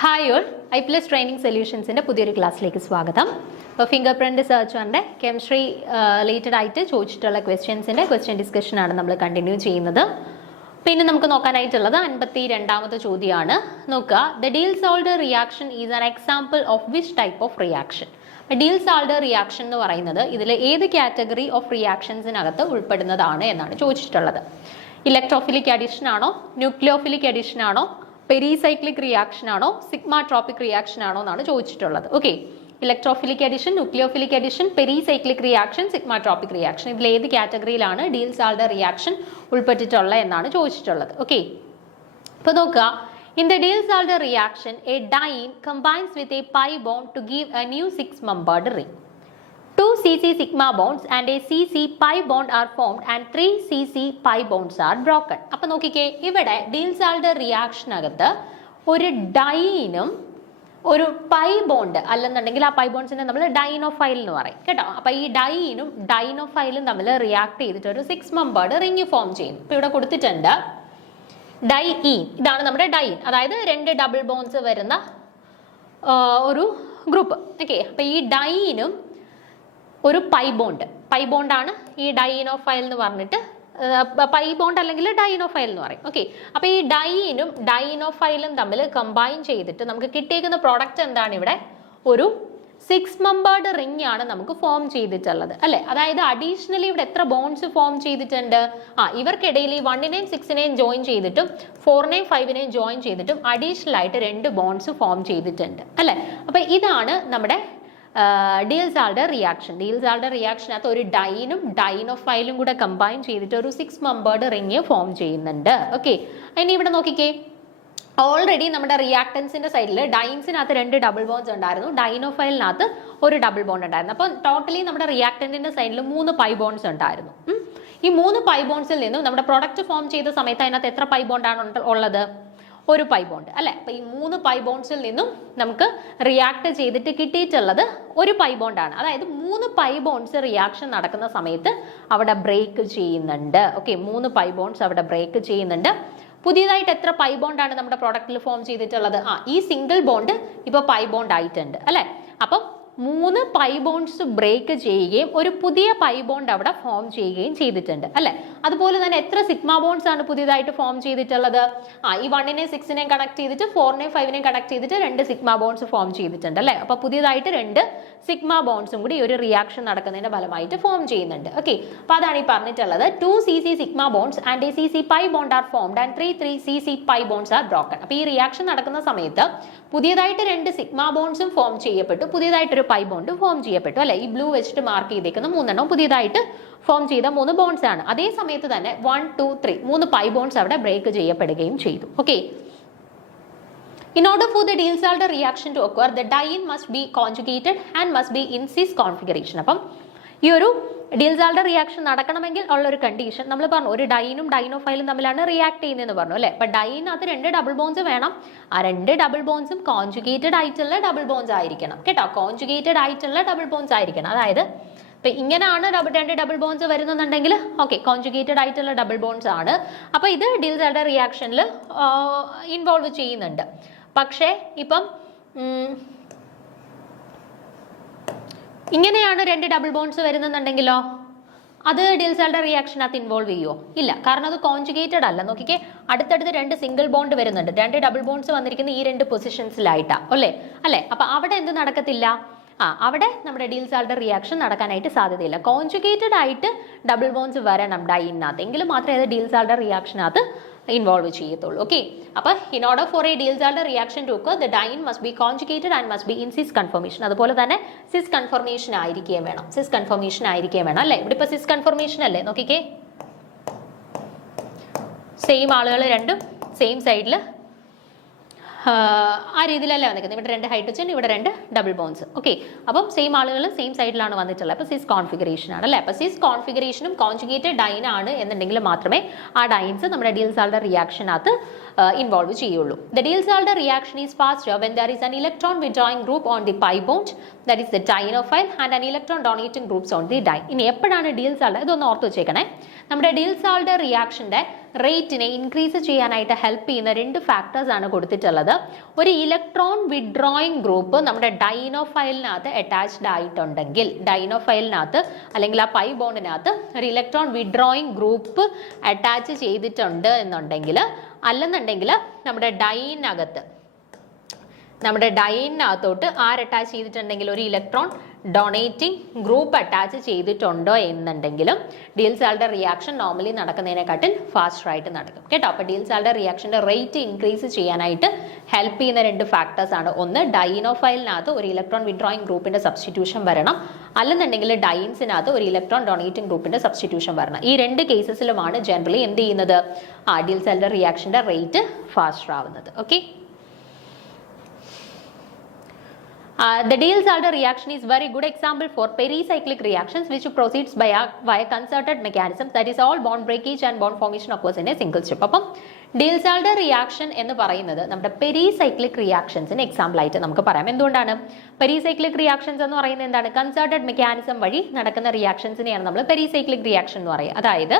Hi all I plus training സൊല്യൂഷൻസിൻ്റെ പുതിയൊരു ക്ലാസ്സിലേക്ക് സ്വാഗതം. അപ്പോൾ ഫിംഗർ പ്രിൻറ്റ് സെർച്ചറിൻ്റെ കെമിസ്ട്രി റിലേറ്റഡ് ആയിട്ട് ചോദിച്ചിട്ടുള്ള ക്വസ്റ്റ്യൻ ഡിസ്കഷനാണ് നമ്മൾ കണ്ടിന്യൂ ചെയ്യുന്നത്. പിന്നെ നമുക്ക് നോക്കാനായിട്ടുള്ളത് 52ാമത്തെ ചോദ്യമാണ്. നോക്കുക, the Diels-Alder reaction is an example of which type of reaction. Deal-salt reaction എന്ന് പറയുന്നത് ഇതിൽ ഏത് കാറ്റഗറി ഓഫ് റിയാക്ഷൻസിനകത്ത് ഉൾപ്പെടുന്നതാണ് എന്നാണ് ചോദിച്ചിട്ടുള്ളത്. ഇലക്ട്രോഫിലിക് അഡിഷൻ ആണോ, ന്യൂക്ലിയോഫിലിക് അഡിഷൻ ആണോ, പെരിസൈക്ലിക് റിയാക്ഷൻ ആണോ, സിഗ്മാട്രോപിക് റിയാക്ഷൻ ആണോ എന്നാണ് ചോദിച്ചിട്ടുള്ളത്. Okay, electrophilic addition, nucleophilic addition, pericyclic reaction, sigmatropic reaction, ഇതിൽ ഏത് കാറ്റഗറിയിലാണ് ഡീൽ-സാൾട്ട് റിയാക്ഷൻ ഉൾപ്പെട്ടിട്ടുള്ളത് എന്നാണ് ചോദിച്ചിട്ടുള്ളത്. ഓക്കെ, അപ്പോൾ നോക്കുക, in the deal-salt reaction a diene combines with a pi bond to give a new 6-membered ring. 2 C-C sigma bonds and a C-C pi bond are formed and 3 C-C pi bonds are broken. അപ്പോൾ നോക്കിക്കേ, ഇവിടെ deal-salt റിയാക്ഷനകത്ത് ഒരു ഡൈനും ഒരു pi bond അല്ലെന്നുണ്ടെങ്കിൽ ആ pi ബോണ്ട്സിനെ നമ്മൾ ഡൈനോഫൈൽ എന്ന് പറയും കേട്ടോ. അപ്പോൾ ഈ ഡൈനും ഡൈനോഫൈലും തമ്മിൽ റിയാക്ട് ചെയ്തിട്ട് ഒരു 6-membered റിംഗ് ഫോം ചെയ്യുന്നു. ഇപ്പോൾ ഇവിടെ കൊടുത്തിട്ടുണ്ട് ഡൈൻ. ഇതാണ് നമ്മുടെ ഡൈൻ, അതായത് 2 ഡബിൾ ബോണ്ട്സ് വരുന്ന ഒരു ഗ്രൂപ്പ്. ഓക്കെ, അപ്പോൾ ഈ ഡൈനും ഒരു പൈ ബോണ്ടാണ് ഈ ഡൈനോഫൈൽ എന്ന് പറഞ്ഞിട്ട്, പൈ ബോണ്ട് അല്ലെങ്കിൽ ഡൈനോഫൈൽ എന്ന് പറയും. ഓക്കെ, അപ്പോൾ ഈ ഡൈനും ഡൈനോഫൈലും തമ്മിൽ കമ്പൈൻ ചെയ്തിട്ട് നമുക്ക് കിട്ടിയേക്കുന്ന പ്രോഡക്റ്റ് എന്താണ്? ഇവിടെ ഒരു 6-membered റിംഗ് ആണ് നമുക്ക് ഫോം ചെയ്തിട്ടുള്ളത് അല്ലെ. അതായത് അഡീഷണലി ഇവിടെ എത്ര ബോണ്ട്സ് ഫോം ചെയ്തിട്ടുണ്ട്? ഇവർക്കിടയിൽ ഈ 1-നെയും 6-നെയും ജോയിൻ ചെയ്തിട്ടും 4-നെയും 5-നെയും ജോയിൻ ചെയ്തിട്ടും അഡീഷണൽ ആയിട്ട് 2 ബോണ്ട്സ് ഫോം ചെയ്തിട്ടുണ്ട് അല്ലെ. അപ്പൊ ഇതാണ് നമ്മുടെ ഡീൽ-സാൾട്ട് റിയാക്ഷൻ. ഡീൽ-സാൾട്ട് റിയാക്ഷനകത്ത് ഒരു ഡൈനും ഡൈനോഫൈലും കൂടെ കമ്പൈൻ ചെയ്തിട്ട് ഒരു 6-membered റിംഗ് ഫോം ചെയ്യുന്നുണ്ട്. ഓക്കെ, ഇനി ഇവിടെ നോക്കിക്കേ, ഓൾറെഡി നമ്മുടെ റിയാക്ടൻസിന്റെ സൈഡിൽ ഡൈൻസിനകത്ത് 2 ഡബിൾ ബോണ്ട്സ് ഉണ്ടായിരുന്നു, ഡൈനോഫൈലിനകത്ത് ഒരു ഡബിൾ ബോണ്ട് ഉണ്ടായിരുന്നു. അപ്പോൾ ടോട്ടലി നമ്മുടെ റിയാക്ടന്റിന്റെ സൈഡിൽ 3 പൈ ബോണ്ട്സ് ഉണ്ടായിരുന്നു. ഈ 3 പൈ ബോണ്ട്സിൽ നിന്നും നമ്മുടെ പ്രൊഡക്റ്റ് ഫോം ചെയ്ത സമയത്ത് അതിനകത്ത് എത്ര പൈ ബോണ്ടാണ് ഉള്ളത്? ഒരു പൈ ബോണ്ട് അല്ലെ. അപ്പൊ ഈ 3 പൈ ബോണ്ട്സിൽ നിന്നും നമുക്ക് റിയാക്ട് ചെയ്തിട്ട് കിട്ടിയിട്ടുള്ളത് ഒരു പൈ ബോണ്ടാണ്. അതായത് 3 പൈ ബോണ്ട്സ് റിയാക്ഷൻ നടക്കുന്ന സമയത്ത് അവിടെ ബ്രേക്ക് ചെയ്യുന്നുണ്ട്. ഓക്കെ, 3 പൈ ബോണ്ട്സ് അവിടെ ബ്രേക്ക് ചെയ്യുന്നുണ്ട്. പുതിയതായിട്ട് എത്ര പൈ ബോണ്ടാണ് നമ്മുടെ പ്രോഡക്റ്റിൽ ഫോം ചെയ്തിട്ടുള്ളത്? ഈ സിംഗിൾ ബോണ്ട് ഇപ്പൊ പൈ ബോണ്ട് ആയിട്ടുണ്ട് അല്ലെ. അപ്പം 3 പൈ ബോണ്ട്സ് ബ്രേക്ക് ചെയ്യുകയും ഒരു പുതിയ പൈ ബോണ്ട് അവിടെ ഫോം ചെയ്യുകയും ചെയ്തിട്ടുണ്ട് അല്ലെ. അതുപോലെ തന്നെ എത്ര സിഗ്മ ബോണ്ട്സ് ആണ് പുതിയതായിട്ട് ഫോം ചെയ്തിട്ടുള്ളത്? ഈ 1-നെയും 6-നെയും കണക്ട് ചെയ്തിട്ട് 4-നെയും 5-നെയും കണക്ട് ചെയ്തിട്ട് 2 സിഗ്മ ബോണ്ട്സ് ഫോം ചെയ്തിട്ടുണ്ട് അല്ലെ. അപ്പൊ പുതിയതായിട്ട് 2 സിഗ്മ ബോണ്ട്സും കൂടി ഒരു റിയാക്ഷൻ നടക്കുന്നതിന്റെ ഫലമായിട്ട് ഫോം ചെയ്യുന്നുണ്ട്. ഓക്കെ, അപ്പൊ അതാണ് ഈ പറഞ്ഞിട്ടുള്ളത്. 2 C-C sigma bonds and a C-C pi bond are formed and 3 C-C pi bonds are broken. അപ്പൊ ഈ റിയാക്ഷൻ നടക്കുന്ന സമയത്ത് പുതിയതായിട്ട് 2 സിഗ്മ ബോണ്ട്സും ഫോം ചെയ്യപ്പെട്ടു, പുതിയതായിട്ടൊരു പൈ ബോണ്ട് ഫോം ചെയ്യപ്പെട്ടു അല്ലെ. ഈ ബ്ലൂ വെച്ചിട്ട് മാർക്ക് ചെയ്തേക്കുന്ന 3 പുതിയതായിട്ട് ഫോം ചെയ്ത 3 ബോണ്ട്സ് ആണ്. അതേ സമയത്ത് തന്നെ 1, 2, 3 3 പൈ ബോണ്ട്സ് അവിടെ ബ്രേക്ക് ചെയ്യപ്പെടുകയും ചെയ്തു. Okay, in order for the deal-salt reaction to occur, the diene must be conjugated and must be in cis configuration. അപ്പം ഈ ഒരു ഡീൽ-സാൾട്ട് റിയാക്ഷൻ നടക്കണമെങ്കിൽ ഉള്ള ഒരു കണ്ടീഷൻ നമ്മൾ പറഞ്ഞു, ഒരു ഡൈനും ഡൈനോഫൈലും തമ്മിലാണ് റിയാക്ട് ചെയ്യുന്നതെന്ന് പറഞ്ഞു അല്ലെ. അപ്പൊ ഡൈനകത്ത് 2 ഡബിൾ ബോൺസ് വേണം. ആ 2 ഡബിൾ ബോൺസും കോൺജുഗേറ്റഡ് ആയിട്ടുള്ള ഡബിൾ ബോൺസ് ആയിരിക്കണം കേട്ടോ. കോൺജുഗേറ്റഡ് ആയിട്ടുള്ള ഡബിൾ ബോൺസ് ആയിരിക്കണം. അതായത് ഇപ്പൊ ഇങ്ങനെയാണ് 2 ഡബിൾ ബോൺസ് വരുന്നുണ്ടെങ്കിൽ ഓക്കെ, കോൺജുഗേറ്റഡ് ആയിട്ടുള്ള ഡബിൾ ബോൺസ് ആണ്. അപ്പൊ ഇത് ഡീൽ-സാൾട്ട് റിയാക്ഷനിൽ ഇൻവോൾവ് ചെയ്യുന്നുണ്ട്. പക്ഷേ ഇപ്പം ഇങ്ങനെയാണ് 2 ഡബിൾ ബോണ്ട്സ് വരുന്നുണ്ടെങ്കിലോ അത് ഡീൽ-സാൾട്ട് റിയാക്ഷനകത്ത് ഇൻവോൾവ് ചെയ്യുമോ? ഇല്ല, കാരണം അത് കോൺജുഗേറ്റഡ് അല്ല. നോക്കിക്കേ, അടുത്തടുത്ത് 2 സിംഗിൾ ബോണ്ട് വരുന്നുണ്ട്, 2 ഡബിൾ ബോണ്ട്സ് വന്നിരിക്കുന്ന ഈ 2 പൊസിഷൻസിലായിട്ടാ അല്ലേ. അപ്പൊ അവിടെ എന്ത് നടക്കത്തില്ല? അവിടെ നമ്മുടെ ഡീൽ-സാൾട്ട് റിയാക്ഷൻ നടക്കാനായിട്ട് സാധ്യതയില്ല. കോൺജുഗേറ്റഡ് ആയിട്ട് ഡബിൾ ബോണ്ട്സ് വരണം ഡൈനകത്ത്, എങ്കിലും മാത്രമേ അത് ഡീൽ-സാൾട്ട് റിയാക്ഷനകത്ത് ഇൻവോൾവ് ചെയ്യത്തുള്ളൂ. ഓക്കെ, അപ്പൊ in order for a Diels-Alder reaction to occur, the diene must be conjugated and must be in cis conformation. അതുപോലെ തന്നെ സിസ് കൺഫർമേഷൻ ആയിരിക്കുകയും വേണം. അല്ലേ. ഇവിടെ ഇപ്പൊ സിസ് കൺഫർമേഷൻ അല്ലേ, നോക്കിക്കേ, സെയിം ആളുകൾ രണ്ടും സെയിം സൈഡിൽ ആ രീതിയിലല്ലേ വന്നിരിക്കുന്നത്. ഇവിടെ 2 ഹൈഡ്രജൻ, ഇവിടെ 2 ഡബിൾ ബോൺസ്. ഓക്കെ, അപ്പം സെയിം ആളുകൾ സെയിം സൈഡിലാണ് വന്നിട്ടുള്ളത്. അപ്പോൾ സിസ് കോൺഫിഗറേഷൻ ആണ് അല്ലേ. അപ്പോൾ സിസ് കോൺഫിഗറേഷനും കോൺജുഗേറ്റഡ് ഡൈൻ ആണ് എന്നുണ്ടെങ്കിൽ മാത്രമേ ആ ഡൈൻസ് നമ്മുടെ ഡീൽ-സാൾട്ട് റിയാക്ഷനകത്ത് ഇൻവോൾവ് ചെയ്യുള്ളൂ. The Diels-Alder reaction is faster when there is an electron withdrawing group on the pi bond that is the dienophile and an electron donating groups on the die. ഇനി എപ്പോഴാണ് Diels-Alder ഇതൊന്ന് ഓർത്ത് വെച്ചേക്കണേ. നമ്മുടെ Diels-Alder റിയാക്ഷന്റെ റേറ്റിനെ increase ചെയ്യാനായിട്ട് help ചെയ്യുന്ന രണ്ട് factors ആണ് കൊടുത്തിട്ടുള്ളത്. ഒരു ഇലക്ട്രോൺ വിഡ്രോയിങ് ഗ്രൂപ്പ് നമ്മുടെ ഡൈനോഫൈലിനകത്ത് അറ്റാച്ച്ഡ് ആയിട്ടുണ്ടെങ്കിൽ, ഡൈനോഫൈലിനകത്ത് അല്ലെങ്കിൽ ആ പൈ ബോണ്ടിനകത്ത് ഒരു ഇലക്ട്രോൺ വിഡ്രോയിങ് ഗ്രൂപ്പ് അറ്റാച്ച് ചെയ്തിട്ടുണ്ട് എന്നുണ്ടെങ്കിൽ, അല്ലെന്നുണ്ടെങ്കിൽ നമ്മുടെ ഡൈനകത്തോട്ട് ആര് അറ്റാച്ച് ചെയ്തിട്ടുണ്ടെങ്കിൽ ഒരു ഇലക്ട്രോൺ ഡൊണേറ്റിംഗ് ഗ്രൂപ്പ് അറ്റാച്ച് ചെയ്തിട്ടുണ്ടോ എന്നുണ്ടെങ്കിലും Diels-Alder റിയാക്ഷൻ നോർമലി നടക്കുന്നതിനെക്കാട്ടിൽ ഫാസ്റ്റർ ആയിട്ട് നടക്കും കേട്ടോ. അപ്പോൾ Diels-Alder റിയാക്ഷന്റെ റേറ്റ് ഇൻക്രീസ് ചെയ്യാനായിട്ട് ഹെൽപ്പ് ചെയ്യുന്ന രണ്ട് ഫാക്ടേഴ്സ് ആണ്. ഒന്ന്, ഡൈനോഫൈലിനകത്ത് ഒരു ഇലക്ട്രോൺ വിഡ്രോയിങ് ഗ്രൂപ്പിന്റെ സബ്സ്റ്റിറ്റ്യൂഷൻ വരണം, അല്ലെന്നുണ്ടെങ്കിൽ ഡൈൻസിനകത്ത് ഒരു ഇലക്ട്രോൺ ഡൊണേറ്റിംഗ് ഗ്രൂപ്പിന്റെ സബ്സ്റ്റിറ്റ്യൂഷൻ വരണം. ഈ രണ്ട് കേസസിലുമാണ് ജനറലി എന്ത് ചെയ്യുന്നത്, Diels-Alder റിയാക്ഷന്റെ റേറ്റ് ഫാസ്റ്റർ ആവുന്നത്. Okay. The Diels-Alder reaction is very good example for pericyclic reactions which proceeds via concerted mechanisms, that is all bond breakage and bond formation occurs in a single step. അപ്പം Diels-Alder reaction എന്ന് പറയുന്നത് നമ്മുടെ pericyclic റിയാക്ഷൻസിന് example ആയിട്ട് നമുക്ക് പറയാം. എന്തുകൊണ്ടാണ് pericyclic reactions എന്ന് പറയുന്നത്? എന്താണ്? കൺസേർട്ടഡ് മെക്കാനിസം വഴി നടക്കുന്ന റിയാക്ഷൻസിനെയാണ് നമ്മൾ പെരിസൈക്ലിക് റിയാക്ഷൻ എന്ന് പറയുക. അതായത്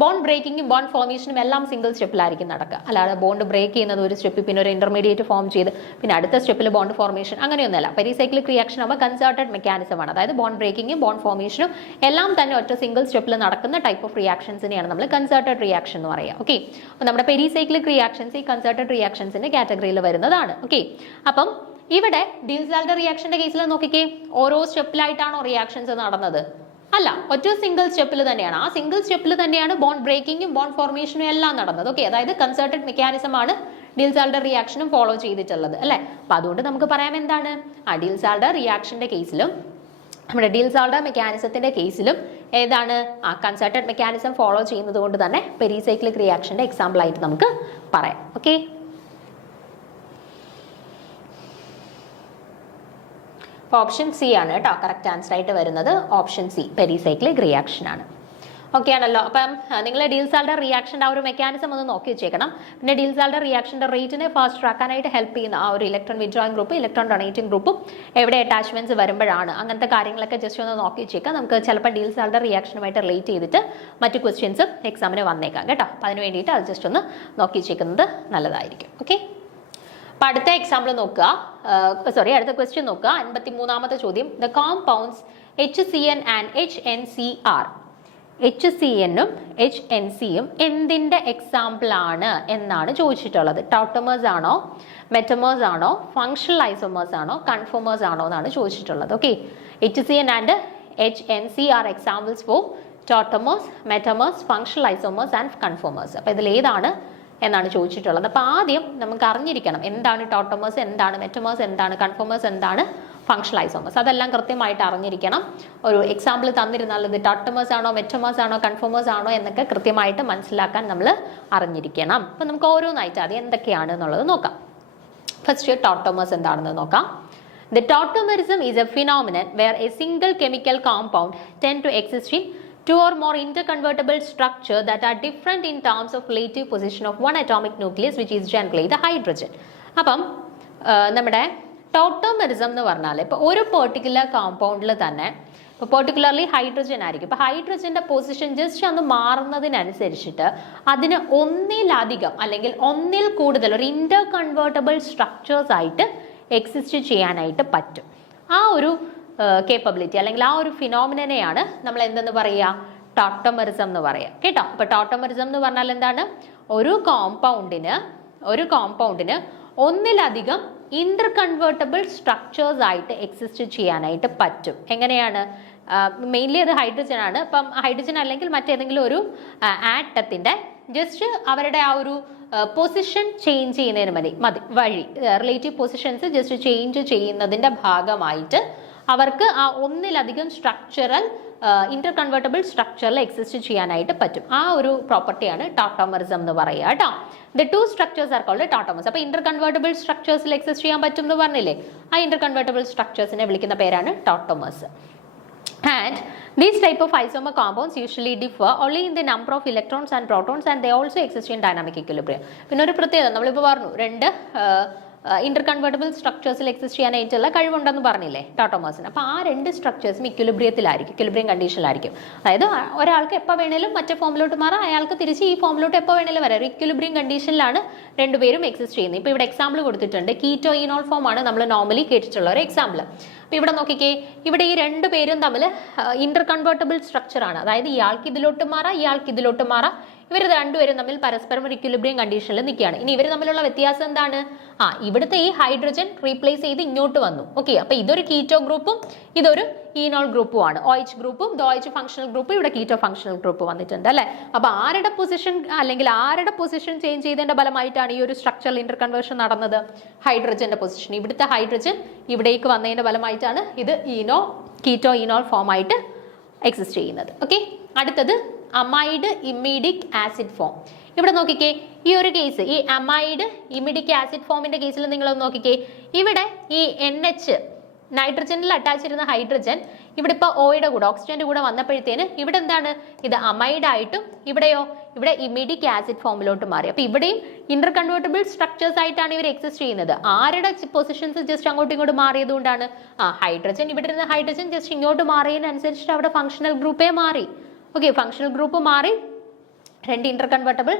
ബോണ്ട് ബ്രേക്കിങ്ങും ബോണ്ട് ഫോർമേഷനും എല്ലാം സിംഗിൾ സ്റ്റെപ്പിലായിരിക്കും നടക്കുക. അല്ലാതെ ബോണ്ട് ബ്രേക്ക് ചെയ്യുന്നത് ഒരു സ്റ്റെപ്പിൽ പിന്നെ ഒരു ഇന്റർമീഡിയറ്റ് ഫോം ചെയ്ത് പിന്നെ അടുത്ത സ്റ്റെപ്പിൽ ബോണ്ട് ഫോർമേഷൻ അങ്ങനെയൊന്നുമല്ല. പെരിസൈക്ലിക് റിയാക്ഷൻ ആകുമ്പോൾ കൺസേർട്ടഡ് മെക്കാനിസം ആണ്. അതായത് ബോണ്ട് ബ്രേക്കിങ്ങും ബോണ്ട് ഫോർമേഷനും എല്ലാം തന്നെ ഒറ്റ സിംഗിൾ സ്റ്റെപ്പിൽ നടക്കുന്ന ടൈപ്പ് ഓഫ് റിയാക്ഷൻസിനെയാണ് നമ്മൾ കൺസേർട്ടഡ് റിയാക്ഷൻ എന്ന് പറയുക. ഓക്കെ. അപ്പോൾ നമ്മുടെ പെരിസൈക്ലിക് റിയാക്ഷൻസ് ഈ കൺസേർട്ടഡ് റിയാക്ഷൻസിന്റെ കാറ്റഗറിയിൽ വരുന്നതാണ്. ഓക്കെ. അപ്പം ഇവിടെ Diels-Alder റിയാക്ഷന്റെ കേസിൽ നോക്കിക്കേ, ഓരോ സ്റ്റെപ്പിലായിട്ടാണോ റിയാക്ഷൻസ് നടന്നത്? അല്ല, ഒറ്റ സിംഗിൾ സ്റ്റെപ്പിൽ തന്നെയാണ്. ആ സിംഗിൾ സ്റ്റെപ്പിൽ തന്നെയാണ് ബോണ്ട് ബ്രേക്കിങ്ങും ബോണ്ട് ഫോർമേഷനും എല്ലാം നടന്നത്. ഓക്കെ. അതായത് കൺസേർട്ടഡ് മെക്കാനിസം ആണ് Diels-Alder റിയാക്ഷനും ഫോളോ ചെയ്തിട്ടുള്ളത് അല്ലെ. അപ്പൊ അതുകൊണ്ട് നമുക്ക് പറയാം എന്താണ്, Diels-Alder റിയാക്ഷന്റെ കേസിലും നമ്മുടെ Diels-Alder മെക്കാനിസത്തിന്റെ കേസിലും ഏതാണ് കൺസേർട്ടഡ് മെക്കാനിസം ഫോളോ ചെയ്യുന്നത് കൊണ്ട് തന്നെ പെരിസൈക്ലിക് റിയാക്ഷന്റെ എക്സാമ്പിൾ ആയിട്ട് നമുക്ക് പറയാം. ഓക്കെ. ഓപ്ഷൻ സി ആണ് കേട്ടോ കറക്റ്റ് ആൻസർ ആയിട്ട് വരുന്നത്. ഓപ്ഷൻ സി പെരിസൈക്ലിക് റിയാക്ഷൻ ആണ്. ഓക്കെ ആണല്ലോ. അപ്പം നിങ്ങൾ Diels-Alder റിയാക്ഷൻ്റെ ആ ഒരു മെക്കാനിസം ഒന്ന് നോക്കി വെച്ചേക്കണം. പിന്നെ Diels-Alder റിയാക്ഷൻ്റെ റേറ്റിനെ ഫാസ്റ്റ് ആക്കാനായിട്ട് ഹെൽപ്പ് ചെയ്യുന്ന ആ ഒരു electron withdrawing group electron donating ഗ്രൂപ്പും എവിടെ അറ്റാച്ച്മെന്റ്സ് വരുമ്പോഴാണ്, അങ്ങനത്തെ കാര്യങ്ങളൊക്കെ ജസ്റ്റ് ഒന്ന് നോക്കി വെച്ചേക്കാം. നമുക്ക് ചിലപ്പോൾ Diels-Alder റിയാക്ഷനുമായിട്ട് റിലേറ്റ് ചെയ്തിട്ട് മറ്റു ക്വസ്റ്റ്യൻസ് എക്സാമിന് വന്നേക്കാം കേട്ടോ. അപ്പം അതിന് വേണ്ടിയിട്ട് അത് ജസ്റ്റ് ഒന്ന് നോക്കി വെച്ചേക്കുന്നത് നല്ലതായിരിക്കും. ഓക്കെ. അപ്പം അടുത്ത എക്സാമ്പിൾ നോക്കുക, അടുത്ത ക്വസ്റ്റ്യൻ നോക്കുക. 53ാമത്തെ ചോദ്യം. The compounds HCN and HNCR. HCN-ഉം HNC-യും എന്തിന്റെ എക്സാമ്പിൾ ആണ് എന്നാണ് ചോദിച്ചിട്ടുള്ളത്. ടോട്ടമേഴ്സ് ആണോ, മെറ്റമേഴ്സ് ആണോ, ഫങ്ഷണൽ ഐസോമേഴ്സ് ആണോ, കൺഫോമേഴ്സ് ആണോ എന്നാണ് ചോദിച്ചിട്ടുള്ളത്. Okay. HCN and HNC are examples for tautomers, metamers, functional isomers and conformers. അപ്പോൾ ഇതിൽ ഏതാണ് എന്നാണ് ചോദിച്ചിട്ടുള്ളത്. അപ്പോൾ ആദ്യം നമുക്ക് അറിഞ്ഞിരിക്കണം എന്താണ് ടോട്ടമേഴ്സ്, എന്താണ് മെറ്റമേഴ്സ്, എന്താണ് കൺഫോമേഴ്സ്, എന്താണ് ഫങ്ഷണൽ ഐസോമേഴ്സ്. അതെല്ലാം കൃത്യമായിട്ട് അറിഞ്ഞിരിക്കണം. ഒരു എക്സാമ്പിൾ തന്നിരുന്നാൽ ഇത് ടോട്ടമേഴ്സ് ആണോ, മെറ്റമേഴ്സ് ആണോ, കൺഫോമേഴ്സ് ആണോ എന്നൊക്കെ കൃത്യമായിട്ട് മനസ്സിലാക്കാൻ നമ്മൾ അറിഞ്ഞിരിക്കണം. അപ്പം നമുക്ക് ഓരോന്നായിട്ട് അത് എന്തൊക്കെയാണ് എന്നുള്ളത് നോക്കാം. ഫസ്റ്റ് ടോട്ടമേഴ്സ് എന്താണെന്ന് നോക്കാം. The tautomerism is a phenomenon where a single chemical compound tend to exist in two or more interconvertible structure that are different in terms of relative position of one atomic nucleus, which is generally the hydrogen. അപ്പം നമ്മുടെ ടോട്ടോമെറിസം എന്ന് പറഞ്ഞാൽ ഇപ്പോൾ ഒരു particular കോമ്പൗണ്ടിൽ തന്നെ ഇപ്പോൾ particularly hydrogen ആയിരിക്കും. ഇപ്പോൾ ഹൈഡ്രജൻ്റെ പൊസിഷൻ ജസ്റ്റ് ഒന്ന് മാറുന്നതിനനുസരിച്ചിട്ട് അതിന് ഒന്നിലധികം അല്ലെങ്കിൽ ഒന്നിൽ കൂടുതൽ ഒരു ഇന്റർ കൺവേർട്ടബിൾ സ്ട്രക്ചേഴ്സ് ആയിട്ട് എക്സിസ്റ്റ് ചെയ്യാനായിട്ട് പറ്റും. ആ ഒരു കേപ്പബിലിറ്റി അല്ലെങ്കിൽ ആ ഒരു ഫിനോമിനനെയാണ് നമ്മൾ എന്തെന്ന് പറയുക, ടോട്ടോമെറിസം എന്ന് പറയുക കേട്ടോ. അപ്പോൾ ടോട്ടോമെറിസം എന്ന് പറഞ്ഞാൽ എന്താണ്, ഒരു കോമ്പൗണ്ടിന് ഒന്നിലധികം ഇന്റർ കൺവേർട്ടബിൾ സ്ട്രക്ചേഴ്സ് ആയിട്ട് എക്സിസ്റ്റ് ചെയ്യാനായിട്ട് പറ്റും. എങ്ങനെയാണ്? മെയിൻലി അത് ഹൈഡ്രജൻ ആണ്. അപ്പം ഹൈഡ്രജൻ അല്ലെങ്കിൽ മറ്റേതെങ്കിലും ഒരു ആറ്റത്തിന്റെ ജസ്റ്റ് അവരുടെ ആ ഒരു പൊസിഷൻ ചേഞ്ച് ചെയ്യുന്നതിന് വഴി റിലേറ്റീവ് പൊസിഷൻസ് ജസ്റ്റ് ചേഞ്ച് ചെയ്യുന്നതിന്റെ ഭാഗമായിട്ട് അവർക്ക് ആ ഒന്നിലധികം സ്ട്രക്ചറൽ ഇന്റർ കൺവേർട്ടബിൾ സ്ട്രക്ചറിൽ എക്സിസ്റ്റ് ചെയ്യാനായിട്ട് പറ്റും. ആ ഒരു പ്രോപ്പർട്ടിയാണ് ടോട്ടോമെറിസം എന്ന് പറയുക കേട്ടോ. The two structures are called tautomers. അപ്പോൾ ഇന്റർ കൺവേർട്ടബിൾ സ്ട്രക്ചേഴ്സിൽ എക്സിസ്റ്റ് ചെയ്യാൻ പറ്റും എന്ന് പറഞ്ഞില്ലേ, ആ ഇന്റർ കൺവേർട്ടബിൾ സ്ട്രക്ചേഴ്സിനെ വിളിക്കുന്ന പേരാണ് ടോട്ടോമേഴ്സ്. And these type of isomer compounds usually differ only in the number of electrons and protons, and they also exist in dynamic equilibrium. പിന്നെ ഒരു പ്രത്യേകത നമ്മളിപ്പോൾ പറഞ്ഞു, രണ്ട് ഇന്റർ കൺവേർട്ടബിൾ സ്ട്രക്ചേഴ്സിൽ എക്സിസ്റ്റ് ചെയ്യാനായിട്ടുള്ള കഴിവുണ്ടെന്ന് പറഞ്ഞില്ലേ ടോട്ടോമേഴ്സിന്. അപ്പോൾ ആ രണ്ട് സ്ട്രക്ചേഴ്സും ഇക്വിലിബ്രിയത്തിലായിരിക്കും, ഇക്വിലിബ്രിയം കണ്ടീഷനിലായിരിക്കും. അതായത് ഒരാൾക്ക് എപ്പോൾ വേണേലും മറ്റേ ഫോമിലോട്ട് മാറാം, അയാൾക്ക് തിരിച്ച് ഈ ഫോമിലോട്ട് എപ്പോൾ വേണേലും വരാം. ഇക്വിലിബ്രിയം കണ്ടീഷനിലാണ് രണ്ടുപേരും എക്സിസ്റ്റ് ചെയ്യുന്നത്. ഇപ്പോൾ ഇവിടെ എക്സാമ്പിൾ കൊടുത്തിട്ടുണ്ട്, കീറ്റോ ഈനോൾ ഫോം ആണ് നമ്മൾ നോർമലി കേട്ടിട്ടുള്ള ഒരു എക്സാമ്പിൾ. അപ്പോൾ ഇവിടെ നോക്കിക്കേ, ഇവിടെ ഈ രണ്ട് പേരും തമ്മിൽ ഇന്റർ കൺവേർട്ടബിൾ സ്ട്രക്ചർ ആണ്. അതായത് ഇയാൾക്ക് ഇതിലോട്ട് മാറാം, ഇയാൾക്ക് ഇതിലോട്ട് മാറാം. ഇവർ രണ്ടുപേരും തമ്മിൽ പരസ്പരം ഒരു ഇക്വിലിബ്രിയം കണ്ടീഷനിൽ നിൽക്കുകയാണ്. ഇനി ഇവർ തമ്മിലുള്ള വ്യത്യാസം എന്താണ്? ഇവിടുത്തെ ഈ ഹൈഡ്രജൻ റീപ്ലേസ് ചെയ്ത് ഇങ്ങോട്ട് വന്നു. ഓക്കെ, അപ്പൊ ഇതൊരു കീറ്റോ ഗ്രൂപ്പും ഇതൊരു ഈനോൾ ഗ്രൂപ്പും ആണ്. OH ഗ്രൂപ്പും OH ഫംഗ്ഷണൽ ഗ്രൂപ്പും ഇവിടെ കീറ്റോ ഫംഗ്ഷണൽ ഗ്രൂപ്പ് വന്നിട്ടുണ്ട് അല്ലെ. അപ്പൊ ആരുടെ പൊസിഷൻ അല്ലെങ്കിൽ ആരുടെ പൊസിഷൻ ചേഞ്ച് ചെയ്തതിന്റെ ഫലമായിട്ടാണ് ഈ ഒരു സ്ട്രക്ചറൽ ഇന്റർ കൺവേർഷൻ നടന്നത്? ഹൈഡ്രജന്റെ പൊസിഷൻ. ഇവിടുത്തെ ഹൈഡ്രജൻ ഇവിടേക്ക് വന്നതിന്റെ ഫലമായിട്ടാണ് ഇത് കീറ്റോ ഈനോൾ ഫോം ആയിട്ട് എക്സിസ്റ്റ് ചെയ്യുന്നത്. ഓക്കെ, അടുത്തത് അമൈഡ് ഇമിഡിക് ആസിഡ് ഫോം. ഇവിടെ നോക്കിക്കേ, ഈ ഒരു കേസ്, ഈ അമൈഡ് ഇമിഡിക് ആസിഡ് ഫോമിന്റെ കേസിൽ നിങ്ങൾ നോക്കിക്കേ, ഇവിടെ ഈ NH നൈട്രജനിൽ അറ്റാച്ച് ചെയ്യുന്ന ഹൈഡ്രജൻ ഇവിടെ ഇപ്പോൾ ഓയുടെ കൂടെ ഓക്സിജന്റെ കൂടെ വന്നപ്പോഴത്തേന് ഇവിടെ എന്താണ്? ഇത് അമൈഡ് ആയിട്ടും ഇവിടെയോ ഇവിടെ ഇമിഡിക് ആസിഡ് ഫോമിലോട്ട് മാറി. അപ്പൊ ഇവിടെയും ഇന്റർ കൺവേർട്ടബിൾ സ്ട്രക്ചേഴ്സ് ആയിട്ടാണ് ഇവർ എക്സിസ്റ്റ് ചെയ്യുന്നത്. ആരുടെ പൊസിഷൻസ് ജസ്റ്റ് അങ്ങോട്ടും ഇങ്ങോട്ടും മാറിയത് കൊണ്ടാണ്? ഹൈഡ്രജൻ ഇവിടെ ഇരുന്ന ഹൈഡ്രജൻ ജസ്റ്റ് ഇങ്ങോട്ട് മാറിയതിനനുസരിച്ചിട്ട് അവിടെ ഫംഗ്ഷണൽ ഗ്രൂപ്പേ മാറി. ഓക്കെ, ഫംഗ്ഷണൽ ഗ്രൂപ്പ് മാറി, രണ്ട് ഇന്റർ കൺവേർട്ടബിൾ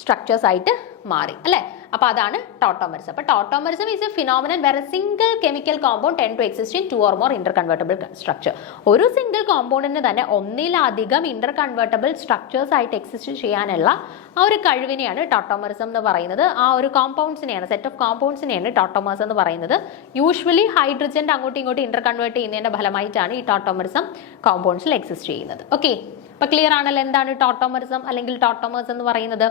സ്ട്രക്ചേഴ്സ് ആയിട്ട് മാറി അല്ലെ. അപ്പൊ അതാണ് ടോട്ടോമറിസം. അപ്പൊ tautomerism is a phenomenon where a single chemical compound tend to exist in 2 or more interconvertible structure. ഒരു സിംഗിൾ കോമ്പൗണ്ടിന് തന്നെ ഒന്നിലധികം ഇന്റർ കൺവേർട്ടബിൾ സ്ട്രക്ചേഴ്സ് ആയിട്ട് എക്സിസ്റ്റ് ചെയ്യാനുള്ള ആ ഒരു കഴിവിനെയാണ് ടോട്ടോമറിസം എന്ന് പറയുന്നത്. ആ ഒരു കോമ്പൗണ്ട്സിനെയാണ്, സെറ്റ് ഓഫ് കോമ്പൗണ്ട്സിനെയാണ് ടോട്ടോമേഴ്സ് എന്ന് പറയുന്നത്. യൂഷ്വലി ഹൈഡ്രജന്റെ അങ്ങോട്ടും ഇങ്ങോട്ടും ഇന്റർ കൺവേർട്ട് ചെയ്യുന്നതിന്റെ ഫലമായിട്ടാണ് ഈ ടോട്ടോമറിസം കോമ്പൗണ്ട്സിൽ എക്സിസ്റ്റ് ചെയ്യുന്നത്. ഓക്കെ, അപ്പൊ ക്ലിയർ ആണല്ലോ എന്താണ് ടോട്ടോമറിസം അല്ലെങ്കിൽ ടോട്ടോമേഴ്സ് എന്ന് പറയുന്നത്.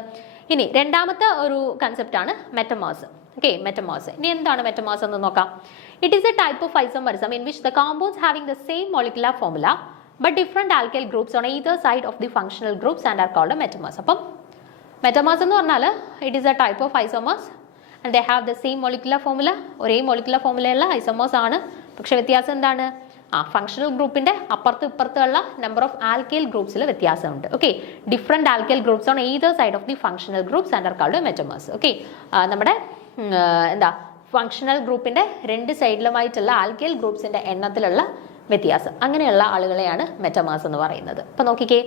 ഇനി രണ്ടാമത്തെ ഒരു കൺസെപ്റ്റ് ആണ് മെറ്റമേഴ്സ്. ഓക്കെ, മെറ്റമേഴ്സ്. ഇനി എന്താണ് മെറ്റമേഴ്സ് എന്ന് നോക്കാം. It is a type of isomerism in which the compounds having the same molecular formula but different alkyl groups on either side of the functional groups and are called metamers. അപ്പം metamers എന്ന് പറഞ്ഞാൽ it is a type of isomers and they have the same molecular formula. ഒരേ molecular ഫോർമുലയുള്ള isomers ആണ്. പക്ഷെ വ്യത്യാസം എന്താണ്? Functional ഗ്രൂപ്പിന്റെ അപ്പുറത്തും ഇപ്പുറത്തുള്ള നമ്പർ ഓഫ് ആൽക്കൈൽ ഗ്രൂപ്പ്സിൽ വ്യത്യാസമുണ്ട്. Okay, different alkyl groups on either side of the functional groups and are called metamers. Okay, നമ്മുടെ ഫംഗ്ഷണൽ ഗ്രൂപ്പിന്റെ രണ്ട് സൈഡിലുമായിട്ടുള്ള ആൽക്കൈൽ ഗ്രൂപ്പ്സിന്റെ എണ്ണത്തിലുള്ള വ്യത്യാസം, അങ്ങനെയുള്ള ആളുകളെയാണ് മെറ്റമേഴ്സ് എന്ന് പറയുന്നത്. അപ്പൊ നോക്കിക്കേ,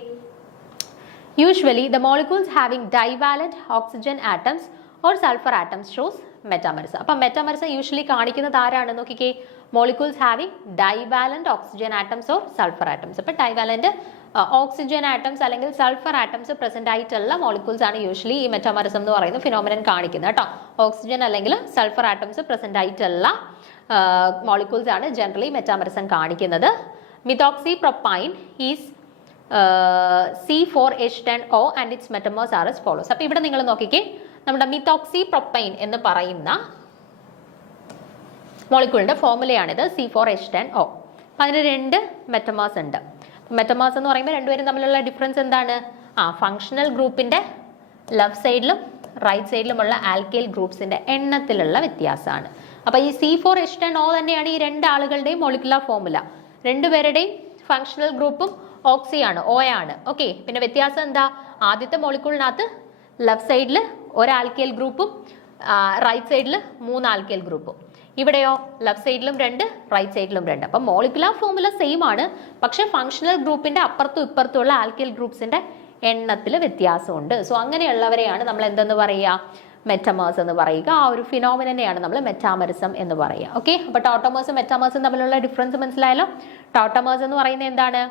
usually the molecules having divalent oxygen atoms or sulphur atoms shows metamerism. അപ്പം മെറ്റാമറിസം യൂഷ്വലി കാണിക്കുന്നത് ആരാണ്? നോക്കിക്കേ, molecules having divalent oxygen atoms or sulphur atoms. അപ്പൊ ഡൈവാലന്റ് ഓക്സിജൻ ആറ്റംസ് അല്ലെങ്കിൽ സൾഫർ ആറ്റംസ് പ്രസന്റ് ആയിട്ടുള്ള മോളിക്യൂൾസ് ആണ് യൂഷ്വലി ഈ മെറ്റാമറിസം എന്ന് പറയുന്ന ഫിനോമിനൻ കാണിക്കുന്നത് കേട്ടോ. ഓക്സിജൻ അല്ലെങ്കിൽ സൾഫർ ആറ്റംസ് പ്രസന്റ് ആയിട്ടുള്ള മോളിക്യൂൾസ് ആണ് ജനറലി മെറ്റാമറിസം കാണിക്കുന്നത്. Methoxy propane is C4H10O and its metamers are as follows. അപ്പൊ ഇവിടെ നിങ്ങൾ നോക്കിക്കേ, നമ്മുടെ മിത്തോക്സി പ്രൊപ്പൈൻ എന്ന് പറയുന്ന മോളിക്യൂളിന്റെ ഫോർമുലയാണിത്, C4H10O. അപ്പൊ അതിന് രണ്ട് മെറ്റമേഴ്സ് ഉണ്ട്. മെറ്റമേഴ്സ് എന്ന് പറയുമ്പോൾ രണ്ടുപേരും തമ്മിലുള്ള ഡിഫറൻസ് എന്താണ്? ഫംഗ്ഷണൽ ഗ്രൂപ്പിന്റെ ലെഫ്റ്റ് സൈഡിലും റൈറ്റ് സൈഡിലുമുള്ള ആൽക്കൈൽ ഗ്രൂപ്പ്സിന്റെ എണ്ണത്തിലുള്ള വ്യത്യാസമാണ്. അപ്പൊ ഈ C4H10O തന്നെയാണ് ഈ രണ്ട് ആളുകളുടെയും മോളിക്കുലർ ഫോർമുല. രണ്ടുപേരുടെയും ഫംഗ്ഷണൽ ഗ്രൂപ്പും ഓക്സിയാണ്, O ആണ്. ഓക്കെ, പിന്നെ വ്യത്യാസം എന്താ? ആദ്യത്തെ മോളിക്യൂളിനകത്ത് ലെഫ്റ്റ് സൈഡിൽ ഒരു ആൽക്കൈൽ ഗ്രൂപ്പും റൈറ്റ് സൈഡിൽ 3 ആൽക്കൈൽ ഗ്രൂപ്പും. ഇവിടെയോ ലെഫ്റ്റ് സൈഡിലും 2 റൈറ്റ് സൈഡിലും 2. അപ്പം മോളിക്കുലർ ഫോർമുല സെയിം ആണ്, പക്ഷെ ഫംഗ്ഷണൽ ഗ്രൂപ്പിന്റെ അപ്പുറത്തും ഇപ്പുറത്തുള്ള ആൽക്കൈൽ ഗ്രൂപ്പ്സിന്റെ എണ്ണത്തിൽ വ്യത്യാസമുണ്ട്. സോ അങ്ങനെയുള്ളവരെയാണ് നമ്മൾ എന്തെന്ന് പറയുക? മെറ്റമേഴ്സ് എന്ന് പറയുക. ആ ഒരു ഫിനോമിനെയാണ് നമ്മൾ മെറ്റാമറിസം എന്ന് പറയുക. ഓക്കെ, അപ്പൊ ടോട്ടോമേഴ്സും മെറ്റാമേഴ്സും തമ്മിലുള്ള ഡിഫറൻസ് മനസ്സിലായല്ലോ. ടോട്ടോമേഴ്സ് എന്ന് പറയുന്നത് എന്താണ്?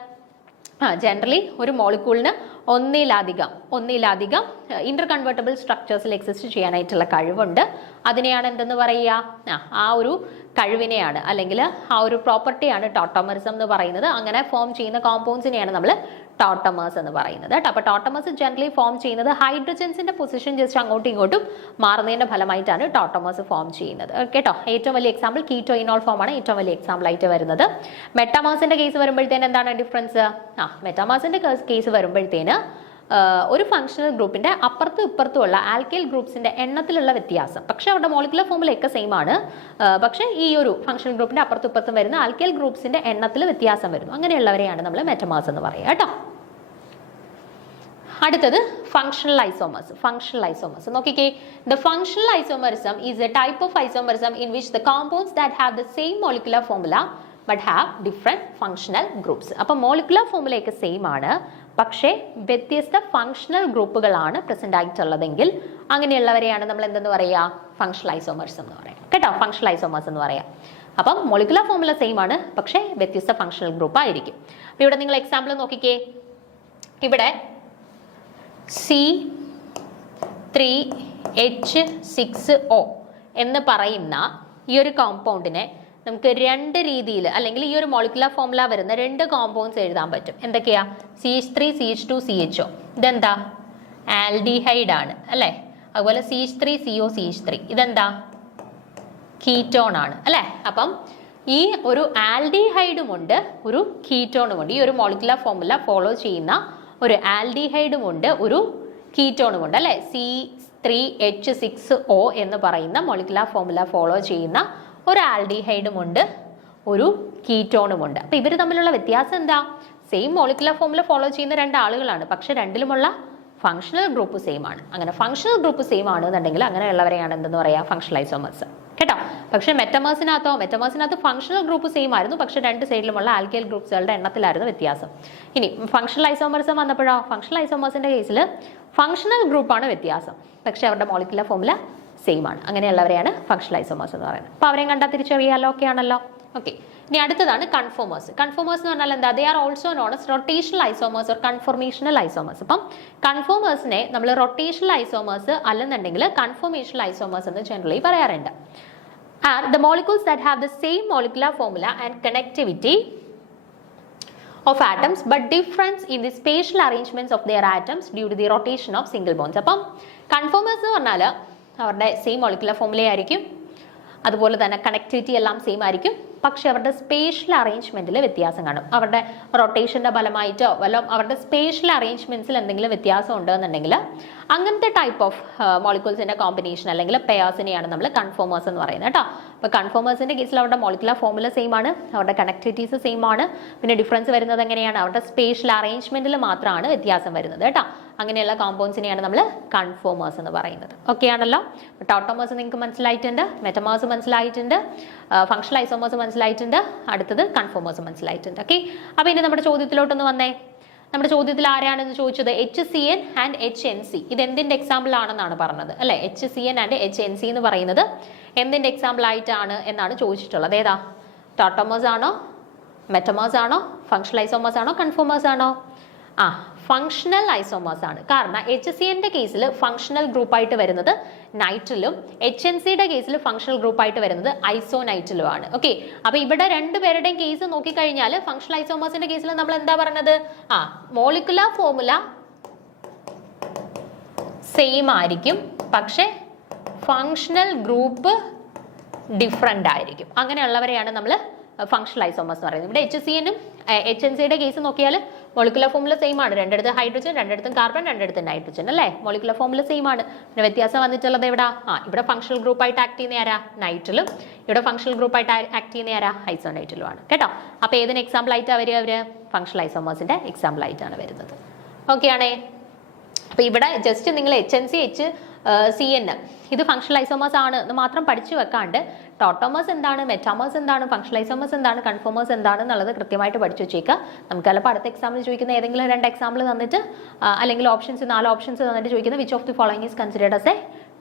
ജനറലി ഒരു മോളിക്യൂളിന് ഒന്നിലധികം ഇന്റർ കൺവേർട്ടബിൾ സ്ട്രക്ചേഴ്സിൽ എക്സിസ്റ്റ് ചെയ്യാനായിട്ടുള്ള കഴിവുണ്ട്. അതിനെയാണ് എന്തെന്ന് പറയുക? ആ ഒരു കഴിവിനെയാണ് അല്ലെങ്കിൽ ആ ഒരു പ്രോപ്പർട്ടിയാണ് ടോട്ടോമറിസം എന്ന് പറയുന്നത്. അങ്ങനെ ഫോം ചെയ്യുന്ന കോമ്പൗണ്ട്സിനെയാണ് നമ്മൾ ടോട്ടോമേഴ്സ് എന്ന് പറയുന്നത്. അപ്പോൾ ടോട്ടോമേഴ്സ് ജനറലി ഫോം ചെയ്യുന്നത് ഹൈഡ്രജൻസിന്റെ പൊസിഷൻ ജസ്റ്റ് അങ്ങോട്ടും ഇങ്ങോട്ടും മാറുന്നതിന്റെ ഫലമായിട്ടാണ് ടോട്ടോമേഴ്സ് ഫോം ചെയ്യുന്നത്. കേട്ടോ, ഏറ്റവും വലിയ എക്സാമ്പിൾ കീറ്റോ ഇനോൾ ഫോം ആണ് ഏറ്റവും വലിയ എക്സാമ്പിൾ ആയിട്ട് വരുന്നത്. മെറ്റാമേഴ്സിന്റെ കേസ് വരുമ്പോഴത്തേന് എന്താണ് ഡിഫറൻസ്? മെറ്റാമേഴ്സിന്റെ കേസ് വരുമ്പോഴത്തേന് ഒരു ഫംഗ്ഷണൽ ഗ്രൂപ്പിന്റെ അപ്പുറത്തും ഇപ്പുറത്തുമുള്ള ആൽക്കൈൽ ഗ്രൂപ്പ്സിന്റെ എണ്ണത്തിലുള്ള വ്യത്യാസം, പക്ഷെ അവരുടെ മോളിക്കുലർ ഫോർമുല ഒക്കെ സെയിം ആണ്, പക്ഷെ ഈ ഒരു ഫംഗ്ഷണൽ ഗ്രൂപ്പിന്റെ അപ്പുറത്തും ഇപ്പുറത്തും വരുന്ന ആൽക്കൈൽ ഗ്രൂപ്പ്സിന്റെ എണ്ണത്തിൽ വ്യത്യാസം വരുന്നു. അങ്ങനെയുള്ളവരെയാണ് നമ്മൾ മെറ്റമേഴ്സ് എന്ന് പറയുക കേട്ടോ. അടുത്തത് ഫങ്ഷണൽ ഐസോമേഴ്സ് നോക്കിക്കേ. The functional isomerism is a type of isomerism in which the compounds that have the same molecular formula but have different functional groups. അപ്പം മോളിക്കുലർ ഫോർമുലയൊക്കെ സെയിം ആണ്, പക്ഷേ വ്യത്യസ്ത ഫങ്ഷണൽ ഗ്രൂപ്പുകളാണ് പ്രസന്റ് ആയിട്ടുള്ളതെങ്കിൽ അങ്ങനെയുള്ളവരെയാണ് നമ്മൾ എന്തെന്ന് പറയുക, ഫങ്ഷണൽ ഐസോമേഴ്സ് എന്ന് പറയാം കേട്ടോ. ഫങ്ഷണൽ ഐസോമേഴ്സ് എന്ന് പറയാം. അപ്പം മോളിക്കുലർ ഫോർമുല സെയിം ആണ്, പക്ഷേ വ്യത്യസ്ത ഫങ്ഷണൽ ഗ്രൂപ്പ് ആയിരിക്കും. അപ്പൊ ഇവിടെ നിങ്ങൾ എക്സാമ്പിൾ നോക്കിക്കേ. ഇവിടെ C3H6O എന്ന് പറയുന്ന ഈ ഒരു കോമ്പൗണ്ടിനെ നമുക്ക് രണ്ട് രീതിയിൽ അല്ലെങ്കിൽ ഈ ഒരു മോളിക്കുലർ ഫോർമുല വരുന്ന രണ്ട് കോമ്പൗണ്ട്സ് എഴുതാൻ പറ്റും. എന്തൊക്കെയാ? CH3 CH2 CHO. ഇതെന്താ? ആൽഡിഹൈഡ് ആണ് അല്ലേ. അതുപോലെ CH3 CO CH3 ഇതെന്താ? കീറ്റോൺ ആണ് അല്ലേ. അപ്പം ഈ ഒരു ആൽഡിഹൈഡും ഉണ്ട്, ഒരു കീറ്റോണും ഉണ്ട്. ഈ ഒരു മോളിക്കുലർ ഫോർമുല ഫോളോ ചെയ്യുന്ന ഒരു ആൽഡിഹൈഡും ഉണ്ട്, ഒരു കീറ്റോണും ഉണ്ട് അല്ലേ. C3H6O എന്ന് പറയുന്ന മോളിക്കുലർ ഫോർമുല ഫോളോ ചെയ്യുന്ന ഒരു ആൽഡിഹൈഡും ഉണ്ട്, ഒരു കീറ്റോണും ഉണ്ട്. അപ്പൊ ഇവർ തമ്മിലുള്ള വ്യത്യാസം എന്താ? സെയിം മോളിക്കുലർ ഫോർമുല ഫോളോ ചെയ്യുന്ന രണ്ട് ആളുകളാണ്, പക്ഷെ രണ്ടിലുമുള്ള ഫങ്ഷണൽ ഗ്രൂപ്പ് സെയിം ആണ്. അങ്ങനെ ഫങ്ഷണൽ ഗ്രൂപ്പ് സെയിം ആണെന്നുണ്ടെങ്കിൽ അങ്ങനെയുള്ളവരെയാണ് എന്തെന്ന് പറയാ, ഫങ്ഷണൽ ഐസോമേഴ്സ് കേട്ടോ. പക്ഷെ മെറ്റമേഴ്സിനകത്ത് ഫങ്ഷണൽ ഗ്രൂപ്പ് സെയിം ആയിരുന്നു, പക്ഷെ രണ്ട് സൈഡിലുമുള്ള ആൽക്കൈൽ ഗ്രൂപ്പ്സുകളുടെ എണ്ണത്തിലായിരുന്നു വ്യത്യാസം. ഇനി ഫങ്ഷണൽ ഐസോമേഴ്സ് വന്നപ്പോഴോ, ഫങ്ഷണൽ ഐസോമേഴ്സിന്റെ കേസിൽ ഫങ്ഷണൽ ഗ്രൂപ്പാണ് വ്യത്യാസം, പക്ഷെ അവരുടെ മോളിക്കുലർ ഫോർമുല സെയിം ആണ്. അങ്ങനെയുള്ളവരെയാണ് ഫങ്ഷണൽ ഐസോമേഴ്സ് എന്ന് പറയുന്നത്. അപ്പോൾ അവരെയും കണ്ടാൽ തിരിച്ചറിയാലോ. ഓക്കെ ആണല്ലോ. ഓക്കെ, ഇനി അടുത്തതാണ് കൺഫോമേഴ്സ്. കൺഫോമേഴ്സ് എന്ന് പറഞ്ഞാൽ എന്താ? They are also known as rotational isomers or conformational isomers. അപ്പം കൺഫോമേഴ്സിനെ നമ്മൾ റൊട്ടേഷണൽ ഐസോമേഴ്സ് അല്ലെന്നുണ്ടെങ്കിൽ കൺഫോർമേഷണൽ ഐസോമേഴ്സ് എന്ന് ജനറലി പറയാറുണ്ട്. Are the molecules that have the same molecular formula and connectivity of atoms but difference in the spatial arrangements of their atoms due to the rotation of single bonds. അപ്പം conformers എന്ന് പറഞ്ഞാൽ അവരുടെ same molecular formula ആയിരിക്കും, അതുപോലെ തന്നെ connectivity എല്ലാം same ആയിരിക്കും, പക്ഷെ അവരുടെ സ്പേഷ്യൽ അറേഞ്ച്മെന്റിൽ വ്യത്യാസം കാണും. അവരുടെ റൊട്ടേഷന്റെ ഫലമായിട്ടോ വല്ല അവരുടെ സ്പേഷ്യൽ അറേഞ്ച്മെന്റ്സിൽ എന്തെങ്കിലും വ്യത്യാസം ഉണ്ടെന്നുണ്ടെങ്കിൽ അങ്ങനത്തെ ടൈപ്പ് ഓഫ് മോളിക്യൂൾസിന്റെ കോമ്പിനേഷൻ അല്ലെങ്കിൽ പെയർസിനെയാണ് നമ്മൾ കൺഫോമേഴ്സ് എന്ന് പറയുന്നത് കേട്ടോ. അപ്പോൾ കൺഫോമേഴ്സിന്റെ കേസിൽ അവരുടെ മോളിക്കുലർ ഫോർമുല സെയിം ആണ്, അവരുടെ കണക്ടിവിറ്റീസ് സെയിം ആണ്, പിന്നെ ഡിഫറൻസ് വരുന്നത് എങ്ങനെയാണ്? അവരുടെ സ്പേഷ്യൽ അറേഞ്ച്മെന്റിൽ മാത്രമാണ് വ്യത്യാസം വരുന്നത് കേട്ടോ. അങ്ങനെയുള്ള കോമ്പൗണ്ട്സിനെയാണ് നമ്മൾ കൺഫോമേഴ്സ് എന്ന് പറയുന്നത്. ഓക്കെ ആണല്ലോ. ടോട്ടോമേഴ്സ് നിങ്ങൾക്ക് മനസ്സിലായിട്ടുണ്ട്, മെറ്റമേഴ്സ് മനസ്സിലായിട്ടുണ്ട്, ഫങ്ഷണൽ ഐസോമേഴ്സ് മനസ്സിലായിട്ടുണ്ട്, അടുത്തത് കൺഫോമേഴ്സ് മനസ്സിലായിട്ടുണ്ട്. ഓക്കെ, അപ്പോൾ ഇനി നമ്മുടെ ചോദ്യത്തിലോട്ടൊന്ന് വന്നേ. നമ്മുടെ ചോദ്യത്തിൽ ആരാണെന്ന് ചോദിച്ചത്? HCN and HNC. ഇത് എന്തിന്റെ എക്സാമ്പിൾ ആണെന്നാണ് പറഞ്ഞത് അല്ലെ. HCN ആൻഡ് HNC എന്ന് പറയുന്നത് എന്തിന്റെ എക്സാമ്പിൾ ആയിട്ടാണ് എന്നാണ് ചോദിച്ചിട്ടുള്ളത്. ഏതാ? ടോട്ടോമേഴ്സ് ആണോ, മെറ്റമേഴ്സ് ആണോ, ഫങ്ഷണൽ ഐസോമേഴ്സ് ആണോ, കൺഫോമേഴ്സ് ആണോ? ഫങ്ഷണൽ ഐസോമേഴ്സ് ആണ്. കാരണം HCNന്റെ കേസിൽ ഫങ്ഷണൽ ഗ്രൂപ്പായിട്ട് വരുന്നത് നൈട്രിലും HNCയുടെ കേസിൽ ഫങ്ഷണൽ ഗ്രൂപ്പായിട്ട് വരുന്നത് ഐസോനൈട്രിലുമാണ്. ഓക്കെ, അപ്പൊ ഇവിടെ രണ്ടുപേരുടെയും കേസ് നോക്കിക്കഴിഞ്ഞാൽ ഫങ്ഷണൽ ഐസോമേഴ്സിന്റെ കേസിൽ നമ്മൾ എന്താ പറഞ്ഞത്? മോളിക്കുലർ ഫോർമുല സെയിം ആയിരിക്കും, പക്ഷെ ഫങ്ഷണൽ ഗ്രൂപ്പ് ഡിഫറെന്റ് ആയിരിക്കും. അങ്ങനെയുള്ളവരെയാണ് നമ്മൾ ഫങ്ഷണൽ ഐസോമേഴ്സ് എന്ന് പറയുന്നത്. ഇവിടെ HCNനും HNCയുടെ കേസ് നോക്കിയാൽ മോളിക്കുലർ ഫോർമുല സെയിം ആണ്. രണ്ടിടത്ത് ഹൈഡ്രജൻ, രണ്ടിടത്തും കാർബൺ, രണ്ടിടത്തും നൈട്രജൻ അല്ലേ. മോളിക്കുലർ ഫോർമുല സെയിം ആണ്. പിന്നെ വ്യത്യാസം വന്നിട്ടുള്ളത് എവിടെ? ഇവിടെ ഫങ്ഷണൽ ഗ്രൂപ്പായിട്ട് ആക്ട് ചെയ്യുന്ന ആരാ? നൈട്രിലും. ഇവിടെ ഫങ്ഷണൽ ഗ്രൂപ്പായിട്ട് ആക്ട് ചെയ്യുന്ന ആരാ? ഐസോനൈട്രിലും ആണ് കേട്ടോ. അപ്പോൾ ഏതിന് എക്സാമ്പിൾ ആയിട്ടാണ് വരിക? അവര് ഫങ്ഷണൽ ഐസോമേഴ്സിന്റെ എക്സാമ്പിൾ ആയിട്ടാണ് വരുന്നത്. ഓക്കെ ആണേ. അപ്പോൾ ഇവിടെ ജസ്റ്റ് നിങ്ങൾ HNC HCN ഇത് ഫങ്ഷണൽ ഐസോമേഴ്സ് ആണ് എന്ന് മാത്രം പഠിച്ചു വെക്കാണ്ട് ടോട്ടോമേഴ്സ് എന്താണ്, മെറ്റാമേഴ്സ് എന്താണ്, ഫങ്ഷണൽ ഐസോമേഴ്സ് എന്താണ്, കൺഫോമേഴ്സ് എന്താണ് എന്നുള്ളത് കൃത്യമായിട്ട് പഠിച്ചു വെച്ചേക്കുക. നമുക്ക് ചിലപ്പോൾ അടുത്ത എക്സാമിൽ ചോദിക്കുന്ന ഏതെങ്കിലും രണ്ട് എക്സാമ്പിൾ തന്നിട്ട് അല്ലെങ്കിൽ ഓപ്ഷൻസ് 4 ഓപ്ഷൻസ് തന്നിട്ട് ചോദിക്കുന്ന which of the following is considered as a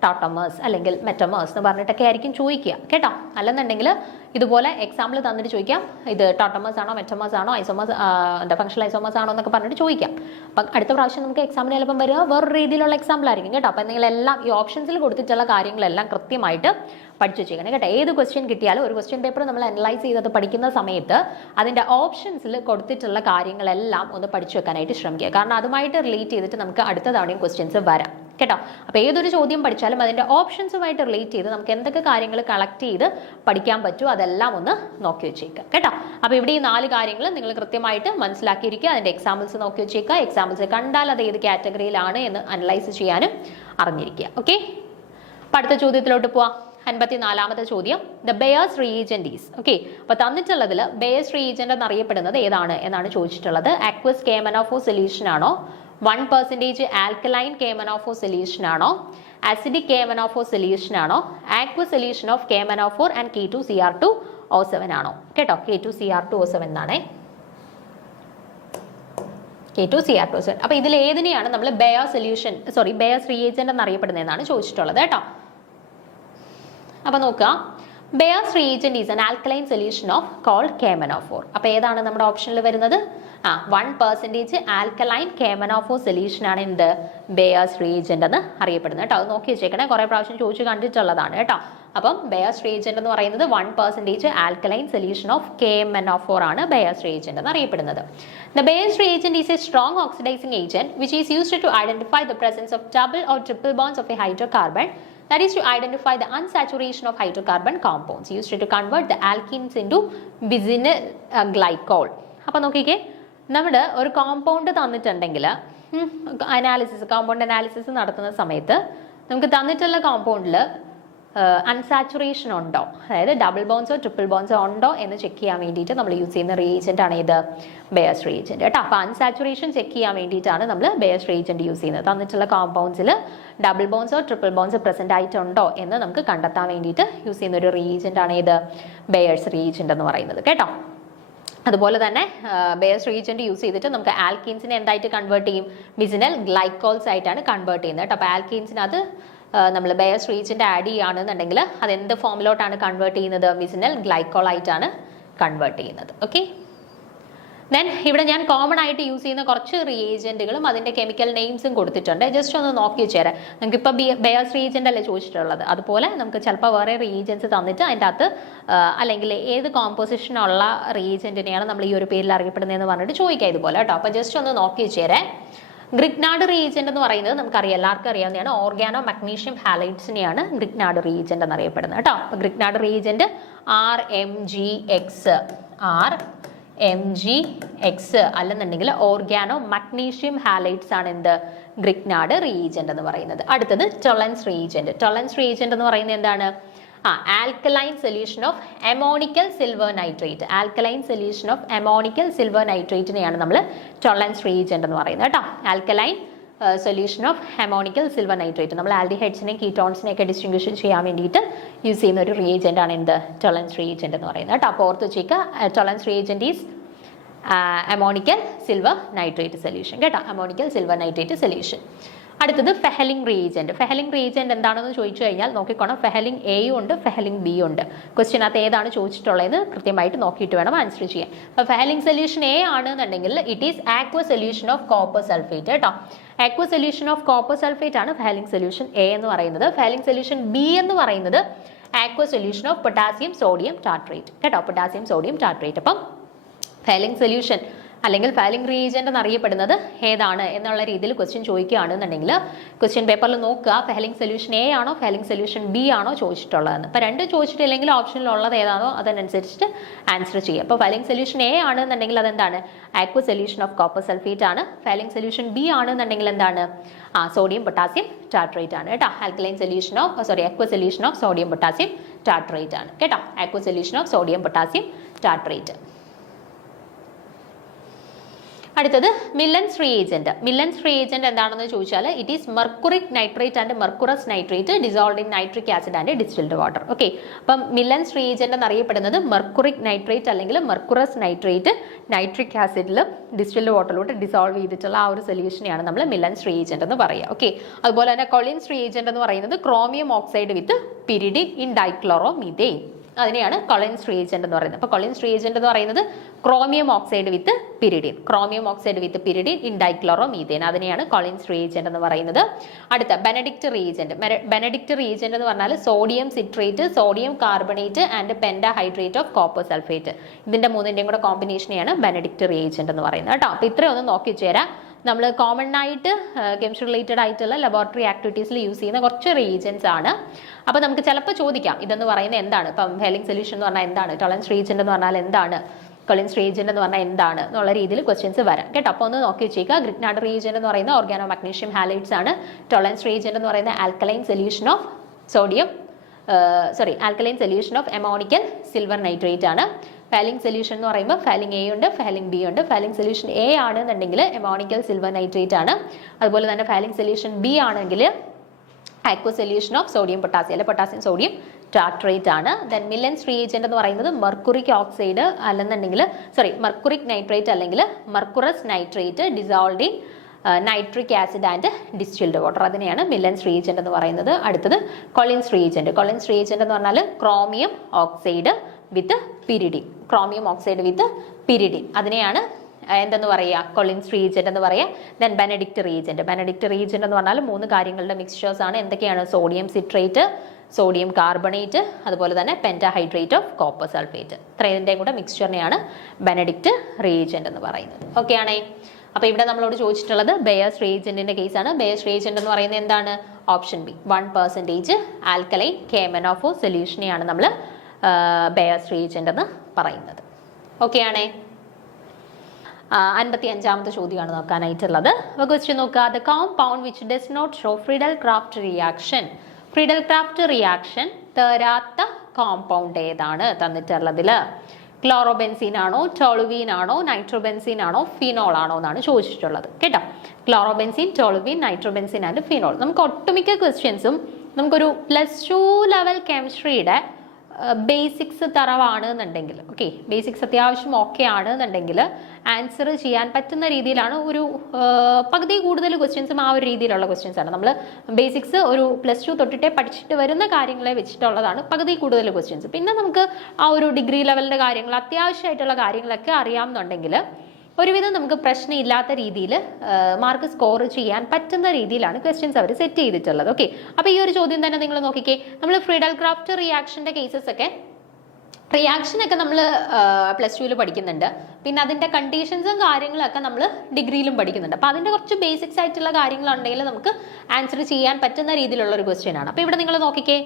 tautomers അല്ലെങ്കിൽ മെറ്റമേഴ്സ് എന്ന് പറഞ്ഞിട്ടൊക്കെ ആയിരിക്കും ചോദിക്കുക കേട്ടോ. അല്ലെന്നുണ്ടെങ്കിൽ ഇതുപോലെ എക്സാമ്പിൾ തന്നിട്ട് ചോദിക്കാം ഇത് ടോട്ടോമേഴ്സ് ആണോ, മെറ്റമേഴ്സ് ആണോ, ഐസോമേഴ്സ് ഫങ്ഷണൽ ഐസോമേഴ്സ് ആണോ എന്നൊക്കെ പറഞ്ഞിട്ട് ചോദിക്കാം. അപ്പം അടുത്ത പ്രാവശ്യം നമുക്ക് എക്സാമിന് ചിലപ്പം വരിക വേറൊരു രീതിയിലുള്ള എക്സാമ്പിൾ ആയിരിക്കും കേട്ടോ. അപ്പം നിങ്ങളെല്ലാം ഈ ഓപ്ഷൻസിൽ കൊടുത്തിട്ടുള്ള കാര്യങ്ങളെല്ലാം കൃത്യമായിട്ട് പഠിച്ചു വെച്ചേക്കണം കേട്ടോ. ഏത് ക്വസ്റ്റ്യൻ കിട്ടിയാലും ഒരു ക്വസ്റ്റ്യൻ പേപ്പർ നമ്മൾ അനലൈസ് ചെയ്തത് പഠിക്കുന്ന സമയത്ത് അതിൻ്റെ ഓപ്ഷൻസിൽ കൊടുത്തിട്ടുള്ള കാര്യങ്ങളെല്ലാം ഒന്ന് പഠിച്ചു വെക്കാനായിട്ട് ശ്രമിക്കുക. കാരണം അതുമായിട്ട് റിലേറ്റ് ചെയ്തിട്ട് നമുക്ക് അടുത്ത തവണയും ക്വസ്റ്റ്യൻസ് വരാം കേട്ടോ. അപ്പോൾ ഏതൊരു ചോദ്യം പഠിച്ചാലും അതിൻ്റെ ഓപ്ഷൻസുമായിട്ട് റിലേറ്റ് ചെയ്ത് നമുക്ക് എന്തൊക്കെ കാര്യങ്ങൾ കളക്ട് ചെയ്ത് പഠിക്കാൻ പറ്റുമോ അതെല്ലാം ഒന്ന് നോക്കി വെച്ചേക്കുക കേട്ടോ. അപ്പോൾ ഇവിടെ ഈ 4 കാര്യങ്ങൾ നിങ്ങൾ കൃത്യമായിട്ട് മനസ്സിലാക്കിയിരിക്കുക. അതിൻ്റെ എക്സാമ്പിൾസ് നോക്കി വെച്ചേക്കുക. എക്സാമ്പിൾസ് കണ്ടാൽ അത് ഏത് കാറ്റഗറിയിലാണ് എന്ന് അനലൈസ് ചെയ്യാനും അറിഞ്ഞിരിക്കുക. ഓക്കെ, അപ്പോൾ അടുത്ത ചോദ്യത്തിലോട്ട് പോവാം. 54ാമത്തെ ചോദ്യം, the bears reagent is. Okay, അപ്പോൾ തന്നിട്ടുള്ളതിൽ ബെയേഴ്സ് റീജന്റ് എന്നറിയപ്പെടുന്നത് ഏതാണ് എന്നാണ് ചോദിച്ചിട്ടുള്ളത്. അക്വസ് കേമനോഫോ സൊല്യൂഷൻ ആണോ, 1% ആൽക്കലൈൻ KMnO4 സൊല്യൂഷൻ ആണോ, അസിഡിക് KMnO4 സൊല്യൂഷൻ ആണോ, ആക്വ solution of KMnO4 and K2Cr2O7 ആണോ? കേട്ടോ, K2Cr2O7 എന്നാണേ, K2Cr2O7. അപ്പോൾ ഇതിൽ ഏതിനെയാണ് നമ്മൾ ബെയർസ് റിയേജന്റ് എന്നറിയപ്പെടുന്നതെന്നാണ് ചോദിച്ചിട്ടുള്ളത് കേട്ടോ. അപ്പോൾ നോക്കുക, Baeyer's reagent is an alkaline solution of cold KMnO4. അപ്പോൾ ഏതാണ് നമ്മുടെ ഓപ്ഷനിൽ വരുന്നത്? 1% ആൽക്കലൈൻ KMnO4 സൊല്യൂഷൻ ആണ് എന്ത് ബെയർസ് റിയേജന്റ് എന്ന് അറിയപ്പെടുന്നത് കേട്ടോ. അത് നോക്കി വെച്ചേക്കണേ, കുറേ പ്രാവശ്യം ചോദിച്ചു കണ്ടിട്ടുള്ളതാണ് കേട്ടോ. അപ്പം ബെയർസ് റിയേജന്റ് എന്ന് പറയുന്നത് 1% ആൽക്കലൈൻ സൊല്യൂഷൻ ഓഫ് KMnO4 ആണ് ബെയർസ് റിയേജന്റ് എന്ന് അറിയപ്പെടുന്നത്. The Bayes reagent is a strong oxidizing agent which is used to identify the presence of double or triple bonds of a hydrocarbon, that is to identify the unsaturation of hydrocarbon compounds used to convert the alkenes into vinyl glycol. അപ്പോൾ നോക്കിക്കേ, നമ്മുടെ ഒരു compound തന്നിട്ടുണ്ടെങ്കിൽ compound analysis നടത്തുന്ന സമയത്ത് നമുക്ക് തന്നിട്ടുള്ള കോമ്പൗണ്ടിൽ അൺസാച്ചുറേഷൻ ഉണ്ടോ, അതായത് ഡബിൾ ബോൺസോ ട്രിപ്പിൾ ബോൺസോ ഉണ്ടോ എന്ന് ചെക്ക് ചെയ്യാൻ വേണ്ടിയിട്ട് നമ്മൾ യൂസ് ചെയ്യുന്ന റിയേജന്റ് ആണ് ഇത് ബെയർസ് റിയേജന്റ് കേട്ടോ. അപ്പോൾ അൺസാച്ചുറേഷൻ ചെക്ക് ചെയ്യാൻ വേണ്ടിയിട്ടാണ് നമ്മൾ ബെയർസ് റിയേജന്റ് യൂസ് ചെയ്യുന്നത്. തന്നിട്ടുള്ള കോമ്പൗണ്ട്സിൽ ഡബിൾ ബോൺസോ ട്രിപ്പിൾ ബോൺസോ പ്രസന്റ് ആയിട്ടുണ്ടോ എന്ന് നമുക്ക് കണ്ടെത്താൻ വേണ്ടിയിട്ട് യൂസ് ചെയ്യുന്ന ഒരു റിയേജന്റ് ആണ് ഇത് ബെയർസ് റിയേജന്റ് എന്ന് പറയുന്നത് കേട്ടോ. അതുപോലെ തന്നെ ബെയർസ് റിയേജന്റ് യൂസ് ചെയ്തിട്ട് നമുക്ക് ആൽക്കീൻസിനെ എന്തായിട്ട് കൺവേർട്ട് ചെയ്യും? വിസിനൽ ഗ്ലൈക്കോൾസ് ആയിട്ടാണ് കൺവേർട്ട് ചെയ്യുന്നത് കേട്ടോ. അപ്പോൾ ആൽക്കീൻസിനകത്ത് നമ്മൾ ബെയർസ് റിയേജന്റ് ആഡ് ചെയ്യുകയാണെന്നുണ്ടെങ്കിൽ അത് എന്ത് ഫോമിലോട്ടാണ് കൺവേർട്ട് ചെയ്യുന്നത്? വിസിനൽ ഗ്ലൈക്കോൾ ആയിട്ടാണ് കൺവേർട്ട് ചെയ്യുന്നത്. ഓക്കെ, ദെൻ ഇവിടെ ഞാൻ കോമൺ ആയിട്ട് യൂസ് ചെയ്യുന്ന കുറച്ച് റിയേജന്റുകളും അതിന്റെ കെമിക്കൽ നെയിംസും കൊടുത്തിട്ടുണ്ട്. ജസ്റ്റ് ഒന്ന് നോക്കി വെച്ചേരാം. നമുക്ക് ഇപ്പോൾ ബെയർസ് റിയേജന്റ് അല്ലേ ചോദിച്ചിട്ടുള്ളത്, അതുപോലെ നമുക്ക് ചിലപ്പോൾ വേറെ റിയേജൻസ് തന്നിട്ട് അതിൻ്റെ അകത്ത് അല്ലെങ്കിൽ ഏത് കോമ്പോസിഷനുള്ള റിയേജന്റിനെയാണ് നമ്മൾ ഈ ഒരു പേരിൽ അറിയപ്പെടുന്നതെന്ന് പറഞ്ഞിട്ട് ചോദിക്കാം ഇതുപോലെ കേട്ടോ. അപ്പോൾ ജസ്റ്റ് ഒന്ന് നോക്കി വെച്ചേരേ. ഗ്രിഗ്നാർഡ് റിയേജന്റ് എന്ന് പറയുന്നത് നമുക്കറിയാം, എല്ലാവർക്കും അറിയാവുന്നതാണ്. ഓർഗാനോ മഗ്നീഷ്യം ഹാലൈഡ്സിനെയാണ് ഗ്രിഗ്നാർഡ് റിയേജന്റ് എന്നറിയപ്പെടുന്നത് കേട്ടോ. അപ്പോൾ ഗ്രിഗ്നാർഡ് റിയേജന്റ് RMGX അല്ലെന്നുണ്ടെങ്കിൽ ഓർഗാനോ മഗ്നീഷ്യം ഹാലൈഡ്സ് ആണ് എന്ത് ഗ്രിഗ്നാർഡ് റിയേജന്റ് എന്ന് പറയുന്നത്. അടുത്തത് ടൊളൻസ് റിയേജന്റ്. ടൊളൻസ് റിയേജന്റ് എന്ന് പറയുന്നത് എന്താണ്? Alkaline solution of ammoniacal silver nitrate. Alkaline solution of ammoniacal silver നൈട്രേറ്റിനെയാണ് നമ്മൾ ടൊളൻസ് റിയേജന്റ് എന്ന് പറയുന്നത് കേട്ടോ. Alkaline solution of ammoniacal silver nitrate. നമ്മൾ ആൽഡിഹൈഡ്സിനെയും കീറ്റോൺസിനെയും ഒക്കെ ഡിസ്റ്റിങ്വിഷൻ ചെയ്യാൻ വേണ്ടിയിട്ട് യൂസ് ചെയ്യുന്ന ഒരു റിയേജന്റ് ആണ് എന്ത് ടൊളൻസ് റിയേജന്റ് എന്ന് പറയുന്നത് കേട്ടോ. അപ്പോൾ ഓർത്ത് വെച്ചേക്കുക, Tollens reagent is ammoniacal silver nitrate solution കേട്ടോ. Ammoniacal silver nitrate solution. അടുത്തത് ഫെഹലിംഗ് റിയേജന്റ്. ഫെഹലിംഗ് റിയേജന്റ് എന്താണെന്ന് ചോദിച്ചു കഴിഞ്ഞാൽ നോക്കിക്കോണം, ഫെഹലിംഗ് എയും ഉണ്ട് ഫെഹലിംഗ് ബി ഉണ്ട്. ക്വസ്റ്റ്യനകത്ത് ഏതാണ് ചോദിച്ചിട്ടുള്ളതെന്ന് കൃത്യമായിട്ട് നോക്കിയിട്ട് വേണം ആൻസർ ചെയ്യാൻ. അപ്പോൾ ഫെഹലിംഗ് സൊല്യൂഷൻ എ ആണെന്നുണ്ടെങ്കിൽ it is aqua solution of copper sulphate കേട്ടോ. Aqua solution of copper sulphate ആണ് ഫെഹലിംഗ് സൊല്യൂഷൻ എ എന്ന് പറയുന്നത്. ഫെഹലിംഗ് സൊല്യൂഷൻ ബി എന്ന് പറയുന്നത് aqua solution of potassium sodium tartrate കേട്ടോ. Potassium sodium tartrate. അപ്പം ഫെഹലിംഗ് സൊല്യൂഷൻ അല്ലെങ്കിൽ ഫെഹലിംഗ് റിയേജന്റ് എന്നറിയപ്പെടുന്നത് ഏതാണ് എന്നുള്ള രീതിയിൽ ക്വസ്റ്റ്യൻ ചോദിക്കുകയാണെന്നുണ്ടെങ്കിൽ ക്വസ്റ്റ്യൻ പേപ്പറിൽ നോക്കുക, ഫെഹലിംഗ് സൊല്യൂഷൻ എ ആണോ ഫെഹലിംഗ് സൊല്യൂഷൻ ബി ആണോ ചോദിച്ചിട്ടുള്ളതെന്ന്. അപ്പോൾ രണ്ടും ചോദിച്ചിട്ടില്ലെങ്കിൽ ഓപ്ഷനിലുള്ളത് ഏതാണോ അതിനനുസരിച്ചിട്ട് ആൻസർ ചെയ്യുക. അപ്പോൾ ഫെഹലിംഗ് സൊല്യൂഷൻ എ ആണെന്നുണ്ടെങ്കിൽ അതെന്താണ്? ആക്വ സൊല്യൂഷൻ ഓഫ് കോപ്പർ സൾഫേറ്റ് ആണ്. ഫെഹലിംഗ് സൊല്യൂഷൻ ബി ആണെന്നുണ്ടെങ്കിൽ എന്താണ്? സോഡിയം പൊട്ടാസ്യം ടാർട്രേറ്റ് ആണ് കേട്ടോ. Alkaline solution of aqua solution of sodium potassium tartrate ആണ് കേട്ടോ. Aqua solution of sodium potassium tartrate. അടുത്തത് മില്ലൻസ് റിയേജന്റ്. മില്ലൻസ് റിയേജന്റ് എന്താണെന്ന് ചോദിച്ചാൽ it is mercuric nitrate and mercurous nitrate dissolved in nitric acid and distilled water. Okay, അപ്പം Millon's reagent എന്നറിയപ്പെടുന്നത് mercuric nitrate അല്ലെങ്കിൽ mercurous nitrate nitric ആസിഡിൽ distilled വാട്ടറിലൂടെ dissolve ചെയ്തിട്ടുള്ള ആ ഒരു സൊല്യൂഷനെയാണ് നമ്മൾ മില്ലൻസ് റിയേജന്റ് എന്ന് പറയുക. ഓക്കെ, അതുപോലെ തന്നെ കൊളിൻസ് റിയേജന്റ് എന്ന് പറയുന്നത് chromium oxide with pyridine in ഡൈക്ലോറോമീഥെയ്ൻ, അതിനെയാണ് കൊളിൻസ് റിയേജന്റ് എന്ന് പറയുന്നത്. അപ്പോൾ കൊളിൻസ് റിയേജന്റ് എന്ന് പറയുന്നത് chromium oxide with pyridine, chromium oxide with pyridine in dichloromethane, അതിനെയാണ് കൊളിൻസ് റിയേജന്റ് എന്ന് പറയുന്നത്. അടുത്ത ബെനഡിക്റ്റ് റിയേജന്റ്. ബെനഡിക്റ്റ് റിയേജന്റ് എന്ന് പറഞ്ഞാൽ sodium citrate, sodium carbonate and pentahydrate of copper sulphate, ഇതിന്റെ മൂന്നിന്റെയും കൂടെ കോമ്പിനേഷനെയാണ് ബെനഡിക്റ്റ് റിയേജന്റ് എന്ന് പറയുന്നത് കേട്ടോ. അപ്പോൾ ഇത്രയൊന്ന് നോക്കി ചേരാം. നമ്മൾ കോമൺ ആയിട്ട് കെമിസ്ട്രി റിലേറ്റഡ് ആയിട്ടുള്ള ലബോറട്ടറി ആക്ടിവിറ്റീസിൽ യൂസ് ചെയ്യുന്ന കുറച്ച് റിയേജൻസ് ആണ്. അപ്പോൾ നമുക്ക് ചിലപ്പോൾ ചോദിക്കാം ഇതെന്ന് പറയുന്നത് എന്താണ്, ഇപ്പം ഫെഹലിംഗ് സൊല്യൂഷൻ എന്ന് പറഞ്ഞാൽ എന്താണ്, ടൊളൻസ് റിയേജന്റ് എന്ന് പറഞ്ഞാൽ എന്താണ്, കൊളിൻസ് റിയേജന്റ് എന്ന് പറഞ്ഞാൽ എന്താണ് എന്നുള്ള രീതിയിൽ ക്വസ്റ്റ്യൻസ് വരാം കേട്ടോ. അപ്പോൾ ഒന്ന് നോക്കി വെച്ചേക്കുക. ഗ്രിഗ്നാർഡ് റിയേജന്റ് എന്ന് പറയുന്നത് ഓർഗാനോ മഗ്നീഷ്യം ഹാലൈഡ്സ് ആണ്. ടൊളൻസ് റിയേജന്റ് എന്ന് പറയുന്നത് alkaline solution of alkaline solution of ammoniacal silver nitrate ആണ്. ഫാലിംഗ് സൊല്യൂഷൻ എന്ന് പറയുമ്പോൾ ഫാലിംഗ് എ ഉണ്ട്, ഫാലിംഗ് ബി ഉണ്ട്. ഫാലിംഗ് സൊല്യൂഷൻ എ ആണെന്നുണ്ടെങ്കിൽ അമോണിക്കൽ സിൽവർ നൈട്രേറ്റ് ആണ്. അതുപോലെ തന്നെ ഫാലിംഗ് സൊല്യൂഷൻ ബി ആണെങ്കിൽ aqua solution of sodium potassium അല്ലെ പൊട്ടാസ്യം സോഡിയം ടാർട്രേറ്റ് ആണ്. ദെൻ മില്ലൻസ് റിയേജന്റ് എന്ന് പറയുന്നത് മെർക്കുറിക് ഓക്സൈഡ് അല്ലെന്നുണ്ടെങ്കിൽ മെർക്കുറിക് നൈട്രേറ്റ് അല്ലെങ്കിൽ mercurous nitrate dissolved in nitric acid and distilled water, അതിനെയാണ് മില്ലൻസ് റിയേജന്റ് എന്ന് പറയുന്നത്. അടുത്തത് കൊളിൻസ് റിയേജന്റ്. കൊളിൻസ് റിയേജന്റ് എന്ന് പറഞ്ഞാൽ chromium oxide with pyridine, chromium oxide with pyridine, അതിനെയാണ് എന്തെന്ന് പറയുക, കൊളിൻസ് റിയേജന്റ് എന്ന് പറയുക. Then Benedict reagent. Benedict reagent എന്ന് പറഞ്ഞാൽ 3 കാര്യങ്ങളുടെ മിക്സ്ചേഴ്സ് ആണ്. എന്തൊക്കെയാണ്? സോഡിയം സിട്രേറ്റ്, സോഡിയം കാർബണേറ്റ്, അതുപോലെ തന്നെ പെന്റാഹൈഡ്രേറ്റ് ഓഫ് കോപ്പർ സൾഫേറ്റ്. ഇത്രയും കൂടെ മിക്സ്ചറിനെയാണ് ബെനഡിക്റ്റ് റിയേജന്റ് എന്ന് പറയുന്നത്. ഓക്കെ ആണേ. അപ്പോൾ ഇവിടെ നമ്മളോട് ചോദിച്ചിട്ടുള്ളത് ബെയേഴ്സ് റിയേജന്റിന്റെ കേസാണ്. ബെയേഴ്സ് റിയേജന്റ് എന്ന് പറയുന്നത് എന്താണ്? ഓപ്ഷൻ ബി, 1% ആൽക്കലൈൻ KMnO4 സൊല്യൂഷനെയാണ് നമ്മൾ ബെയേഴ്സ് റിയേജന്റ് എന്ന് പറയുന്നത്. ഓക്കെ ആണേ. 55ാമത്തെ ചോദ്യമാണ് നോക്കാനായിട്ടുള്ളത്. ക്വസ്റ്റ്യൻ നോക്കുക. The compound which does not show Friedel Crafts reaction. Friedel Crafts reaction തരാത്ത കോമ്പൗണ്ട് ഏതാണ് തന്നിട്ടുള്ളതിൽ? ക്ലോറോബെൻസീൻ ആണോ, ടോളുവീൻ ആണോ, നൈട്രോബെൻസീൻ ആണോ, ഫിനോൾ ആണോ എന്നാണ് ചോദിച്ചിട്ടുള്ളത് കേട്ടോ. Chlorobenzene, toluene, nitrobenzene and phenol. നമുക്ക് ഒട്ടുമിക്ക ക്വസ്റ്റ്യൻസും നമുക്കൊരു +2 ലെവൽ കെമിസ്ട്രിയുടെ ബേസിക്സ് തറവാണ് എന്നുണ്ടെങ്കിൽ, ഓക്കെ, ബേസിക്സ് അത്യാവശ്യം ഓക്കെ ആണ് എന്നുണ്ടെങ്കിൽ ആൻസർ ചെയ്യാൻ പറ്റുന്ന രീതിയിലാണ് ഒരു പകുതി കൂടുതൽ ക്വസ്റ്റ്യൻസും ആ ഒരു രീതിയിലുള്ള ക്വസ്റ്റ്യൻസ് ആണ്. നമ്മൾ ബേസിക്സ് ഒരു +2 തൊട്ടിട്ടേ പഠിച്ചിട്ട് വരുന്ന കാര്യങ്ങളെ വെച്ചിട്ടുള്ളതാണ് പകുതി കൂടുതൽ ക്വസ്റ്റ്യൻസ്. പിന്നെ നമുക്ക് ആ ഒരു ഡിഗ്രി ലെവലിൻ്റെ കാര്യങ്ങൾ, അത്യാവശ്യമായിട്ടുള്ള കാര്യങ്ങളൊക്കെ അറിയാമെന്നുണ്ടെങ്കിൽ ഒരുവിധം നമുക്ക് പ്രശ്നമില്ലാത്ത രീതിയിൽ മാർക്ക് സ്കോർ ചെയ്യാൻ പറ്റുന്ന രീതിയിലാണ് ക്വസ്റ്റ്യൻസ് അവർ സെറ്റ് ചെയ്തിട്ടുള്ളത്. ഓക്കെ, അപ്പോൾ ഈ ഒരു ചോദ്യം തന്നെ നിങ്ങൾ നോക്കിക്കേ. നമ്മൾ ഫ്രീഡൽ ക്രാഫ്റ്റ് റിയാക്ഷൻ്റെ കേസസ് ഒക്കെ, റിയാക്ഷനൊക്കെ നമ്മൾ +2 പഠിക്കുന്നുണ്ട്. പിന്നെ അതിൻ്റെ കണ്ടീഷൻസും കാര്യങ്ങളൊക്കെ നമ്മൾ ഡിഗ്രിയിലും പഠിക്കുന്നുണ്ട്. അപ്പോൾ അതിൻ്റെ കുറച്ച് ബേസിക്സ് ആയിട്ടുള്ള കാര്യങ്ങളുണ്ടെങ്കിൽ നമുക്ക് ആൻസർ ചെയ്യാൻ പറ്റുന്ന രീതിയിലുള്ള ഒരു ക്വസ്റ്റ്യൻ ആണ്. അപ്പോൾ ഇവിടെ നിങ്ങൾ നോക്കിക്കേ.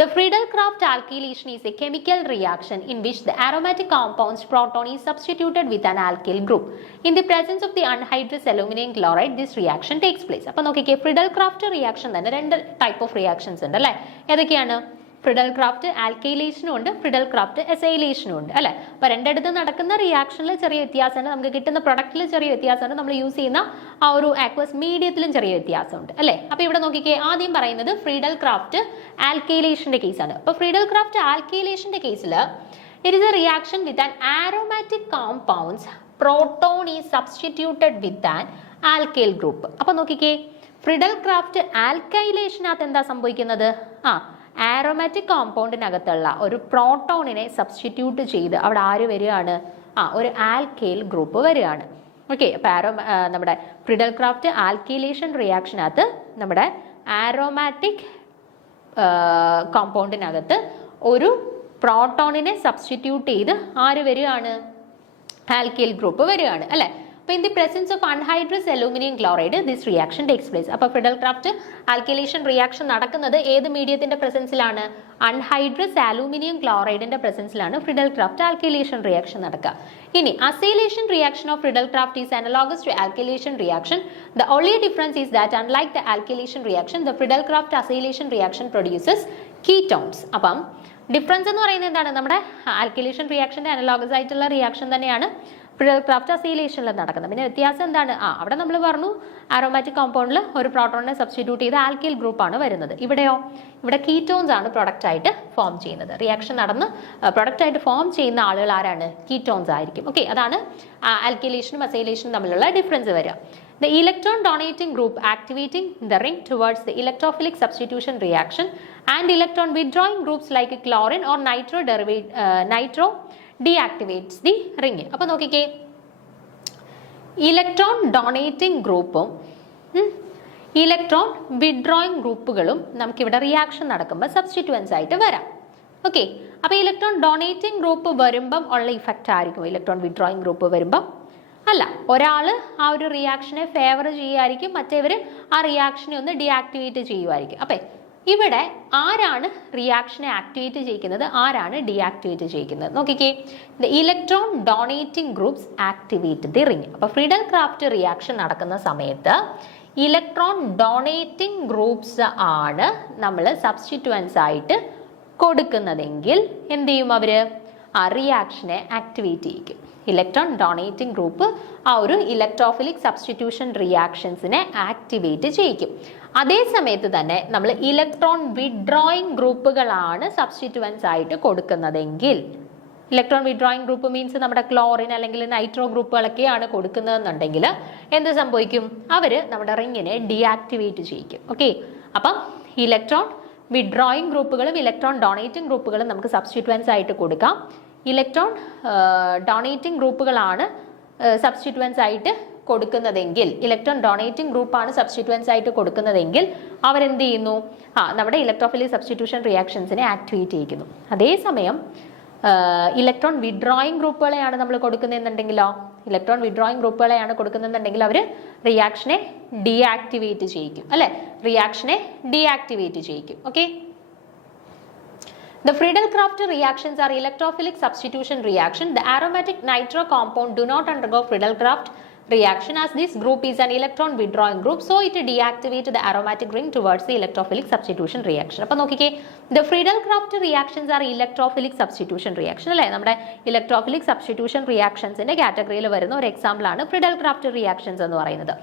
The Friedel-Crafts alkylation is a chemical reaction in which the aromatic compound's proton is substituted with an alkyl group. In the presence of the anhydrous aluminum chloride, this reaction takes place. അപ്പോൾ നോക്കിക്കേ, Friedel-Crafts reaction തന്നെ 2 type of reactions ഉണ്ട് അല്ലേ? ഏതൊക്കെയാണ്? Friedel-craft ആൽക്കൈലേഷനും ഉണ്ട്, Friedel-craft എസൈലേഷനും ഉണ്ട് അല്ലേ? അപ്പോൾ രണ്ടിടത്ത് നടക്കുന്ന റിയാക്ഷനിൽ ചെറിയ വ്യത്യാസമുണ്ട്, നമുക്ക് കിട്ടുന്ന പ്രൊഡക്റ്റിൽ ചെറിയ വ്യത്യാസമുണ്ട്, നമ്മൾ യൂസ് ചെയ്യുന്ന ആ ഒരു ആക്വസ് മീഡിയത്തിലും ചെറിയ വ്യത്യാസമുണ്ട് അല്ലേ? അപ്പോൾ ഇവിടെ നോക്കിക്കേ, ആദ്യം പറയുന്നത് ഫ്രീഡൽ-ക്രാഫ്റ്റ് ആൽക്കൈലേഷൻ്റെ കേസാണ്. അപ്പോൾ ഫ്രീഡൽ-ക്രാഫ്റ്റ് ആൽക്കൈലേഷൻ്റെ കേസിൽ it is A reaction with an aromatic compounds proton is substituted with an alkyl group. അപ്പോൾ നോക്കിക്കേ, ഫ്രിഡൽ-ക്രാഫ്റ്റ് ആൽക്കൈലേഷനകത്ത് എന്താ സംഭവിക്കുന്നത്? ആരോമാറ്റിക് കോമ്പൗണ്ടിനകത്തുള്ള ഒരു പ്രോട്ടോണിനെ സബ്സ്റ്റിറ്റ്യൂട്ട് ചെയ്ത് അവിടെ ആര് വരികയാണ്? ഒരു ആൽക്കൈൽ ഗ്രൂപ്പ് വരികയാണ്. ഓക്കെ, അപ്പോൾ നമ്മുടെ ഫ്രിഡൽ-ക്രാഫ്റ്റ് ആൽക്കൈലേഷൻ റിയാക്ഷനകത്ത് നമ്മുടെ ആരോമാറ്റിക് കോമ്പൗണ്ടിനകത്ത് ഒരു പ്രോട്ടോണിനെ സബ്സ്റ്റിറ്റ്യൂട്ട് ചെയ്ത് ആര് വരികയാണ്? ആൽക്കൈൽ ഗ്രൂപ്പ് വരികയാണ് അല്ലേ? അപ്പോൾ in the presence of anhydrous aluminum chloride this reaction takes place. അപ്പോൾ ഫ്രിഡൽ-ക്രാഫ്റ്റ് ആൽക്കൈലേഷൻ റിയാക്ഷൻ നടക്കുന്നത് ഏത് മീഡിയത്തിന്റെ പ്രസൻസിലാണ്? അൺഹൈഡ്രസ് അലൂമിനിയം ക്ലോറൈഡിന്റെ പ്രസൻസിലാണ് ഫ്രിഡൽ-ക്രാഫ്റ്റ് ആൽക്കൈലേഷൻ റിയാക്ഷൻ നടക്കുക. ഇനി acylation reaction of Friedel Craft is analogous to alkylation reaction. The only difference is that unlike the alkylation reaction, the Friedel-Crafts acylation reaction produces ketones. അപ്പം difference എന്ന് പറയുന്നത് എന്താണ്? നമ്മുടെ ആൽക്കൈലേഷൻ റിയാക്ഷന്റെ അനലോഗസ് ആയിട്ടുള്ള റിയാക്ഷൻ തന്നെയാണ് Friedel-craft അസൈലേഷനിൽ നടക്കുന്നത്. പിന്നെ വ്യത്യാസം എന്താണ്? അവിടെ നമ്മൾ പറഞ്ഞു ആരോമാറ്റിക് കോമ്പൗണ്ടിൽ ഒരു പ്രോട്ടോണിനെ സബ്സ്റ്റിറ്റ്യൂട്ട് ചെയ്ത് ആൽക്കൈൽ ഗ്രൂപ്പാണ് വരുന്നത്. ഇവിടെയോ? ഇവിടെ കീറ്റോൺസ് ആണ് പ്രൊഡക്റ്റ് ആയിട്ട് ഫോം ചെയ്യുന്നത്. റിയാക്ഷൻ നടന്ന് പ്രൊഡക്റ്റ് ആയിട്ട് ഫോം ചെയ്യുന്ന ആളുകൾ ആരാണ്? കീറ്റോൺസ് ആയിരിക്കും. ഓക്കെ, അതാണ് ആൽക്കൈലേഷനും അസൈലേഷനും തമ്മിലുള്ള ഡിഫറൻസ് വരിക. The electron donating group activating the ring towards the electrophilic substitution reaction and electron withdrawing groups like chlorine or nitro deactivates the ring. അപ്പോൾ നോക്കിക്കേ, ഇലക്ട്രോൺ ഡൊണേറ്റിംഗ് ഗ്രൂപ്പും ഇലക്ട്രോൺ വിഡ്രോയിങ് ഗ്രൂപ്പുകളും നമുക്കിവിടെ റിയാക്ഷൻ നടക്കുമ്പോൾ സബ്സ്റ്റിറ്റ്യൂവൻസ് ആയിട്ട് വരാം. ഓക്കെ, അപ്പോൾ ഇലക്ട്രോൺ ഡൊണേറ്റിംഗ് ഗ്രൂപ്പ് വരുമ്പം ഉള്ള ഇഫക്റ്റ് ആയിരിക്കും ഇലക്ട്രോൺ വിഡ്രോയിങ് ഗ്രൂപ്പ് വരുമ്പം അല്ല. ഒരാൾ ആ ഒരു റിയാക്ഷനെ ഫേവർ ചെയ്യുമായിരിക്കും, മറ്റേവർ ആ റിയാക്ഷനെ ഒന്ന് ഡീആക്ടിവേറ്റ് ചെയ്യുമായിരിക്കും. അപ്പം ഇവിടെ ആരാണ് റിയാക്ഷനെ ആക്ടിവേറ്റ് ചെയ്യിക്കുന്നത്, ആരാണ് ഡീആക്ടിവേറ്റ് ചെയ്യിക്കുന്നത്? നോക്കിക്കേ, the electron donating groups activate the ring. അപ്പോൾ ഫ്രിഡൽ-ക്രാഫ്റ്റ് റിയാക്ഷൻ നടക്കുന്ന സമയത്ത് ഇലക്ട്രോൺ ഡൊണേറ്റിംഗ് ഗ്രൂപ്പ്സ് ആണ് നമ്മൾ സബ്സ്റ്റിറ്റ്യൂവൻസ് ആയിട്ട് കൊടുക്കുന്നതെങ്കിൽ എന്ത് ചെയ്യും അവർ? ആ റിയാക്ഷനെ ആക്ടിവേറ്റ് ചെയ്യിക്കും. ഇലക്ട്രോൺ ഡൊണേറ്റിംഗ് ഗ്രൂപ്പ് ആ ഒരു ഇലക്ട്രോഫിലിക് സബ്സ്റ്റിറ്റ്യൂഷൻ റിയാക്ഷൻസിനെ ആക്ടിവേറ്റ് ചെയ്യിക്കും. അതേ സമയത്ത് തന്നെ നമ്മൾ ഇലക്ട്രോൺ വിഡ്രോയിങ് ഗ്രൂപ്പുകളാണ് സബ്സ്റ്റിറ്റ്യൂവൻസ് ആയിട്ട് കൊടുക്കുന്നതെങ്കിൽ, ഇലക്ട്രോൺ വിഡ്രോയിങ് ഗ്രൂപ്പ് മീൻസ് നമ്മുടെ ക്ലോറിൻ അല്ലെങ്കിൽ നൈട്രോ ഗ്രൂപ്പുകളൊക്കെയാണ് കൊടുക്കുന്നതെന്നുണ്ടെങ്കിൽ എന്ത് സംഭവിക്കും? അവർ നമ്മുടെ റിങ്ങിനെ ഡീആക്ടിവേറ്റ് ചെയ്യിക്കും. ഓക്കെ, അപ്പം ഇലക്ട്രോൺ വിഡ്രോയിങ് ഗ്രൂപ്പുകളും ഇലക്ട്രോൺ ഡൊണേറ്റിംഗ് ഗ്രൂപ്പുകളും നമുക്ക് സബ്സ്റ്റിറ്റ്യൂവൻസ് ആയിട്ട് കൊടുക്കാം. ഇലക്ട്രോൺ ഡൊണേറ്റിംഗ് ഗ്രൂപ്പുകളാണ് സബ്സ്റ്റിറ്റ്യൂവൻസ് ആയിട്ട് കൊടുക്കുന്നതെങ്കിൽ, ഇലക്ട്രോൺ ഡൊണേറ്റിംഗ് ഗ്രൂപ്പാണ് സബ്സ്റ്റിറ്റ്യൂവൻസ് ആയിട്ട് കൊടുക്കുന്നതെങ്കിൽ അവരെന്ത് ചെയ്യുന്നു? നമ്മുടെ ഇലക്ട്രോഫിലിക് സബ്സ്റ്റിറ്റ്യൂഷൻ റിയാക്ഷൻസിനെ ആക്ടിവേറ്റ് ചെയ്യിക്കുന്നു. അതേസമയം ഇലക്ട്രോൺ വിഡ്രോയിങ് ഗ്രൂപ്പുകളെയാണ് നമ്മൾ കൊടുക്കുന്നതെന്നുണ്ടെങ്കിലോ, ഇലക്ട്രോൺ വിഡ്രോയിങ് ഗ്രൂപ്പുകളെയാണ് കൊടുക്കുന്നുണ്ടെങ്കിൽ അവർ റിയാക്ഷനെ ഡീആക്ടിവേറ്റ് ചെയ്യിക്കും, അല്ലെ? റിയാക്ഷനെ ഡീആക്ടിവേറ്റ് ചെയ്യിക്കും. Okay, the Friedel-Crafts reactions are electrophilic substitution reaction. The aromatic nitro compound do not undergo Friedel-Crafts reaction as this group is an electron withdrawing group, so it deactivates the aromatic ring towards the electrophilic substitution reaction. അപ്പോൾ നോക്കിക്കേ, the Friedel-Crafts reactions are electrophilic substitution reaction, അല്ലേ? നമ്മുടെ electrophilic substitution റിയാക്ഷൻസിന്റെ കാറ്റഗറിയിൽ വരുന്ന ഒരു example ആണ് Friedel-Crafts reactions എന്ന് പറയുന്നത്.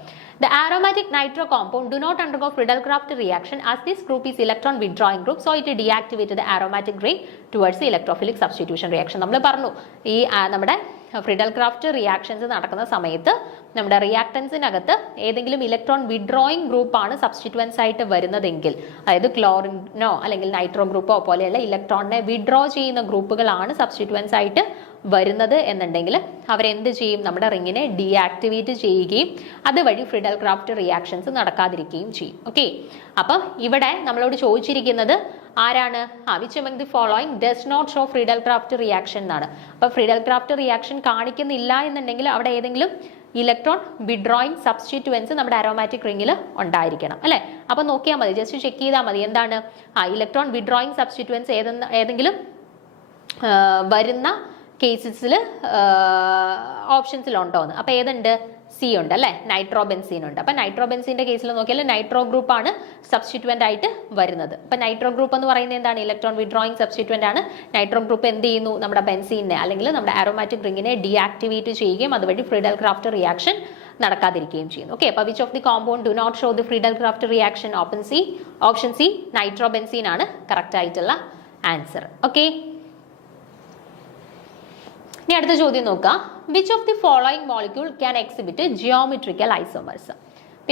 The aromatic nitro compound do not undergo Friedel-Crafts reaction as this group is electron withdrawing group, so it deactivates the aromatic ring towards the electrophilic substitution reaction. നമ്മൾ പറഞ്ഞു ഈ നമ്മുടെ Friedel-Crafts റിയാക്ഷൻസ് നടക്കുന്ന സമയത്ത് നമ്മുടെ റിയാക്ടൻസിനകത്ത് ഏതെങ്കിലും ഇലക്ട്രോൺ വിഡ്രോയിങ് ഗ്രൂപ്പാണ് substituents ആയിട്ട് വരുന്നതെങ്കിൽ, അതായത് ക്ലോറിനോ അല്ലെങ്കിൽ നൈട്രോ ഗ്രൂപ്പോ പോലെയുള്ള ഇലക്ട്രോണിനെ വിഡ്രോ ചെയ്യുന്ന ഗ്രൂപ്പുകളാണ് സബ്സ്റ്റിറ്റ്യൂവൻസ് ആയിട്ട് വരുന്നത് എന്നുണ്ടെങ്കിൽ അവരെന്ത് ചെയ്യും? നമ്മുടെ റിങ്ങിനെ ഡീആക്ടിവേറ്റ് ചെയ്യുകയും അതുവഴി Friedel-Crafts റിയാക്ഷൻസ് നടക്കാതിരിക്കുകയും ചെയ്യും. ഓക്കെ, അപ്പം ഇവിടെ നമ്മളോട് ചോദിച്ചിരിക്കുന്നത് ആരാണ്? Which among the following does not show Friedel-Crafts reaction എന്നാണ്. അപ്പൊ Friedel-Crafts റിയാക്ഷൻ കാണിക്കുന്നില്ല എന്നുണ്ടെങ്കിൽ അവിടെ ഏതെങ്കിലും ഇലക്ട്രോൺ വിഡ്രോയിങ് സബ്സ്റ്റിറ്റ്യൂവൻസ് നമ്മുടെ അരോമാറ്റിക് റിങ്ങിൽ ഉണ്ടായിരിക്കണം, അല്ലെ? അപ്പൊ നോക്കിയാൽ മതി, ജസ്റ്റ് ചെക്ക് ചെയ്താൽ മതി എന്താണ് ഇലക്ട്രോൺ വിഡ്രോയിങ് സബ്സ്റ്റിറ്റ്യൂവൻസ് ഏതെങ്കിലും വരുന്ന കേസസിൽ ഓപ്ഷൻസിലുണ്ടോ എന്ന്. അപ്പൊ ഏതുണ്ട്? സി ഉണ്ട്, അല്ലെ? നൈട്രോബെൻസീൻ ഉണ്ട്. അപ്പൊ നൈട്രോബെൻസീന്റെ കേസിൽ നോക്കിയാൽ നൈട്രോ ഗ്രൂപ്പ് ആണ് സബ്സ്റ്റിറ്റ്യൂവന്റ് ആയിട്ട് വരുന്നത്. അപ്പൊ നൈട്രോ ഗ്രൂപ്പ് എന്ന് പറയുന്നത് എന്താണ്? ഇലക്ട്രോൺ വിഡ്രോയിങ് സബ്സ്റ്റിറ്റ്യൂവന്റ് ആണ്. നൈട്രോ ഗ്രൂപ്പ് എന്ത് ചെയ്യുന്നു? നമ്മുടെ ബെൻസീനെ അല്ലെങ്കിൽ നമ്മുടെ അരോമാറ്റിക് റിങ്ങിനെ ഡീആക്ടിവേറ്റ് ചെയ്യുകയും അതുവഴി Friedel-Crafts റിയാക്ഷൻ നടക്കാതിരിക്കുകയും ചെയ്യുന്നു. ഓക്കെ, അപ്പൊ which of the compound do not show the Friedel-Crafts reaction? Option C nitrobenzene ആണ് കറക്റ്റ് ആയിട്ടുള്ള ആൻസർ. ഓക്കെ, ഇനി അടുത്ത ചോദ്യം നോക്കാം. Which of the following molecule can exhibit geometrical isomerism?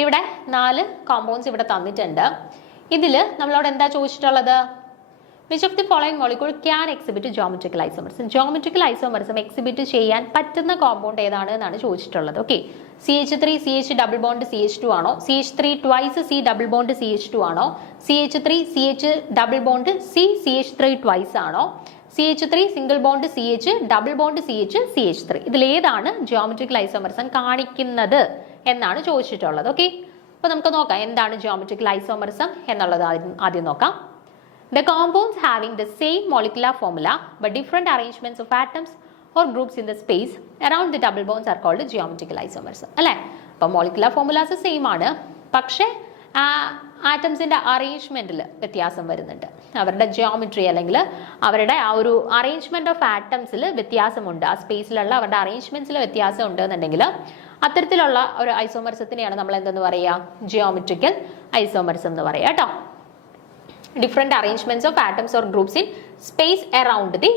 ഇവിടെ 4 കോമ്പൗണ്ട്സ് ഇവിടെ തന്നിട്ടുണ്ട്. ഇതിൽ നമ്മളോട് എന്താ ചോദിച്ചിട്ടുള്ളത്? Which of the following molecule can exhibit geometrical isomerism? Geometrical isomerism exhibit ചെയ്യാൻ പറ്റുന്ന കോമ്പൗണ്ട് ഏതാണ് എന്നാണ് ചോദിച്ചിട്ടുള്ളത്. Okay, CH3 CH double bond CH2 ആണോ? CH3 twice C double bond CH2 ആണോ? CH3 CH double bond CH3 twice ആണോ? CH3 single bond CH double bond CH3. ഇതിലേതാണ് geometrical isomerism കാണിക്കുന്നത് എന്നാണ് ചോദിച്ചിട്ടുള്ളത്. ഓക്കെ, അപ്പൊ നമുക്ക് നോക്കാം എന്താണ് ജിയോമെട്രിക്കൽ ഐസോമർസം എന്നുള്ളത് ആദ്യം നോക്കാം. The compounds having the same molecular formula but different arrangements of atoms or groups in the space around the double bonds are called geometrical isomerism, അല്ലേ? അപ്പോൾ മോളിക്കുലർ ഫോർമുലാസ് സെയിം ആണ്, പക്ഷേ ആറ്റംസിന്റെ അറേഞ്ച്മെന്റിൽ വ്യത്യാസം വരുന്നുണ്ട്. അവരുടെ ജിയോമെട്രി അല്ലെങ്കിൽ അവരുടെ ആ ഒരു അറേഞ്ച്മെന്റ് ഓഫ് ആറ്റംസിൽ വ്യത്യാസമുണ്ട്, ആ സ്പേസിലുള്ള അവരുടെ അറേഞ്ച്മെന്റ്സിൽ വ്യത്യാസം ഉണ്ട് എന്നുണ്ടെങ്കിൽ അത്തരത്തിലുള്ള ഒരു ഐസോമർസത്തിനെയാണ് നമ്മൾ എന്തെന്ന് പറയുക? ജിയോമെട്രിക്കൽ ഐസോമർസം എന്ന് പറയുക കേട്ടോ. Different arrangements of atoms or groups in space around the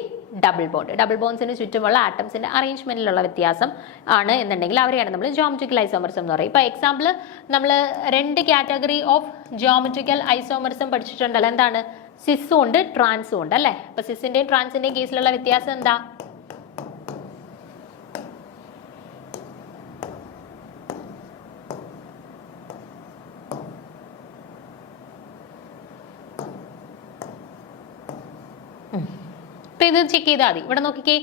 double bond. Double ബോൺസിന് ചുറ്റുമുള്ള ആറ്റംസിന്റെ അറേഞ്ച്മെന്റിലുള്ള വ്യത്യാസം ആണ് എന്നുണ്ടെങ്കിൽ അവരെയാണ് നമ്മൾ ജിയോമെട്രിക്കൽ ഐസോമർസം എന്ന് പറയും. ഇപ്പൊ എക്സാമ്പിൾ നമ്മൾ 2 കാറ്റഗറി ഓഫ് ജിയോമെട്രിക്കൽ ഐസോമർസം പഠിച്ചിട്ടുണ്ടല്ലോ. എന്താണ്? സിസും ഉണ്ട്, ട്രാൻസും ഉണ്ട്, അല്ലെ? അപ്പൊ സിസിന്റെയും ട്രാൻസിന്റെയും കേസിലുള്ള വ്യത്യാസം എന്താ? ഇത് ചെക്ക് ചെയ്താൽ മതി. ഇവിടെ നോക്കിക്കേ,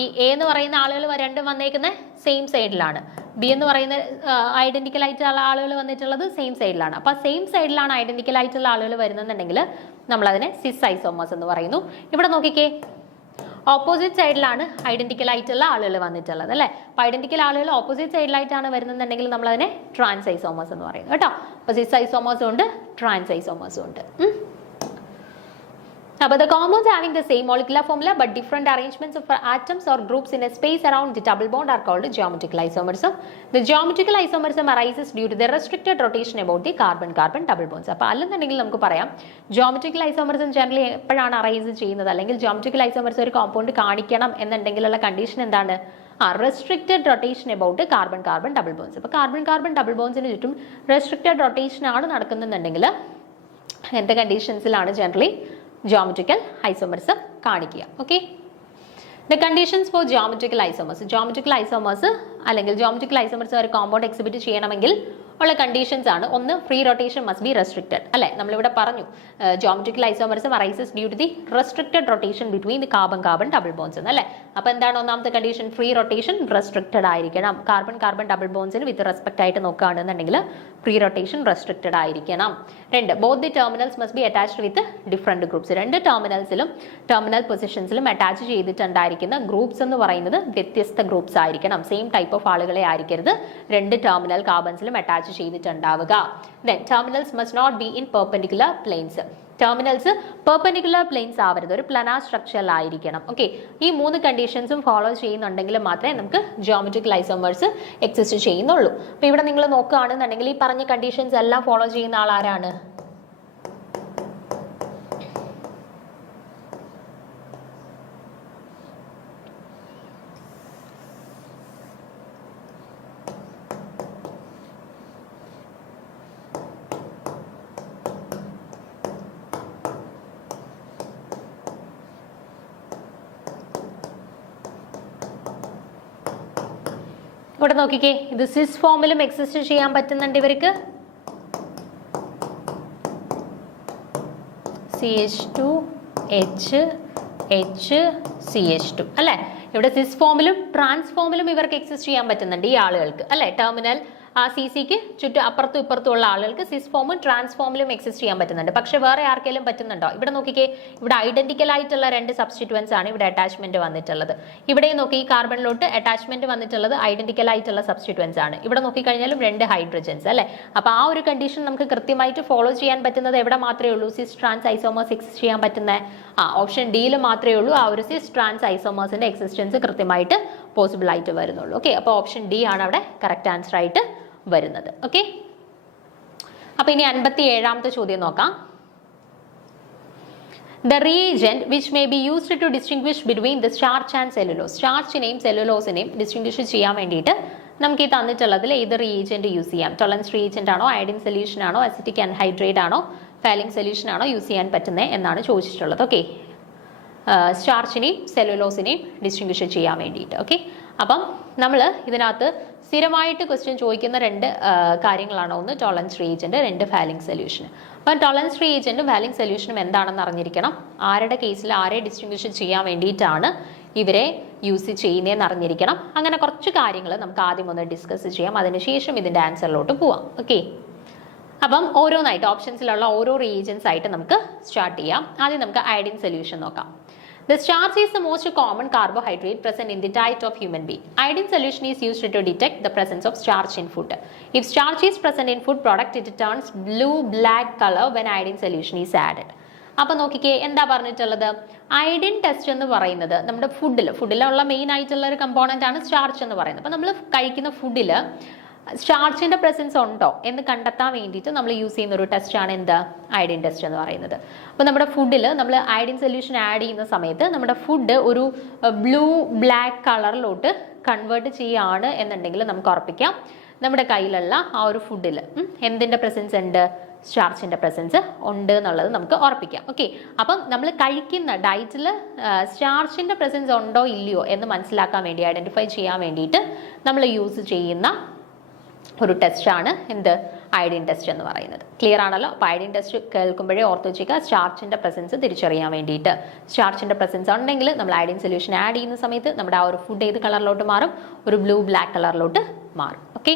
ഈ എ എന്ന് പറയുന്ന ആളുകൾ രണ്ടും വന്നേക്കുന്നത് സെയിം സൈഡിലാണ്, ബി എന്ന് പറയുന്ന ഐഡന്റിക്കൽ ആയിട്ടുള്ള ആളുകൾ വന്നിട്ടുള്ളത് സെയിം സൈഡിലാണ്. അപ്പൊ സെയിം സൈഡിലാണ് ഐഡന്റിക്കൽ ആയിട്ടുള്ള ആളുകൾ വരുന്നുണ്ടെങ്കിൽ നമ്മൾ അതിനെ സിസ് ഐസോമേഴ്സ് എന്ന് പറയുന്നു. ഇവിടെ നോക്കിക്കേ, ഓപ്പോസിറ്റ് സൈഡിലാണ് ഐഡന്റിക്കൽ ആയിട്ടുള്ള ആളുകൾ വന്നിട്ടുള്ളത്, അല്ലെ? അപ്പൊ ഐഡന്റിക്കൽ ആളുകൾ ഓപ്പോസിറ്റ് സൈഡിലായിട്ടാണ് വരുന്നുണ്ടെങ്കിൽ നമ്മൾ അതിനെ ട്രാൻസ് ഐസോമേഴ്സ് എന്ന് പറയുന്നു കേട്ടോ. അപ്പൊ സിസ് ഐസോമേഴ്സും ഉണ്ട്, ട്രാൻസ് ഐസോമേഴ്സും ഉണ്ട്. But the compounds having the same molecular formula but different arrangements of atoms or groups in a space around the double bond are called geometrical isomerism. The geometrical isomerism arises due to the restricted rotation about the carbon-carbon double bonds. അപ്പോൾ അല്ലെന്നുണ്ടെങ്കിൽ നമുക്ക് പറയാം geometrical isomerism generally എപ്പോഴാണ് arise ചെയ്യുന്നത്, അല്ലെങ്കിൽ geometrical isomerism ഒരു compound കാണിക്കണം എന്നുണ്ടെങ്കിലുള്ള condition എന്താണ്? Restricted rotation about carbon carbon double bones. അപ്പോൾ കാർബൺ-കാർബൺ ഡബിൾ ബോൺസിന് ചുറ്റും റെസ്ട്രിക്റ്റഡ് റൊട്ടേഷൻ ആണ് നടക്കുന്നുണ്ടെങ്കിൽ അങ്ങനത്തെ കണ്ടീഷൻസിലാണ് ജനറലി geometrical isomers കാണിക്കുക. Okay, the conditions for geometrical isomers അല്ലെങ്കിൽ geometrical isomers ഒരു കോമ്പൗണ്ട് എക്സിബിറ്റ് ചെയ്യണമെങ്കിൽ ഉള്ള കണ്ടീഷൻസ് ആണ്. ഒന്ന്, free rotation must be restricted. അല്ലെ, നമ്മളിവിടെ പറഞ്ഞു geometrical isomers arises due to the restricted rotation between the carbon-carbon double bonds എന്ന്. അല്ലെ, അപ്പോൾ എന്താണ് ഒന്നാമത്തെ കണ്ടീഷൻ? ഫ്രീ റൊട്ടേഷൻ റെസ്ട്രിക്റ്റഡ് ആയിരിക്കണം. കാർബൺ-കാർബൺ ഡബിൾ ബോൺസിന് വിത്ത് റെസ്പെക്ട് ആയിട്ട് നോക്കുകയാണെന്നുണ്ടെങ്കിൽ ഫ്രീ റൊട്ടേഷൻ റെസ്ട്രിക്റ്റഡ് ആയിരിക്കണം. രണ്ട്, both the terminals must be attached with different groups. രണ്ട് ടെർമിനൽസിലും ടേർമിനൽ പൊസിഷൻസിലും അറ്റാച്ച് ചെയ്തിട്ടുണ്ടായിരിക്കുന്ന ഗ്രൂപ്പ്സ് എന്ന് പറയുന്നത് വ്യത്യസ്ത ഗ്രൂപ്പ്സ് ആയിരിക്കണം. സെയിം ടൈപ്പ് ഓഫ് ആളുകളെ ആയിരിക്കരുത് രണ്ട് ടെർമിനൽ കാർബൺസിലും അറ്റാച്ച് ചെയ്തിട്ടുണ്ടാവുക. Then terminals must not be in perpendicular planes. Terminals perpendicular planes ആവരുത്, ഒരു പ്ലാനാർ സ്ട്രക്ചറിൽ ആയിരിക്കണം. ഓക്കെ, ഈ മൂന്ന് കണ്ടീഷൻസും ഫോളോ ചെയ്യുന്നുണ്ടെങ്കിൽ മാത്രമേ നമുക്ക് geometrical isomers എക്സിസ്റ്റ് ചെയ്യുന്നുള്ളൂ. അപ്പോൾ ഇവിടെ നിങ്ങൾ നോക്കുകയാണെന്നുണ്ടെങ്കിൽ ഈ പറഞ്ഞ കണ്ടീഷൻസ് എല്ലാം ഫോളോ ചെയ്യുന്ന ആൾ ആരാണ്? ഇവിടെ നോക്കിക്കേ, ഇത് സിസ് ഫോമിലും എക്സിസ്റ്റ് ചെയ്യാൻ പറ്റുന്നുണ്ട് ഇവർക്ക്. CH2 CH2 അല്ലെ, ഇവിടെ സിസ് ഫോമിലും ട്രാൻസ് ഫോമിലും ഇവർക്ക് എക്സിസ്റ്റ് ചെയ്യാൻ പറ്റുന്നുണ്ട് ഈ ആളുകൾക്ക്. അല്ലെ, ടെർമിനൽ ആ CCക്ക് ചുറ്റും അപ്പുറത്തും ഇപ്പുറത്തും ഉള്ള ആളുകൾക്ക് സിസ് ഫോമും ട്രാൻസ് ഫോമിലും എക്സിസ്റ്റ് ചെയ്യാൻ പറ്റുന്നുണ്ട്. പക്ഷെ വേറെ ആർക്കെങ്കിലും പറ്റുന്നുണ്ടോ? ഇവിടെ നോക്കിക്കേ, ഇവിടെ ഐഡന്റിക്കൽ ആയിട്ടുള്ള രണ്ട് സബ്സ്റ്റിറ്റ്വൻസ് ആണ് ഇവിടെ അറ്റാച്ച്മെന്റ് വന്നിട്ടുള്ളത്. ഇവിടെ നോക്കി, ഈ കാർബണിലോട്ട് അറ്റാച്ച്മെന്റ് വന്നിട്ടുള്ളത് ഐഡന്റിക്കൽ ആയിട്ടുള്ള സബ്സ്റ്റിറ്റ്വൻസ് ആണ്. ഇവിടെ നോക്കിക്കഴിഞ്ഞാലും രണ്ട് ഹൈഡ്രജൻസ്. അല്ലെ, അപ്പോൾ ആ ഒരു കണ്ടീഷൻ നമുക്ക് കൃത്യമായിട്ട് ഫോളോ ചെയ്യാൻ പറ്റുന്നത് എവിടെ മാത്രമേ ഉള്ളൂ? സിസ് ട്രാൻസ് ഐസോമേഴ്സ് എക്സിസ്റ്റ് ചെയ്യാൻ പറ്റുന്ന ഓപ്ഷൻ ഡിയിൽ മാത്രമേ ഉള്ളൂ ആ ഒരു സിസ് ട്രാൻസ് ഐസോമേഴ്സിന്റെ എക്സിസ്റ്റൻസ് കൃത്യമായിട്ട് പോസിബിൾ ആയിട്ട് വരുന്നുള്ളൂ. ഓക്കെ, അപ്പോൾ ഓപ്ഷൻ ഡി ആണ് അവിടെ കറക്റ്റ് ആൻസർ ആയിട്ട് വരുന്നത്. ഓക്കെ, അപ്പൊ ഇനി 57ാമത്തെ ചോദ്യം നോക്കാം. The reagent which may be used to distinguish between the starch and cellulose. സ്റ്റാർച്ചിനെയും സെല്ലുലോസിനെയും ഡിസ്റ്റിംഗ്വിഷ് ചെയ്യാൻ വേണ്ടിയിട്ട് നമുക്ക് ഈ തന്നിട്ടുള്ളതിൽ ഏത് റീജന്റ് യൂസ് ചെയ്യാം? ടൊളൻസ് റീജന്റ് ആണോ, അയഡിൻ സൊല്യൂഷൻ ആണോ, അസിറ്റിക് ആൻഹൈഡ്രേറ്റ് ആണോ, ഫാലിംഗ് സൊല്യൂഷൻ ആണോ യൂസ് ചെയ്യാൻ പറ്റുന്നത് എന്നാണ് ചോദിച്ചിട്ടുള്ളത്. ഓക്കെ, സ്റ്റാർച്ചിനെയും സെല്ലുലോസിനെയും ഡിസ്റ്റിംഗ്വിഷ് ചെയ്യാൻ വേണ്ടിയിട്ട്. ഓക്കെ, അപ്പം നമ്മൾ ഇതിനകത്ത് സ്ഥിരമായിട്ട് ക്വസ്റ്റ്യൻ ചോദിക്കുന്ന രണ്ട് കാര്യങ്ങളാണ്. ഒന്ന് ടോളൻസ് റീജന്റ്, രണ്ട് ഫാലിംഗ് സൊല്യൂഷൻ. അപ്പം ടോളൻസ് റീജന്റും ഫാലിംഗ് സൊല്യൂഷനും എന്താണെന്ന് അറിഞ്ഞിരിക്കണം. ആരുടെ കേസിൽ ആരെ ഡിസ്റ്റിംഗ്വിഷ് ചെയ്യാൻ വേണ്ടിയിട്ടാണ് ഇവരെ യൂസ് ചെയ്യുന്നതെന്ന് അറിഞ്ഞിരിക്കണം. അങ്ങനെ കുറച്ച് കാര്യങ്ങൾ നമുക്ക് ആദ്യം ഒന്ന് ഡിസ്കസ് ചെയ്യാം, അതിനുശേഷം ഇതിൻ്റെ ആൻസറിലോട്ട് പോവാം. ഓക്കെ, അപ്പം ഓരോന്നായിട്ട് ഓപ്ഷൻസിലുള്ള ഓരോ റീജൻസ് ആയിട്ട് നമുക്ക് സ്റ്റാർട്ട് ചെയ്യാം. ആദ്യം നമുക്ക് അയഡിൻ സൊല്യൂഷൻ നോക്കാം. The starch is the most common carbohydrate present in the diet of human being. Iodine solution is used to detect the presence of starch in food. If starch is present in food product, it turns blue-black color when iodine solution is added. അപ്പോൾ നോക്കിക്കേ, എന്താ പറഞ്ഞിട്ടുള്ളത്? Iodine test എന്ന് പറയുന്നത് നമ്മുടെ ഫുഡിലുള്ള main ആയിട്ടുള്ള ഒരു component ആണ് സ്റ്റാർച്ച് എന്ന് പറയുന്നത്. അപ്പോൾ നമ്മൾ കഴിക്കുന്ന ഫുഡിൽ സ്റ്റാർച്ചിന്റെ പ്രസൻസ് ഉണ്ടോ എന്ന് കണ്ടെത്താൻ വേണ്ടിയിട്ട് നമ്മൾ യൂസ് ചെയ്യുന്ന ഒരു ടെസ്റ്റാണ് എന്ത്? അയഡിൻ ടെസ്റ്റ് എന്ന് പറയുന്നത്. അപ്പോൾ നമ്മുടെ ഫുഡിൽ നമ്മൾ അയഡിൻ സൊല്യൂഷൻ ആഡ് ചെയ്യുന്ന സമയത്ത് നമ്മുടെ ഫുഡ് ഒരു ബ്ലൂ ബ്ലാക്ക് കളറിലോട്ട് കൺവേർട്ട് ചെയ്യുകയാണ് എന്നുണ്ടെങ്കിൽ നമുക്ക് ഉറപ്പിക്കാം നമ്മുടെ കയ്യിലുള്ള ആ ഒരു ഫുഡിൽ എന്തിൻ്റെ പ്രസൻസ് ഉണ്ട്? സ്റ്റാർച്ചിൻ്റെ പ്രസൻസ് ഉണ്ട് എന്നുള്ളത് നമുക്ക് ഉറപ്പിക്കാം. ഓക്കെ, അപ്പം നമ്മൾ കഴിക്കുന്ന ഡയറ്റിൽ സ്റ്റാർച്ചിൻ്റെ പ്രസൻസ് ഉണ്ടോ ഇല്ലയോ എന്ന് മനസ്സിലാക്കാൻ വേണ്ടി, ഐഡൻറ്റിഫൈ ചെയ്യാൻ വേണ്ടിയിട്ട് നമ്മൾ യൂസ് ചെയ്യുന്ന ഒരു ടെസ്റ്റാണ് എന്ത്? അയഡിൻ ടെസ്റ്റ് എന്ന് പറയുന്നത്. ക്ലിയർ ആണല്ലോ? അപ്പോൾ അയഡിൻ ടെസ്റ്റ് കേൾക്കുമ്പോഴേ ഓർത്ത് വെച്ചേക്കുക സ്റ്റാർച്ചിൻ്റെ പ്രസൻസ് തിരിച്ചറിയാൻ വേണ്ടിയിട്ട്. സ്റ്റാർച്ചിൻ്റെ പ്രസൻസ് ഉണ്ടെങ്കിൽ നമ്മൾ അയഡിൻ സൊല്യൂഷൻ ആഡ് ചെയ്യുന്ന സമയത്ത് നമ്മുടെ ആ ഒരു ഫുഡ് ഏത് കളറിലോട്ട് മാറും? ഒരു ബ്ലൂ ബ്ലാക്ക് കളറിലോട്ട് മാറും. ഓക്കെ,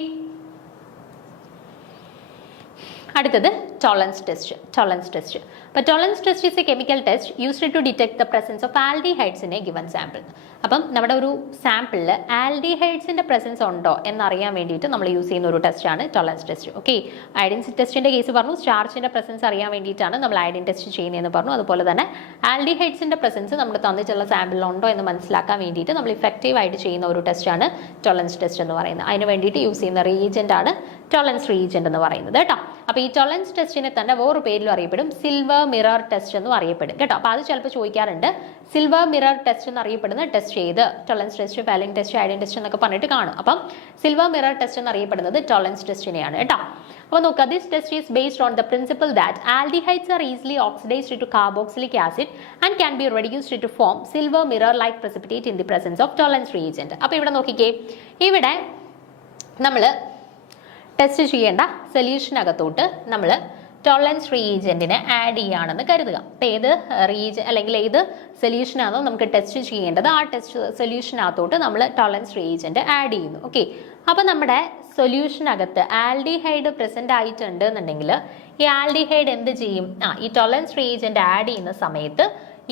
അടുത്തത് Tollens test. But Tollens test is a chemical test used to detect the presence of aldehydes in a given sample. അപ്പം നമ്മുടെ ഒരു സാമ്പിളിൽ ആൽഡിഹൈഡ്സിന്റെ പ്രസൻസ് ഉണ്ടോ എന്നറിയാൻ വേണ്ടിയിട്ട് നമ്മൾ യൂസ് ചെയ്യുന്ന ഒരു ടെസ്റ്റാണ് ടോളറൻസ് ടെസ്റ്റ്. ഓക്കെ, അയഡിൻ ടെസ്റ്റിന്റെ കേസ് പറഞ്ഞു, സ്റ്റാർച്ചിന്റെ പ്രസൻസ് അറിയാൻ വേണ്ടിയിട്ടാണ് നമ്മൾ അയഡിൻ ടെസ്റ്റ് ചെയ്യുന്നതെന്ന് പറഞ്ഞു. അതുപോലെ തന്നെ ആൽഡിഹൈഡ്സിന്റെ പ്രസൻസ് നമ്മൾ തന്നിട്ടുള്ള സാമ്പിളിൽ ഉണ്ടോ എന്ന് മനസ്സിലാക്കാൻ വേണ്ടിയിട്ട് നമ്മൾ ഇഫക്റ്റീവ് ആയിട്ട് ചെയ്യുന്ന ഒരു ടെസ്റ്റാണ് ടോളറൻസ് ടെസ്റ്റ് എന്ന് പറയുന്നത്. അതിന് വേണ്ടിയിട്ട് യൂസ് ചെയ്യുന്ന റീജന്റ് ആണ് ടോളറൻസ് റീജന്റ് എന്ന് പറയുന്നത് കേട്ടോ. അപ്പോൾ ഈ ടോളറൻസ് ടെസ്റ്റിനെ തന്നെ വേറൊരു പേരിലും അറിയപ്പെടും, സിൽവർ മിറർ ടെസ്റ്റ് എന്നും അറിയപ്പെടും കേട്ടോ. അപ്പോൾ അത് ചിലപ്പോൾ ചോദിക്കാറുണ്ട്, സിൽവർ മിറർ ടെസ്റ്റ് എന്ന് അറിയപ്പെടുന്ന ടെസ്റ്റ് ചെയ്ത് tolerance test, Fehling test, iodine test എന്നൊക്കെ പറഞ്ഞിട്ട് കാണും. അപ്പം സിൽവർ മിറർ ടെസ്റ്റ് എന്ന് അറിയപ്പെടുന്നത് ടോളറൻസ് ടെസ്റ്റിനെയാണ് കേട്ടോ. അപ്പോൾ നോക്കുക, this test is based on the principle that aldehydes are easily oxidised to carboxylic acid and can be reduced to form silver mirror like precipitate in the presence of tolerance reagent. അപ്പോൾ ഇവിടെ നോക്കിക്കേ, ഇവിടെ നമ്മൾ test ചെയ്യേണ്ട സൊല്യൂഷനകത്തോട്ട് നമ്മൾ tolerance റീജന്റിനെ add ചെയ്യുകയാണെന്ന് കരുതുക. അപ്പോൾ ഏത് അല്ലെങ്കിൽ ഏത് സൊല്യൂഷനാണോ നമുക്ക് ടെസ്റ്റ് ചെയ്യേണ്ടത്, ആ ടെസ്റ്റ് സൊല്യൂഷനകത്തോട്ട് നമ്മൾ ടോളറൻസ് റീജന്റ് ആഡ് ചെയ്യുന്നു. ഓക്കെ, അപ്പോൾ നമ്മുടെ സൊല്യൂഷനകത്ത് ആൽഡിഹൈഡ് പ്രസന്റ് ആയിട്ടുണ്ട് എന്നുണ്ടെങ്കിൽ ഈ ആൽഡിഹൈഡ് എന്ത് ചെയ്യും? ഈ ടോളറൻസ് റീജന്റ് ആഡ് ചെയ്യുന്ന സമയത്ത്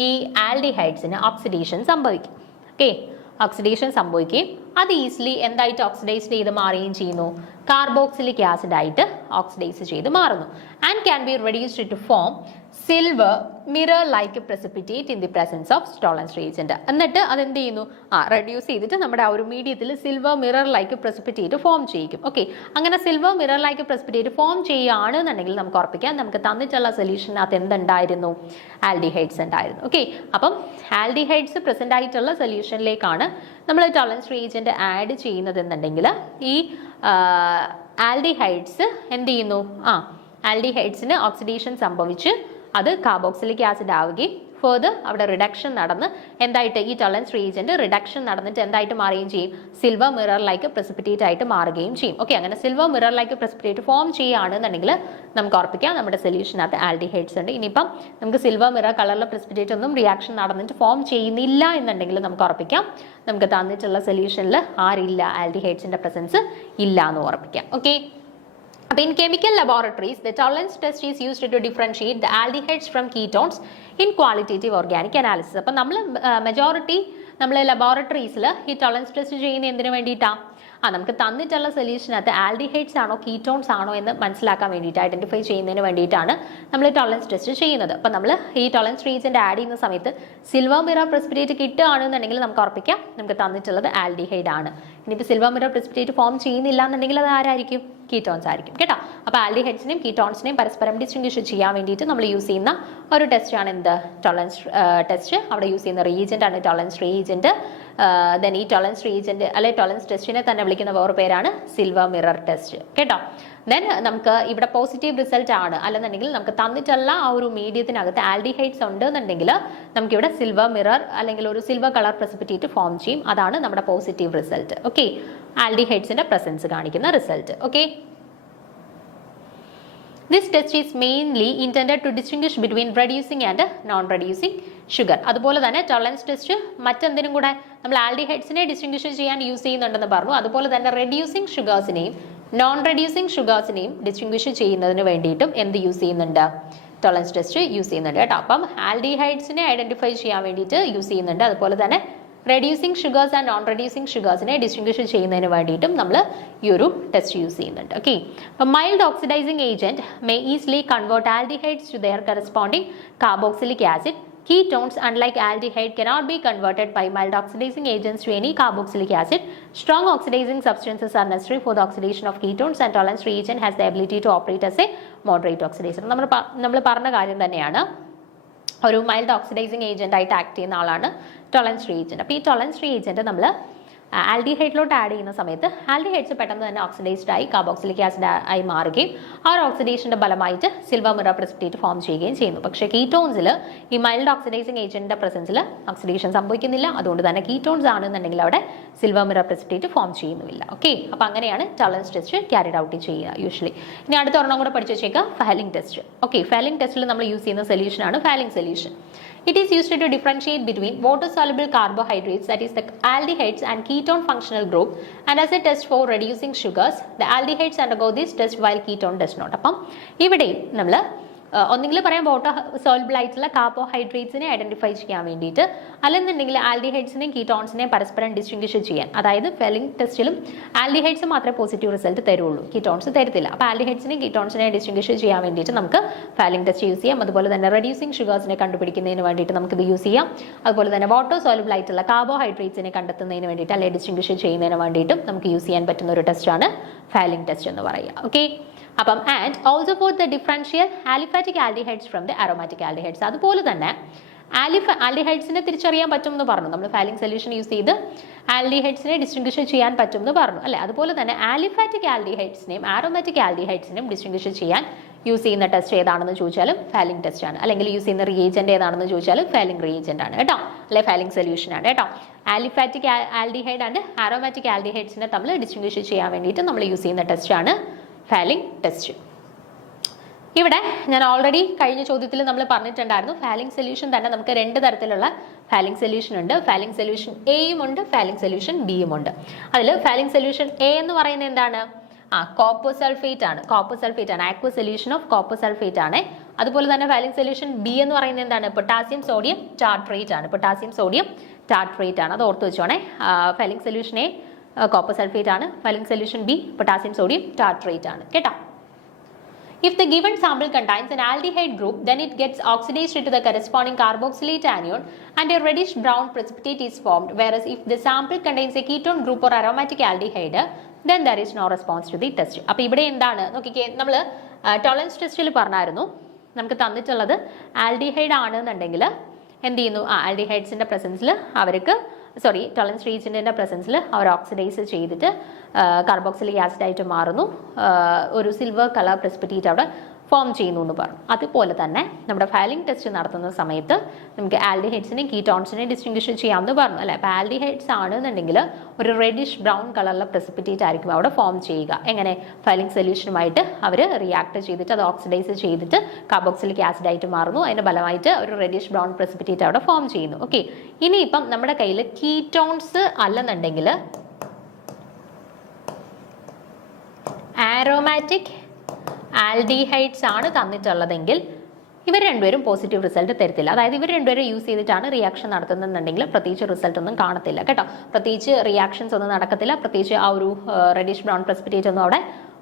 ഈ ആൽഡിഹൈഡ്സിന് ഓക്സിഡേഷൻ സംഭവിക്കും. ഓക്കെ, ഓക്സിഡേഷൻ സംഭവിക്കുകയും അത് ഈസിലി എന്തായിട്ട് ഓക്സിഡൈസ് ചെയ്ത് മാറുകയും ചെയ്യുന്നു, കാർബോക്സിലിക് ആസിഡ് ആയിട്ട് ഓക്സിഡൈസ് ചെയ്ത് മാറുന്നു. And can be reduced to form silver mirror like precipitate in the presence of tolerance reagent. എന്നിട്ട് അതെന്ത് ചെയ്യുന്നു? റെഡ്യൂസ് ചെയ്തിട്ട് നമ്മുടെ ആ ഒരു മീഡിയത്തിൽ silver mirror like precipitate form ചെയ്യിക്കും. ഓക്കെ, അങ്ങനെ silver mirror like precipitate form ചെയ്യുകയാണെന്നുണ്ടെങ്കിൽ നമുക്ക് ഉറപ്പിക്കാം, നമുക്ക് തന്നിട്ടുള്ള സൊല്യൂഷനകത്ത് എന്തുണ്ടായിരുന്നു? ആൽഡിഹൈഡ്സ് ഉണ്ടായിരുന്നു. ഓക്കെ, അപ്പം ആൽഡിഹൈഡ്സ് പ്രസന്റ് ആയിട്ടുള്ള സൊല്യൂഷനിലേക്കാണ് നമ്മൾ ടോളറൻസ് റീജന്റ് ആഡ് ചെയ്യുന്നത് എന്നുണ്ടെങ്കിൽ ഈ ആൽഡിഹൈഡ്സ് എന്ത് ചെയ്യുന്നു? ആൽഡിഹൈഡ്സിന് ഓക്സിഡേഷൻ സംഭവിച്ച് അത് കാർബോക്സിലിക് ആസിഡ് ആവുകയും ഫർദർ അവിടെ റിഡക്ഷൻ നടന്ന് എന്തായിട്ട് ഈ ടോളറൻസ് റീജന്റ് റിഡക്ഷൻ നടന്നിട്ട് എന്തായിട്ട് മാറുകയും ചെയ്യും? സിൽവർ മിറർ ലൈക്ക് precipitate ആയിട്ട് മാറുകയും ചെയ്യും. ഓക്കെ, അങ്ങനെ silver mirror like precipitate form ചെയ്യുകയാണെന്നുണ്ടെങ്കിൽ നമുക്ക് ഉറപ്പിക്കാം നമ്മുടെ സൊല്യൂഷനകത്ത് ആൽഡിഹൈഡ്സ് ഉണ്ട്. ഇനിയിപ്പം നമുക്ക് സിൽവർ മിറർ കളറിലെ precipitate ഒന്നും റിയാക്ഷൻ നടന്നിട്ട് ഫോം ചെയ്യുന്നില്ല എന്നുണ്ടെങ്കിൽ നമുക്ക് ഉറപ്പിക്കാം നമുക്ക് തന്നിട്ടുള്ള സൊല്യൂഷനിൽ ആരില്ല? ആൽഡിഹൈഡ്സിന്റെ പ്രസൻസ് ഇല്ല എന്ന് ഉറപ്പിക്കാം. Okay, in chemical laboratories, the tolerance test is used to differentiate the aldehydes from ketones in qualitative organic analysis. അപ്പോൾ നമ്മൾ മെജോറിറ്റി നമ്മൾ ലബോറട്ടറീസിൽ ഈ ടോളറൻസ് ടെസ്റ്റ് ചെയ്യുന്ന എന്തിനു വേണ്ടിയിട്ടാണ്? നമുക്ക് തന്നിട്ടുള്ള സൊല്യൂഷനകത്ത് ആൽഡിഹൈഡ്സ് ആണോ കീറ്റോൺസ് ആണോ എന്ന് മനസ്സിലാക്കാൻ വേണ്ടിയിട്ട്, ഐഡന്റിഫൈ ചെയ്യുന്നതിന് വേണ്ടിയിട്ടാണ് നമ്മൾ ടോളറൻസ് ടെസ്റ്റ് ചെയ്യുന്നത്. അപ്പം നമ്മൾ ഈ ടോളറൻസ് റീജന്റ് ആഡ് ചെയ്യുന്ന സമയത്ത് സിൽവർ മിറർ precipitate കിട്ടുകയാണെന്നുണ്ടെങ്കിൽ നമുക്ക് ഉറപ്പിക്കാം നമുക്ക് തന്നിട്ടുള്ളത് ആൽഡിഹൈഡ് ആണ്. ഇനിയിപ്പോൾ സിൽവർ മിറർ precipitate ഫോം ചെയ്യുന്നില്ല എന്നുണ്ടെങ്കിൽ അത് ആരായിരിക്കും? കീറ്റോൺസ് ആയിരിക്കും കേട്ടോ. അപ്പോൾ ആൽഡിഹൈഡ്സിനെയും കീറ്റോൺസിനെയും പരസ്പരം ഡിസ്റ്റിങ്വിഷ് ചെയ്യാൻ വേണ്ടിയിട്ട് നമ്മൾ യൂസ് ചെയ്യുന്ന ഒരു ടെസ്റ്റാണ് എന്ത്? Tolerance test. അവിടെ യൂസ് ചെയ്യുന്ന റീജന്റ് ആണ് ടോളറൻസ് റീജന്റ്. ദെൻ ഈ ടോളറൻസ് റീജന്റ് അല്ലെ ടോളറൻസ് ടെസ്റ്റിനെ തന്നെ വിളിക്കുന്ന വേറെ പേരാണ് സിൽവർ മിറർ ടെസ്റ്റ് കേട്ടോ. ദെൻ നമുക്ക് ഇവിടെ പോസിറ്റീവ് റിസൾട്ട് ആണ് അല്ലെന്നുണ്ടെങ്കിൽ നമുക്ക് തന്നിട്ടുള്ള ആ ഒരു മീഡിയത്തിനകത്ത് ആൽഡിഹൈഡ്സ് ഉണ്ട് എന്നുണ്ടെങ്കിൽ നമുക്കിവിടെ സിൽവർ മിറർ അല്ലെങ്കിൽ ഒരു സിൽവർ കളർ precipitate ഫോം ചെയ്യും. അതാണ് നമ്മുടെ പോസിറ്റീവ് റിസൾട്ട്. ഓക്കെ, ആൽഡിഹൈഡ്സിന്റെ പ്രസൻസ് കാണിക്കുന്ന result. Okay, this test is mainly intended to distinguish between reducing and non-reducing sugar. അതുപോലെ തന്നെ ടോളറൻസ് ടെസ്റ്റ് മറ്റെന്തിനും കൂടെ നമ്മൾ ആൽഡിഹൈഡ്സിനെ ഡിസ്റ്റിങ്വിഷ് ചെയ്യാൻ യൂസ് ചെയ്യുന്നുണ്ടെന്ന് പറഞ്ഞു. അതുപോലെ തന്നെ റെഡ്യൂസിങ് ഷുഗേഴ്സിനെയും നോൺ റെഡ്യൂസിങ് ഷുഗേഴ്സിനെയും ഡിസ്റ്റിങ്വിഷ് ചെയ്യുന്നതിന് വേണ്ടിയിട്ടും എന്ത് യൂസ് ചെയ്യുന്നുണ്ട്? ടോളറൻസ് ടെസ്റ്റ് യൂസ് ചെയ്യുന്നുണ്ട് കേട്ടോ. അപ്പം ആൽഡിഹൈഡ്സിനെ ഐഡന്റിഫൈ ചെയ്യാൻ വേണ്ടിയിട്ട് യൂസ് ചെയ്യുന്നുണ്ട്. അതുപോലെ തന്നെ reducing sugars and non reducing ഷുഗേഴ്സിനെ ഡിസ്റ്റിങ്വിഷ് ചെയ്യുന്നതിന് വേണ്ടിയിട്ടും നമ്മൾ ഈ ഒരു ടെസ്റ്റ് യൂസ് ചെയ്യുന്നുണ്ട്. Okay, mild oxidising agent may easily convert aldehydes to their corresponding carboxylic acid. Ketones, unlike aldehyde, cannot be converted by mild oxidizing agents to any carboxylic acid. Strong oxidizing substances are necessary for the oxidation of ketones, and tolerance reagent has the ability to operate as a moderate oxidizer. നമ്മൾ പറഞ്ഞ കാര്യം തന്നെയാണ്, ഒരു mild oxidising agent ആയിട്ട് act ചെയ്യുന്ന ആളാണ് tolerance reagent. അപ്പോൾ ഈ ടോളറൻസ് റീജന്റ് നമ്മൾ ആൽഡിഹൈഡിലോട്ട് ആഡ് ചെയ്യുന്ന സമയത്ത് ആൽഡിഹൈഡ്സ് പെട്ടെന്ന് തന്നെ ഓക്സിഡൈസ്ഡ് ആയി കാർബോക്സിലിക് ആസിഡ് ആയി മാറുകയും ആ ഒരു ഓക്സിഡേഷന്റെ ഫലമായിട്ട് സിൽവർ മിറർ precipitate ഫോം ചെയ്യുകയും ചെയ്യുന്നു. പക്ഷേ കീറ്റോൺസിൽ ഈ മൈൽഡ് ഓക്സിഡൈസിങ് ഏജന്റിന്റെ പ്രസൻസിൽ ഓക്സിഡേഷൻ സംഭവിക്കുന്നില്ല. അതുകൊണ്ട് തന്നെ കീറ്റോൺസ് ആണെന്നുണ്ടെങ്കിൽ അവിടെ സിൽവർ മിറർ precipitate ഫോം ചെയ്യുന്നില്ല. ഓക്കെ, അപ്പോൾ അങ്ങനെയാണ് ടോളറൻസ് ടെസ്റ്റ് ക്യാരിഡ് ഔട്ട് ചെയ്യുക യൂഷ്വലി. ഇനി അടുത്ത ഒരെണ്ണം കൂടെ പഠിച്ചു വെച്ചേക്കാം, ഫാലിംഗ് ടെസ്റ്റ്. ഓക്കെ, ഫാലിംഗ് ടെസ്റ്റിൽ നമ്മൾ യൂസ് ചെയ്യുന്ന സൊല്യൂഷനാണ് ഫാലിംഗ് solution. It is used to differentiate between water-soluble carbohydrates, that is the aldehydes, and ketone functional group, and as a test for reducing sugars. The aldehydes undergo this test while ketone does not. അപ്പം ഇവിടെ നമ്മൾ ഒന്നെങ്കിൽ പറയാം water soluble ആയിട്ടുള്ള കാർബോഹൈഡ്രേറ്റ്സിനെ identify ചെയ്യാൻ വേണ്ടിയിട്ട്, അല്ലെന്നുണ്ടെങ്കിൽ ആൽഡിഹൈഡ്സിനെയും കീറ്റോൺസിനെയും പരസ്പരം ഡിസ്റ്റിങ്വിഷ് ചെയ്യാൻ. അതായത് ഫെലിംഗ് ടെസ്റ്റിലും ആൽഡിഹൈഡ്സ് മാത്രമേ പോസിറ്റീവ് റിസൾട്ട് തരുള്ളൂ, കീറ്റോൺസ് തരത്തില്ല. അപ്പോൾ ആൽഡിഹൈഡ്സിനെയും കീറ്റോൺസിനെയും ഡിസ്റ്റിങ്വിഷ് ചെയ്യാൻ വേണ്ടിയിട്ട് നമുക്ക് ഫെലിംഗ് ടെസ്റ്റ് യൂസ് ചെയ്യാം. അതുപോലെ തന്നെ റെഡ്യൂസിങ് ഷുഗേഴ്സിനെ കണ്ടുപിടിക്കുന്നതിന് വേണ്ടിയിട്ട് നമുക്കിത് യൂസ് ചെയ്യാം. അതുപോലെ തന്നെ വാട്ടർ സോൾബിൾ ആയിട്ടുള്ള കാർബോഹൈഡ്രേറ്റ്സിനെ കണ്ടെത്തുന്നതിന് വേണ്ടിയിട്ട് അല്ലെങ്കിൽ ഡിസ്റ്റിങ്വിഷ് ചെയ്യുന്നതിന് വേണ്ടിയിട്ടും നമുക്ക് യൂസ് ചെയ്യാൻ പറ്റുന്ന ഒരു ടെസ്റ്റാണ് ഫെലിംഗ് ടെസ്റ്റ് എന്ന് പറയുക. ഓക്കെ, അപ്പം and also for the differential aliphatic aldehydes from the aromatic aldehydes. അതുപോലെ തന്നെ ആൽഡിഹൈഡ്സിനെ തിരിച്ചറിയാൻ പറ്റും എന്ന് പറഞ്ഞു നമ്മൾ. ഫെലിംഗ് സൊല്യൂഷൻ യൂസ് ചെയ്ത് ആൽഡിഹൈഡ്സിനെ ഡിസ്റ്റിങ്വിഷ് ചെയ്യാൻ പറ്റും എന്ന് പറഞ്ഞു അല്ലേ. അതുപോലെ തന്നെ ആലിഫാറ്റിക് ആൽഡിഹൈഡ്സിനെയും ആരോമാറ്റിക് ആൽഡിഹൈഡ്സിനെയും ഡിസ്റ്റിങ്വിഷ് ചെയ്യാൻ യൂസ് ചെയ്യുന്ന ടെസ്റ്റ് ഏതാണെന്ന് ചോദിച്ചാലും ഫെലിംഗ് ടെസ്റ്റ് ആണ്. അല്ലെങ്കിൽ യൂസ് ചെയ്യുന്ന റിയേജന്റ് ഏതാണെന്ന് ചോദിച്ചാലും ഫെലിംഗ് റിയേജന്റ് ആണ് കേട്ടോ, അല്ലെ ഫെലിംഗ് സൊല്യൂഷൻ ആണ് കേട്ടോ. ആലിഫാറ്റിക് ആൽഡിഹൈഡ് ആൻഡ് ആരോമാറ്റിക് ആൽഡിഹൈഡ്സിനെ തമ്മിൽ ഡിസ്റ്റിങ്വിഷ് ചെയ്യാൻ വേണ്ടിയിട്ട് നമ്മൾ യൂസ് ചെയ്യുന്ന ടെസ്റ്റ് ആണ് ഫെലിംഗ് ടെസ്റ്റ്. ഇവിടെ ഞാൻ ഓൾറെഡി കഴിഞ്ഞ ചോദ്യത്തിൽ നമ്മൾ പറഞ്ഞിട്ടുണ്ടായിരുന്നു, ഫെലിംഗ് സൊല്യൂഷൻ തന്നെ നമുക്ക് രണ്ട് തരത്തിലുള്ള ഫെലിംഗ് സൊല്യൂഷൻ ഉണ്ട്. ഫെലിംഗ് സൊല്യൂഷൻ എയും ഉണ്ട്, ഫെലിംഗ് സൊല്യൂഷൻ ബിയും ഉണ്ട്. അതിൽ ഫെലിംഗ് സൊല്യൂഷൻ എ എന്ന് പറയുന്നത് എന്താണ്? കോപ്പർ സൾഫേറ്റ് ആണ്. കോപ്പർ സൾഫേറ്റ് ആണ്, aqueous solution of copper sulphate ആണ്. അതുപോലെ തന്നെ ഫെലിംഗ് സൊല്യൂഷൻ ബി എന്ന് പറയുന്നത് എന്താണ്? പൊട്ടാസ്യം സോഡിയം ടാർട്രേറ്റ് ആണ്. പൊട്ടാസ്യം സോഡിയം ടാർട്രേറ്റ് ആണ്, അത് ഓർത്ത് വെച്ചോണേ. Fehling solution A copper sulphate ആണ്, Fehling solution B potassium sodium tartrate ആണ് കേട്ടോ. If the given sample contains an aldehyde group, then it gets oxidized to the corresponding carboxylate anion and a reddish brown precipitate is formed. Whereas if the sample contains a ketone group or aromatic aldehyde, then there is no response to the test. അപ്പോൾ ഇവിടെ എന്താണ് നോക്കിക്കേ, നമ്മൾ tolerance ടെസ്റ്റിൽ പറഞ്ഞായിരുന്നു നമുക്ക് തന്നിട്ടുള്ളത് aldehyde ആണെന്നുണ്ടെങ്കിൽ എന്ത് ചെയ്യുന്നു, ആൽഡിഹൈഡ്സിൻ്റെ പ്രസൻസിൽ അവർക്ക് ടോളറൻസ് റീജിയൻ്റെ പ്രസൻസിൽ അവർ ഓക്സിഡൈസ് ചെയ്തിട്ട് കാർബോക്സിലിക് ആസിഡ് ആയിട്ട് മാറുന്നു, ഒരു സിൽവർ കളർ പ്രസിപ്പിറ്റേറ്റ് അവിടെ ഫോം ചെയ്യുന്നു എന്ന് പറഞ്ഞു. അതുപോലെ തന്നെ നമ്മുടെ ഫെലിംഗ് ടെസ്റ്റ് നടത്തുന്ന സമയത്ത് നമുക്ക് ആൽഡിഹൈഡ്സിനെയും കീറ്റോൺസിനെയും ഡിസ്റ്റിങ്വിഷ് ചെയ്യാമെന്ന് പറഞ്ഞു അല്ലേ. അപ്പോൾ ആൽഡിഹൈഡ്സ് ആണെന്നുണ്ടെങ്കിൽ ഒരു റെഡിഷ് ബ്രൗൺ കളറിലെ പ്രസിപ്പിറ്റേറ്റ് ആയിരിക്കും അവിടെ ഫോം ചെയ്യുക. എങ്ങനെ? ഫെലിംഗ് സൊല്യൂഷനുമായിട്ട് അവർ റിയാക്ട് ചെയ്തിട്ട് അത് ഓക്സിഡൈസ് ചെയ്തിട്ട് കാർബോക്സിലിക് ആസിഡ് ആയിട്ട് മാറുന്നു. അതിൻ്റെ ഫലമായിട്ട് ഒരു റെഡിഷ് ബ്രൗൺ പ്രസിപ്പിറ്റേറ്റ് അവിടെ ഫോം ചെയ്യുന്നു. ഓക്കെ, ഇനിയിപ്പം നമ്മുടെ കയ്യിൽ കീറ്റോൺസ് അല്ലെന്നുണ്ടെങ്കിൽ ആരോമാറ്റിക് ആൽഡിഹൈഡ്സ് ആണ് തന്നിട്ടുള്ളതെങ്കിൽ ഇവർ രണ്ടുപേരും പോസിറ്റീവ് റിസൾട്ട് തരത്തില്ല. അതായത് ഇവർ രണ്ടുപേരും യൂസ് ചെയ്തിട്ടാണ് റിയാക്ഷൻ നടത്തുന്നുണ്ടെങ്കിൽ പ്രത്യേകിച്ച് റിസൾട്ട് ഒന്നും കാണത്തില്ല കേട്ടോ. പ്രത്യേകിച്ച് റിയാക്ഷൻസ് ഒന്നും നടക്കത്തില്ല, പ്രത്യേകിച്ച് ആ ഒരു റെഡിഷ് ബ്രൗൺ പ്രസിപ്പിറ്റേറ്റ് ഒന്നും അവിടെ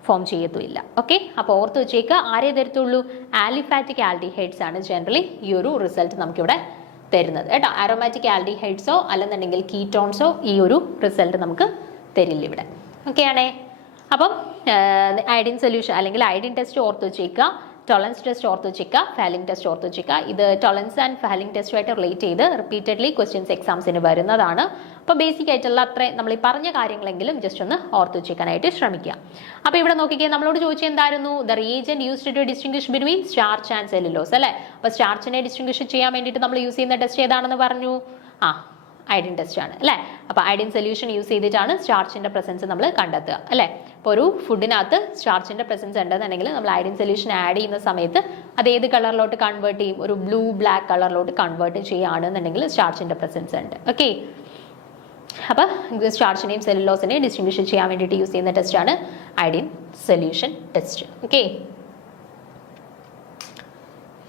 ഫോം ചെയ്യത്തുമില്ല. ഓക്കെ, അപ്പോൾ ഓർത്ത് വെച്ചേക്കുക, ആരേ തരത്തുള്ളൂ? ആലിഫാറ്റിക് ആൽഡിഹൈഡ്സ് ആണ് ജനറലി ഈ ഒരു റിസൾട്ട് നമുക്കിവിടെ തരുന്നത് കേട്ടോ. ആരോമാറ്റിക് ആൽഡിഹൈഡ്സോ അല്ലെന്നുണ്ടെങ്കിൽ കീറ്റോൺസോ ഈ ഒരു റിസൾട്ട് നമുക്ക് തരില്ല ഇവിടെ. ഓക്കെ ആണേ. അപ്പം അയഡിൻ സൊല്യൂഷൻ അല്ലെങ്കിൽ അയഡിൻ ടെസ്റ്റ് ഓർത്ത് വെച്ചേക്കുക, ടോളറൻസ് ടെസ്റ്റ് ഓർത്ത് വെച്ചേക്കുക, ഫെലിംഗ് ടെസ്റ്റ് ഓർത്ത് വെച്ചേക്കുക. ഇത് ടോളറൻസ് ആൻഡ് ഫെലിംഗ് ടെസ്റ്റുമായിട്ട് റിലേറ്റ് ചെയ്ത് റിപ്പീറ്റഡ്ലി ക്വസ്റ്റ്യൻസ് എക്സാംസിന് വരുന്നതാണ്. അപ്പോൾ ബേസിക് ആയിട്ടുള്ള അത്രയും നമ്മൾ ഈ പറഞ്ഞ കാര്യങ്ങളെങ്കിലും ജസ്റ്റ് ഒന്ന് ഓർത്ത് വെച്ചേക്കാനായിട്ട് ശ്രമിക്കുക. അപ്പോൾ ഇവിടെ നോക്കിക്കേ, നമ്മളോട് ചോദിച്ചത് എന്തായിരുന്നു? The reagent used to distinguish between starch and cellulose അല്ലേ. അപ്പോൾ സ്റ്റാർച്ചിനെ ഡിസ്റ്റിങ്വിഷ് ചെയ്യാൻ വേണ്ടിയിട്ട് നമ്മൾ യൂസ് ചെയ്യുന്ന ടെസ്റ്റ് ഏതാണെന്ന് പറഞ്ഞു? അയഡിൻ ടെസ്റ്റ് ആണ് അല്ലേ. അപ്പോൾ അയഡിൻ സൊല്യൂഷൻ യൂസ് ചെയ്തിട്ടാണ് സ്റ്റാർച്ചിന്റെ പ്രസൻസ് നമ്മൾ കണ്ടെത്തുക അല്ലേ. ഇപ്പോൾ ഒരു ഫുഡിനകത്ത് സ്റ്റാർച്ചിന്റെ പ്രസൻസ് ഉണ്ടെന്നുണ്ടെങ്കിൽ നമ്മൾ അയഡിൻ സൊല്യൂഷൻ ആഡ് ചെയ്യുന്ന സമയത്ത് അത് ഏത് കളറിലോട്ട് കൺവേർട്ട് ചെയ്യും? ഒരു ബ്ലൂ ബ്ലാക്ക് കളറിലോട്ട് കൺവേർട്ട് ചെയ്യുകയാണെന്നുണ്ടെങ്കിൽ സ്റ്റാർച്ചിന്റെ പ്രസൻസ് ഉണ്ട്. ഓക്കെ, അപ്പോൾ സ്റ്റാർച്ചിനെയും സെല്ലുലോസിനെയും ഡിസ്റ്റിങ്വിഷ് ചെയ്യാൻ വേണ്ടിയിട്ട് യൂസ് ചെയ്യുന്ന ടെസ്റ്റാണ് iodine solution test. Okay,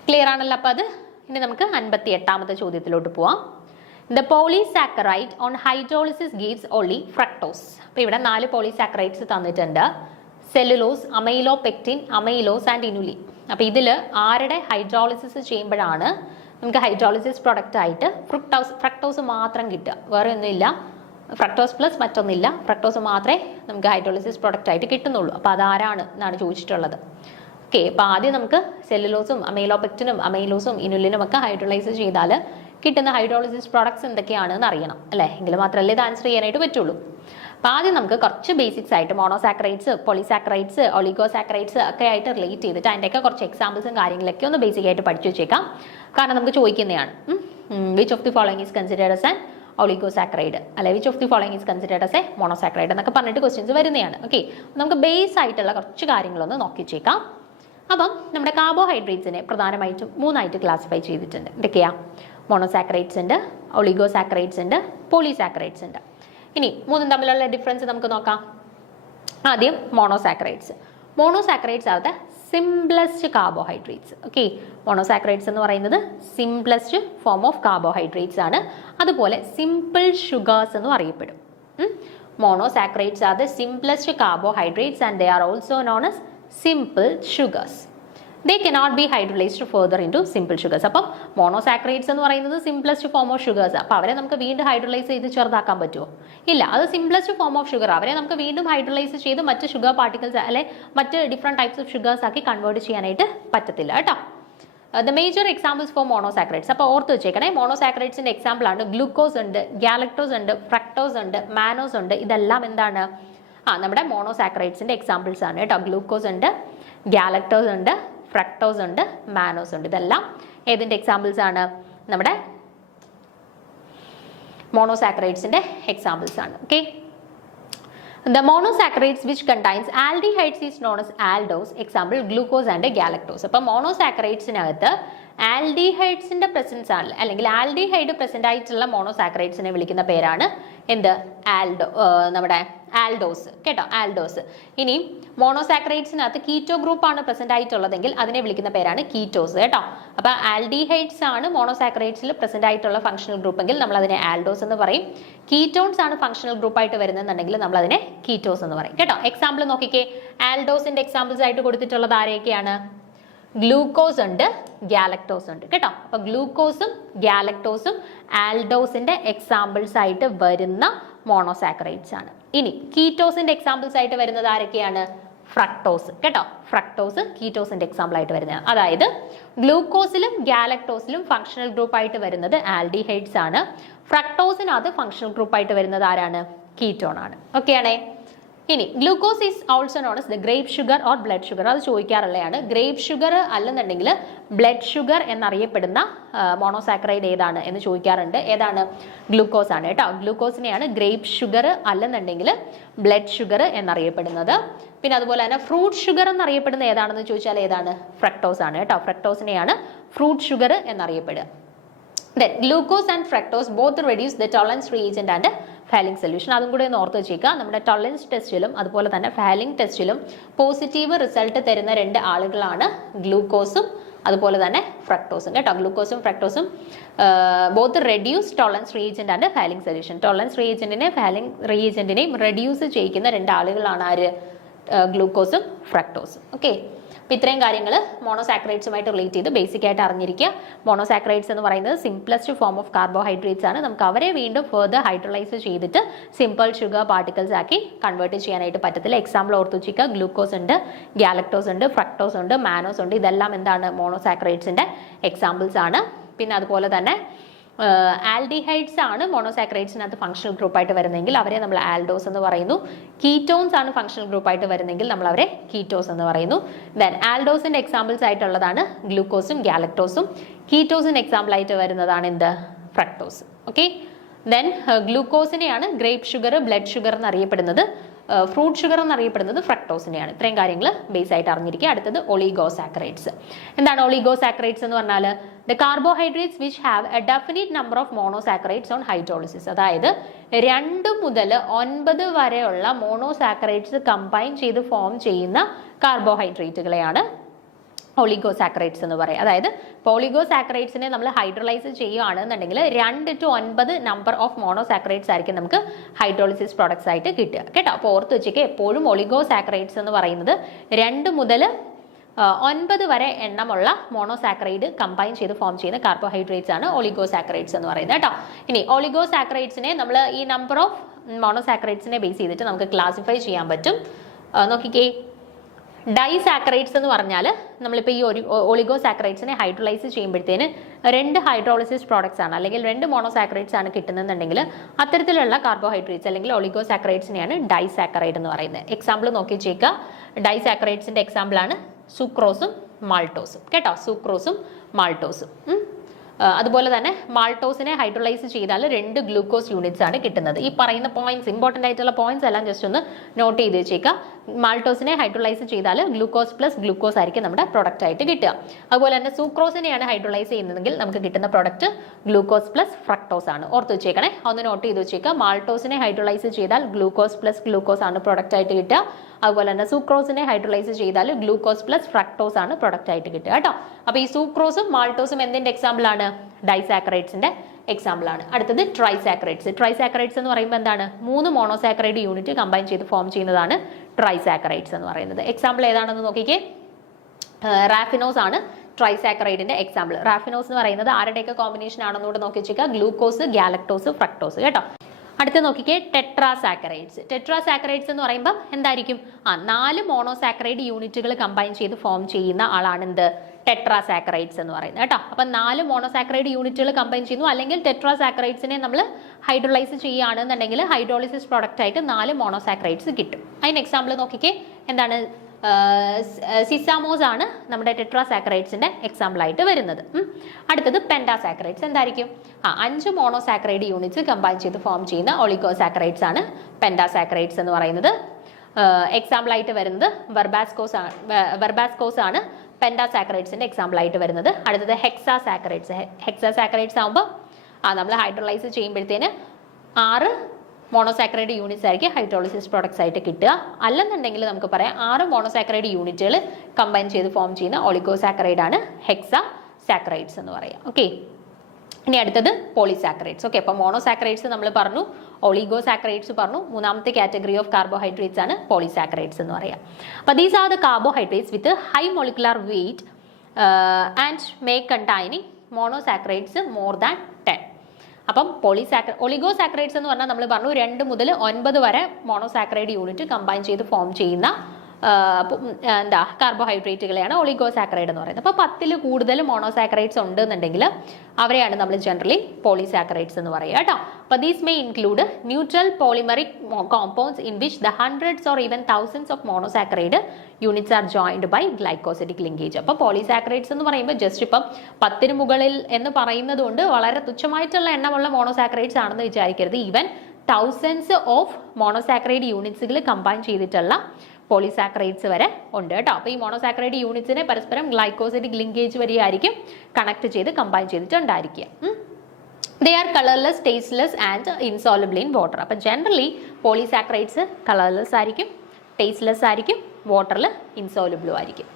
clear ആണല്ലോ. അപ്പോൾ അത് ഇനി നമുക്ക് 58ാമത്തെ ചോദ്യത്തിലോട്ട് പോവാം. The polysaccharide on hydrolysis gives only fructose. അപ്പോൾ ഇവിടെ 4 പോളിസാക്കറൈഡ്സ് തന്നിട്ടുണ്ട്: cellulose, amylopectin, amylose and inulin. അപ്പോൾ ഇതിൽ ആരുടെ ഹൈഡ്രോളിസിസ് ചെയ്യുമ്പോഴാണ് നമുക്ക് ഹൈഡ്രോളിസിസ് പ്രൊഡക്റ്റ് ആയിട്ട് ഫ്രക്ടോസ് മാത്രം കിട്ടുക? വേറെ ഒന്നുമില്ല, ഫ്രക്ടോസ് പ്ലസ് മറ്റൊന്നില്ല, ഫ്രക്ടോസ് മാത്രമേ നമുക്ക് ഹൈഡ്രോളിസിസ് പ്രൊഡക്റ്റ് ആയിട്ട് കിട്ടുന്നുള്ളൂ. അപ്പോൾ അതാരാണ് എന്നാണ് ചോദിച്ചിട്ടുള്ളത്. ഓക്കെ, അപ്പോൾ ആദ്യം നമുക്ക് സെല്ലുലോസും അമൈലോപെക്റ്റിനും അമൈലോസും ഇനുലിനും ഒക്കെ ഹൈഡ്രോളൈസ് ചെയ്താൽ കിട്ടുന്ന ഹൈഡ്രോളിസിസ് പ്രോഡക്ട്സ് എന്തൊക്കെയാണെന്ന് അറിയണം അല്ലേ. എങ്കിൽ മാത്രമല്ലേ ഇത് ആൻസർ ചെയ്യാനായിട്ട് പറ്റുള്ളൂ. അപ്പോൾ ആദ്യം നമുക്ക് കുറച്ച് ബേസിക്സ് ആയിട്ട് മോണോസാക്കറൈഡ്സ്, പോളിസാക്കറൈഡ്സ്, ഒളിഗോസാക്കറൈഡ്സ് ഒക്കെ ആയിട്ട് റിലേറ്റ് ചെയ്തിട്ട് അതിൻ്റെയൊക്കെ കുറച്ച് എക്സാമ്പിൾസും കാര്യങ്ങളൊക്കെ ഒന്ന് ബേസിക് ആയിട്ട് പഠിച്ചു വെച്ചേക്കാം. കാരണം നമുക്ക് ചോദിക്കുന്നതാണ്, which of the following is considered as an oligosaccharide അല്ലെ, which of the following is considered as a monosaccharide എന്നൊക്കെ പറഞ്ഞിട്ട് ക്വസ്റ്റ്യൻസ് വരുന്നതാണ്. ഓക്കെ, നമുക്ക് ബേസ് ആയിട്ടുള്ള കുറച്ച് കാര്യങ്ങളൊന്ന് നോക്കി വെച്ചേക്കാം. അപ്പം നമ്മുടെ കാർബോഹൈഡ്രേറ്റ്സിനെ പ്രധാനമായിട്ടും 3 ആയിട്ട് ക്ലാസിഫൈ ചെയ്തിട്ടുണ്ട്. എന്തൊക്കെയാ? മോണോസാക്കറൈഡ്സ് ഉണ്ട്, ഒളിഗോസാക്കറൈഡ്സ് ഉണ്ട്, പോളിസാക്കറൈഡ്സ് ഉണ്ട്. ഇനി മൂന്നും തമ്മിലുള്ള ഡിഫറൻസ് നമുക്ക് നോക്കാം. ആദ്യം monosaccharides. Monosaccharides are the simplest carbohydrates. Okay, monosaccharides എന്ന് പറയുന്നത് സിംപ്ലസ്റ്റ് ഫോം ഓഫ് കാർബോഹൈഡ്രേറ്റ്സ് ആണ്. അതുപോലെ സിമ്പിൾ ഷുഗേഴ്സ് എന്നും അറിയപ്പെടും. Monosaccharides are the simplest carbohydrates and they are also known as simple sugars. They cannot be hydrolyzed further into simple sugars. അപ്പം monosaccharides എന്ന് പറയുന്നത് simplest form of sugars. അപ്പോൾ അവരെ നമുക്ക് വീണ്ടും ഹൈഡ്രോലൈസ് ചെയ്ത് ചെറുതാക്കാൻ പറ്റുമോ? ഇല്ല, അത് സിംപ്ലസ്റ്റ് ഫോം ഓഫ് ഷുഗർ. അവരെ നമുക്ക് വീണ്ടും ഹൈഡ്രോലൈസ് ചെയ്ത് മറ്റ് ഷുഗർ പാർട്ടിക്കിൾസ് അല്ലെ മറ്റ് ഡിഫറെൻറ്റ് ടൈപ്സ് ഓഫ് ഷുഗേഴ്സ് ആക്കി കൺവേർട്ട് ചെയ്യാനായിട്ട് പറ്റത്തില്ല കേട്ടോ. The major examples for monosaccharides. അപ്പോൾ ഓർത്ത് വെച്ചേക്കണേ, മോണോസാക്കറൈഡ്സിന്റെ എക്സാമ്പിൾ ആണ് ഗ്ലൂക്കോസ് ഉണ്ട്, ഗാലക്ടോസ് ഉണ്ട്, ഫ്രക്ടോസ് ഉണ്ട്, മാനോസ് ഉണ്ട്. ഇതെല്ലാം എന്താണ്? നമ്മുടെ മോണോസാക്കറൈഡ്സിന്റെ എക്സാമ്പിൾസ് ആണ് കേട്ടോ. ഗ്ലൂക്കോസ് ഉണ്ട്, ഗാലക്ടോസ് ഉണ്ട്, ഫ്രക്ടോസ് ഉണ്ട്, മാനോസ് ഉണ്ട്. ഇതെല്ലാം ഏതിന്റെ എക്സാമ്പിൾസ് ആണ്? നമ്മുടെ മോണോസാക്കറൈഡ്സിന്റെ എക്സാമ്പിൾസ് ആണ്. Okay, the monosaccharides which contains aldehydes is known as aldose. Example glucose and galactose. അപ്പോൾ മോണോസാക്കറൈഡ്സിനകത്ത് ആൽഡിഹൈഡ്സിന്റെ പ്രസൻസ് ആണ്, അല്ലെങ്കിൽ ആൽഡിഹൈഡ് പ്രസന്റ് ആയിട്ടുള്ള മോണോസാക്കറൈഡ്സിനെ വിളിക്കുന്ന പേരാണ് എന്ത്? നമ്മുടെ ആൽഡോസ് കേട്ടോ, ആൽഡോസ്. ഇനി മോണോസാക്കറൈഡ്സിനകത്ത് കീറ്റോ ഗ്രൂപ്പ് ആണ് പ്രസന്റ് ആയിട്ടുള്ളതെങ്കിൽ അതിനെ വിളിക്കുന്ന പേരാണ് കീറ്റോസ് കേട്ടോ. അപ്പൊ ആൽഡിഹൈഡ്സ് ആണ് മോണോസാക്കറൈഡ്സിൽ പ്രസന്റ് ആയിട്ടുള്ള ഫംഗ്ഷണൽ ഗ്രൂപ്പ് എങ്കിൽ നമ്മൾ അതിനെ ആൽഡോസ് എന്ന് പറയും. കീറ്റോൺസ് ആണ് ഫംഗ്ഷണൽ ഗ്രൂപ്പ് ആയിട്ട് വരുന്നതെന്നുണ്ടെങ്കിൽ നമ്മൾ അതിനെ കീറ്റോസ് എന്ന് പറയും കേട്ടോ. എക്സാമ്പിൾ നോക്കിക്കേ, ആൽഡോസിന്റെ എക്സാമ്പിൾസ് ആയിട്ട് കൊടുത്തിട്ടുള്ളത് ആരെയൊക്കെയാണ്? ഗ്ലൂക്കോസ് ഉണ്ട്, ഗാലക്ടോസ് ഉണ്ട് കേട്ടോ. അപ്പൊ ഗ്ലൂക്കോസും ഗാലക്ടോസും ആൽഡോസിന്റെ എക്സാമ്പിൾസ് ആയിട്ട് വരുന്ന മോണോസാക്കറൈഡ്സ് ആണ്. ഇനി കീറ്റോസിന്റെ എക്സാമ്പിൾസ് ആയിട്ട് വരുന്നത് ആരൊക്കെയാണ്? ഫ്രക്ടോസ് കേട്ടോ. ഫ്രക്ടോസ് കീറ്റോസിന്റെ എക്സാമ്പിൾ ആയിട്ട് വരുന്നതാണ്. അതായത് ഗ്ലൂക്കോസിലും ഗാലക്ടോസിലും ഫംഗ്ഷണൽ ഗ്രൂപ്പ് ആയിട്ട് വരുന്നത് ആൽഡിഹൈഡ്സ് ആണ്. ഫ്രക്ടോസിനകത്ത് ഫംഗ്ഷണൽ ഗ്രൂപ്പ് ആയിട്ട് വരുന്നത് ആരാണ്? കീറ്റോൺ ആണ്. ഓക്കെ ആണേ. ഇനി glucose is also known as the grape sugar or blood sugar. അത് ചോദിക്കാറുള്ളതാണ്. ഗ്രേപ്പ് ഷുഗർ അല്ലെന്നുണ്ടെങ്കിൽ ബ്ലഡ് ഷുഗർ എന്നറിയപ്പെടുന്ന മോണോസാക്കറൈഡ് ഏതാണ് എന്ന് ചോദിക്കാറുണ്ട്. ഏതാണ്? ഗ്ലൂക്കോസ് ആണ് കേട്ടോ. ഗ്ലൂക്കോസിനെയാണ് ഗ്രേപ്പ് ഷുഗർ അല്ലെന്നുണ്ടെങ്കിൽ ബ്ലഡ് ഷുഗർ എന്നറിയപ്പെടുന്നത്. പിന്നെ അതുപോലെ തന്നെ ഫ്രൂട്ട് ഷുഗർ എന്നറിയപ്പെടുന്ന ഏതാണെന്ന് ചോദിച്ചാൽ ഏതാണ്? ഫ്രക്ടോസ് ആണ് കേട്ടോ. ഫ്രക്ടോസിനെയാണ് ഫ്രൂട്ട് ഷുഗർ എന്നറിയപ്പെടുക. Then glucose and fructose both reduce the tolerance reagent and Fehling solution. അതും കൂടെ ഒന്ന് ഓർത്ത് വെച്ചേക്കുക. നമ്മുടെ ടോളറൻസ് ടെസ്റ്റിലും അതുപോലെ തന്നെ ഫാലിംഗ് ടെസ്റ്റിലും പോസിറ്റീവ് റിസൾട്ട് തരുന്ന രണ്ട് ആളുകളാണ് ഗ്ലൂക്കോസും അതുപോലെ തന്നെ ഫ്രക്ടോസും കേട്ടോ. ഗ്ലൂക്കോസും ഫ്രക്ടോസും both reduce tolerance reagent and Fehling solution. Tolerance റിയേജന്റിനെ ഫാലിംഗ് റിയേജന്റിനെയും റെഡ്യൂസ് ചെയ്യിക്കുന്ന രണ്ട് ആളുകളാണ് ആര്? ഗ്ലൂക്കോസും ഫ്രക്ടോസും. ഓക്കെ, അപ്പോൾ ഇത്രയും കാര്യങ്ങൾ മോണോസാക്കറൈഡ്സുമായിട്ട് റിലേറ്റ് ചെയ്ത് ബേസിക് ആയിട്ട് അറിഞ്ഞിരിക്കുക. മോണോസാക്കറൈഡ്സ് എന്ന് പറയുന്നത് സിംപ്ലസ്റ്റ് ഫോം ഓഫ് കാർബോഹൈഡ്രേറ്റ്സ് ആണ്. നമുക്ക് അവരെ വീണ്ടും ഫെർദർ ഹൈഡ്രോലൈസ് ചെയ്തിട്ട് സിമ്പിൾ ഷുഗർ പാർട്ടിക്കിൾസ് ആക്കി കൺവേർട്ട് ചെയ്യാനായിട്ട് പറ്റത്തില്ല. എക്സാമ്പിൾ ഓർത്ത് വെച്ചിരിക്കുക. ഗ്ലൂക്കോസ് ഉണ്ട്, ഗാലക്ടോസ് ഉണ്ട്, ഫ്രക്ടോസ് ഉണ്ട്, മാനോസ് ഉണ്ട്. ഇതെല്ലാം എന്താണ്? മോണോസാക്കറൈഡ്സിന്റെ എക്സാമ്പിൾസ് ആണ്. പിന്നെ അതുപോലെ തന്നെ ആൽഡിഹൈഡ്സ് ആണ് മോണോസാക്കറൈഡ്സിനകത്ത് ഫംഗ്ഷണൽ ഗ്രൂപ്പ് ആയിട്ട് വരുന്നെങ്കിൽ അവരെ നമ്മൾ ആൽഡോസ് എന്ന് പറയുന്നു. കീറ്റോൺസ് ആണ് ഫംഗ്ഷണൽ ഗ്രൂപ്പ് ആയിട്ട് വരുന്നെങ്കിൽ നമ്മൾ അവരെ കീറ്റോസ് എന്ന് പറയുന്നു. ദെൻ ആൽഡോസിന്റെ എക്സാമ്പിൾസ് ആയിട്ടുള്ളതാണ് ഗ്ലൂക്കോസും ഗാലക്ടോസും. കീറ്റോസിന്റെ എക്സാമ്പിൾ ആയിട്ട് വരുന്നതാണ് എന്ത്? ഫ്രക്ടോസ്. ഓക്കെ, ദെൻ ഗ്ലൂക്കോസിനെയാണ് ഗ്രേപ്പ് ഷുഗർ, ബ്ലഡ് ഷുഗർ എന്നറിയപ്പെടുന്നത്. ഫ്രൂട്ട് ഷുഗർ എന്നറിയപ്പെടുന്നത് ഫ്രക്ടോസിനെയാണ്. ഇത്രയും കാര്യങ്ങൾ ബേസ് ആയിട്ട് അറിഞ്ഞിരിക്കുക. അടുത്തത് ഒളിഗോസാക്കറൈഡ്സ്. എന്താണ് ഒളിഗോസാക്കറൈഡ്സ് എന്ന് പറഞ്ഞാൽ? The carbohydrates which have A definite number of monosaccharides on hydrolysis. അതായത് 2 മുതൽ 9 വരെയുള്ള മോണോസാക്കറൈഡ്സ് കമ്പൈൻ ചെയ്ത് ഫോം ചെയ്യുന്ന കാർബോഹൈഡ്രേറ്റുകളെയാണ് ഒളിഗോസാക്കറൈഡ്സ് എന്ന് പറയും. അതായത് ഒളിഗോസാക്കറൈഡ്സിനെ നമ്മൾ ഹൈഡ്രോലൈസ് ചെയ്യുകയാണെന്നുണ്ടെങ്കിൽ 2 to 9 നമ്പർ ഓഫ് മോണോസാക്കറൈഡ്സ് ആയിരിക്കും നമുക്ക് ഹൈഡ്രോളിസിസ് പ്രോഡക്ട്സ് ആയിട്ട് കിട്ടുക കേട്ടോ. അപ്പോൾ ഓർത്ത് വെച്ചേക്ക്, എപ്പോഴും ഒളിഗോസാക്കറൈഡ്സ് എന്ന് പറയുന്നത് 2 മുതൽ 9 വരെ എണ്ണമുള്ള മോണോസാക്കറൈഡ് കമ്പൈൻ ചെയ്ത് ഫോം ചെയ്യുന്ന കാർബോഹൈഡ്രേറ്റ്സ് ആണ് ഒളിഗോസാക്കറൈഡ്സ് എന്ന് പറയുന്നത് കേട്ടോ. ഇനി ഒളിഗോസാക്കറൈഡ്സിനെ നമ്മൾ ഈ നമ്പർ ഓഫ് മോണോസാക്കറൈഡ്സിനെ ബേസ് ചെയ്തിട്ട് നമുക്ക് ക്ലാസിഫൈ ചെയ്യാൻ പറ്റും. നോക്കിക്കേ, ഡൈസാക്കറൈഡ്സ് എന്ന് പറഞ്ഞാൽ നമ്മളിപ്പോൾ ഈ ഒളിഗോസാക്കറൈഡ്സിനെ ഹൈഡ്രോലൈസ് ചെയ്യുമ്പോഴത്തേന് 2 ഹൈഡ്രോളിസിസ് പ്രോഡക്ട്സ് ആണ് അല്ലെങ്കിൽ 2 മോണോസാക്കറൈഡ്സ് ആണ് കിട്ടുന്നുണ്ടെങ്കിൽ അത്തരത്തിലുള്ള കാർബോഹൈഡ്രേറ്റ്സ് അല്ലെങ്കിൽ ഒളിഗോസാക്കറൈഡ്സിനെയാണ് ഡൈസാക്കറൈഡ് എന്ന് പറയുന്നത്. എക്സാമ്പിൾ നോക്കി വെച്ചേക്കുക. ഡൈസാക്കറൈഡ്സിന്റെ എക്സാമ്പിൾ ആണ് സുക്രോസും മാൾട്ടോസും കേട്ടോ. സുക്രോസും മാൾട്ടോസും. അതുപോലെ തന്നെ മാൾട്ടോസിനെ ഹൈഡ്രോലൈസ് ചെയ്താൽ 2 ഗ്ലൂക്കോസ് യൂണിറ്റ്സ് ആണ് കിട്ടുന്നത്. ഈ പറയുന്ന പോയിന്റ്സ്, ഇമ്പോർട്ടൻ്റ് ആയിട്ടുള്ള പോയിന്റ്സ് എല്ലാം ജസ്റ്റ് ഒന്ന് നോട്ട് ചെയ്ത് വെച്ചേക്കുക. മാൾട്ടോസിനെ ഹൈഡ്രോളൈസ് ചെയ്താൽ ഗ്ലൂക്കോസ് പ്ലസ് ഗ്ലൂക്കോസ് ആയിരിക്കും നമ്മുടെ പ്രൊഡക്റ്റ് ആയിട്ട് കിട്ടുക. അതുപോലെ തന്നെ സൂക്രോസിനെയാണ് ഹൈഡ്രോളൈസ് ചെയ്യുന്നതെങ്കിൽ നമുക്ക് കിട്ടുന്ന പ്രൊഡക്റ്റ് ഗ്ലൂക്കോസ് പ്ലസ് ഫ്രക്ടോസ് ആണ്. ഓർത്ത് വെച്ചേക്കണേ, ഒന്ന് നോട്ട് ചെയ്ത് വെച്ചേക്കുക. മാൾട്ടോസിനെ ഹൈഡ്രോളൈസ് ചെയ്താൽ ഗ്ലൂക്കോസ് പ്ലസ് ഗ്ലൂക്കോസ് ആണ് പ്രൊഡക്റ്റ് ആയിട്ട് കിട്ടുക. അതുപോലെ തന്നെ സൂക്രോസിനെ ഹൈഡ്രോളൈസ് ചെയ്താൽ ഗ്ലൂക്കോസ് പ്ലസ് ഫ്രക്ടോസ് ആണ് പ്രൊഡക്റ്റ് ആയിട്ട് കിട്ടുക കേട്ടോ. അപ്പോൾ ഈ സൂക്രോസും മാൾട്ടോസും എന്തിന്റെ എക്സാമ്പിൾ ആണ്? ഡൈസാക്കറൈഡ്സിന്റെ എക്സാമ്പിൾ ആണ്. അടുത്തത് ട്രൈസാക്കറൈഡ്സ്. ട്രൈസാക്കറൈഡ്സ് എന്ന് പറയുമ്പോൾ എന്താണ്? 3 മോണോസാക്കറൈഡ് യൂണിറ്റ് കമ്പൈൻ ചെയ്ത് ഫോം ചെയ്യുന്നതാണ് ട്രൈസാക്കറൈഡ്സ് എന്ന് പറയുന്നത്. എക്സാമ്പിൾ ഏതാണെന്ന് നോക്കിക്കേ. റാഫിനോസ് ആണ് ട്രൈസാക്കറൈഡിന്റെ എക്സാമ്പിൾ. റാഫിനോസ് എന്ന് പറയുന്നത് ആരുടെയൊക്കെ കോമ്പിനേഷൻ ആണെന്നൂടെ നോക്കി വെച്ചേക്കുക. ഗ്ലൂക്കോസ്, ഗാലക്ടോസ്, ഫ്രക്ടോസ് കേട്ടോ. അടുത്ത നോക്കിക്കേ, ടെട്രാസാക്കറൈഡ്സ്. ടെട്രാസാക്കറൈഡ്സ് എന്ന് പറയുമ്പോൾ എന്തായിരിക്കും? 4 മോണോസാക്കറൈഡ് യൂണിറ്റുകൾ കമ്പൈൻ ചെയ്ത് ഫോം ചെയ്യുന്ന ആളാണ് എന്ത്? ടെട്രാസാക്കറൈഡ്സ് എന്ന് പറയുന്നത് കേട്ടോ. അപ്പം 4 മോണോസാക്കറൈഡ് യൂണിറ്റുകൾ കമ്പൈൻ ചെയ്യുന്നു. അല്ലെങ്കിൽ ടെട്രാസാക്കറൈഡ്സിനെ നമ്മൾ ഹൈഡ്രോളൈസ് ചെയ്യുകയാണെന്നുണ്ടെങ്കിൽ ഹൈഡ്രോളിസിസ് പ്രോഡക്റ്റ് ആയിട്ട് 4 മോണോസാക്കറൈഡ്സ് കിട്ടും. അതിന് എക്സാമ്പിൾ നോക്കിക്കേ, എന്താണ്? സിസാമോസ് ആണ് നമ്മുടെ ടെട്രാസാക്കറൈഡ്സിന്റെ എക്സാമ്പിൾ ആയിട്ട് വരുന്നത്. അടുത്തത് പെൻറ്റാസാക്കറൈഡ്സ്. എന്തായിരിക്കും? 5 മോണോസാക്കറൈഡ് യൂണിറ്റ്സ് കമ്പൈൻ ചെയ്ത് ഫോം ചെയ്യുന്ന ഒളിഗോസാക്കറൈഡ്സ് ആണ് പെൻറ്റാസാക്കറൈഡ്സ് എന്ന് പറയുന്നത്. എക്സാമ്പിൾ ആയിട്ട് വരുന്നത് വെർബാസ്കോസ് ആണ് പെൻറ്റാസാക്കറൈഡ്സിന്റെ എക്സാമ്പിൾ ആയിട്ട് വരുന്നത്. അടുത്തത് ഹെക്സാസാക്കറൈഡ്സ്. ഹെക്സാസാക്കറൈഡ്സ് ആകുമ്പോൾ നമ്മൾ ഹൈഡ്രോളൈസ് ചെയ്യുമ്പോഴത്തേന് 6 മോണോസാക്കറൈഡ് യൂണിറ്റ്സ് ആയിരിക്കും ഹൈഡ്രോളിസിസ് പ്രോഡക്ട്സ് ആയിട്ട് കിട്ടുക. അല്ലെന്നുണ്ടെങ്കിൽ നമുക്ക് പറയാം 6 മോണോസാക്കറൈഡ് യൂണിറ്റുകൾ കമ്പൈൻ ചെയ്ത് ഫോം ചെയ്യുന്ന ഒളിഗോസാക്കറൈഡ് ആണ് ഹെക്സാസാക്കറൈഡ്സ് എന്ന് പറയാം. ഓക്കെ, ഇനി അടുത്തത് പോളിസാക്കറൈഡ്സ്. ഓക്കെ, അപ്പോൾ മോണോസാക്കറൈഡ്സ് നമ്മൾ പറഞ്ഞു, ഒളിഗോസാക്കറൈഡ്സ് പറഞ്ഞു. മൂന്നാമത്തെ കാറ്റഗറി ഓഫ് കാർബോഹൈഡ്രേറ്റ്സ് ആണ് പോളിസാക്കറൈഡ്സ് എന്ന് പറയാം. അപ്പോൾ these are the carbohydrates with high molecular weight and may containing monosaccharides more than 10. അപ്പം ഒളിഗോസാക്കറൈഡ്സ് എന്ന് പറഞ്ഞാൽ നമ്മൾ പറഞ്ഞു 2 മുതൽ 9 വരെ മോണോസാക്കറൈഡ് യൂണിറ്റ് കമ്പൈൻ ചെയ്ത് ഫോം ചെയ്യുന്ന കാർബോഹൈഡ്രേറ്റുകളെയാണ് ഒളിഗോസാക്കറൈഡ് എന്ന് പറയുന്നത്. അപ്പോൾ 10ൽ കൂടുതൽ മോണോസാക്കറൈഡ്സ് ഉണ്ടെന്നുണ്ടെങ്കിൽ അവരെയാണ് നമ്മൾ ജനറലി പോളിസാക്കറൈഡ്സ് എന്ന് പറയുക കേട്ടോ. അപ്പോൾ these may include neutral polymeric compounds in which the hundreds or even thousands of monosaccharide units are joined by glycosidic linkage. അപ്പോൾ പോളിസാക്കറൈഡ്സ് എന്ന് പറയുമ്പോൾ ജസ്റ്റ് ഇപ്പം 10ന് മുകളിൽ എന്ന് പറയുന്നത് കൊണ്ട് വളരെ തുച്ഛമായിട്ടുള്ള എണ്ണമുള്ള മോണോസാക്കറൈഡ്സ് ആണെന്ന് വിചാരിക്കരുത്. ഈവൻ തൗസൻഡ്സ് ഓഫ് മോണോസാക്കറൈഡ് യൂണിറ്റ്സുകൾ കമ്പൈൻ ചെയ്തിട്ടുള്ള പോളിസാക്കറൈഡ്സ് വരെ ഉണ്ട് കേട്ടോ. അപ്പോൾ ഈ മോണോസാക്കറൈഡ് യൂണിറ്റ്സിനെ പരസ്പരം ഗ്ലൈക്കോസിഡിക് ലിങ്കേജ് വഴിയായിരിക്കും കണക്ട് ചെയ്ത് കമ്പൈൻ ചെയ്തിട്ടുണ്ടായിരിക്കുക. They are colourless, tasteless and insoluble in water. അപ്പോൾ ജനറലി പോളിസാക്കറൈഡ്സ് കളർലെസ് ആയിരിക്കും, ടേസ്റ്റ്ലെസ് ആയിരിക്കും, വാട്ടറിൽ ഇൻസോലബിളും ആയിരിക്കും.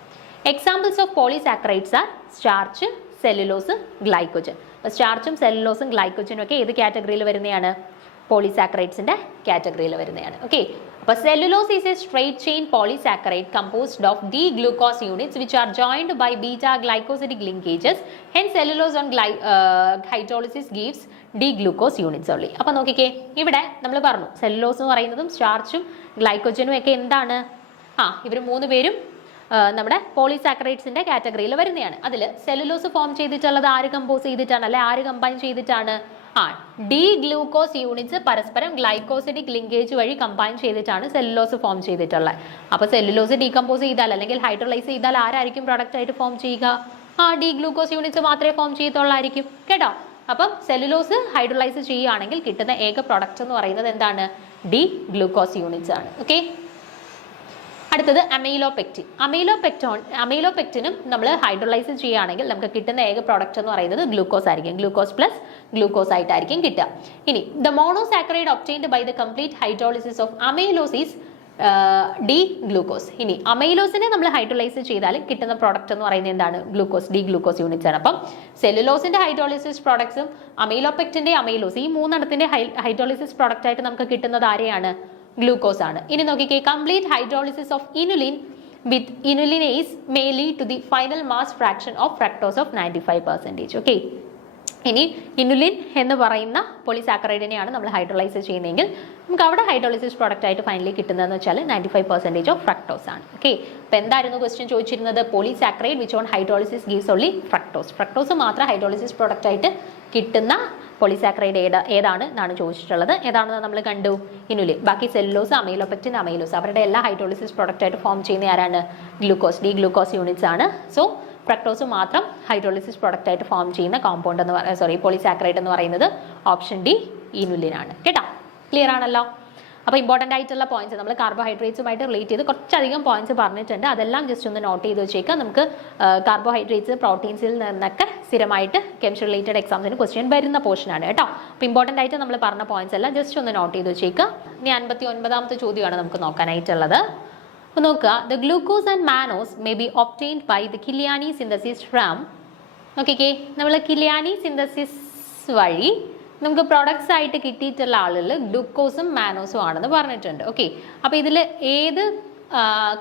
Examples of polysaccharides are starch, cellulose, glycogen. അപ്പോൾ സ്റ്റാർച്ചും സെല്ലുലോസും ഗ്ലൈക്കോജനും ഒക്കെ ഏത് കാറ്റഗറിയിൽ വരുന്നതാണ്? പോളിസാക്കറൈഡ്സിന്റെ കാറ്റഗറിയിൽ വരുന്നതാണ്. ഓക്കെ, അപ്പോൾ cellulose is A straight chain polysaccharide composed of D-glucose units which are joined by beta glycosidic linkages. Hence cellulose on hydrolysis gives D-glucose units only. അപ്പോൾ നോക്കിക്കേ, ഇവിടെ നമ്മൾ പറഞ്ഞു സെല്ലുലോസ് എന്ന് പറയുന്നതും സ്റ്റാർച്ചും ഗ്ലൈക്കോജനും ഒക്കെ എന്താണ്? ഇവർ 3 പേരും നമ്മുടെ പോളിസാക്കറൈഡ്സിന്റെ കാറ്റഗറിയിൽ വരുന്നതാണ്. അതിൽ സെല്ലുലോസ് ഫോം ചെയ്തിട്ടുള്ളത് ആര് കമ്പോസ് ചെയ്തിട്ടാണ്, അല്ലെ ആര് കമ്പൈൻ ചെയ്തിട്ടാണ്? D-glucose യൂണിറ്റ്സ് പരസ്പരം ഗ്ലൈക്കോസിഡിക് ലിങ്കേജ് വഴി കമ്പൈൻ ചെയ്തിട്ടാണ് സെല്ലുലോസ് ഫോം ചെയ്തിട്ടുള്ളത്. അപ്പോൾ സെല്ലുലോസ് ഡീകമ്പോസ് ചെയ്താൽ അല്ലെങ്കിൽ ഹൈഡ്രോളൈസ് ചെയ്താൽ ആരായിരിക്കും പ്രൊഡക്റ്റ് ആയിട്ട് ഫോം ചെയ്യുക? D-glucose യൂണിറ്റ്സ് മാത്രമേ ഫോം ചെയ്യത്തുള്ളായിരിക്കും കേട്ടോ. അപ്പം സെല്ലുലോസ് ഹൈഡ്രോളൈസ് ചെയ്യുകയാണെങ്കിൽ കിട്ടുന്ന ഏക പ്രൊഡക്റ്റ് എന്ന് പറയുന്നത് എന്താണ്? D-glucose യൂണിറ്റ്സ് ആണ്. ഓക്കെ, അടുത്തത് അമൈലോപെക്റ്റിൻ. അമൈലോപെക്റ്റിനും നമ്മൾ ഹൈഡ്രോളൈസ് ചെയ്യുകയാണെങ്കിൽ നമുക്ക് കിട്ടുന്ന ഏക പ്രോഡക്റ്റ് എന്ന് പറയുന്നത് ഗ്ലൂക്കോസ് ആയിരിക്കും. ഗ്ലൂക്കോസ് പ്ലസ് ഗ്ലൂക്കോസ് ആയിട്ടായിരിക്കും കിട്ടുക. ഇനി the monosaccharide obtained by the complete hydrolysis of amylose is D-glucose. ഇനി അമൈലോസിനെ നമ്മൾ ഹൈഡ്രോളൈസ് ചെയ്താൽ കിട്ടുന്ന പ്രോഡക്റ്റ് എന്ന് പറയുന്നത് എന്താണ്? ഗ്ലൂക്കോസ്, D-glucose യൂണിറ്റ്സ് ആണ്. അപ്പം സെല്ലുലോസിന്റെ ഹൈഡ്രോളിസിസ് പ്രോഡക്ട്സും അമൈലോപെക്റ്റിന്റെ അമൈലോസ്, ഈ 3 എണ്ണത്തിന്റെ ഹൈഡ്രോളിസിസ് പ്രോഡക്റ്റ് ആയിട്ട് നമുക്ക് കിട്ടുന്നത് ആരെയാണ്? ഗ്ലൂക്കോസ് ആണ്. ഇനി നോക്കിക്കേ, complete hydrolysis of inulin with inulinase may lead to the final mass fraction of fructose of 95%. Okay, ഇനി ഇനുലിൻ എന്ന് പറയുന്ന പോളിസാക്കറൈഡിനെയാണ് നമ്മൾ ഹൈഡ്രോളൈസ് ചെയ്യുന്നതെങ്കിൽ നമുക്ക് അവിടെ ഹൈഡ്രോളിസിസ് പ്രോഡക്റ്റ് ആയിട്ട് ഫൈനലി കിട്ടുന്നതെന്ന് വെച്ചാൽ 95% ഓഫ് ഫ്രക്ടോസ് ആണ്. ഓക്കെ, അപ്പോൾ എന്തായിരുന്നു ക്വസ്റ്റ്യൻ ചോദിച്ചിരുന്നത്? Polysaccharide which on hydrolysis gives only fructose. Fructose മാത്രം ഹൈഡ്രോളിസിസ് പ്രോഡക്റ്റ് ആയിട്ട് കിട്ടുന്ന പോളിസാക്കറൈഡ് ഏതാണ് എന്നാണ് ചോദിച്ചിട്ടുള്ളത്. ഏതാണെന്ന് നമ്മൾ കണ്ടു? ഇനുലിൻ. ബാക്കി സെല്ലുലോസ്, അമൈലോപെക്റ്റിൻ, അമൈലോസ് അവരുടെ എല്ലാ ഹൈഡ്രോളിസിസ് പ്രോഡക്റ്റ് ആയിട്ട് ഫോം ചെയ്യുന്ന ആരാണ്? ഗ്ലൂക്കോസ്, D-glucose യൂണിറ്റ്സ് ആണ്. സോ ഫ്രക്ടോസ് മാത്രം ഹൈഡ്രോളിസിസ് പ്രോഡക്റ്റ് ആയിട്ട് ഫോം ചെയ്യുന്ന കോമ്പൗണ്ട് എന്ന് പോളിസാക്കറൈഡ് എന്ന് പറയുന്നത് ഓപ്ഷൻ D, ഇനുലിൻ ആണ് കേട്ടോ. ക്ലിയർ ആണല്ലോ? അപ്പോൾ ഇമ്പോർട്ടൻ്റ് ആയിട്ടുള്ള പോയിന്റ്സ് നമ്മൾ കാർബോഹൈഡ്രേറ്റ്സുമായിട്ട് റിലേറ്റ് ചെയ്ത് കുറച്ചധികം പോയിന്റ്സ് പറഞ്ഞിട്ടുണ്ട്. അതെല്ലാം ജസ്റ്റ് ഒന്ന് നോട്ട് ചെയ്ത് വെച്ചേക്കാം. നമുക്ക് കാർബോഹൈഡ്രേറ്റ്സ് പ്രോട്ടീൻസിൽ നിന്നൊക്കെ സ്ഥിരമായിട്ട് കെമിസ്ട്രി റിലേറ്റഡ് എക്സാംസിന് ക്വസ്റ്റ്യൻ വരുന്ന പോർഷനാണ് കേട്ടോ. അപ്പോൾ ഇമ്പോർട്ടൻ്റ് ആയിട്ട് നമ്മൾ പറഞ്ഞ പോയിന്റ്സ് എല്ലാം ജസ്റ്റ് ഒന്ന് നോട്ട് ചെയ്ത് വെച്ചേക്കുക. ഇനി 59ാമത്തെ ചോദ്യമാണ് നമുക്ക് നോക്കാനായിട്ടുള്ളത്. അപ്പോൾ നോക്കുക, the glucose and mannose may be obtained by the Kiliani synthesis from, നോക്കിക്കേ, നമ്മൾ കിലിയാനി സിന്തസിസ് വഴി നമുക്ക് പ്രൊഡക്ട്സ് ആയിട്ട് കിട്ടിയിട്ടുള്ള ആളുകൾ ഗ്ലൂക്കോസും മാനോസും ആണെന്ന് പറഞ്ഞിട്ടുണ്ട്. ഓക്കെ, അപ്പോൾ ഇതിൽ ഏത്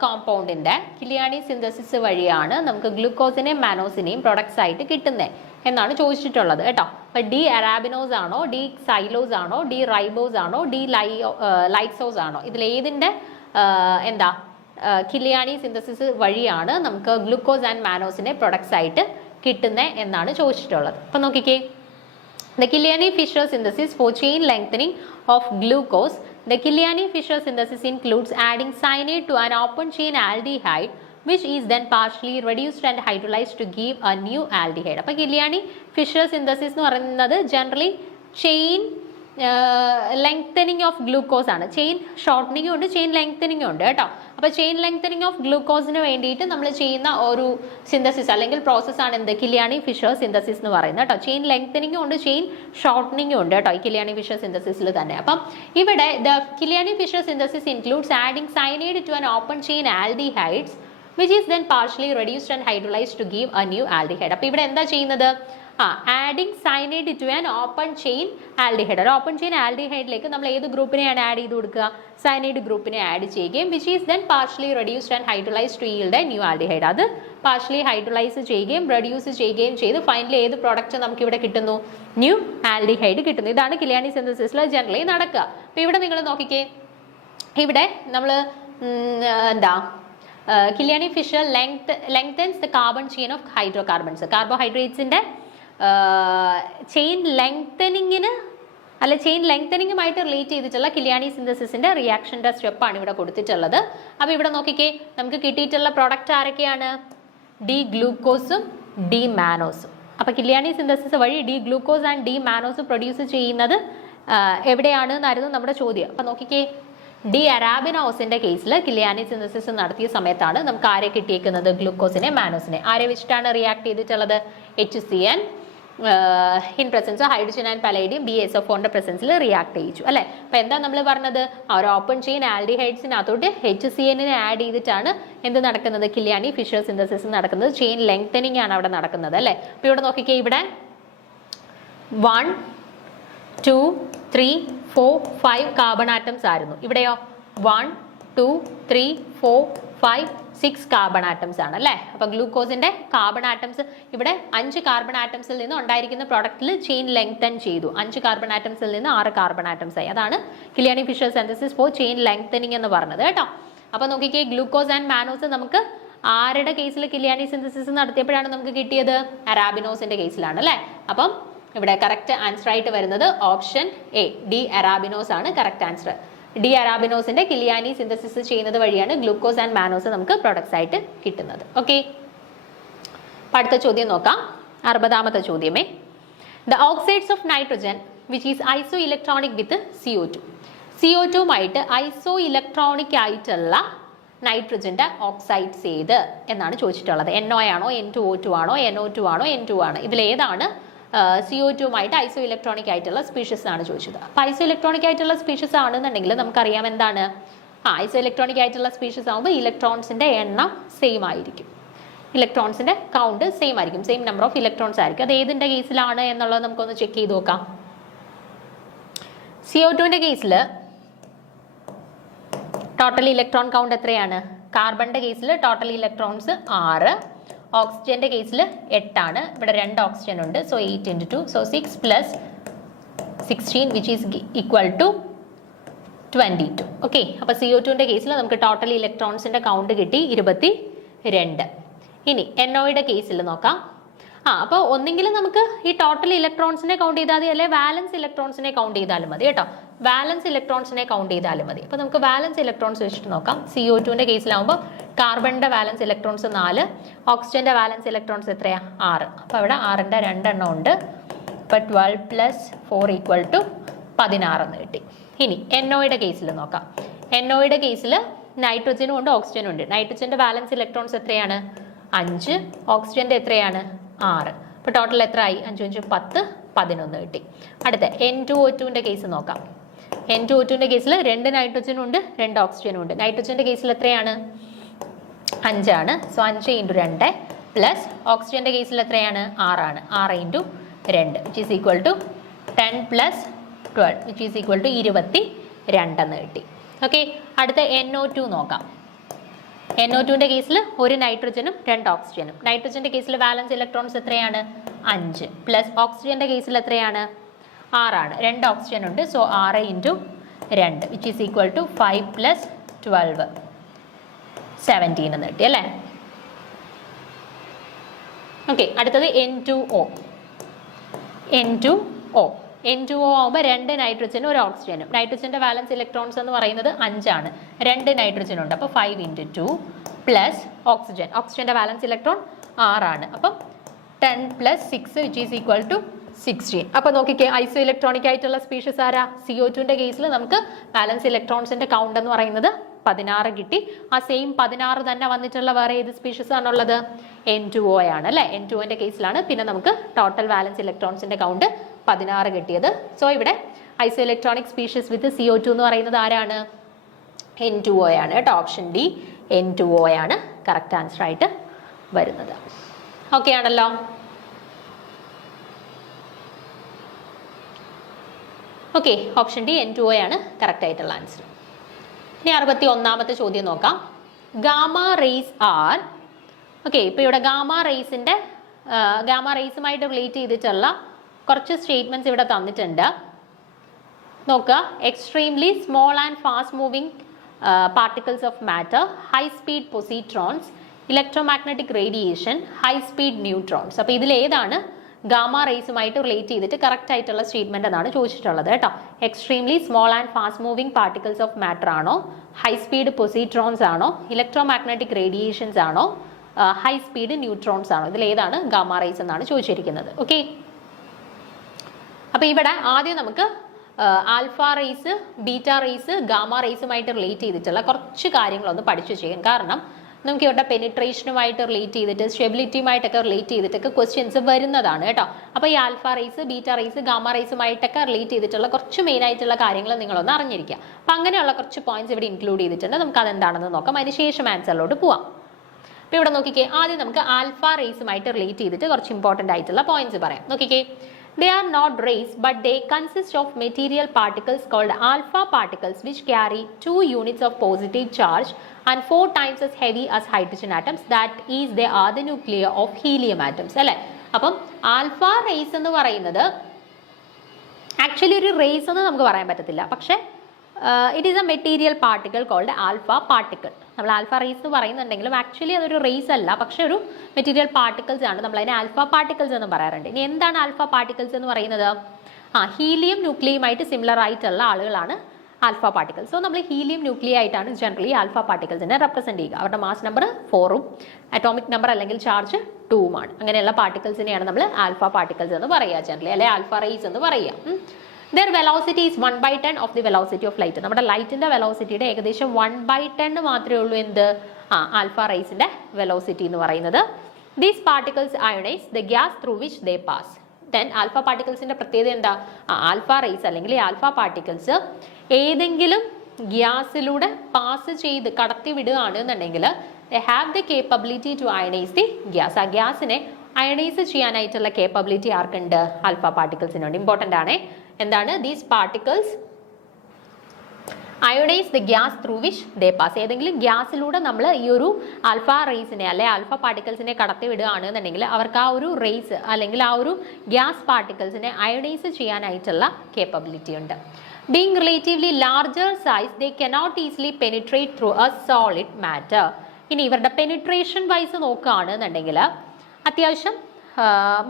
കോമ്പൗണ്ടിൻ്റെ കിലിയാനി സിന്തസിസ് വഴിയാണ് നമുക്ക് ഗ്ലൂക്കോസിനെയും മാനോസിനെയും പ്രൊഡക്ട്സ് ആയിട്ട് കിട്ടുന്നത് എന്നാണ് ചോദിച്ചിട്ടുള്ളത് കേട്ടോ. അപ്പോൾ ഡി അറാബിനോസ് ആണോ, ഡി സൈലോസ് ആണോ, ഡി റൈബോസ് ആണോ, ഡി ലൈസോസ് ആണോ, ഇതിലേതിൻ്റെ എന്താ കിലിയാനി സിന്തസിസ് വഴിയാണ് നമുക്ക് ഗ്ലൂക്കോസ് ആൻഡ് മാനോസിനെ പ്രൊഡക്ട്സ് ആയിട്ട് കിട്ടുന്നത് എന്നാണ് ചോദിച്ചിട്ടുള്ളത്. അപ്പം നോക്കിക്കേ, the Kiliani-Fisher synthesis for chain lengthening of glucose. The Kiliani-Fisher synthesis includes adding cyanide to an open chain aldehyde, which is then partially reduced and hydrolyzed to give a new aldehyde. അപ്പോൾ Kiliani-Fisher synthesis എന്ന് പറയുന്നത് generally chain lengthening of glucose ആണ്. Chain ഷോർട്ടനിങ്ങും ഉണ്ട്, chain ലെങ്തനിങ്ങും ഉണ്ട് കേട്ടോ. അപ്പോൾ chain lengthening of ഗ്ലൂക്കോസിന് വേണ്ടിയിട്ട് നമ്മൾ ചെയ്യുന്ന ഒരു സിന്തസിസ് അല്ലെങ്കിൽ പ്രോസസ്സാണ് എന്ത്, കിലിയാനി-ഫിഷർ സിന്തസിസ് എന്ന് പറയുന്നത് കേട്ടോ. ചെയിൻ ലെങ്തനിങ്ങും ഉണ്ട്, ചെയിൻ ഷോർട്ടനിങ്ങും ഉണ്ട് കേട്ടോ ഈ കിലിയാനി-ഫിഷർ സിന്തസിസിൽ തന്നെ. അപ്പം ഇവിടെ the Kiliani Fischer synthesis includes adding cyanide to an open chain aldehydes which is then partially reduced and hydrolyzed to give a new aldehyde. അപ്പോൾ ഇവിടെ എന്താ ചെയ്യുന്നത്, adding cyanide to an open chain aldehyde. ഒരു ഓപ്പൺ ചെയിൻ ആൽഡിഹൈഡിലേക്ക് നമ്മൾ ഏത് ഗ്രൂപ്പിനെയാണ് add ചെയ്ത് കൊടുക്കുക, സയനൈഡ് ഗ്രൂപ്പിനെ ആഡ് ചെയ്യുകയും which is then partially reduced and hydrolysed to yield a new aldehyde. അത് പാർഷ്യലി ഹൈഡ്രോലൈസ് ചെയ്യുകയും റെഡ്യൂസ് ചെയ്യുകയും ചെയ്ത് ഫൈനലി ഏത് പ്രോഡക്റ്റ് നമുക്ക് ഇവിടെ കിട്ടുന്നു, ന്യൂ ആൽഡിഹൈഡ് കിട്ടുന്നു. ഇതാണ് കിലിയാനി സിന്തസിസിൽ ജനറലി നടക്കുക. അപ്പോൾ ഇവിടെ നിങ്ങൾ നോക്കിക്കേ, ഇവിടെ നമ്മൾ എന്താ Kiliani Fischer lengthens the carbon chain of hydrocarbons. കാർബോഹൈഡ്രേറ്റ്സിൻ്റെ ചെയിൻ ലെങ്തനിങ്ങിന് അല്ല ചെയിൻ ലെങ്തനിങ്ങുമായിട്ട് റിലേറ്റ് ചെയ്തിട്ടുള്ള കിലിയാനി സിന്തസിസിൻ്റെ റിയാക്ഷൻ്റെ സ്റ്റെപ്പാണ് ഇവിടെ കൊടുത്തിട്ടുള്ളത്. അപ്പോൾ ഇവിടെ നോക്കിക്കേ, നമുക്ക് കിട്ടിയിട്ടുള്ള പ്രോഡക്റ്റ് ആരൊക്കെയാണ്, ഡി ഗ്ലൂക്കോസും ഡി മാനോസും. അപ്പോൾ കിലിയാനി സിന്തസിസ് വഴി D glucose and D mannose produce ചെയ്യുന്നത് എവിടെയാണ് എന്നായിരുന്നു നമ്മുടെ ചോദ്യം. അപ്പോൾ നോക്കിക്കേ, ഡി അറാബിനോസിന്റെ കേസിൽ കിലിയാനി സിന്തസിസ് നടത്തിയ സമയത്താണ് നമുക്ക് ആരെ കിട്ടിയേക്കുന്നത്, ഗ്ലൂക്കോസിനെ മാനോസിനെ. ആരെ വെച്ചിട്ടാണ് റിയാക്ട് ചെയ്തിട്ടുള്ളത്, HCN in presence of hydrogen and palladium BSO4ന്റെ പ്രസൻസിൽ റിയാക്ട് ചെയ്യിച്ചു അല്ലേ. അപ്പോൾ എന്താ നമ്മൾ പറഞ്ഞത്, ഒരു ഓപ്പൺ ചെയിൻ ആൽഡിഹൈഡ്സിനകത്തോട്ട് HCN-നെ ആഡ് ചെയ്തിട്ടാണ് എന്ത് നടക്കുന്നത്, കിലിയാനി-ഫിഷർ സിന്തസിസ് നടക്കുന്നത്. ചെയിൻ ലെങ്തനിങ് ആണ് അവിടെ നടക്കുന്നത് അല്ലേ. അപ്പോൾ ഇവിടെ നോക്കിക്കേ, ഇവിടെ 1 2 3 4 5 കാർബൺ ആറ്റംസ് ആയിരുന്നു. ഇവിടെയോ 1 2 3 4 5 6 കാർബൺ ആറ്റംസ് ആണ് അല്ലേ. അപ്പോൾ ഗ്ലൂക്കോസിന്റെ കാർബൺ ആറ്റംസ് ഇവിടെ 5 കാർബൺ ആറ്റംസിൽ നിന്ന് ഉണ്ടായിരിക്കുന്ന പ്രോഡക്റ്റിൽ ചെയിൻ ലെങ്തൻ ചെയ്തു. 5 കാർബൺ ആറ്റംസിൽ നിന്ന് 6 കാർബൺ ആറ്റംസ് ആയി. അതാണ് കിലിയാനി-ഫിഷർ സിന്തസിസ് ഫോർ ചെയിൻ ലെങ്തനിങ് എന്ന് പറഞ്ഞത് കേട്ടോ. അപ്പോൾ നോക്കിക്കേ, ഗ്ലൂക്കോസ് ആൻഡ് മാനോസ് നമുക്ക് ആരുടെ കേസിൽ കിലിയാനി സിന്തസിസ് നടത്തിയപ്പോഴാണ് നമുക്ക് കിട്ടിയത്, അറാബിനോസിന്റെ കേസിലാണ് അല്ലേ. അപ്പം ഇവിടെ കറക്റ്റ് ആൻസർ ആയിട്ട് വരുന്നത് ഓപ്ഷൻ എ, ഡി അറാബിനോസ് ആണ് കറക്റ്റ് ആൻസർ. ഡി അറാബിനോസിന്റെ കിലിയാനി സിന്തസിസ് ചെയ്യുന്നത് വഴിയാണ് ഗ്ലൂക്കോസ് ആൻഡ് മാനോസ് നമുക്ക് പ്രൊഡക്ട്സ് ആയിട്ട് കിട്ടുന്നത്. ഓക്കെ, അടുത്ത ചോദ്യം നോക്കാം. 60ാമത്തെ ചോദ്യമേ, the oxides of nitrogen which is iso electronic with CO2. CO2മായിട്ട് ഐസോ ഇലക്ട്രോണിക് ആയിട്ടുള്ള നൈട്രജന്റെ ഓക്സൈഡ്സ് ഏത് എന്നാണ് ചോദിച്ചിട്ടുള്ളത്. NO ആണോ, N2O2 ആണോ, NO2 ആണോ, N2 ആണ്. ഇതിലേതാണ് CO2മായിട്ട് ഐസോ ഇലക്ട്രോണിക് ആയിട്ടുള്ള സ്പീഷീസ് ആണ് ചോദിച്ചത്. അപ്പോൾ ഐസോ ഇലക്ട്രോണിക് ആയിട്ടുള്ള സ്പീഷീസ് ആണെന്നുണ്ടെങ്കിൽ നമുക്കറിയാം എന്താണ്, ഐസോ ഇലക്ട്രോണിക് ആയിട്ടുള്ള സ്പീഷീസ് ആകുമ്പോൾ ഇലക്ട്രോൺസിന്റെ എണ്ണം സെയിം ആയിരിക്കും, ഇലക്ട്രോൺസിന്റെ കൗണ്ട് സെയിം ആയിരിക്കും, സെയിം നമ്പർ ഓഫ് ഇലക്ട്രോൺസ് ആയിരിക്കും. അത് ഏതിന്റെ കേസിലാണ് എന്നുള്ളത് നമുക്കൊന്ന് ചെക്ക് ചെയ്ത് നോക്കാം. CO2ന്റെ കേസിൽ ടോട്ടൽ ഇലക്ട്രോൺ കൗണ്ട് എത്രയാണ്, കാർബണിന്റെ കേസിൽ ടോട്ടൽ ഇലക്ട്രോൺസ് 6, ഓക്സിജന്റെ കേസിൽ 8 ആണ്. ഇവിടെ 2 ഓക്സിജൻ ഉണ്ട്, so 8 × 2, so 6 + 16 which is equal to 22. Okay, അപ്പോൾ CO2ന്റെ കേസിൽ നമുക്ക് ടോട്ടൽ ഇലക്ട്രോൺസിന്റെ കൗണ്ട് കിട്ടി 22. ഇനി NOയുടെ കേസിൽ നോക്കാം. അപ്പോൾ ഒന്നെങ്കിൽ നമുക്ക് ഈ ടോട്ടൽ ഇലക്ട്രോൺസിനെ കൗണ്ട് ചെയ്താൽ മതി, അല്ലെങ്കിൽ വാലൻസ് ഇലക്ട്രോൺസിനെ കൗണ്ട് ചെയ്താലും മതി കേട്ടോ. വാലൻസ് ഇലക്ട്രോൺസിനെ കൗണ്ട് ചെയ്താലും മതി. അപ്പോൾ നമുക്ക് വാലൻസ് ഇലക്ട്രോൺസ് വെച്ചിട്ട് നോക്കാം. CO2ന്റെ കേസിലാവുമ്പോൾ കാർബണിന്റെ വാലൻസ് ഇലക്ട്രോൺസ് 4, ഓക്സിജന്റെ വാലൻസ് ഇലക്ട്രോൺസ് എത്രയാ, 6. അപ്പോൾ ഇവിടെ 6ന്റെ 2 എണ്ണം ഉണ്ട്. അപ്പോൾ 12 + 4 = 16 എന്ന് കിട്ടി. ഇനി NOയുടെ കേസിൽ നോക്കാം. NOയുടെ കേസിൽ നൈട്രജനും ഉണ്ട് ഓക്സിജനും ഉണ്ട്. നൈട്രജന്റെ ബാലൻസ് ഇലക്ട്രോൺസ് എത്രയാണ്? 5. ഓക്സിജന്റെ എത്രയാണ്? 6. അപ്പോൾ ടോട്ടൽ എത്ര ആയി? 5 5 10 11 കിട്ടി. അടുത്ത N2O2ന്റെ കേസ് നോക്കാം. N2O2ന്റെ കേസിൽ 2 നൈട്രജനും ഉണ്ട് 2 ഓക്സിജനും ഉണ്ട്. നൈട്രജന്റെ കേസിൽ എത്രയാണ്? 5 ആണ്. സോ 5 × 2 പ്ലസ് ഓക്സിജന്റെ കേസിൽ എത്രയാണ്? 6 ആണ്. 6 × 2 which is equal to 10 plus 12 which is equal to 22 എന്ന് കിട്ടി. ഓക്കെ, അടുത്ത NO2 നോക്കാം. NO2ന്റെ കേസിൽ 1 നൈട്രജനും 2 ഓക്സിജനും. നൈട്രജന്റെ കേസിൽ ബാലൻസ് ഇലക്ട്രോൺസ് എത്രയാണ്? 5 പ്ലസ് ഓക്സിജന്റെ കേസിൽ എത്രയാണ്? 6 ആണ്. 2 ഓക്സിജൻ ഉണ്ട്. So 6 × 2 which is equal to 5 plus 12 17 എന്ന് കിട്ടി അല്ലേ? ഓക്കെ, അടുത്തത് N2O. N2O ആകുമ്പോൾ 2 നൈട്രജനും 1 ഓക്സിജനും. നൈട്രജന്റെ ബാലൻസ് ഇലക്ട്രോൺസ് എന്ന് പറയുന്നത് 5 ആണ്. 2 നൈട്രജൻ ഉണ്ട്. അപ്പോൾ 5 × 2 പ്ലസ് ഓക്സിജൻ. ഓക്സിജന്റെ ബാലൻസ് ഇലക്ട്രോൺ 6 ആണ്. അപ്പം 10 plus 6 which is equal to 16. അപ്പോൾ നോക്കിക്കേ, ഐസോ ഇലക്ട്രോണിക് ആയിട്ടുള്ള സ്പീഷീസ് ആരാ? CO2ന്റെ കേസിൽ നമുക്ക് ബാലൻസ് ഇലക്ട്രോൺസിന്റെ കൗണ്ട് എന്ന് പറയുന്നത് 16 കിട്ടി. ആ സെയിം 16 തന്നെ വന്നിട്ടുള്ള വേറെ ഏത് സ്പീഷീസ് ആണുള്ളത്? N2O ആണ് അല്ലേ? N2Oന്റെ കേസിലാണ് പിന്നെ നമുക്ക് ടോട്ടൽ ബാലൻസ് ഇലക്ട്രോൺസിന്റെ കൗണ്ട് 16 കിട്ടിയത്. സോ ഇവിടെ ഐസോ ഇലക്ട്രോണിക് സ്പീഷീസ് വിത്ത് CO2 എന്ന് പറയുന്നത് ആരാണ്? N2O ആണ് കേട്ടോ. ഓപ്ഷൻ ഡി N2O ആണ് കറക്റ്റ് ആൻസർ ആയിട്ട് വരുന്നത്. ഓക്കെ ആണല്ലോ? ഓക്കെ, ഓപ്ഷൻ ഡി N2O ആണ് കറക്റ്റ് ആയിട്ടുള്ള ആൻസർ. ഇനി 61ാമത്തെ ചോദ്യം നോക്കാം. Gamma rays R. ഓക്കെ, ഇപ്പോൾ ഇവിടെ ഗാമ റേസുമായിട്ട് റിലേറ്റ് ചെയ്തിട്ടുള്ള കുറച്ച് സ്റ്റേറ്റ്മെന്റ്സ് ഇവിടെ തന്നിട്ടുണ്ട്. നോക്കുക, extremely small and fast moving particles of matter, high speed positrons, electromagnetic radiation, high speed neutrons. അപ്പോൾ ഇതിലേതാണ് ഗാമ റേസുമായിട്ട് റിലേറ്റ് ചെയ്തിട്ട് കറക്റ്റ് ആയിട്ടുള്ള സ്റ്റേറ്റ്മെന്റ് എന്നാണ് ചോദിച്ചിട്ടുള്ളത് കേട്ടോ. Extremely small and fast moving particles of matter ആണോ, ഹൈ സ്പീഡ് പൊസിട്രോൺസ് ആണോ, ഇലക്ട്രോമാഗ്നറ്റിക് റേഡിയേഷൻസ് ആണോ, ഹൈ സ്പീഡ് ന്യൂട്രോൺസ് ആണോ? ഇതിലേതാണ് ഗാമ റേസ് എന്നാണ് ചോദിച്ചിരിക്കുന്നത്. ഓക്കെ, അപ്പോൾ ഇവിടെ ആദ്യം നമുക്ക് alpha rays, beta rays, gamma റേസുമായിട്ട് റിലേറ്റ് ചെയ്തിട്ടുള്ള കുറച്ച് കാര്യങ്ങളൊന്ന് പഠിച്ചു ചെയ്യാം. കാരണം നമുക്ക് ഇവരുടെ പെനിട്രേഷനുമായിട്ട് റിലേറ്റ് ചെയ്തിട്ട് സ്റ്റെബിലിറ്റിയുമായിട്ടൊക്കെ റിലേറ്റ് ചെയ്തിട്ടൊക്കെ ക്വസ്റ്റ്യൻസ് വരുന്നതാണ് കേട്ടോ. അപ്പോൾ ഈ alpha rays, beta rays, gamma റേസുമായിട്ടൊക്കെ റിലേറ്റ് ചെയ്തിട്ടുള്ള കുറച്ച് മെയിൻ ആയിട്ടുള്ള കാര്യങ്ങൾ നിങ്ങളൊന്ന് അറിഞ്ഞിരിക്കുക. അപ്പം അങ്ങനെയുള്ള കുറച്ച് പോയിന്റ്സ് ഇവിടെ ഇൻക്ലൂഡ് ചെയ്തിട്ടുണ്ട്. നമുക്ക് അതെന്താണെന്ന് നോക്കാം. അതിനുശേഷം ആൻസറിലോട്ട് പോവാം. അപ്പോൾ ഇവിടെ നോക്കിക്കേ, ആദ്യം നമുക്ക് ആൽഫ റേസുമായിട്ട് റിലേറ്റ് ചെയ്തിട്ട് കുറച്ച് ഇമ്പോർട്ടൻ്റ് ആയിട്ടുള്ള പോയിന്റ്സ് പറയാം. നോക്കിക്കേ, they are not rays but they consist of material particles called alpha particles which carry 2 units of positive charge and 4 times as heavy as hydrogen atoms. That is, they are the nuclei of helium atoms അല്ലേ? അപ്പം alpha rays എന്ന് പറയുന്നത് actually ഒരു raise എന്ന് നമുക്ക് പറയാൻ പറ്റത്തില്ല. പക്ഷേ it is a material particle called alpha particle. നമ്മൾ ആൽഫ റേസ് എന്ന് പറയുന്നുണ്ടെങ്കിലും ആക്ച്വലി അതൊരു റേസ് അല്ല, പക്ഷെ ഒരു മെറ്റീരിയൽ പാർട്ടിക്കിൾസ് ആണ്. നമ്മൾ അതിനെ ആൽഫ പാർട്ടിക്കിൾസ് എന്ന് പറയാറുണ്ട്. ഇനി എന്താണ് ആൽഫ പാർട്ടിക്കിൾസ് എന്ന് പറയുന്നത്? ഹീലിയം ന്യൂക്ലിയുമായിട്ട് സിമിലർ ആയിട്ടുള്ള ആളുകളാണ് ആൽഫ പാർട്ടിക്കിൾസ്. സോ നമ്മൾ ഹീലിയം ന്യൂക്ലിയ ആയിട്ടാണ് ജനറലി ആൽഫ പാർട്ടിക്കിൾസിനെ റെപ്രസെന്റ് ചെയ്യുക. അവരുടെ മാസ് നമ്പർ 4ഉം അറ്റോമിക് നമ്പർ അല്ലെങ്കിൽ ചാർജ് 2ഉമാണ്. അങ്ങനെയുള്ള പാർട്ടിക്കിൾസിനെയാണ് നമ്മൾ ആൽഫ പാർട്ടിക്കിൾസ് എന്ന് പറയുക ജനറലി, അല്ലെ ആൽഫ റേസ് എന്ന് പറയുക. Their velocity is 1/10 of the velocity of light. നമ്മുടെ ലൈറ്റിന്റെ വെലോസിറ്റിയുടെ ഏകദേശം 1/10 മാത്രമേ ഉള്ളൂ എന്ത്? ആൽഫ റേസിന്റെ വെലോസിറ്റി എന്ന് പറയുന്നത്. These particles ionize the gas through which they pass. Then alpha പാർട്ടിക്കിൾസിന്റെ പ്രത്യേകത എന്താ? ആൽഫ റേസ് അല്ലെങ്കിൽ ആൽഫ പാർട്ടിക്കിൾസ് ഏതെങ്കിലും ഗ്യാസിലൂടെ പാസ് ചെയ്ത് കടത്തി വിടുകയാണ് എന്നുണ്ടെങ്കിൽ they have the capability to ionize the gas. ആ ഗ്യാസിനെ അയണൈസ് ചെയ്യാനായിട്ടുള്ള കേപ്പബിലിറ്റി ആർക്കുണ്ട്? ആൽഫ പാർട്ടിക്കിൾസിനുണ്ട്. ഇമ്പോർട്ടൻ്റ് ആണ്. എന്താണ്? These particles ionise the gas through which they pass. ഏതെങ്കിലും ഗ്യാസിലൂടെ നമ്മൾ ഈ ഒരു ആൽഫ റേസിനെ അല്ലെ ആൽഫ പാർട്ടിക്കിൾസിനെ കടത്തി വിടുകയാണ് എന്നുണ്ടെങ്കിൽ അവർക്ക് ആ ഒരു റേസ് അല്ലെങ്കിൽ ആ ഒരു ഗ്യാസ് പാർട്ടിക്കിൾസിനെ അയോണൈസ് ചെയ്യാനായിട്ടുള്ള കേപ്പബിലിറ്റി ഉണ്ട്. Being relatively larger size they cannot easily penetrate through A solid matter. ഇനി ഇവരുടെ പെനിട്രേഷൻ വൈസ് നോക്കുകയാണ് എന്നുണ്ടെങ്കിൽ അത്യാവശ്യം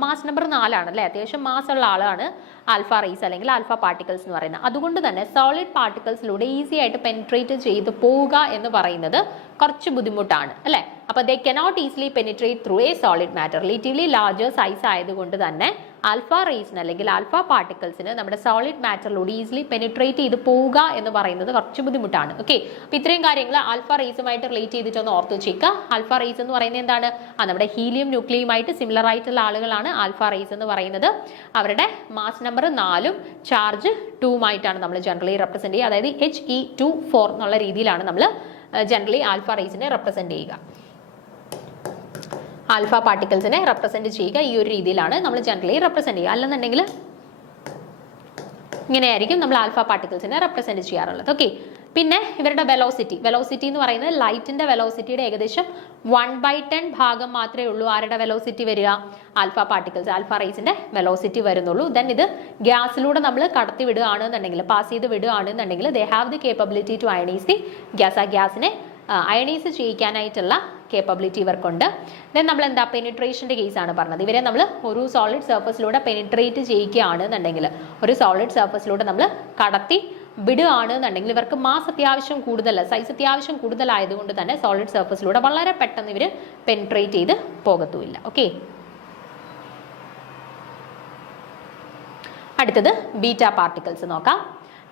മാസ് നമ്പർ 4 ആണ് അല്ലേ? അത്യാവശ്യം മാസ് ഉള്ള ആളാണ് ആൽഫ റേസ് അല്ലെങ്കിൽ ആൽഫ പാർട്ടിക്കിൾസ് എന്ന് പറയുന്നത്. അതുകൊണ്ട് തന്നെ സോളിഡ് പാർട്ടിക്കിൾസിലൂടെ ഈസി ആയിട്ട് പെനിട്രേറ്റ് ചെയ്ത് പോവുക എന്ന് പറയുന്നത് കുറച്ച് ബുദ്ധിമുട്ടാണ് അല്ലേ? അപ്പോൾ they cannot easily penetrate through A solid matter. Relatively larger size ആയതുകൊണ്ട് തന്നെ ആൽഫ റേസിന് അല്ലെങ്കിൽ ആൽഫ പാർട്ടിക്കിൾസിന് നമ്മുടെ സോളിഡ് മാറ്ററിലൂടെ ഈസിലി പെനിട്രേറ്റ് ചെയ്ത് പോവുക എന്ന് പറയുന്നത് കുറച്ച് ബുദ്ധിമുട്ടാണ്. ഓക്കെ, അപ്പോൾ ഇത്രയും കാര്യങ്ങൾ ആൽഫ റേസുമായിട്ട് റിലേറ്റ് ചെയ്തിട്ടൊന്ന് ഓർത്ത് വെച്ചേക്കുക. ആൽഫ റേസ് എന്ന് പറയുന്നത് എന്താണ്? നമ്മുടെ ഹീലിയം ന്യൂക്ലിയുമായിട്ട് സിമിലർ ആയിട്ടുള്ള ആളുകളാണ് ആൽഫ റേസ് എന്ന് പറയുന്നത്. അവരുടെ മാസ് നമ്പർ 4ഉം ചാർജ് 2ഉമായിട്ടാണ് നമ്മൾ ജനറലി റെപ്രസെന്റ് ചെയ്യുക. അതായത് He2 4 എന്നുള്ള രീതിയിലാണ് നമ്മൾ ജനറലി ആൽഫ റേസിനെ റെപ്രസെന്റ് ചെയ്യുക. ആൽഫ പാർട്ടിക്കിൾസിനെ റെപ്രസെന്റ് ചെയ്യുക ഈ ഒരു രീതിയിലാണ് നമ്മൾ ജനറലി റെപ്രസെന്റ് ചെയ്യുക. അല്ലെന്നുണ്ടെങ്കിൽ ഇങ്ങനെയായിരിക്കും നമ്മൾ ആൽഫ പാർട്ടിക്കിൾസിനെ റെപ്രസെന്റ് ചെയ്യാറുള്ളത്. ഓക്കെ, പിന്നെ ഇവരുടെ വെലോസിറ്റി എന്ന് പറയുന്നത് ലൈറ്റിന്റെ വെലോസിറ്റിയുടെ ഏകദേശം 1/10 ഭാഗം മാത്രമേ ഉള്ളൂ. ആരുടെ വെലോസിറ്റി വരിക? ആൽഫ പാർട്ടിക്കിൾസ്, ആൽഫ റേസിന്റെ വെലോസിറ്റി വരുന്നുള്ളൂ. ദെൻ ഇത് ഗ്യാസിലൂടെ നമ്മൾ കടത്തി വിടുകയാണെന്നുണ്ടെങ്കിൽ, പാസ് ചെയ്ത് വിടുകയാണെന്നുണ്ടെങ്കിൽ they have the capability to ionise the gas. ആ ഗ്യാസിനെ അയണൈസ് ചെയ്യിക്കാനായിട്ടുള്ള കേപ്പബിലിറ്റി ഇവർക്കുണ്ട്. ദെൻ നമ്മൾ എന്താ പെനിട്രേഷന്റെ കേസാണ് പറഞ്ഞത്. ഇവരെ നമ്മൾ ഒരു സോളിഡ് സർഫസിലൂടെ പെനിട്രേറ്റ് ചെയ്യിക്കുകയാണെന്നുണ്ടെങ്കിൽ, ഒരു സോളിഡ് സർഫസിലൂടെ നമ്മൾ കടത്തി വിടുകയാണെന്നുണ്ടെങ്കിൽ ഇവർക്ക് മാസ് അത്യാവശ്യം കൂടുതൽ, സൈസ് അത്യാവശ്യം കൂടുതലായതുകൊണ്ട് തന്നെ സോളിഡ് സർഫസിലൂടെ വളരെ പെട്ടെന്ന് ഇവർ പെനിട്രേറ്റ് ചെയ്ത് പോകത്തുമില്ല. ഓക്കെ, അടുത്തത് ബീറ്റ പാർട്ടിക്കിൾസ് നോക്കാം.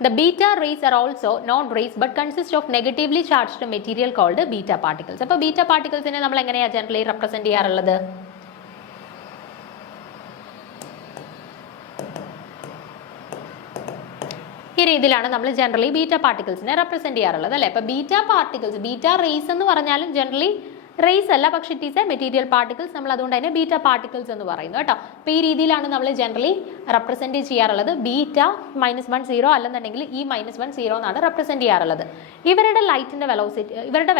The beta rays are also non-rays but consist of negatively charged material called beta particles. അപ്പോൾ beta particles നെ നമ്മൾ എങ്ങനെയാണ് ജനറലി റെപ്രസെന്റ് ചെയ്യാറുള്ളത്? ഈ രീതിയിലാണ് നമ്മൾ ജനറലി ബീറ്റ പാർട്ടിക്കിൾസിനെ റെപ്രസെന്റ് ചെയ്യാറുള്ളത് അല്ലേ? അപ്പോൾ ബീറ്റ പാർട്ടിക്കിൾസ്, ബീറ്റ റേസ് എന്ന് പറഞ്ഞാലും ജനറലി റേസ് അല്ല, പക്ഷേ it is a material particles. നമ്മൾ അതുകൊണ്ട് തന്നെ ബീറ്റ പാർട്ടിക്കിൾസ് എന്ന് പറയുന്നു കേട്ടോ. അപ്പോൾ ഈ രീതിയിലാണ് നമ്മൾ ജനറലി റെപ്രസെന്റ് ചെയ്യാറുള്ളത്. ബീറ്റ -10 അല്ലെന്നുണ്ടെങ്കിൽ E-10 എന്നാണ് റെപ്രസെന്റ് ചെയ്യാറുള്ളത്. ഇവരുടെ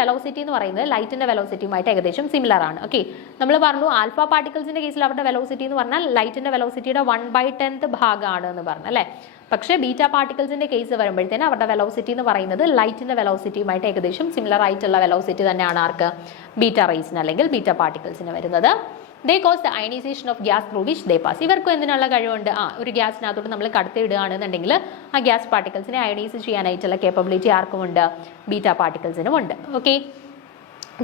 വെലോസിറ്റി എന്ന് പറയുന്നത് ലൈറ്റിന്റെ വെലോസിറ്റിയുമായിട്ട് ഏകദേശം സിമിലർ ആണ്. ഓക്കെ, നമ്മൾ പറഞ്ഞു ആൽഫ പാർട്ടിക്കിൾസിന്റെ കേസിൽ അവരുടെ വെലോസിറ്റി എന്ന് പറഞ്ഞാൽ ലൈറ്റിന്റെ വെലോസിറ്റിയുടെ 1/10 ഭാഗമാണ് എന്ന് പറഞ്ഞു അല്ലേ? പക്ഷേ ബീറ്റ പാർട്ടിക്കിൾസിന്റെ കേസ് വരുമ്പോഴത്തേന് അവരുടെ വെലോസിറ്റി എന്ന് പറയുന്നത് ലൈറ്റിന്റെ വെലോസിറ്റിയുമായിട്ട് ഏകദേശം സിമിലർ ആയിട്ടുള്ള വെലോസിറ്റി തന്നെയാണ് ആർക്ക്? ബീറ്റ റേസിന് അല്ലെങ്കിൽ ബീറ്റ പാർട്ടിക്കിൾസിന് വരുന്നത്. They cause the ionisation of gas through which they pass. ഇവർക്കും എന്തിനുള്ള കഴിവുണ്ട്? ഒരു ഗ്യാസിനകത്തോട്ട് നമ്മൾ കടത്തി വിടുകയാണെന്നുണ്ടെങ്കിൽ ആ ഗ്യാസ് പാർട്ടിക്കിൾസിനെ അയണൈസ് ചെയ്യാനായിട്ടുള്ള കേപ്പബിലിറ്റി ആർക്കുമുണ്ട്? ബീറ്റ പാർട്ടിക്കിൾസിനും ഉണ്ട്. Okay,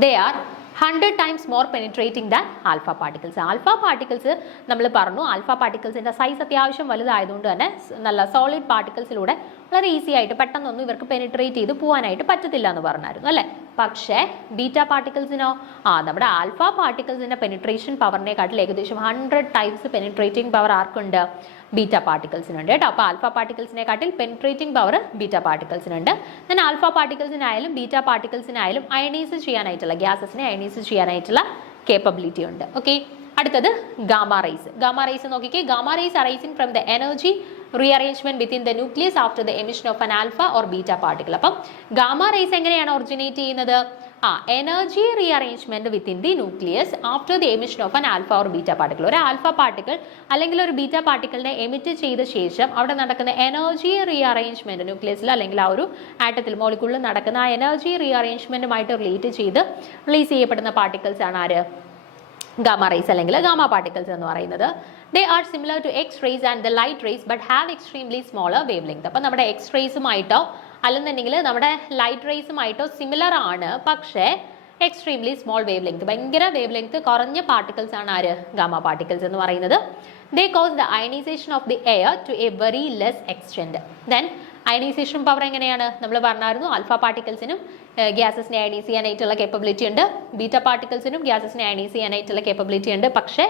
they are 100 times more penetrating than alpha particles. Alpha particles നമ്മൾ പറഞ്ഞു, ആൽഫ പാർട്ടിക്കിൾസിന്റെ സൈസ് അത്യാവശ്യം വലുതായതുകൊണ്ട് തന്നെ നല്ല സോളിഡ് പാർട്ടിക്കിൾസിലൂടെ വളരെ ഈസി ആയിട്ട് പെട്ടെന്നൊന്നും ഇവർക്ക് പെനിട്രേറ്റ് ചെയ്ത് പോകാനായിട്ട് പറ്റത്തില്ല എന്ന് പറഞ്ഞായിരുന്നു അല്ലേ? പക്ഷേ ബീറ്റ പാർട്ടിക്കിൾസിനോ നമ്മുടെ ആൽഫ പാർട്ടിക്കിൾസിന്റെ പെനിട്രേഷൻ പവറിനെക്കാട്ടിൽ ഏകദേശം 100 times പെനിട്രേറ്റിംഗ് പവർ ആർക്കുണ്ട്? ബീറ്റ പാർട്ടിക്കിൾസിനുണ്ട് കേട്ടോ. അപ്പോൾ ആൽഫ പാർട്ടിക്കിൾസിനെക്കാട്ടിൽ പെനിട്രേറ്റിംഗ് പവർ ബീറ്റ പാർട്ടിക്കിൾസിനുണ്ട്. ദെൻ ആൽഫ പാർട്ടിക്കിൾസിനായാലും ബീറ്റ പാർട്ടിക്കിൾസിനായാലും അയണൈസ് ചെയ്യാനായിട്ടുള്ള, ഗ്യാസസിനെ അയണൈസ് ചെയ്യാനായിട്ടുള്ള കേപ്പബിലിറ്റി ഉണ്ട്. ഓക്കെ, അടുത്തത് ഗാമ റേസ്. ഗാമ റേസ് നോക്കിക്കേ. Gamma rays arising from the energy rearrangement within the nucleus after the emission of an alpha or beta particle. അപ്പം ഗാമ റേസ് എങ്ങനെയാണ് ഒറിജിനേറ്റ് ചെയ്യുന്നത്? Energy rearrangement within the nucleus after the emission of an alpha or beta particle. ഒരു alpha particle അല്ലെങ്കിൽ ഒരു beta പാർട്ടിക്കിളിനെ emit ചെയ്ത ശേഷം അവിടെ നടക്കുന്ന എനർജി റീഅറേഞ്ച്മെന്റ് ന്യൂക്ലിയസിൽ അല്ലെങ്കിൽ ആ ഒരു ആറ്റത്തിൽ, മോളിക്യൂളിൽ നടക്കുന്ന ആ എനർജി റീഅറേഞ്ച്മെന്റുമായിട്ട് റിലേറ്റ് ചെയ്ത് റിലീസ് ചെയ്യപ്പെടുന്ന പാർട്ടിക്കിൾസ് ആണ് ആര്? ഗാമ റേസ് അല്ലെങ്കിൽ ഗാമ പാർട്ടിക്കിൾസ് എന്ന് പറയുന്നത്. They are similar to X rays and the light rays but have extremely smaller wavelength. അപ്പം നമ്മുടെ എക്സ് റേസുമായിട്ടോ അല്ലെന്നുണ്ടെങ്കിൽ നമ്മുടെ ലൈറ്റ് റേസുമായിട്ടോ സിമിലർ ആണ്, പക്ഷേ എക്സ്ട്രീംലി സ്മോൾ വേവ് ലെങ്ത്, ഭയങ്കര വേവ് ലെങ്ത് കുറഞ്ഞ പാർട്ടിക്കിൾസ് ആണ് ആര്? ഗാമ പാർട്ടിക്കിൾസ് എന്ന് പറയുന്നത്. They cause the ionisation of the air to a very less extend. Then ionisation power എങ്ങനെയാണ്? നമ്മൾ പറഞ്ഞായിരുന്നു ആൽഫ പാർട്ടിക്കിൾസിനും ഗ്യാസസിനെ അയണൈസ് ചെയ്യാനായിട്ടുള്ള കേപ്പബിലിറ്റി ഉണ്ട്, ബീറ്റ പാർട്ടിക്കിൾസിനും ഗ്യാസസിനെ അയണൈസ് ചെയ്യാനായിട്ടുള്ള കേപ്പബിലിറ്റി ഉണ്ട്. പക്ഷേ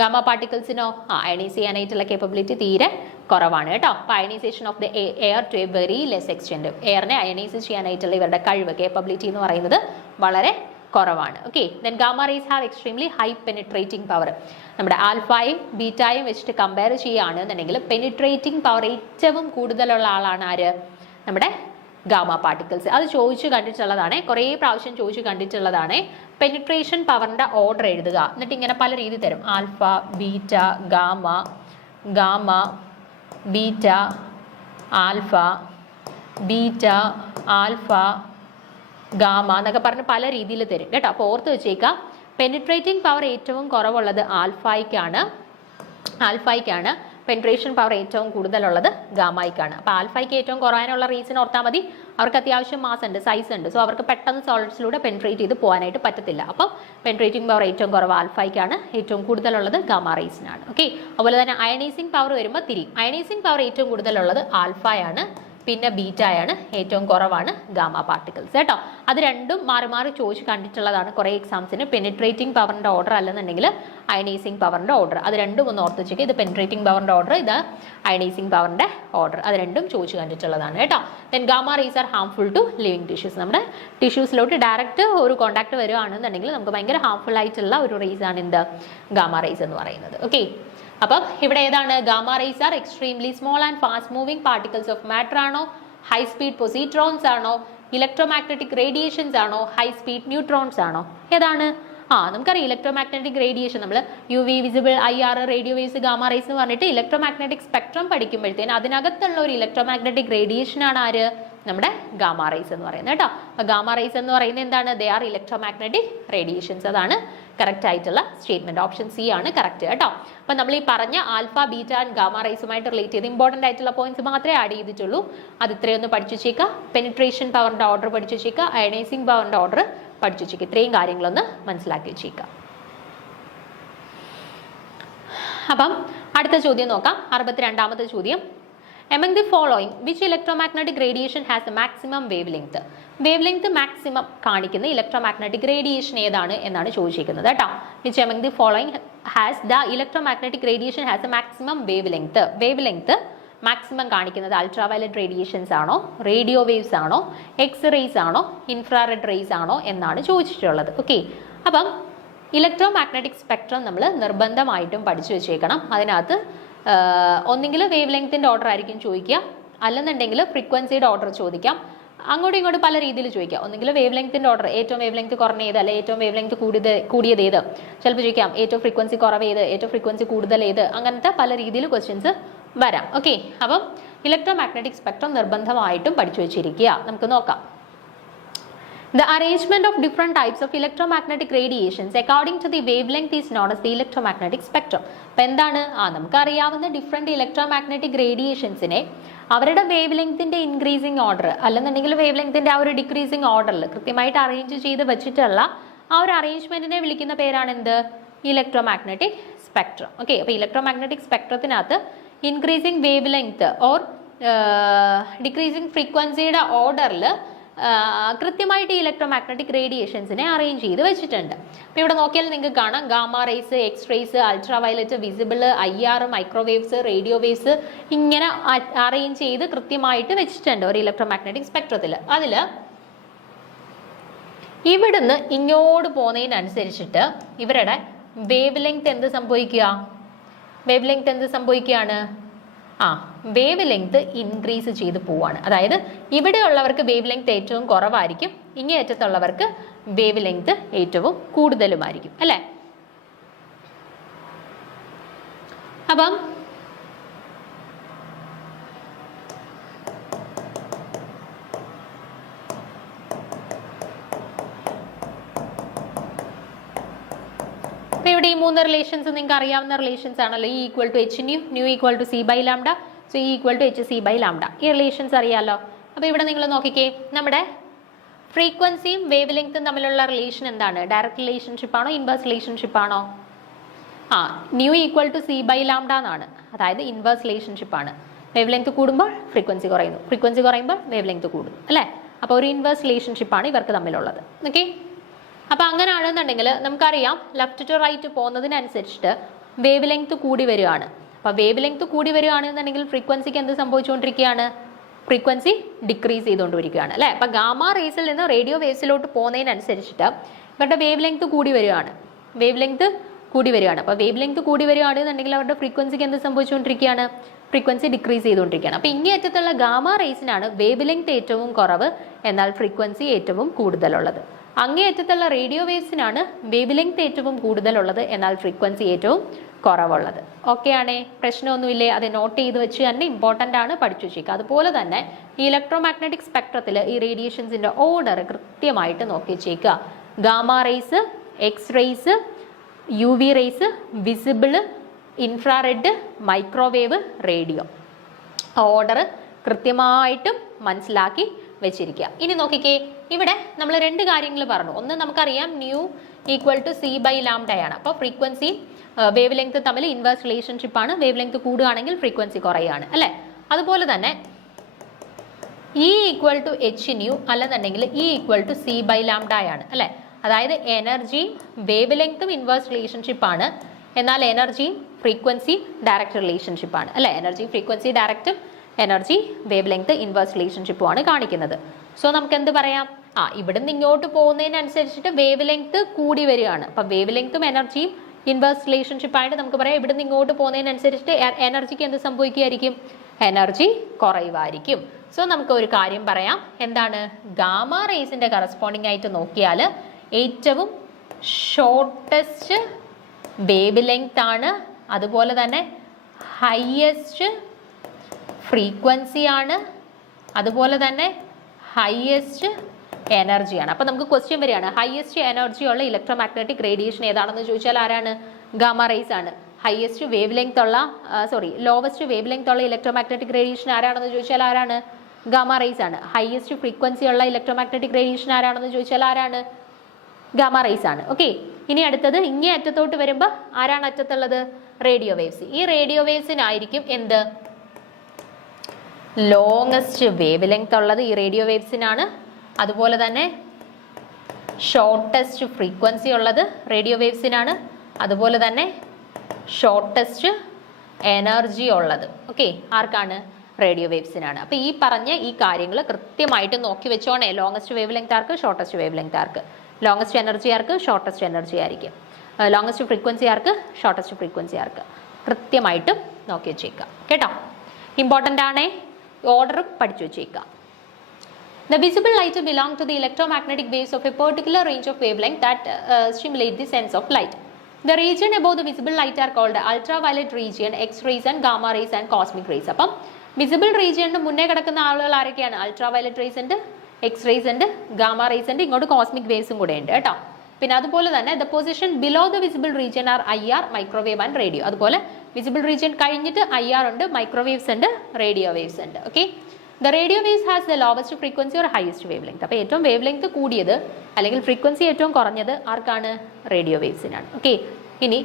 ഗാമ പാർട്ടിക്കിൾസിനോ അയണൈസ് ചെയ്യാനായിട്ടുള്ള കേപ്പബിലിറ്റി തീരെ കുറവാണ് കേട്ടോ. അപ്പോൾ ionisation of the air to a very less extend, എയറിനെ ionise ചെയ്യാനായിട്ടുള്ള ഇവരുടെ കഴിവ്, കേപ്പബിലിറ്റി എന്ന് പറയുന്നത് വളരെ കുറവാണ്. Okay, then gamma rays have extremely high penetrating power. നമ്മുടെ ആൽഫയും ബീറ്റായും വെച്ചിട്ട് കമ്പയർ ചെയ്യുകയാണെന്നുണ്ടെങ്കിൽ പെനിട്രേറ്റിംഗ് പവർ ഏറ്റവും കൂടുതലുള്ള ആളാണ് ആര്? നമ്മുടെ ഗാമ പാർട്ടിക്കിൾസ്. അത് ചോദിച്ചു കണ്ടിട്ടുള്ളതാണ്, കുറേ പ്രാവശ്യം ചോദിച്ചു കണ്ടിട്ടുള്ളതാണ്. പെനിട്രേഷൻ പവറിന്റെ ഓർഡർ എഴുതുക, എന്നിട്ട് ഇങ്ങനെ പല രീതി തരും. Alpha, beta, gamma, gamma, beta, alpha, beta, alpha, gamma എന്നൊക്കെ പറഞ്ഞ് പല രീതിയിൽ തരും കേട്ടോ. അപ്പോൾ ഓർത്ത് വെച്ചേക്കാം, പെനിട്രേറ്റിംഗ് പവർ ഏറ്റവും കുറവുള്ളത് ആൽഫയ്ക്കാണ്. പെൻട്രേഷൻ പവർ ഏറ്റവും കൂടുതലുള്ളത് ഗാമയ്ക്കാണ്. അപ്പോൾ ആൽഫയ്ക്ക് ഏറ്റവും കുറയാനുള്ള റീസൺ ഓർത്താൽ മതി, അവർക്ക് അത്യാവശ്യം മാസ് ഉണ്ട്, സൈസ് ഉണ്ട്. സോ അവർക്ക് പെട്ടെന്ന് സോളിഡ്സിലൂടെ പെൻട്രേറ്റ് ചെയ്ത് പോകാനായിട്ട് പറ്റത്തില്ല. അപ്പം പെൻട്രേറ്റിംഗ് പവർ ഏറ്റവും കുറവ് ആൽഫയ്ക്കാണ്, ഏറ്റവും കൂടുതലുള്ളത് ഗാമ റേസിനാണ്. ഓക്കെ, അതുപോലെ തന്നെ അയണൈസിങ് പവർ വരുമ്പോൾ തിരിയും. അയണൈസിങ് പവർ ഏറ്റവും കൂടുതലുള്ളത് ആൽഫയാണ്, പിന്നെ ബീറ്റയാണ്, ഏറ്റവും കുറവാണ് ഗാമ പാർട്ടിക്കിൾസ് കേട്ടോ. അത് രണ്ടും മാറി മാറി ചോദിച്ച് കണ്ടിട്ടുള്ളതാണ് കുറേ എക്സാംസിന്. പെനിട്രേറ്റിംഗ് പവറിൻ്റെ ഓർഡർ അല്ലെന്നുണ്ടെങ്കിൽ അയണൈസിങ് പവറിൻ്റെ ഓർഡർ, അത് രണ്ടും ഒന്ന് ഓർത്ത് വെച്ചേക്കുക. ഇത് പെനിട്രേറ്റിംഗ് പവറിൻ്റെ ഓർഡർ, ഇത് അയണൈസിങ് പവറിൻ്റെ ഓർഡർ, അത് രണ്ടും ചോദിച്ച് കണ്ടിട്ടുള്ളതാണ് കേട്ടോ. Then gamma rays are harmful to living tissues. നമ്മുടെ ടിഷ്യൂസിലോട്ട് ഡയറക്റ്റ് ഒരു കോൺടാക്ട് വരുവാണെന്നുണ്ടെങ്കിൽ നമുക്ക് ഭയങ്കര ഹാംഫുൾ ആയിട്ടുള്ള ഒരു റേസ് ആണ് എന്ത് ഗാമ റേസ് എന്ന് പറയുന്നത്. ഓക്കെ, അപ്പം ഇവിടെ ഏതാണ് gamma rays are extremely small and fast moving particles of matter ആണോ, ഹൈ സ്പീഡ് പൊസിട്രോൺസ് ആണോ, ഇലക്ട്രോമാഗ്നറ്റിക് റേഡിയേഷൻസ് ആണോ, ഹൈ സ്പീഡ് ന്യൂട്രോൺസ് ആണോ, ഏതാണ്? നമുക്കറിയാം ഇലക്ട്രോമാഗ്നറ്റിക് റേഡിയേഷൻ, നമ്മൾ U V, visible, IR, radio waves, gamma rays എന്ന് പറഞ്ഞിട്ട് ഇലക്ട്രോമാഗ്നറ്റിക് സ്പെക്ട്രം പഠിക്കുമ്പോഴത്തേന് അതിനകത്തുള്ള ഒരു ഇലക്ട്രോമാഗ്നറ്റിക് റേഡിയേഷൻ ആണ് ആര്, നമ്മുടെ ഗാമ റേസ് എന്ന് പറയുന്നത് കേട്ടോ. അപ്പോൾ ഗാമ റേസ് എന്ന് പറയുന്നത് എന്താണ്? They are electromagnetic radiations. അതാണ് കറക്റ്റ് ആയിട്ടുള്ള സ്റ്റേറ്റ്മെന്റ്. ഓപ്ഷൻ സി ആണ് കറക്റ്റ് കേട്ടോ. അപ്പം നമ്മൾ ഈ പറഞ്ഞ ആൽഫ, ബീറ്റ ആൻഡ് ഗാമ റേസുമായിട്ട് റിലേറ്റ് ചെയ്ത് ഇമ്പോർട്ടൻ്റ് ആയിട്ടുള്ള പോയിന്റ്സ് മാത്രമേ ആഡ് ചെയ്തിട്ടുള്ളൂ. അത് ഇത്രയൊന്ന് പഠിച്ചു വെച്ചേക്കുക. പെനിട്രേഷൻ പവറിന്റെ ഓർഡർ പഠിച്ചു വെച്ചേക്കുക, അയണൈസിംഗ് പവറിന്റെ ഓർഡർ പഠിച്ചു വെച്ചേക്കുക. ഇത്രയും കാര്യങ്ങളൊന്ന് മനസ്സിലാക്കി വെച്ചേക്കുക. അപ്പം അടുത്ത ചോദ്യം നോക്കാം. 62ാമത്തെ ചോദ്യം. Among the following, which electromagnetic radiation has the maximum wavelength? Wavelength maximum കാണിക്കുന്ന electromagnetic radiation ഏതാണ് എന്നാണ് ചോദിച്ചിരിക്കുന്നത് കേട്ടോ. Which among the following has the electromagnetic radiation has a maximum wavelength? Wavelength maximum കാണിക്കുന്നത് അൾട്രാവയലറ്റ് റേഡിയേഷൻസ് ആണോ, റേഡിയോ വേവ്സ് ആണോ, X raise ആണോ, infrared raise ആണോ എന്നാണ് ചോദിച്ചിട്ടുള്ളത്. ഓക്കെ, അപ്പം ഇലക്ട്രോമാഗ്നറ്റിക് സ്പെക്ട്രം നമ്മൾ നിർബന്ധമായിട്ടും പഠിച്ചു വെച്ചേക്കണം. അതിനകത്ത് ഒന്നെങ്കിൽ വേവ് ലെങ്തിൻ്റെ ഓർഡർ ആയിരിക്കും ചോദിക്കുക, അല്ലെന്നുണ്ടെങ്കിൽ ഫ്രീക്വൻസിയുടെ ഓർഡർ ചോദിക്കാം. അങ്ങോട്ടും ഇങ്ങോട്ടും പല രീതിയിൽ ചോദിക്കാം. ഒന്നെങ്കിൽ വേവ് ലെങ്തിൻ്റെ ഓർഡർ, ഏറ്റവും വേവ് ലെങ്ത് കുറഞ്ഞ ഏത്, അല്ലെ ഏറ്റവും വേവ് ലെങ്ത് കൂടിയത് ഏത്, ചിലപ്പോൾ ചോദിക്കാം ഏറ്റവും ഫ്രീക്വൻസി കുറവ് ഏത്, ഏറ്റവും ഫ്രീക്വൻസി കൂടുതൽ ഏത്, അങ്ങനത്തെ പല രീതിയിൽ ക്വസ്റ്റ്യൻസ് വരാം. ഓക്കെ, അപ്പം ഇലക്ട്രോമാഗ്നറ്റിക് സ്പെക്ട്രം നിർബന്ധമായിട്ടും പഠിച്ചു വെച്ചിരിക്കുക. നമുക്ക് നോക്കാം. The arrangement of different types of electromagnetic radiations according to the wavelength is known as the electromagnetic spectrum. അപ്പം എന്താണ്? നമുക്കറിയാവുന്ന ഡിഫറെൻറ്റ് ഇലക്ട്രോമാഗ്നറ്റിക് റേഡിയേഷൻസിനെ അവരുടെ വേവ് ലെങ്തിൻ്റെ ഇൻക്രീസിങ് ഓർഡർ അല്ലെന്നുണ്ടെങ്കിൽ വേവ് ലെങ്തിൻ്റെ ആ ഒരു ഡിക്രീസിങ് ഓർഡറിൽ കൃത്യമായിട്ട് അറേഞ്ച് ചെയ്ത് വെച്ചിട്ടുള്ള ആ ഒരു അറേഞ്ച്മെൻറ്റിനെ വിളിക്കുന്ന പേരാണ് എന്ത്? Electromagnetic spectrum. ഓക്കെ, അപ്പോൾ ഇലക്ട്രോമാഗ്നറ്റിക് സ്പെക്ട്രത്തിനകത്ത് increasing wave length or decreasing ഫ്രീക്വൻസിയുടെ ഓർഡറിൽ കൃത്യമായിട്ട് ഈ ഇലക്ട്രോമാഗ്നറ്റിക് റേഡിയേഷൻസിനെ അറേഞ്ച് ചെയ്ത് വെച്ചിട്ടുണ്ട്. അപ്പോൾ ഇവിടെ നോക്കിയാൽ നിങ്ങൾക്ക് കാണാം gamma rays, X rays, ultraviolet, visible, IR, microwaves, radio waves ഇങ്ങനെ അറേഞ്ച് ചെയ്ത് കൃത്യമായിട്ട് വെച്ചിട്ടുണ്ട് ഒരു ഇലക്ട്രോമാഗ്നറ്റിക് സ്പെക്ട്രത്തിൽ. അതിൽ ഇവിടുന്ന് ഇങ്ങോട്ട് പോകുന്നതിനനുസരിച്ചിട്ട് ഇവരുടെ വേവ് ലെങ്ത് എന്ത് സംഭവിക്കുക? വേവ് ലെങ്ത് എന്ത് സംഭവിക്കുകയാണ്? വേവ് ലെങ്ത് ഇൻക്രീസ് ചെയ്ത് പോവാണ്. അതായത് ഇവിടെയുള്ളവർക്ക് വേവ് ലെങ്ത് ഏറ്റവും കുറവായിരിക്കും, ഇങ്ങേയറ്റത്തുള്ളവർക്ക് വേവ് ലെങ്ത് ഏറ്റവും കൂടുതലുമായിരിക്കും അല്ലേ? അപ്പം ഇവിടെ ഈ മൂന്ന് റിലേഷൻസ് നിങ്ങൾക്ക് അറിയാവുന്ന റിലേഷൻസ് ആണല്ലോ. E equal to H nu, nu equal to C by lambda, so E equal to H C by lambda. ഈ റിലേഷൻസ് അറിയാമല്ലോ. അപ്പോൾ ഇവിടെ നിങ്ങൾ നോക്കിക്കേ, നമ്മുടെ ഫ്രീക്വൻസിയും വേവ് ലെങ്ത്തും തമ്മിലുള്ള റിലേഷൻ എന്താണ്? ഡയറക്റ്റ് റിലേഷൻഷിപ്പ് ആണോ, ഇൻവേഴ്സ് റിലേഷൻഷിപ്പ് ആണോ? Nu equal to C by lambda എന്നാണ്. അതായത് ഇൻവേഴ്സ് റിലേഷൻഷിപ്പ് ആണ്. വേവ് ലെങ്ത് കൂടുമ്പോൾ ഫ്രീക്വൻസി കുറയുന്നു, ഫ്രീക്വൻസി കുറയുമ്പോൾ വേവ് ലെങ്ത് കൂടുന്നു അല്ലേ? അപ്പോൾ ഒരു ഇൻവേഴ്സ് റിലേഷൻഷിപ്പാണ് ഇവർക്ക് തമ്മിലുള്ളത്. ഓക്കെ, അപ്പോൾ അങ്ങനെയാണെന്നുണ്ടെങ്കിൽ നമുക്കറിയാം ലെഫ്റ്റ് ടു റൈറ്റ് പോകുന്നതിനനുസരിച്ചിട്ട് വേവ് ലെങ്ത് കൂടി വരികയാണ്. അപ്പോൾ വേവ് ലെങ്ത് കൂടി വരികയാണെന്നുണ്ടെങ്കിൽ ഫ്രീക്വൻസിക്ക് എന്ത് സംഭവിച്ചുകൊണ്ടിരിക്കുകയാണ്? ഫ്രീക്വൻസി ഡിക്രീസ് ചെയ്തുകൊണ്ടിരിക്കുകയാണ് അല്ലേ? അപ്പോൾ ഗാമ റേസിൽ നിന്ന് റേഡിയോ വേവ്സിലോട്ട് പോകുന്നതിനനുസരിച്ചിട്ട് ഇവരുടെ വേവ് ലെങ്ത് കൂടി വരികയാണ്, വേവ് ലെങ്ത് കൂടി വരികയാണ്. അപ്പോൾ വേവ് ലെങ്ത് കൂടി വരികയാണെന്നുണ്ടെങ്കിൽ അവരുടെ ഫ്രീക്വൻസിക്ക് എന്ത് സംഭവിച്ചുകൊണ്ടിരിക്കുകയാണ്? ഫ്രീക്വൻസി ഡിക്രീസ് ചെയ്തുകൊണ്ടിരിക്കുകയാണ്. അപ്പോൾ ഇങ്ങേയറ്റത്തുള്ള ഗാമ റേസിനാണ് വേവ് ലെങ്ത് ഏറ്റവും കുറവ്, എന്നാൽ ഫ്രീക്വൻസി ഏറ്റവും കൂടുതലുള്ളത്. അങ്ങേയറ്റത്തുള്ള റേഡിയോ വേവ്സിനാണ് വേവ് ലെങ്ത് ഏറ്റവും കൂടുതലുള്ളത്, എന്നാൽ ഫ്രീക്വൻസി ഏറ്റവും കുറവുള്ളത്. ഓക്കെ ആണേ, പ്രശ്നമൊന്നുമില്ലേ? അത് നോട്ട് ചെയ്ത് വെച്ച് തന്നെ ഇമ്പോർട്ടൻ്റ് ആണ്, പഠിച്ചു വെച്ചേക്കുക. അതുപോലെ തന്നെ ഈ ഇലക്ട്രോമാഗ്നറ്റിക് സ്പെക്ട്രത്തിൽ ഈ റേഡിയേഷൻസിൻ്റെ ഓർഡർ കൃത്യമായിട്ട് നോക്കി വെച്ചേക്കുക. Gamma rays, X rays, UV rays, visible, infrared, microwave, radio. Order കൃത്യമായിട്ടും മനസ്സിലാക്കി വെച്ചിരിക്കുക. ഇനി നോക്കിക്കേ, ഇവിടെ നമ്മൾ രണ്ട് കാര്യങ്ങൾ പറഞ്ഞു. ഒന്ന് നമുക്കറിയാം nu equal to C by ലാംഡയാണ്. അപ്പോൾ ഫ്രീക്വൻസി വേവ് ലെങ്ത് തമ്മിൽ ഇൻവേഴ്സ് റിലേഷൻഷിപ്പ് ആണ്. വേവ് ലെങ്ത് കൂടുകയാണെങ്കിൽ ഫ്രീക്വൻസി കുറയാണ് അല്ലേ. അതുപോലെ തന്നെ E equal to H nu അല്ലെന്നുണ്ടെങ്കിൽ E equal to C by ലാംഡയാണ് അല്ലേ. അതായത് എനർജിയും വേവ് ലെങ്ത്തും ഇൻവേഴ്സ് റിലേഷൻഷിപ്പ് ആണ്, എന്നാൽ എനർജിയും ഫ്രീക്വൻസി ഡയറക്റ്റ് റിലേഷൻഷിപ്പ് ആണ് അല്ലേ. എനർജി ഫ്രീക്വൻസി ഡയറക്റ്റും എനർജി വേവ് ലെങ്ത് ഇൻവേഴ്സ് റിലേഷൻഷിപ്പും ആണ് കാണിക്കുന്നത്. സോ നമുക്ക് എന്ത് പറയാം, ഇവിടുന്ന് ഇങ്ങോട്ട് പോകുന്നതിനനുസരിച്ചിട്ട് വേവ് ലെങ്ത് കൂടി വരികയാണ്. അപ്പം വേവ് ലെങ്ത്തും എനർജിയും ഇൻവേഴ്സ് റിലേഷൻഷിപ്പ് ആയിട്ട് നമുക്ക് പറയാം ഇവിടുന്ന് ഇങ്ങോട്ട് പോകുന്നതിനനുസരിച്ചിട്ട് എനർജിക്ക് എന്ത് സംഭവിക്കുമായിരിക്കും, എനർജി കുറയുമായിരിക്കും. സോ നമുക്ക് ഒരു കാര്യം പറയാം, എന്താണ്, ഗാമ റേസിന്റെ കറസ്പോണ്ടിങ് ആയിട്ട് നോക്കിയാൽ ഏറ്റവും ഷോർട്ടസ്റ്റ് വേവ് ലെങ്ത് ആണ്, അതുപോലെ തന്നെ ഹയസ്റ്റ് ഫ്രീക്വൻസി ആണ്, അതുപോലെ തന്നെ ഹയസ്റ്റ് എനർജിയാണ്. അപ്പം നമുക്ക് ക്വസ്റ്റ്യൻ വരികയാണ്, ഹയസ്റ്റ് എനർജി ഉള്ള ഇലക്ട്രോ മാഗ്നറ്റിക് റേഡിയേഷൻ ഏതാണെന്ന് ചോദിച്ചാൽ ആരാണ്, ഗാമ റേസ് ആണ്. ഹയസ്റ്റ് വേവ് ലെങ്ത് ഉള്ള ലോവസ്റ്റ് വേവ് ലെങ്ത് ഉള്ള ഇലക്ട്രോ മാഗ്നറ്റിക് റേഡിയേഷൻ ആരാണെന്ന് ചോദിച്ചാൽ ആരാണ്, ഗാമ റേസ് ആണ്. ഹയസ്റ്റ് ഫ്രീക്വൻസി ഉള്ള ഇലക്ട്രോ മാഗ്നറ്റിക് റേഡിയേഷൻ ആരാണെന്ന് ചോദിച്ചാൽ ആരാണ്, ഗാമ റേസ് ആണ്. ഓക്കെ, ഇനി അടുത്തത് ഇങ്ങേ അറ്റത്തോട്ട് വരുമ്പോൾ ആരാണ് അറ്റത്തുള്ളത്, റേഡിയോ വേവ്സ്. ഈ റേഡിയോ വേവ്സിനായിരിക്കും എന്ത്, ലോങ്ങസ്റ്റ് വേവ് ലെങ്ത് ഉള്ളത് ഈ റേഡിയോ വേവ്സിനാണ്. അതുപോലെ തന്നെ ഷോർട്ടസ്റ്റ് ഫ്രീക്വൻസി ഉള്ളത് റേഡിയോ വേവ്സിനാണ്. അതുപോലെ തന്നെ ഷോർട്ടസ്റ്റ് എനർജി ഉള്ളത് ഓക്കെ ആർക്കാണ്, റേഡിയോ വേവ്സിനാണ്. അപ്പോൾ ഈ പറഞ്ഞ ഈ കാര്യങ്ങൾ കൃത്യമായിട്ട് നോക്കി വെച്ചോണേ. ലോങ്ങസ്റ്റ് വേവ് ലെങ്ത് ആർക്ക്, ഷോർട്ടസ്റ്റ് വേവ് ലെങ്ത് ആർക്ക്, ലോങ്ങസ്റ്റ് എനർജി ആർക്ക്, ഷോർട്ടസ്റ്റ് എനർജി ആയിരിക്കും, ലോങ്ങസ്റ്റ് ഫ്രീക്വൻസി ആർക്ക്, ഷോർട്ടസ്റ്റ് ഫ്രീക്വൻസി ആർക്ക്, കൃത്യമായിട്ടും നോക്കി വെച്ചേക്കാം കേട്ടോ. ഇമ്പോർട്ടൻ്റ് ആണേ, ഓർഡറും പഠിച്ചു വെച്ചേക്കാം. The visible light belong to the electromagnetic waves of a particular range of wavelength that stimulate the sense of light. The region above the visible light are called ultraviolet region, X-rays and gamma rays and cosmic rays. അപ്പം visible റീജിയന് മുന്നേ കിടക്കുന്ന ആളുകൾ ആരൊക്കെയാണ്, ultraviolet raise ഉണ്ട്, X raise ഉണ്ട്, gamma rays ഉണ്ട്, ഇങ്ങോട്ട് cosmic വേവ്സും കൂടെ ഉണ്ട് കേട്ടോ. പിന്നെ അതുപോലെ തന്നെ the position below the visible region are IR, microwave and radio. അതുപോലെ വിസിബിൾ റീജിയൻ കഴിഞ്ഞിട്ട് IR ഉണ്ട്, മൈക്രോവേവ്സ് ഉണ്ട്, റേഡിയോ വേവ്സ് ഉണ്ട്. Okay, the radio waves has the lowest frequency or highest wavelength. അപ്പോൾ ഏറ്റവും വേവ് ലെങ്ത് കൂടിയത് അല്ലെങ്കിൽ frequency ഏറ്റവും കുറഞ്ഞത് ആർക്കാണ്, റേഡിയോ വേവ്സിനാണ്. ഓക്കെ, ഇനി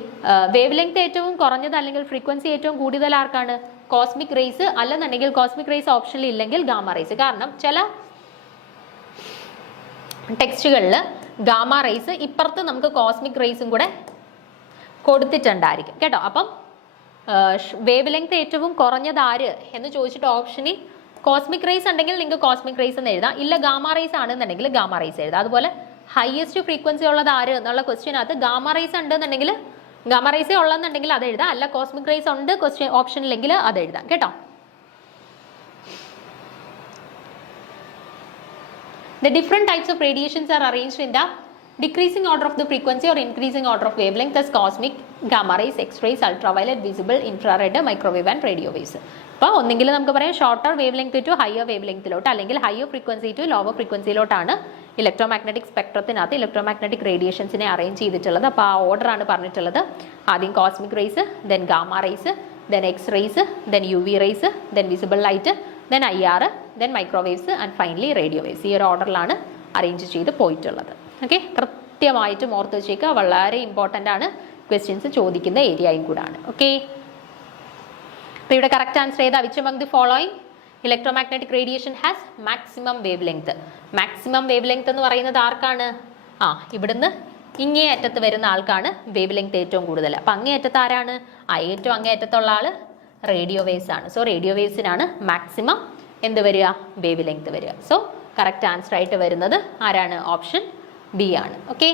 വേവ് ലെങ്ത് ഏറ്റവും കുറഞ്ഞത് അല്ലെങ്കിൽ ഫ്രീക്വൻസി ഏറ്റവും കൂടുതൽ ആർക്കാണ്, കോസ്മിക് റേസ്. അല്ലെന്നുണ്ടെങ്കിൽ കോസ്മിക് റേസ് ഓപ്ഷനിൽ ഇല്ലെങ്കിൽ ഗാമ റേസ്. കാരണം ചില ടെക്സ്റ്റുകളിൽ ഗാമ റേസ് ഇപ്പുറത്ത് നമുക്ക് കോസ്മിക് റേസും കൂടെ കൊടുത്തിട്ടുണ്ടായിരിക്കും കേട്ടോ. അപ്പം വേവ് ലെങ്ത് ഏറ്റവും കുറഞ്ഞത് ആര് എന്ന് ചോദിച്ചിട്ട് ഓപ്ഷനിൽ കോസ്മിക് റേസ് ഉണ്ടെങ്കിൽ നിങ്ങൾക്ക് കോസ്മിക് റേസ് എന്ന് എഴുതാം, ഇല്ല ഗാമ റേസ് ആണെന്നുണ്ടെങ്കിൽ ഗാമ റേസ് എഴുതാം. അതുപോലെ ഹയസ്റ്റ് ഫ്രീക്വൻസി ഉള്ളത് ആര് എന്നുള്ള ക്വസ്റ്റ്യനകത്ത് ഗാമ റേസ് ഉണ്ടെന്നുണ്ടെങ്കിൽ ഗാമ റേസേ ഉള്ളതെന്നുണ്ടെങ്കിൽ അത് എഴുതാം, അല്ല കോസ്മിക് റേസ് ഉണ്ട് ക്വസ്റ്റ്യൻ ഓപ്ഷനിലെങ്കിൽ അത് എഴുതാം കേട്ടോ. The different types of radiations are arranged in the decreasing order of the frequency or increasing order of wavelength as cosmic, gamma rays, X-rays, ultraviolet, visible, infrared, microwave and radio waves. അപ്പോൾ ഒന്നെങ്കിൽ നമുക്ക് പറയാം shorter wave length to higher wave ലെങ്ത്തിലോട്ട്, അല്ലെങ്കിൽ higher frequency to lower ഫ്രീക്വൻസിയിലോട്ടാണ് electro magnetic സ്പെക്ട്രത്തിനകത്ത് electro magnetic റേഡിയേഷൻസിനെ arrange ചെയ്തിട്ടുള്ളത്. അപ്പോൾ ആ ഓർഡറാണ് പറഞ്ഞിട്ടുള്ളത്. ആദ്യം cosmic rays, then gamma rays, then X rays, then UV rays, then visible light, then IR, then microwaves and finally radio waves. ഈ ഒരു ഓർഡറിലാണ് അറേഞ്ച് ചെയ്ത് പോയിട്ടുള്ളത്. ഓക്കെ, കൃത്യമായിട്ടും ഓർത്ത് വെച്ചേക്കുക, വളരെ ഇമ്പോർട്ടൻ്റ് ആണ്, ക്വസ്റ്റ്യൻസ് ചോദിക്കുന്ന ഏരിയയും കൂടാണ്. ഓക്കെ, അപ്പോൾ ഇവിടെ കറക്റ്റ് ആൻസർ ഏതാ, which among the following electromagnetic radiation has maximum wave length. Maximum wave length എന്ന് പറയുന്നത് ആർക്കാണ്, ഇവിടുന്ന് ഇങ്ങേ അറ്റത്ത് വരുന്ന ആൾക്കാണ് വേവ് ലെങ്ത് ഏറ്റവും കൂടുതൽ. അപ്പം അങ്ങേ അറ്റത്ത് ആരാണ്, ഏറ്റവും അങ്ങേ അറ്റത്തുള്ള ആൾ റേഡിയോ വേവ്സ് ആണ്. സോ റേഡിയോ വേവ്സിനാണ് മാക്സിമം എന്ത് വരിക, വേവ് ലെങ്ത് വരിക. സോ കറക്റ്റ് ആൻസർ ആയിട്ട് വരുന്നത് ആരാണ്, ഓപ്ഷൻ B ആണ്. ഓക്കെ,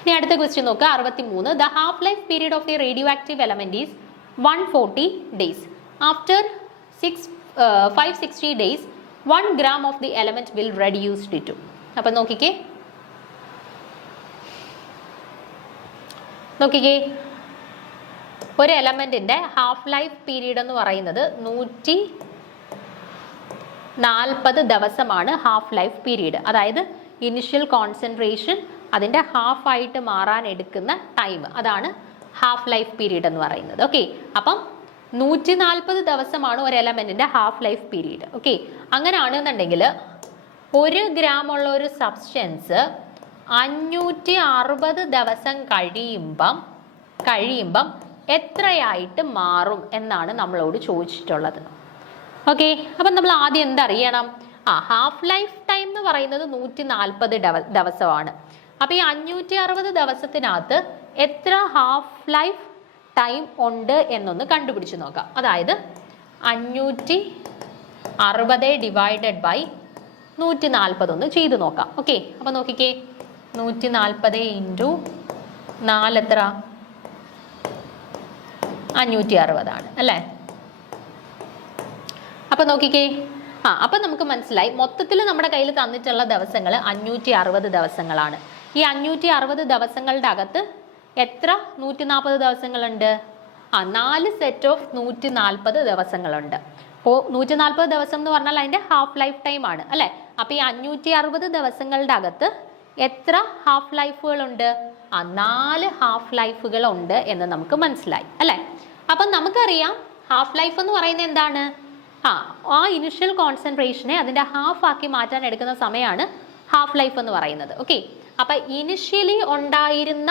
ഇനി അടുത്ത ക്വസ്റ്റ്യൻ നോക്കുക, 63. The half life period of the radioactive element is 140 days. After 560 days 1 gram of the element will reduced to. അപ്പം നോക്കിക്കേ ഒരു എലമെന്റിന്റെ ഹാഫ് ലൈഫ് പീരീഡ് എന്ന് പറയുന്നത് 140 ദിവസമാണ് ഹാഫ് ലൈഫ് പീരീഡ്. അതായത് ഇനിഷ്യൽ കോൺസെൻട്രേഷൻ, അതിൻ്റെ ഹാഫായിട്ട് മാറാൻ എടുക്കുന്ന ടൈം, അതാണ് ഹാഫ് ലൈഫ് പീരീഡ് എന്ന് പറയുന്നത്. ഓക്കെ, അപ്പം 140 ദിവസമാണ് ഒരു എലമെന്റിന്റെ ഹാഫ് ലൈഫ് പീരീഡ്. ഓക്കെ, അങ്ങനെയാണെന്നുണ്ടെങ്കിൽ 1 ഗ്രാം ഉള്ള ഒരു സബ്സ്റ്റൻസ് 560 ദിവസം കഴിയുമ്പം എത്രയായിട്ട് മാറും എന്നാണ് നമ്മളോട് ചോദിച്ചിട്ടുള്ളത്. ഓക്കെ, അപ്പം നമ്മൾ ആദ്യം എന്തറിയണം? ഹാഫ് ലൈഫ് ടൈം എന്ന് പറയുന്നത് 140 ദിവസമാണ്. അപ്പം ഈ 560 ദിവസത്തിനകത്ത് എത്ര ഹാഫ് ലൈഫ് ടൈം ഉണ്ട് എന്നൊന്ന് കണ്ടുപിടിച്ച് നോക്കാം. അതായത് 560 ഡിവൈഡഡ് ബൈ 140 ഒന്ന് ചെയ്ത് നോക്കാം. ഓക്കെ, അപ്പം നോക്കിക്കേ, 140 ഇൻറ്റു 4 എത്ര? 560 ആണ് അല്ലേ? അപ്പം നോക്കിക്കേ, അപ്പം നമുക്ക് മനസ്സിലായി മൊത്തത്തിൽ നമ്മുടെ കയ്യിൽ തന്നിട്ടുള്ള ദിവസങ്ങൾ 560 ദിവസങ്ങളാണ്. ഈ 560 ദിവസങ്ങളുടെ അകത്ത് എത്ര 140 ദിവസങ്ങളുണ്ട്? 4 സെറ്റ് ഓഫ് 140 ദിവസങ്ങളുണ്ട്. അപ്പോൾ 140 ദിവസം എന്ന് പറഞ്ഞാൽ അതിൻ്റെ ഹാഫ് ലൈഫ് ടൈം ആണ് അല്ലേ? അപ്പോൾ ഈ 560 ദിവസങ്ങളുടെ അകത്ത് എത്ര ഹാഫ് ലൈഫുകളുണ്ട്? 4 ഹാഫ് ലൈഫുകളുണ്ട് എന്ന് നമുക്ക് മനസ്സിലായി അല്ലേ? അപ്പം നമുക്കറിയാം ഹാഫ് ലൈഫ് എന്ന് പറയുന്നത് എന്താണ്? ആ ഇനിഷ്യൽ കോൺസെൻട്രേഷനെ അതിൻ്റെ ഹാഫ് ആക്കി മാറ്റാൻ എടുക്കുന്ന സമയമാണ് ഹാഫ് ലൈഫ് എന്ന് പറയുന്നത്. ഓക്കെ, അപ്പം ഇനിഷ്യലി ഉണ്ടായിരുന്ന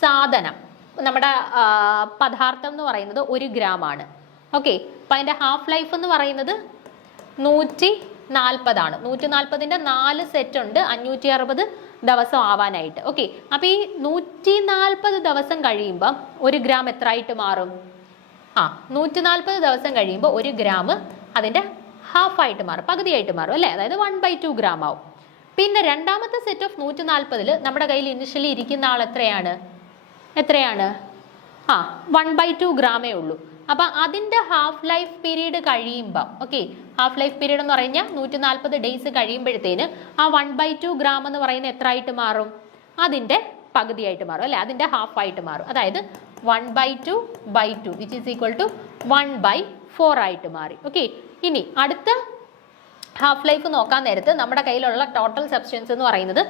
സാധനം, നമ്മുടെ പദാർത്ഥം എന്ന് പറയുന്നത് 1 ഗ്രാം ആണ്. ഓക്കെ, അപ്പം അതിൻ്റെ ഹാഫ് ലൈഫ് എന്ന് പറയുന്നത് 140 ആണ്. 140ൻ്റെ 4 സെറ്റ് ഉണ്ട് 560 ദിവസം ആവാനായിട്ട്. ഓക്കെ, അപ്പം ഈ 140 ദിവസം കഴിയുമ്പം 1 ഗ്രാം എത്ര ആയിട്ട് മാറും? 140 ദിവസം കഴിയുമ്പോൾ 1 ഗ്രാം അതിൻ്റെ ഹാഫായിട്ട് മാറും, പകുതിയായിട്ട് മാറും അല്ലേ? അതായത് 1/2 ഗ്രാം ആവും. പിന്നെ രണ്ടാമത്തെ സെറ്റ് ഓഫ് 140ൽ നമ്മുടെ കയ്യിൽ ഇനിഷ്യലി ഇരിക്കുന്ന ആൾ എത്രയാണ്? 1/2 ഗ്രാമേ ഉള്ളൂ. അപ്പം അതിൻ്റെ ഹാഫ് ലൈഫ് പീരീഡ് കഴിയുമ്പം, ഓക്കെ, ഹാഫ് ലൈഫ് പീരീഡ് എന്ന് പറഞ്ഞാൽ 140 ഡേയ്സ് കഴിയുമ്പോഴത്തേന് ആ 1/2 ഗ്രാം എന്ന് പറയുന്നത് എത്ര ആയിട്ട് മാറും? അതിൻ്റെ പകുതിയായിട്ട് മാറും അല്ലേ? അതിൻ്റെ ഹാഫായിട്ട് മാറും. അതായത് 1/2/2 വിച്ച് ഈസ് ഈക്വൽ ടു 1/4 ആയിട്ട് മാറി. ഓക്കെ, ഇനി അടുത്ത ഹാഫ് ലൈഫ് നോക്കാൻ നേരത്ത് നമ്മുടെ കയ്യിലുള്ള ടോട്ടൽ സബ്സ്റ്റൻസ് എന്ന് പറയുന്നത്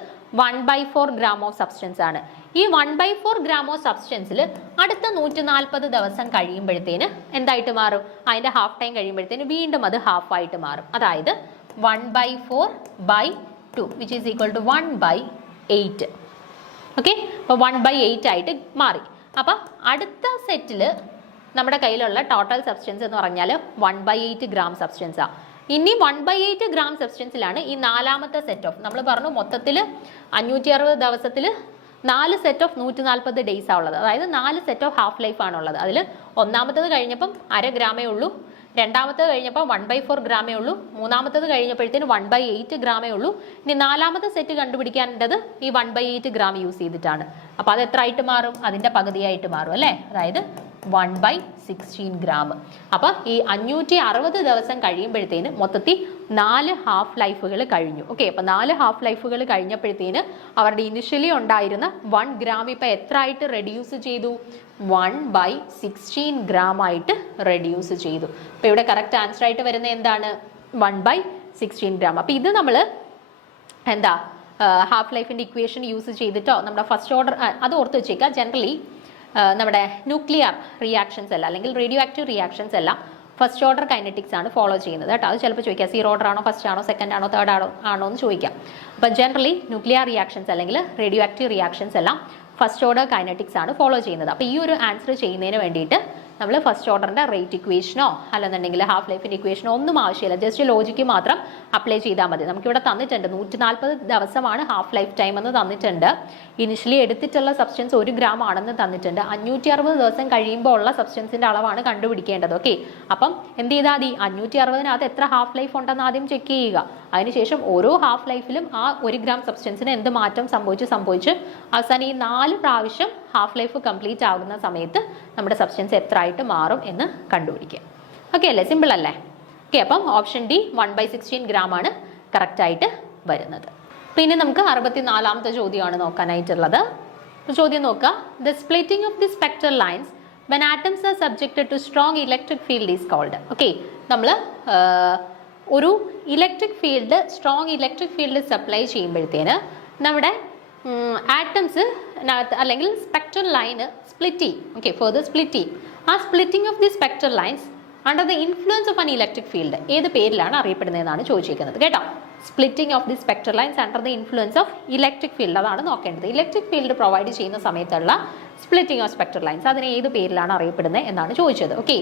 1/4 ഗ്രാം ഓഫ് സബ്സ്റ്റൻസ് ആണ്. ഈ 1/4 ഗ്രാം ഓഫ് സബ്സ്റ്റൻസിൽ അടുത്ത 140 ദിവസം കഴിയുമ്പോഴത്തേന് എന്തായിട്ട് മാറും? അതിൻ്റെ ഹാഫ് ടൈം കഴിയുമ്പോഴത്തേന് വീണ്ടും അത് ഹാഫായിട്ട് മാറും. അതായത് 1/4/2 which is equal to 1/8. Okay, അപ്പോൾ 1/8 ആയിട്ട് മാറി. അപ്പം അടുത്ത സെറ്റിൽ നമ്മുടെ കയ്യിലുള്ള ടോട്ടൽ സബ്സ്റ്റൻസ് എന്ന് പറഞ്ഞാൽ 1/8 ഗ്രാം സബ്സ്റ്റൻസാണ്. ഇനി 1/8 ഗ്രാം സബ്സ്റ്റൻസിലാണ് ഈ 4ാമത്തെ സെറ്റ് ഓഫ്, നമ്മൾ പറഞ്ഞു മൊത്തത്തിൽ 560 ദിവസത്തിൽ 4 സെറ്റ് ഓഫ് 140 ഡേയ്സാണ് ഉള്ളത്. അതായത് 4 സെറ്റ് ഓഫ് ഹാഫ് ലൈഫ് ആണുള്ളത്. അതിൽ ഒന്നാമത്തത് കഴിഞ്ഞപ്പം 1/2 ഗ്രാമേ ഉള്ളൂ, രണ്ടാമത്തത് കഴിഞ്ഞപ്പോൾ 1/4 ഗ്രാമേ ഉള്ളൂ, മൂന്നാമത്തത് കഴിഞ്ഞപ്പോഴത്തേന് 1/8 ഗ്രാമേ ഉള്ളൂ. ഇനി 4ാമത്തെ സെറ്റ് കണ്ടുപിടിക്കേണ്ടത് ഈ 1/8 ഗ്രാം യൂസ് ചെയ്തിട്ടാണ്. അപ്പോൾ അത് എത്ര ആയിട്ട് മാറും? അതിൻ്റെ പകുതിയായിട്ട് മാറും അല്ലേ? അതായത് 1/16 ഗ്രാം. അപ്പം ഈ 560 ദിവസം കഴിയുമ്പോഴത്തേന് മൊത്തത്തിൽ 4 ഹാഫ് ലൈഫുകൾ കഴിഞ്ഞു. ഓക്കെ, അപ്പം 4 ഹാഫ് ലൈഫുകൾ കഴിഞ്ഞപ്പോഴത്തേന് അവരുടെ ഇനിഷ്യലി ഉണ്ടായിരുന്ന 1 ഗ്രാം ഇപ്പം എത്ര ആയിട്ട് റെഡ്യൂസ് ചെയ്തു? 1/16 ഗ്രാം ആയിട്ട് റെഡ്യൂസ് ചെയ്തു. അപ്പം ഇവിടെ കറക്റ്റ് ആൻസർ ആയിട്ട് വരുന്നത് എന്താണ്? 1/16 ഗ്രാം. അപ്പം ഇത് നമ്മൾ എന്താ ഹാഫ് ലൈഫിൻ്റെ ഇക്വേഷൻ യൂസ് ചെയ്തിട്ടോ നമ്മുടെ ഫസ്റ്റ് ഓർഡർ അത് ഓർത്ത് വെച്ചേക്കുക. ജനറലി നമ്മുടെ ന്യൂക്ലിയർ റിയാക്ഷൻസ് എല്ലാം അല്ലെങ്കിൽ റേഡിയോ ആക്റ്റീവ് റിയാക്ഷൻസ് എല്ലാം ഫസ്റ്റ് ഓർഡർ കൈനറ്റിക്സ് ആണ് ഫോളോ ചെയ്യുന്നത് കേട്ടോ. അത് ചിലപ്പോൾ ചോദിക്കാം സീറോ ഓർഡർ ആണോ, ഫസ്റ്റ് ആണോ, സെക്കൻഡ് ആണോ, തേർഡ് ആണോ എന്ന് ചോദിക്കാം. അപ്പം ജനറലി ന്യൂക്ലിയർ റിയാക്ഷൻസ് അല്ലെങ്കിൽ റേഡിയോ ആക്റ്റീവ് റിയാക്ഷൻസ് എല്ലാം ഫസ്റ്റ് ഓർഡർ കൈനറ്റിക്സ് ആണ് ഫോളോ ചെയ്യുന്നത്. അപ്പോൾ ഈ ഒരു ആൻസർ ചെയ്യുന്നതിന് വേണ്ടിയിട്ട് നമ്മൾ ഫസ്റ്റ് ഓർഡറിൻ്റെ റേറ്റ് ഇക്വേഷനോ അല്ലെന്നുണ്ടെങ്കിൽ ഹാഫ് ലൈഫിൻ്റെ ഇക്വേഷനോ ഒന്നും ആവശ്യമില്ല, ജസ്റ്റ് ലോജിക്ക് മാത്രം അപ്ലൈ ചെയ്താൽ മതി. നമുക്കിവിടെ തന്നിട്ടുണ്ട് 140 ദിവസമാണ് ഹാഫ് ലൈഫ് ടൈം എന്ന് തന്നിട്ടുണ്ട്. ഇനിഷ്യലി എടുത്തിട്ടുള്ള സബ്സ്റ്റൻസ് 1 ഗ്രാം ആണെന്ന് തന്നിട്ടുണ്ട്. 560 ദിവസം കഴിയുമ്പോൾ ഉള്ള സബ്സ്റ്റൻസിൻ്റെ അളവാണ് കണ്ടുപിടിക്കേണ്ടത്. ഓക്കെ, അപ്പം എന്ത് ചെയ്താൽ മതി? 560-നകത്ത് എത്ര ഹാഫ് ലൈഫ് ഉണ്ടെന്ന് ആദ്യം ചെക്ക് ചെയ്യുക. അതിനുശേഷം ഓരോ ഹാഫ് ലൈഫിലും ആ 1 ഗ്രാം സബ്സ്റ്റൻസിന് എന്ത് മാറ്റം സംഭവിച്ച് അവസാനം ഈ 4 പ്രാവശ്യം ഹാഫ് ലൈഫ് കംപ്ലീറ്റ് ആകുന്ന സമയത്ത് നമ്മുടെ സബ്സ്റ്റൻസ് എത്ര ആയിട്ട് മാറും എന്ന് കണ്ടുപിടിക്കുക. ഓക്കെ അല്ലേ? സിമ്പിൾ അല്ലേ? ഓക്കെ, അപ്പം ഓപ്ഷൻ ഡി 1/16 ഗ്രാം ആണ് കറക്റ്റായിട്ട് വരുന്നത്. പിന്നെ നമുക്ക് 64ാമത്തെ ചോദ്യമാണ് നോക്കാനായിട്ടുള്ളത്. ചോദ്യം നോക്കുക. The splitting of the spectral lines when atoms are subjected to strong electric field is called. Okay, നമ്മൾ ഒരു electric field strong electric field supply ചെയ്യുമ്പോഴത്തേന് നമ്മുടെ ആറ്റംസ് അല്ലെങ്കിൽ സ്പെക്ട്രൽ ലൈന് സ്പ്ലിറ്റ് ചെയ്യും. ഓക്കെ, ഫെർദർ സ്പ്ലിറ്റ് ചെയ്യും. ആ splitting of the spectral lines under the influence of an electric field ഏത് പേരിലാണ് അറിയപ്പെടുന്നതെന്നാണ് ചോദിച്ചിരിക്കുന്നത് കേട്ടോ. Splitting of the spectral lines under the influence of electric field, അതാണ് നോക്കേണ്ടത്. ഇലക്ട്രിക് ഫീൽഡ് പ്രൊവൈഡ് ചെയ്യുന്ന സമയത്തുള്ള സ്പ്ലിറ്റിംഗ് ഓഫ് സ്പെക്ട്രൽ ലൈൻസ് അതിന് ഏത് പേരിലാണ് അറിയപ്പെടുന്നത് എന്നാണ് ചോദിച്ചത്. ഓക്കെ,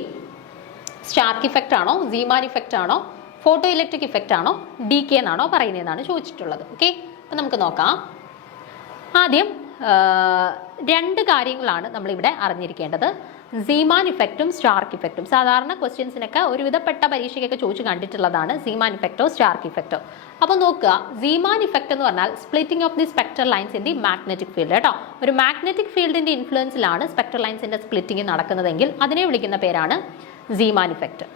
സ്റ്റാർക്ക് ഇഫക്റ്റ് ആണോ, സീമാൻ ഇഫക്റ്റ് ആണോ, ഫോട്ടോ ഇലക്ട്രിക് ഇഫക്റ്റ് ആണോ, ഡി കെ എന്നാണോ പറയുന്നതെന്നാണ് ചോദിച്ചിട്ടുള്ളത്. ഓക്കെ, അപ്പം നമുക്ക് നോക്കാം. ആദ്യം രണ്ട് കാര്യങ്ങളാണ് നമ്മളിവിടെ അറിഞ്ഞിരിക്കേണ്ടത്. സീമാൻ ഇഫക്റ്റും സ്റ്റാർക്ക് ഇഫക്റ്റും സാധാരണ ക്വസ്റ്റ്യൻസിനൊക്കെ ഒരുവിധപ്പെട്ട പരീക്ഷയ്ക്കൊക്കെ ചോദിച്ചു കണ്ടിട്ടുള്ളതാണ് സീമാൻ ഇഫക്റ്റോ സ്റ്റാർക്ക് ഇഫക്റ്റോ. അപ്പോൾ നോക്കുക, സീമാൻ ഇഫക്റ്റ് എന്ന് പറഞ്ഞാൽ splitting of the spectral lines in the magnetic field കേട്ടോ. ഒരു മാഗ്നറ്റിക് ഫീൽഡിന്റെ ഇൻഫ്ലുവൻസിലാണ് സ്പെക്ട്രൽ ലൈൻസിന്റെ സ്പ്ലിറ്റിംഗ് നടക്കുന്നതെങ്കിൽ അതിനെ വിളിക്കുന്ന പേരാണ് Zeeman effect.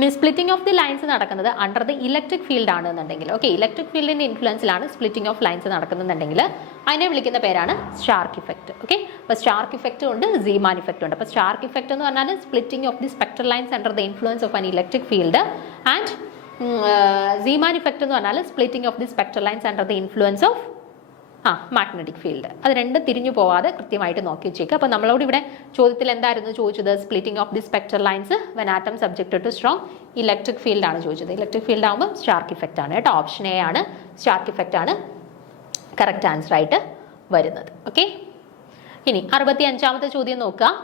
Means splitting of the lines നടക്കുന്നത് അണ്ടർ ദി ഇലക്ട്രിക് ഫീൽഡ് ആണെന്നുണ്ടെങ്കിൽ, ഓക്കെ, ഇലക്ട്രിക് ഫീൽഡിന്റെ ഇൻഫ്ലുവൻസിലാണ് സ്പ്ലിറ്റിംഗ് ഓഫ് ലൈൻസ് നടക്കുന്നുണ്ടെങ്കിൽ അതിനെ വിളിക്കുന്ന പേരാണ് സ്റ്റാർക്ക് ഇഫക്റ്റ്. ഓക്കെ, അപ്പോൾ സ്റ്റാർക്ക് ഇഫക്റ്റ് ഉണ്ട്, സീമാൻ ഇഫക്റ്റ് ഉണ്ട്. അപ്പോൾ സ്റ്റാർക്ക് ഇഫക്റ്റ് എന്ന് പറഞ്ഞാൽ splitting of the spectral lines under the influence of an electric field, and Zeeman effect എന്ന് പറഞ്ഞാൽ splitting of the spectral lines under the influence of magnetic field. അത് രണ്ടും തിരിഞ്ഞു പോവാതെ കൃത്യമായിട്ട് നോക്കി വെച്ചേക്കുക. അപ്പോൾ നമ്മളോട് ഇവിടെ ചോദ്യത്തിൽ എന്തായിരുന്നു ചോദിച്ചത്? Splitting of the spectral lines when atom subjected to strong electric field ആണ് ചോദിച്ചത്. ഇലക്ട്രിക് ഫീൽഡ് ആകുമ്പോൾ സ്റ്റാർക്ക് ഇഫക്റ്റ് ആണ് കേട്ടോ. ഓപ്ഷൻ എ ആണ്, സ്റ്റാർക്ക് ഇഫക്റ്റ് ആണ് കറക്റ്റ് ആൻസർ ആയിട്ട് വരുന്നത്. ഓക്കെ, ഇനി 65ാമത്തെ ചോദ്യം നോക്കുക.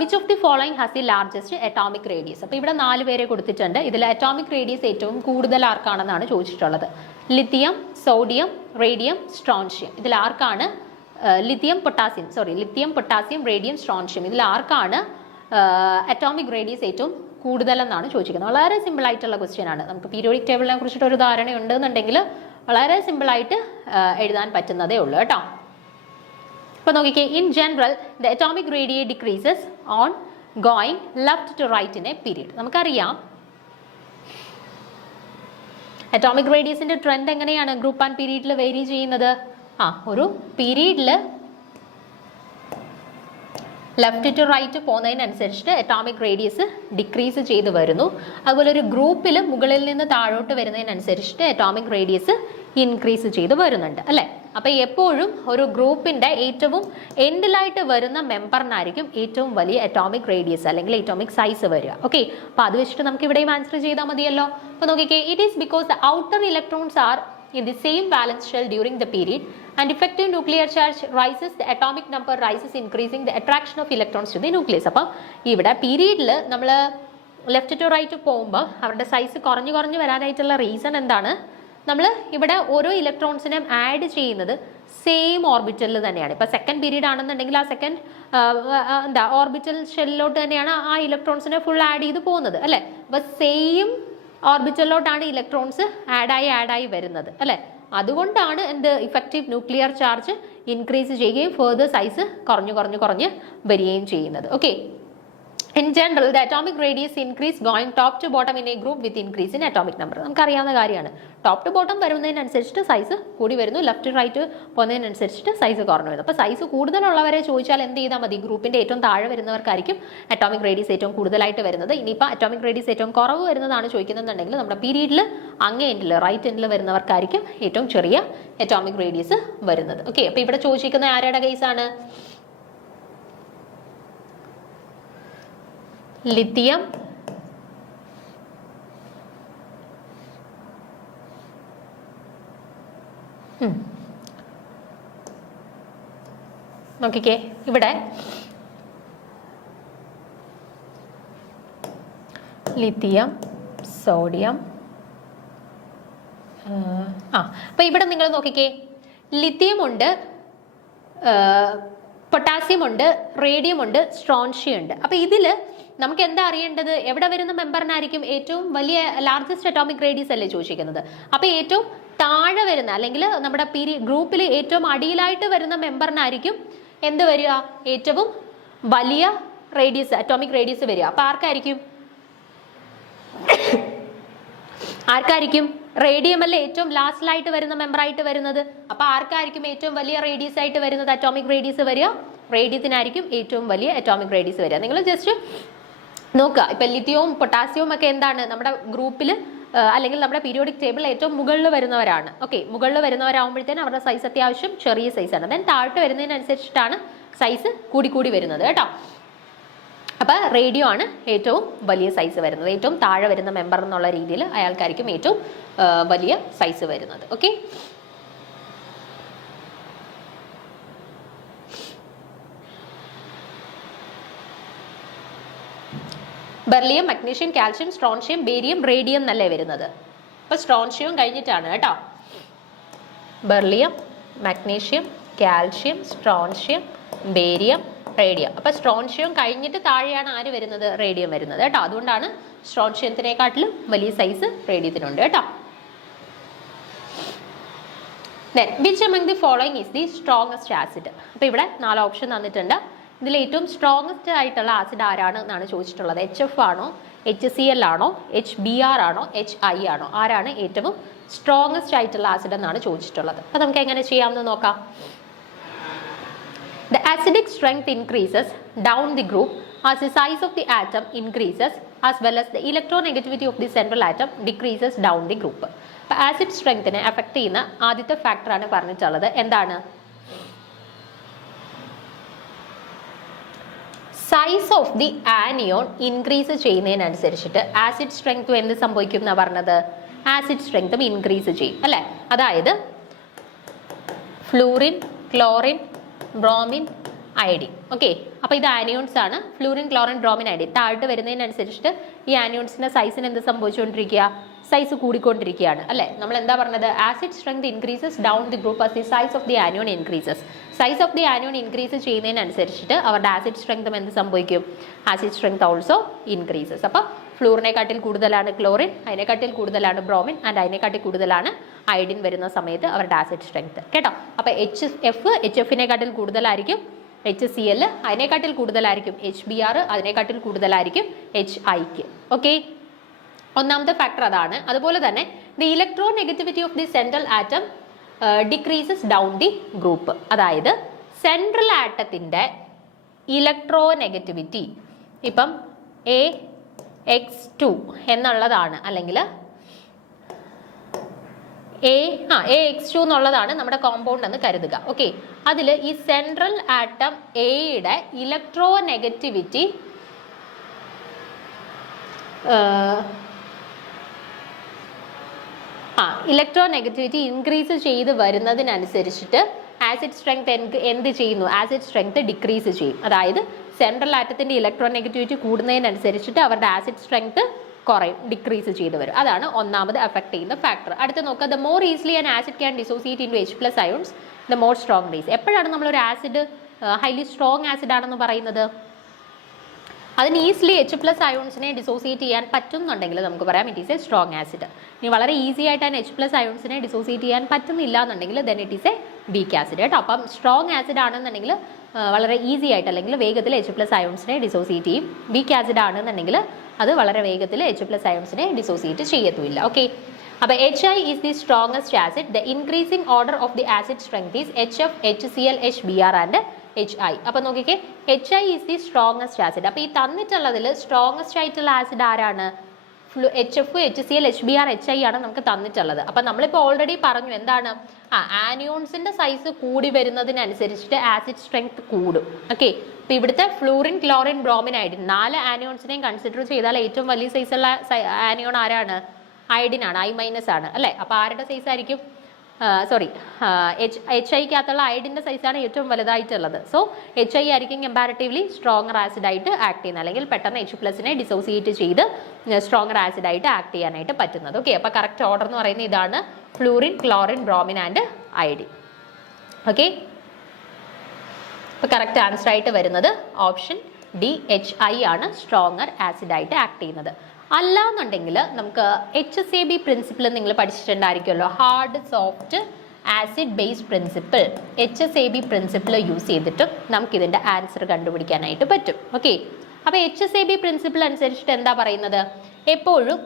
Which of the following has the largest atomic radius? അപ്പോൾ ഇവിടെ 4 പേരെ കൊടുത്തിട്ടുണ്ട്. ഇതിൽ അറ്റോമിക് റേഡിയസ് ഏറ്റവും കൂടുതൽ ആർക്കാണെന്നാണ് ചോദിച്ചിട്ടുള്ളത്. Lithium, sodium, radium, strontium. ഇതിൽ ആർക്കാണ് ലിത്തിയം, പൊട്ടാസ്യം, റേഡിയം, സ്ട്രോൺഷ്യം, ഇതിൽ ആർക്കാണ് അറ്റോമിക് റേഡിയസ് ഏറ്റവും കൂടുതലെന്നാണ് ചോദിച്ചിരിക്കുന്നത്. വളരെ സിമ്പിൾ ആയിട്ടുള്ള ക്വസ്റ്റ്യൻ ആണ്. നമുക്ക് പീരിയോഡിക് ടേബിളിനെ കുറിച്ചിട്ട് ഒരു ധാരണ ഉണ്ടെന്നുണ്ടെങ്കിൽ വളരെ സിമ്പിളായിട്ട് എഴുതാൻ പറ്റുന്നതേ ഉള്ളൂ കേട്ടോ. അപ്പോൾ നോക്കിക്കേ, in general the atomic radius decreases on going left to right in a period. നമുക്കറിയാം അറ്റോമിക് റേഡിയസിന്റെ ട്രെൻഡ് എങ്ങനെയാണ് ഗ്രൂപ്പ് ആൻഡ് പീരീഡിൽ വേരി ചെയ്യുന്നത്. ഒരു പീരീഡിൽ ലെഫ്റ്റ് ടു റൈറ്റ് പോകുന്നതിനനുസരിച്ചിട്ട് അറ്റോമിക് റേഡിയസ് ഡിക്രീസ് ചെയ്ത് വരുന്നു. അതുപോലെ ഒരു ഗ്രൂപ്പിൽ മുകളിൽ നിന്ന് താഴോട്ട് വരുന്നതിനനുസരിച്ചിട്ട് അറ്റോമിക് റേഡിയസ് ഇൻക്രീസ് ചെയ്ത് വരുന്നുണ്ട് അല്ലേ. അപ്പോൾ എപ്പോഴും ഒരു ഗ്രൂപ്പിന്റെ ഏറ്റവും എൻഡിലായിട്ട് വരുന്ന മെമ്പറിനായിരിക്കും ഏറ്റവും വലിയ അറ്റോമിക് റേഡിയസ് അല്ലെങ്കിൽ അറ്റോമിക് സൈസ് വരിക. ഓക്കെ, അപ്പോൾ അത് വെച്ചിട്ട് നമുക്ക് ഇവിടെയും ആൻസർ ചെയ്താൽ മതിയല്ലോ. അപ്പോൾ നോക്കിക്കേ, it is because the outer electrons are in the same valence shell during the period and effective nuclear charge rises, the atomic number rises, increasing the attraction of electrons to the nucleus. അപ്പം ഇവിടെ പീരീഡിൽ നമ്മൾ left to right പോകുമ്പോൾ അവരുടെ size കുറഞ്ഞു വരാനായിട്ടുള്ള reason എന്താണ്? നമ്മൾ ഇവിടെ ഓരോ ഇലക്ട്രോൺസിനെയും ആഡ് ചെയ്യുന്നത് സെയിം ഓർബിറ്റലിൽ തന്നെയാണ്. ഇപ്പം സെക്കൻഡ് പീരീഡ് ആണെന്നുണ്ടെങ്കിൽ ആ സെക്കൻഡ് ഓർബിറ്റൽ ഷെല്ലിലോട്ട് തന്നെയാണ് ആ ഇലക്ട്രോൺസിനെ ഫുൾ ആഡ് ചെയ്ത് പോകുന്നത് അല്ലേ. അപ്പം സെയിം ഓർബിറ്റലിലോട്ടാണ് ഇലക്ട്രോൺസ് ആഡായി വരുന്നത് അല്ലേ. അതുകൊണ്ടാണ് എന്ത് ഇഫക്റ്റീവ് ന്യൂക്ലിയർ ചാർജ് ഇൻക്രീസ് ചെയ്യുകയും ഫെർദർ സൈസ് കുറഞ്ഞ് വരികയും ചെയ്യുന്നത്. Okay, in general the atomic radius increase going top to bottom in a group with increase in atomic number. നമുക്കറിയാവുന്ന കാര്യമാണ്. ടോപ്പ് ടു ബോട്ടം വരുന്നതിനനുസരിച്ചിട്ട് സൈസ് കൂടി വരുന്നു, ലെഫ്റ്റ് റൈറ്റ് പോകുന്നതിനനുസരിച്ചിട്ട് സൈസ് കുറഞ്ഞു വരുന്നു. അപ്പോൾ സൈസ് കൂടുതലുള്ളവരെ ചോദിച്ചാൽ എന്ത് ചെയ്താൽ മതി? ഗ്രൂപ്പിന്റെ ഏറ്റവും താഴെ വരുന്നവർക്കായിരിക്കും അറ്റോമിക് റേഡിയസ് ഏറ്റവും കൂടുതലായിട്ട് വരുന്നത്. ഇനിയിപ്പോൾ അറ്റോമിക് റേഡിയസ് ഏറ്റവും കുറവ് വരുന്നതാണ് ചോദിക്കുന്നുണ്ടെങ്കിൽ നമ്മുടെ പീരീഡിൽ അങ്ങേ എൻഡിൽ റൈറ്റ് എൻഡിൽ വരുന്നവർക്കായിരിക്കും ഏറ്റവും ചെറിയ അറ്റോമിക് റേഡിയസ് വരുന്നത്. ഓക്കെ, അപ്പോൾ ഇവിടെ ചോദിച്ചിരിക്കുന്ന ആരുടെ കേസാണ്? ലിത്തിയം, നോക്കിക്കേ ഇവിടെ ലിത്തിയം, സോഡിയം. അപ്പൊ ഇവിടെ നിങ്ങൾ നോക്കിക്കേ, ലിത്തിയം ഉണ്ട്, പൊട്ടാസ്യം ഉണ്ട്, റേഡിയം ഉണ്ട്, സ്ട്രോൺഷ്യം ഉണ്ട്. അപ്പൊ ഇതില് നമുക്ക് എന്താ അറിയേണ്ടത്? എവിടെ വരുന്ന മെമ്പറിനായിരിക്കും ഏറ്റവും വലിയ ലാർജസ്റ്റ് അറ്റോമിക് റേഡിയസ് അല്ലേ ചോദിച്ചിരിക്കുന്നത്. അപ്പൊ ഏറ്റവും താഴെ വരുന്ന അല്ലെങ്കിൽ നമ്മുടെ ഗ്രൂപ്പിൽ ഏറ്റവും അടിയിലായിട്ട് വരുന്ന മെമ്പറിനായിരിക്കും എന്ത് വരിക? ഏറ്റവും വലിയ റേഡിയസ് അറ്റോമിക് റേഡിയസ് വരിക. അപ്പൊ ആർക്കായിരിക്കും? റേഡിയം അല്ലേ ഏറ്റവും ലാസ്റ്റിലായിട്ട് വരുന്ന മെമ്പറായിട്ട് വരുന്നത്. അപ്പൊ ആർക്കായിരിക്കും ഏറ്റവും വലിയ റേഡിയസ് ആയിട്ട് വരുന്നത് അറ്റോമിക് റേഡിയസ് വരിക? റേഡിയത്തിനായിരിക്കും ഏറ്റവും വലിയ അറ്റോമിക് റേഡിയസ് വരിക. നിങ്ങൾ ജസ്റ്റ് നോക്കുക, ഇപ്പൊ ലിത്തിയവും പൊട്ടാസ്യവും ഒക്കെ എന്താണ് നമ്മുടെ ഗ്രൂപ്പിൽ അല്ലെങ്കിൽ നമ്മുടെ പീരിയോഡിക് ടേബിൾ ഏറ്റവും മുകളിൽ വരുന്നവരാണ്. ഓക്കെ, മുകളിൽ വരുന്നവരാകുമ്പോഴത്തേനും അവരുടെ സൈസ് അത്യാവശ്യം ചെറിയ സൈസാണ്. ദെൻ താഴോട്ട് വരുന്നതിനനുസരിച്ചിട്ടാണ് സൈസ് കൂടി വരുന്നത് കേട്ടോ. അപ്പോൾ റേഡിയോ ആണ് ഏറ്റവും വലിയ സൈസ് വരുന്നത്. ഏറ്റവും താഴെ വരുന്ന മെമ്പർ എന്നുള്ള രീതിയിൽ അയാൾക്കായിരിക്കും ഏറ്റവും വലിയ സൈസ് വരുന്നത്. Okay, beryllium, magnesium, calcium, strontium, barium, radium എന്നല്ലേ വരുന്നത്. അപ്പോൾ സ്ട്രോൺഷ്യവും കഴിഞ്ഞിട്ടാണ് കേട്ടോ. Beryllium, magnesium, calcium, strontium, barium, radium. അപ്പോൾ സ്ട്രോൺഷ്യം കഴിഞ്ഞിട്ട് താഴെയാണ് ആര് വരുന്നത്? റേഡിയം വരുന്നത് കേട്ടോ. അതുകൊണ്ടാണ് സ്ട്രോൺഷ്യത്തിനെക്കാട്ടിലും വലിയ സൈസ് റേഡിയത്തിനുണ്ട് കേട്ടോ. Then, which among the following is the strongest acid? അപ്പോൾ ഇവിടെ 4 ഓപ്ഷൻ തന്നിട്ടുണ്ട്. ഇതിൽ ഏറ്റവും സ്ട്രോങ്ങസ്റ്റ് ആയിട്ടുള്ള ആസിഡ് ആരാണ് എന്നാണ് ചോദിച്ചിട്ടുള്ളത്. HF ആണോ, HCl ആണോ, HBr ആണോ, HI ആണോ? ആരാണ് ഏറ്റവും സ്ട്രോങ്ങസ്റ്റ് ആയിട്ടുള്ള ആസിഡ് എന്നാണ് ചോദിച്ചിട്ടുള്ളത്. അപ്പോൾ നമുക്ക് എങ്ങനെ ചെയ്യാമെന്ന് നോക്കാം. The acidic strength increases down the group as the size of the atom increases as well as the electronegativity of the central atom decreases down the group. അപ്പോൾ ആസിഡ് സ്ട്രെങ്ത്തിനെ അഫക്റ്റ് ചെയ്യുന്ന ആദ്യത്തെ ഫാക്ടറാണ് പറഞ്ഞിട്ടുള്ളത്. എന്താണ്? Size of the anion increase ചെയ്യുന്നതിനനുസരിച്ചിട്ട് acid സ്ട്രെങ്ത്തും എന്ത് സംഭവിക്കും എന്നാണ് പറഞ്ഞത്? ആസിഡ് സ്ട്രെങ്ത്തും ഇൻക്രീസ് ചെയ്യും അല്ലേ. അതായത് fluorine, chlorine, bromine, iodine. Okay, അപ്പോൾ ഇത് ആനിയോൺസ് ആണ്. Fluorine, chlorine, bromine, iodine. താഴോട്ട് വരുന്നതിനനുസരിച്ചിട്ട് ഈ ആനിയോൺസിന്റെ സൈസിന് എന്ത് സംഭവിച്ചുകൊണ്ടിരിക്കുക? സൈസ് കൂടിക്കൊണ്ടിരിക്കുകയാണ് അല്ലേ. നമ്മൾ എന്താ പറഞ്ഞത്? Acid strength increases down the group as the size of the anion increases. Size of the anion increase ചെയ്യുന്നതിനനുസരിച്ചിട്ട് അവരുടെ ആസിഡ് സ്ട്രെങ്തും എന്ത് സംഭവിക്കും? Acid strength also increases. അപ്പോൾ ഫ്ലൂറിനെക്കാട്ടിൽ കൂടുതലാണ് ക്ലോറിൻ, അതിനെക്കാട്ടിൽ കൂടുതലാണ് ബ്രോമിൻ, ആൻഡ് അതിനെക്കാട്ടിൽ കൂടുതലാണ് അയഡിൻ വരുന്ന സമയത്ത് അവരുടെ ആസിഡ് സ്ട്രെങ്ത് കേട്ടോ. അപ്പോൾ HFനെക്കാട്ടിൽ കൂടുതലായിരിക്കും, HCl അതിനെക്കാട്ടിൽ കൂടുതലായിരിക്കും, HBr അതിനെക്കാട്ടിൽ കൂടുതലായിരിക്കും HIക്ക്. ഓക്കെ, ഒന്നാമത്തെ ഫാക്ടർ അതാണ്. അതുപോലെ തന്നെ the electro negativity of the central atom decreases down the group. അതായത് സെൻട്രൽ ആറ്റത്തിന്റെ ഇലക്ട്രോ നെഗറ്റിവിറ്റി ഇപ്പം AX2 എന്നുള്ളതാണ്, അല്ലെങ്കിൽ AX2 എന്നുള്ളതാണ് നമ്മുടെ കോമ്പൗണ്ട് എന്ന് കരുതുക. ഓക്കെ, അതിൽ ഈ സെൻട്രൽ ആറ്റം എയുടെ electro negativity electro negativity increase ചെയ്ത് വരുന്നതിനനുസരിച്ചിട്ട് ആസിഡ് സ്ട്രെങ്ത് എന്ത് ചെയ്യുന്നു? ആസിഡ് സ്ട്രെങ്ത് ഡിക്രീസ് ചെയ്യും. അതായത് സെൻട്രൽ ആറ്റത്തിന്റെ ഇലക്ട്രോ നെഗറ്റിവിറ്റി കൂടുന്നതിനനുസരിച്ചിട്ട് അവരുടെ ആസിഡ് സ്ട്രെങ്ത് കുറയും, ഡിക്രീസ് ചെയ്ത് വരും. അതാണ് ഒന്നാമത് അഫക്ട് ചെയ്യുന്ന ഫാക്ടർ. അടുത്ത് നോക്കുക, the more easily an acid can dissociate into H+ ions the more strong base. എപ്പോഴാണ് നമ്മളൊരു ആസിഡ് ഹൈലി സ്ട്രോങ് ആസിഡ് ആണെന്ന് പറയുന്നത്? അതിന് ഈസിലി H+ അയോൺസിനെ ഡിസോസിയേറ്റ് ചെയ്യാൻ പറ്റുന്നുണ്ടെങ്കിൽ നമുക്ക് പറയാം it is A strong acid. ഇനി വളരെ ഈസി ആയിട്ട് തന്നെ H+ അയോൺസിനെ ഡിസോസിയേറ്റ് ചെയ്യാൻ പറ്റുന്നില്ല എന്നുണ്ടെങ്കിൽ then it is A weak acid കേട്ടോ. അപ്പം സ്ട്രോങ് ആസിഡ് ആണെന്നുണ്ടെങ്കിൽ വളരെ ഈസി ആയിട്ട് അല്ലെങ്കിൽ വേഗത്തിൽ H+ അയോൺസിനെ ഡിസോസിയേറ്റ് ചെയ്യും. വീക്ക് ആസിഡ് ആണെന്നുണ്ടെങ്കിൽ അത് വളരെ വേഗത്തിൽ H+ അയോൺസിനെ ഡിസോസിയേറ്റ് ചെയ്യത്തുമില്ല. ഓക്കെ, അപ്പോൾ HI is the strongest acid. The increasing order of the acid strength is HF, HCl, HBr and HI. അപ്പോൾ നോക്കിക്കേ, HI is the strongest acid. അപ്പോൾ ഈ തന്നിട്ടുള്ളതിൽ സ്ട്രോങ്ങസ്റ്റ് ആയിട്ടുള്ള ആസിഡ് ആരാണ്? HF, HCl, HBr, HI ആണ് നമുക്ക് തന്നിട്ടുള്ളത്. അപ്പം നമ്മളിപ്പോൾ ഓൾറെഡി പറഞ്ഞു എന്താണ്? ആനിയോൺസിന്റെ സൈസ് കൂടി വരുന്നതിനനുസരിച്ചിട്ട് ആസിഡ് സ്ട്രെങ്ത് കൂടും. ഓക്കെ, അപ്പോൾ ഇവിടുത്തെ ഫ്ലൂറിൻ, ക്ലോറിൻ, ബ്രോമിൻ, അയഡിൻ 4 ആനിയോൺസിനെയും കൺസിഡർ ചെയ്താൽ ഏറ്റവും വലിയ സൈസുള്ള ആനിയോൺ ആരാണ്? അയഡിൻ ആണ്, I- ആണ് അല്ലേ. അപ്പോൾ ആരുടെ സൈസ് ആയിരിക്കും? HIക്കകത്തുള്ള അയഡിന്റെ സൈസാണ് ഏറ്റവും വലുതായിട്ടുള്ളത്. സോ HI ആയിരിക്കും കമ്പാരിറ്റീവ്ലി സ്ട്രോങ്ങർ ആസിഡ് ആയിട്ട് ആക്ട് ചെയ്യുന്നത്, അല്ലെങ്കിൽ പെട്ടെന്ന് H+നെ ഡിസോസിയേറ്റ് ചെയ്ത് സ്ട്രോങ്ങർ ആസിഡ് ആയിട്ട് ആക്ട് ചെയ്യാനായിട്ട് പറ്റുന്നത്. ഓക്കെ, അപ്പോൾ കറക്റ്റ് ഓർഡർ എന്ന് പറയുന്നത് ഇതാണ്: fluorine, chlorine, bromine and iodine. Okay, അപ്പോൾ കറക്റ്റ് ആൻസർ ആയിട്ട് വരുന്നത് ഓപ്ഷൻ ഡി HI ആണ് സ്ട്രോങ്ങർ ആസിഡ് ആയിട്ട് ആക്ട് ചെയ്യുന്നത്. അല്ലാന്നുണ്ടെങ്കിൽ നമുക്ക് HSAB പ്രിൻസിപ്പിൾ നിങ്ങൾ പഠിച്ചിട്ടുണ്ടായിരിക്കുമല്ലോ, hard soft acid base principle. HSAB principle use ചെയ്തിട്ടും നമുക്കിതിൻ്റെ ആൻസർ കണ്ടുപിടിക്കാനായിട്ട് പറ്റും. ഓക്കെ, അപ്പോൾ HSAB പ്രിൻസിപ്പിൾ അനുസരിച്ചിട്ട് എന്താ പറയുന്നത്? എപ്പോഴും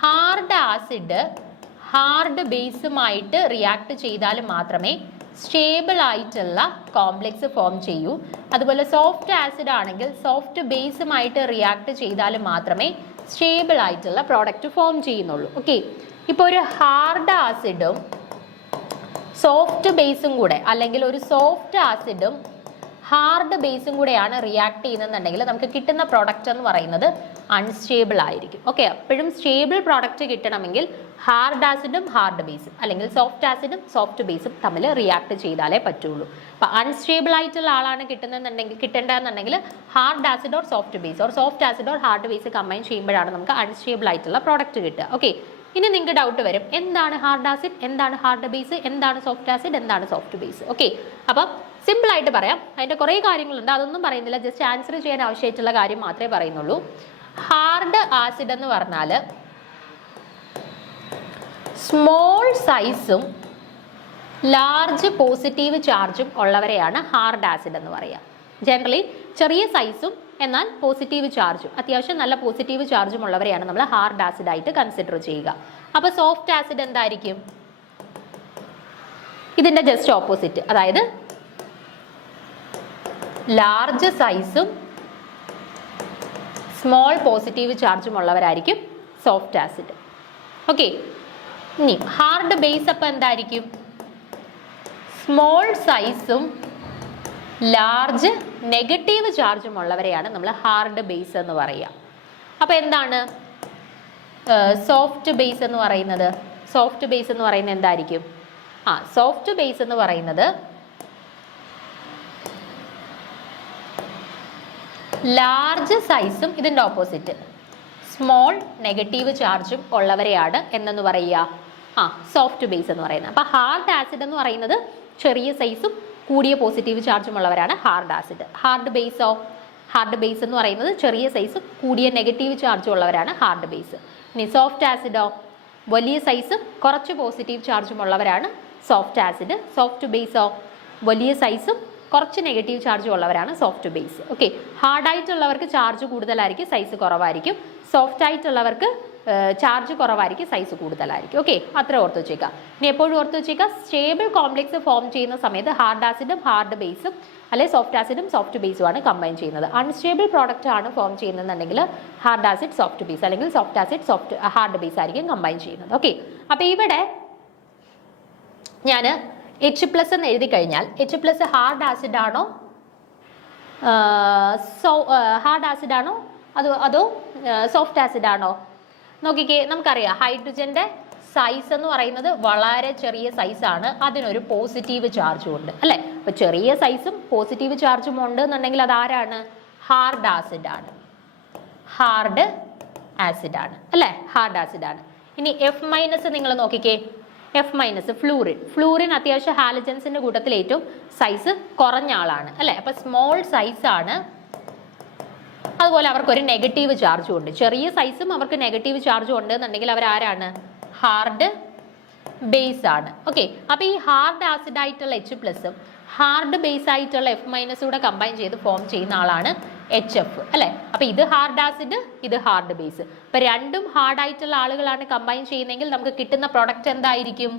ഹാർഡ് ആസിഡ് ഹാർഡ് ബേസുമായിട്ട് റിയാക്ട് ചെയ്താൽ മാത്രമേ സ്റ്റേബിൾ ആയിട്ടുള്ള കോംപ്ലക്സ് ഫോം ചെയ്യൂ. അതുപോലെ സോഫ്റ്റ് ആസിഡ് ആണെങ്കിൽ സോഫ്റ്റ് ബേസുമായിട്ട് റിയാക്ട് ചെയ്താൽ മാത്രമേ സ്റ്റേബിൾ ആയിട്ടുള്ള പ്രോഡക്റ്റ് ഫോം ചെയ്യുന്നുള്ളൂ. ഓക്കെ, ഇപ്പോൾ ഒരു ഹാർഡ് ആസിഡും സോഫ്റ്റ് ബേസും കൂടെ, അല്ലെങ്കിൽ ഒരു സോഫ്റ്റ് ആസിഡും ഹാർഡ് ബേസും കൂടെയാണ് റിയാക്ട് ചെയ്യുന്നതെന്നുണ്ടെങ്കിൽ നമുക്ക് കിട്ടുന്ന പ്രോഡക്റ്റ് എന്ന് പറയുന്നത് അൺസ്റ്റേബിൾ ആയിരിക്കും. ഓക്കെ, എപ്പോഴും സ്റ്റേബിൾ പ്രോഡക്റ്റ് കിട്ടണമെങ്കിൽ ഹാർഡ് ആസിഡും ഹാർഡ് ബേസും അല്ലെങ്കിൽ സോഫ്റ്റ് ആസിഡും സോഫ്റ്റ് ബേസും തമ്മിൽ റിയാക്ട് ചെയ്താലേ പറ്റുള്ളൂ. അപ്പോൾ അൺസ്റ്റേബിൾ ആയിട്ടുള്ള ആളാണ് കിട്ടേണ്ടതെന്നുണ്ടെങ്കിൽ hard acid or soft base or soft acid or hard base combine ചെയ്യുമ്പോഴാണ് നമുക്ക് അൺസ്റ്റേബിൾ ആയിട്ടുള്ള പ്രോഡക്റ്റ് കിട്ടുക. ഓക്കെ, ഇനി നിങ്ങൾക്ക് ഡൗട്ട് വരും, എന്താണ് ഹാർഡ് ആസിഡ്, എന്താണ് ഹാർഡ് ബേസ്, എന്താണ് സോഫ്റ്റ് ആസിഡ്, എന്താണ് സോഫ്റ്റ് ബേസ്. ഓക്കെ, അപ്പം സിമ്പിൾ ആയിട്ട് പറയാം, അതിൻ്റെ കുറേ കാര്യങ്ങളുണ്ട്, അതൊന്നും പറയുന്നില്ല, ജസ്റ്റ് ആൻസർ ചെയ്യാൻ ആവശ്യമായിട്ടുള്ള കാര്യം മാത്രമേ പറയുന്നുള്ളൂ. ഹാർഡ് ആസിഡ് എന്ന് പറഞ്ഞാൽ സ്മോൾ സൈസും ലാർജ് പോസിറ്റീവ് ചാർജും ഉള്ളവരെയാണ് ഹാർഡ് ആസിഡ് എന്ന് പറയുക. ജനറലി ചെറിയ സൈസും എന്നാൽ പോസിറ്റീവ് ചാർജും, അത്യാവശ്യം നല്ല പോസിറ്റീവ് ചാർജും ഉള്ളവരെയാണ് നമ്മൾ ഹാർഡ് ആസിഡ് ആയിട്ട് കൺസിഡർ ചെയ്യുക. അപ്പോൾ സോഫ്റ്റ് ആസിഡ് എന്തായിരിക്കും? ഇതിൻ്റെ ജസ്റ്റ് ഓപ്പോസിറ്റ്, അതായത് ലാർജ് സൈസും സ്മോൾ പോസിറ്റീവ് ചാർജും ഉള്ളവരായിരിക്കും സോഫ്റ്റ് ആസിഡ്. ഓക്കെ, ഇനി ഹാർഡ് ബേസ് അപ്പം എന്തായിരിക്കും? സ്മോൾ സൈസും ലാർജ് നെഗറ്റീവ് ചാർജും ഉള്ളവരെയാണ് നമ്മൾ ഹാർഡ് ബേസ് എന്ന് പറയുക. അപ്പോൾ എന്താണ് സോഫ്റ്റ് ബേസ് എന്ന് പറയുന്നത്? സോഫ്റ്റ് ബേസ് എന്ന് പറയുന്നത് എന്തായിരിക്കും? സോഫ്റ്റ് ബേസ് എന്ന് പറയുന്നത് ലാർജ് സൈസും ഇതിൻ്റെ ഓപ്പോസിറ്റ് സ്മോൾ നെഗറ്റീവ് ചാർജും ഉള്ളവരെയാണ് എന്നെന്ന് പറയുക സോഫ്റ്റ് ബേസ് എന്ന് പറയുന്നത്. അപ്പോൾ ഹാർഡ് ആസിഡ് എന്ന് പറയുന്നത് ചെറിയ സൈസും കൂടിയ പോസിറ്റീവ് ചാർജും ഉള്ളവരാണ് ഹാർഡ് ആസിഡ്. ഹാർഡ് ബേസ് എന്ന് പറയുന്നത് ചെറിയ സൈസും കൂടിയ നെഗറ്റീവ് ചാർജും ഉള്ളവരാണ് ഹാർഡ് ബേസ്. ഇനി സോഫ്റ്റ് ആസിഡോ വലിയ സൈസും കുറച്ച് പോസിറ്റീവ് ചാർജും ഉള്ളവരാണ് സോഫ്റ്റ് ആസിഡ്. സോഫ്റ്റ് ബേസോ വലിയ സൈസും കുറച്ച് നെഗറ്റീവ് ചാർജും ഉള്ളവരാണ് സോഫ്റ്റ് ബേസ്. ഓക്കെ, ഹാർഡായിട്ടുള്ളവർക്ക് ചാർജ് കൂടുതലായിരിക്കും, സൈസ് കുറവായിരിക്കും. സോഫ്റ്റ് ആയിട്ടുള്ളവർക്ക് ചാർജ് കുറവായിരിക്കും, സൈസ് കൂടുതലായിരിക്കും. ഓക്കെ, അത്ര ഓർത്ത് വെച്ചേക്കാം. ഇനി എപ്പോഴും ഓർത്ത് വെച്ചേക്കാം, സ്റ്റേബിൾ കോംപ്ലക്സ് ഫോം ചെയ്യുന്ന സമയത്ത് ഹാർഡ് ആസിഡും ഹാർഡ് ബേസും അല്ലെങ്കിൽ സോഫ്റ്റ് ആസിഡും സോഫ്റ്റ് ബേസുമാണ് കമ്പൈൻ ചെയ്യുന്നത്. അൺസ്റ്റേബിൾ പ്രോഡക്റ്റ് ആണ് ഫോം ചെയ്യുന്നതെന്നുണ്ടെങ്കിൽ ഹാർഡ് ആസിഡ് സോഫ്റ്റ് ബേസ് അല്ലെങ്കിൽ സോഫ്റ്റ് ആസിഡ് ഹാർഡ് ബേസ് ആയിരിക്കും കമ്പൈൻ ചെയ്യുന്നത്. ഓക്കെ, അപ്പോൾ ഇവിടെ ഞാൻ H+ എന്ന് എഴുതി കഴിഞ്ഞാൽ H+ ഹാർഡ് ആസിഡ് ആണോ അതോ സോഫ്റ്റ് ആസിഡ് ആണോ? നോക്കിക്കേ, നമുക്കറിയാം ഹൈഡ്രജന്റെ സൈസ് എന്ന് പറയുന്നത് വളരെ ചെറിയ സൈസാണ്, അതിനൊരു പോസിറ്റീവ് ചാർജും ഉണ്ട് അല്ലേ? അപ്പോൾ ചെറിയ സൈസും പോസിറ്റീവ് ചാർജും ഉണ്ട് എന്നുണ്ടെങ്കിൽ അതാരാണ്? ഹാർഡ് ആസിഡ് ആണ് അല്ലേ? ഹാർഡ് ആസിഡ് ആണ്. ഇനി F- നിങ്ങൾ നോക്കിക്കേ, F- ഫ്ലൂറിൻ അത്യാവശ്യം ഹാലജൻസിന്റെ കൂട്ടത്തിൽ ഏറ്റവും സൈസ് കുറഞ്ഞ ആളാണ് അല്ലേ? അപ്പൊ സ്മോൾ സൈസ് ആണ്, അതുപോലെ അവർക്കൊരു നെഗറ്റീവ് ചാർജും ഉണ്ട്. ചെറിയ സൈസും അവർക്ക് നെഗറ്റീവ് ചാർജും ഉണ്ട് എന്നുണ്ടെങ്കിൽ അവരാരാണ്? ഹാർഡ് ബേസ് ആണ്. ഓക്കെ, അപ്പൊ ഈ ഹാർഡ് ആസിഡ് ആയിട്ടുള്ള H+ഉം ഹാർഡ് ബേസ് ആയിട്ടുള്ള F- കൂടെ കമ്പൈൻ ചെയ്ത് ഫോം ചെയ്യുന്ന ആളാണ് HF അല്ലെ? അപ്പൊ ഇത് ഹാർഡ് ആസിഡ്, ഇത് ഹാർഡ് ബേസ്. അപ്പൊ രണ്ടും ഹാർഡ് ആയിട്ടുള്ള ആളുകളാണ് കമ്പൈൻ ചെയ്യുന്നതെങ്കിൽ നമുക്ക് കിട്ടുന്ന പ്രോഡക്റ്റ് എന്തായിരിക്കും?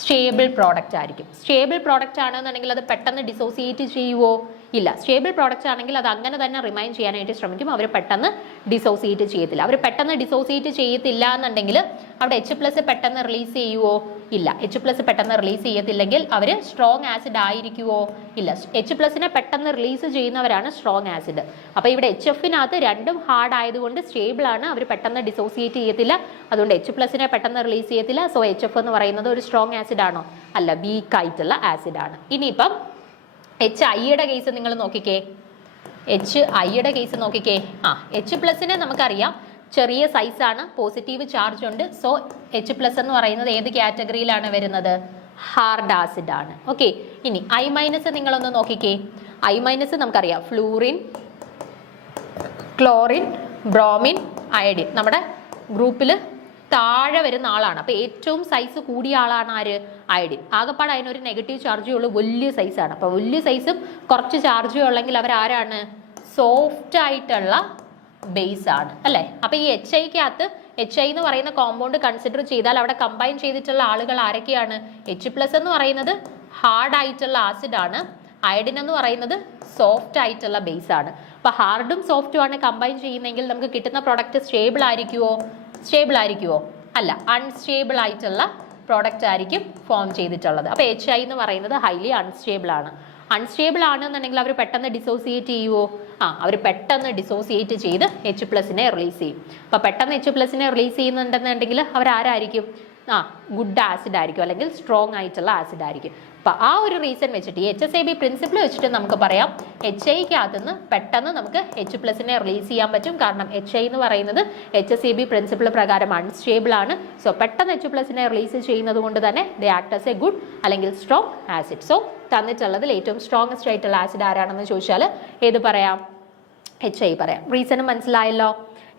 സ്റ്റേബിൾ പ്രോഡക്റ്റ് ആയിരിക്കും. സ്റ്റേബിൾ പ്രോഡക്റ്റ് ആണെന്നുണ്ടെങ്കിൽ അത് പെട്ടെന്ന് ഡിസോസിയേറ്റ് ചെയ്യുവോ? ഇല്ല. സ്റ്റേബിൾ പ്രോഡക്റ്റ് ആണെങ്കിൽ അത് അങ്ങനെ തന്നെ റിമൈൻ ചെയ്യാനായിട്ട് ശ്രമിക്കും. അവർ പെട്ടെന്ന് ഡിസോസിയേറ്റ് ചെയ്യത്തില്ല. അവർ പെട്ടെന്ന് ഡിസോസിയേറ്റ് ചെയ്യത്തില്ല എന്നുണ്ടെങ്കിൽ അവിടെ H+ പെട്ടെന്ന് റിലീസ് ചെയ്യുവോ? ഇല്ല. H+ പെട്ടെന്ന് റിലീസ് ചെയ്യത്തില്ലെങ്കിൽ അവർ സ്ട്രോങ് ആസിഡ് ആയിരിക്കുവോ? ഇല്ല. H+ പെട്ടെന്ന് റിലീസ് ചെയ്യുന്നവരാണ് സ്ട്രോങ് ആസിഡ്. അപ്പോൾ ഇവിടെ HF രണ്ടും ഹാർഡ് ആയതുകൊണ്ട് സ്റ്റേബിൾ ആണ്, അവർ പെട്ടെന്ന് ഡിസോസിയേറ്റ് ചെയ്യത്തില്ല, അതുകൊണ്ട് H+ പെട്ടെന്ന് റിലീസ് ചെയ്യത്തില്ല. സോ HF എന്ന് പറയുന്നത് ഒരു സ്ട്രോങ് ആസിഡ് ആണോ? അല്ല, വീക്ക് ആയിട്ടുള്ള ആസിഡ് ആണ്. ഇനിയിപ്പം HI കേസ് നിങ്ങൾ നോക്കിക്കേ, HI കേസ് നോക്കിക്കേ. H+ നമുക്കറിയാം ചെറിയ സൈസാണ്, പോസിറ്റീവ് ചാർജ് ഉണ്ട്. സോ H+ എന്ന് പറയുന്നത് ഏത് കാറ്റഗറിയിലാണ് വരുന്നത്? ഹാർഡ് ആസിഡ് ആണ്. ഓക്കെ, ഇനി I- നിങ്ങളൊന്ന് നോക്കിക്കേ. I- നമുക്കറിയാം ഫ്ലൂറിൻ, ക്ലോറിൻ, ബ്രോമിൻ, അയഡിൻ നമ്മുടെ ഗ്രൂപ്പിൽ താഴെ വരുന്ന ആളാണ്. അപ്പോൾ ഏറ്റവും സൈസ് കൂടിയ ആളാണ് ആര്? അയഡിൻ. ആകെപ്പാട് അതിനൊരു നെഗറ്റീവ് ചാർജേ ഉള്ളൂ, വലിയ സൈസാണ്. അപ്പോൾ വലിയ സൈസും കുറച്ച് ചാർജും ഉള്ളെങ്കിൽ അവരാരാണ്? സോഫ്റ്റ് ആയിട്ടുള്ള ബേസ് ആണ് അല്ലേ? അപ്പോൾ ഈ HI എന്ന് പറയുന്ന കോമ്പൗണ്ട് കൺസിഡർ ചെയ്താൽ അവിടെ കമ്പൈൻ ചെയ്തിട്ടുള്ള ആളുകൾ ആരൊക്കെയാണ്? H+ എന്ന് പറയുന്നത് ഹാർഡ് ആയിട്ടുള്ള ആസിഡ് ആണ്, അയഡിൻ എന്ന് പറയുന്നത് സോഫ്റ്റ് ആയിട്ടുള്ള ബേസ് ആണ്. അപ്പോൾ ഹാർഡും സോഫ്റ്റും ആണ് കമ്പൈൻ ചെയ്യുന്നതെങ്കിൽ നമുക്ക് കിട്ടുന്ന പ്രോഡക്റ്റ് സ്റ്റേബിൾ ആയിരിക്കുമോ അല്ല, അൺസ്റ്റേബിൾ ആയിട്ടുള്ള പ്രോഡക്റ്റ് ആയിരിക്കും ഫോം ചെയ്തിട്ടുള്ളത്. അപ്പോൾ HI എന്ന് പറയുന്നത് ഹൈലി അൺസ്റ്റേബിൾ ആണ്. അൺസ്റ്റേബിൾ ആണെന്നുണ്ടെങ്കിൽ അവർ പെട്ടെന്ന് ഡിസോസിയേറ്റ് ചെയ്യുമോ? അവർ പെട്ടെന്ന് ഡിസോസിയേറ്റ് ചെയ്ത് H+നെ റിലീസ് ചെയ്യും. അപ്പോൾ പെട്ടെന്ന് H+നെ റിലീസ് ചെയ്യുന്നുണ്ടെന്നുണ്ടെങ്കിൽ അവരാരായിരിക്കും? ഗുഡ് ആസിഡ് ആയിരിക്കും, അല്ലെങ്കിൽ സ്ട്രോങ് ആയിട്ടുള്ള ആസിഡ് ആയിരിക്കും. അപ്പോൾ ആ ഒരു റീസൺ വെച്ചിട്ട് ഈ HSAB പ്രിൻസിപ്പിൾ വെച്ചിട്ട് നമുക്ക് പറയാം HIക്കകത്തുനിന്ന് പെട്ടെന്ന് നമുക്ക് H+നെ റിലീസ് ചെയ്യാൻ പറ്റും. കാരണം HI എന്ന് പറയുന്നത് HSAB പ്രിൻസിപ്പിൾ പ്രകാരം അൺസ്റ്റേബിൾ ആണ്. സോ പെട്ടെന്ന് H+നെ റിലീസ് ചെയ്യുന്നത് കൊണ്ട് തന്നെ ദേ ആക്ട് ആസ് എ ഗുഡ് അല്ലെങ്കിൽ സ്ട്രോങ് ആസിഡ്. സോ തന്നിട്ടുള്ളതിൽ ഏറ്റവും സ്ട്രോങ്ങസ്റ്റ് ആയിട്ടുള്ള ആസിഡ് ആരാണെന്ന് ചോദിച്ചാൽ ഏത് പറയാം? HI പറയാം. റീസണും മനസ്സിലായല്ലോ.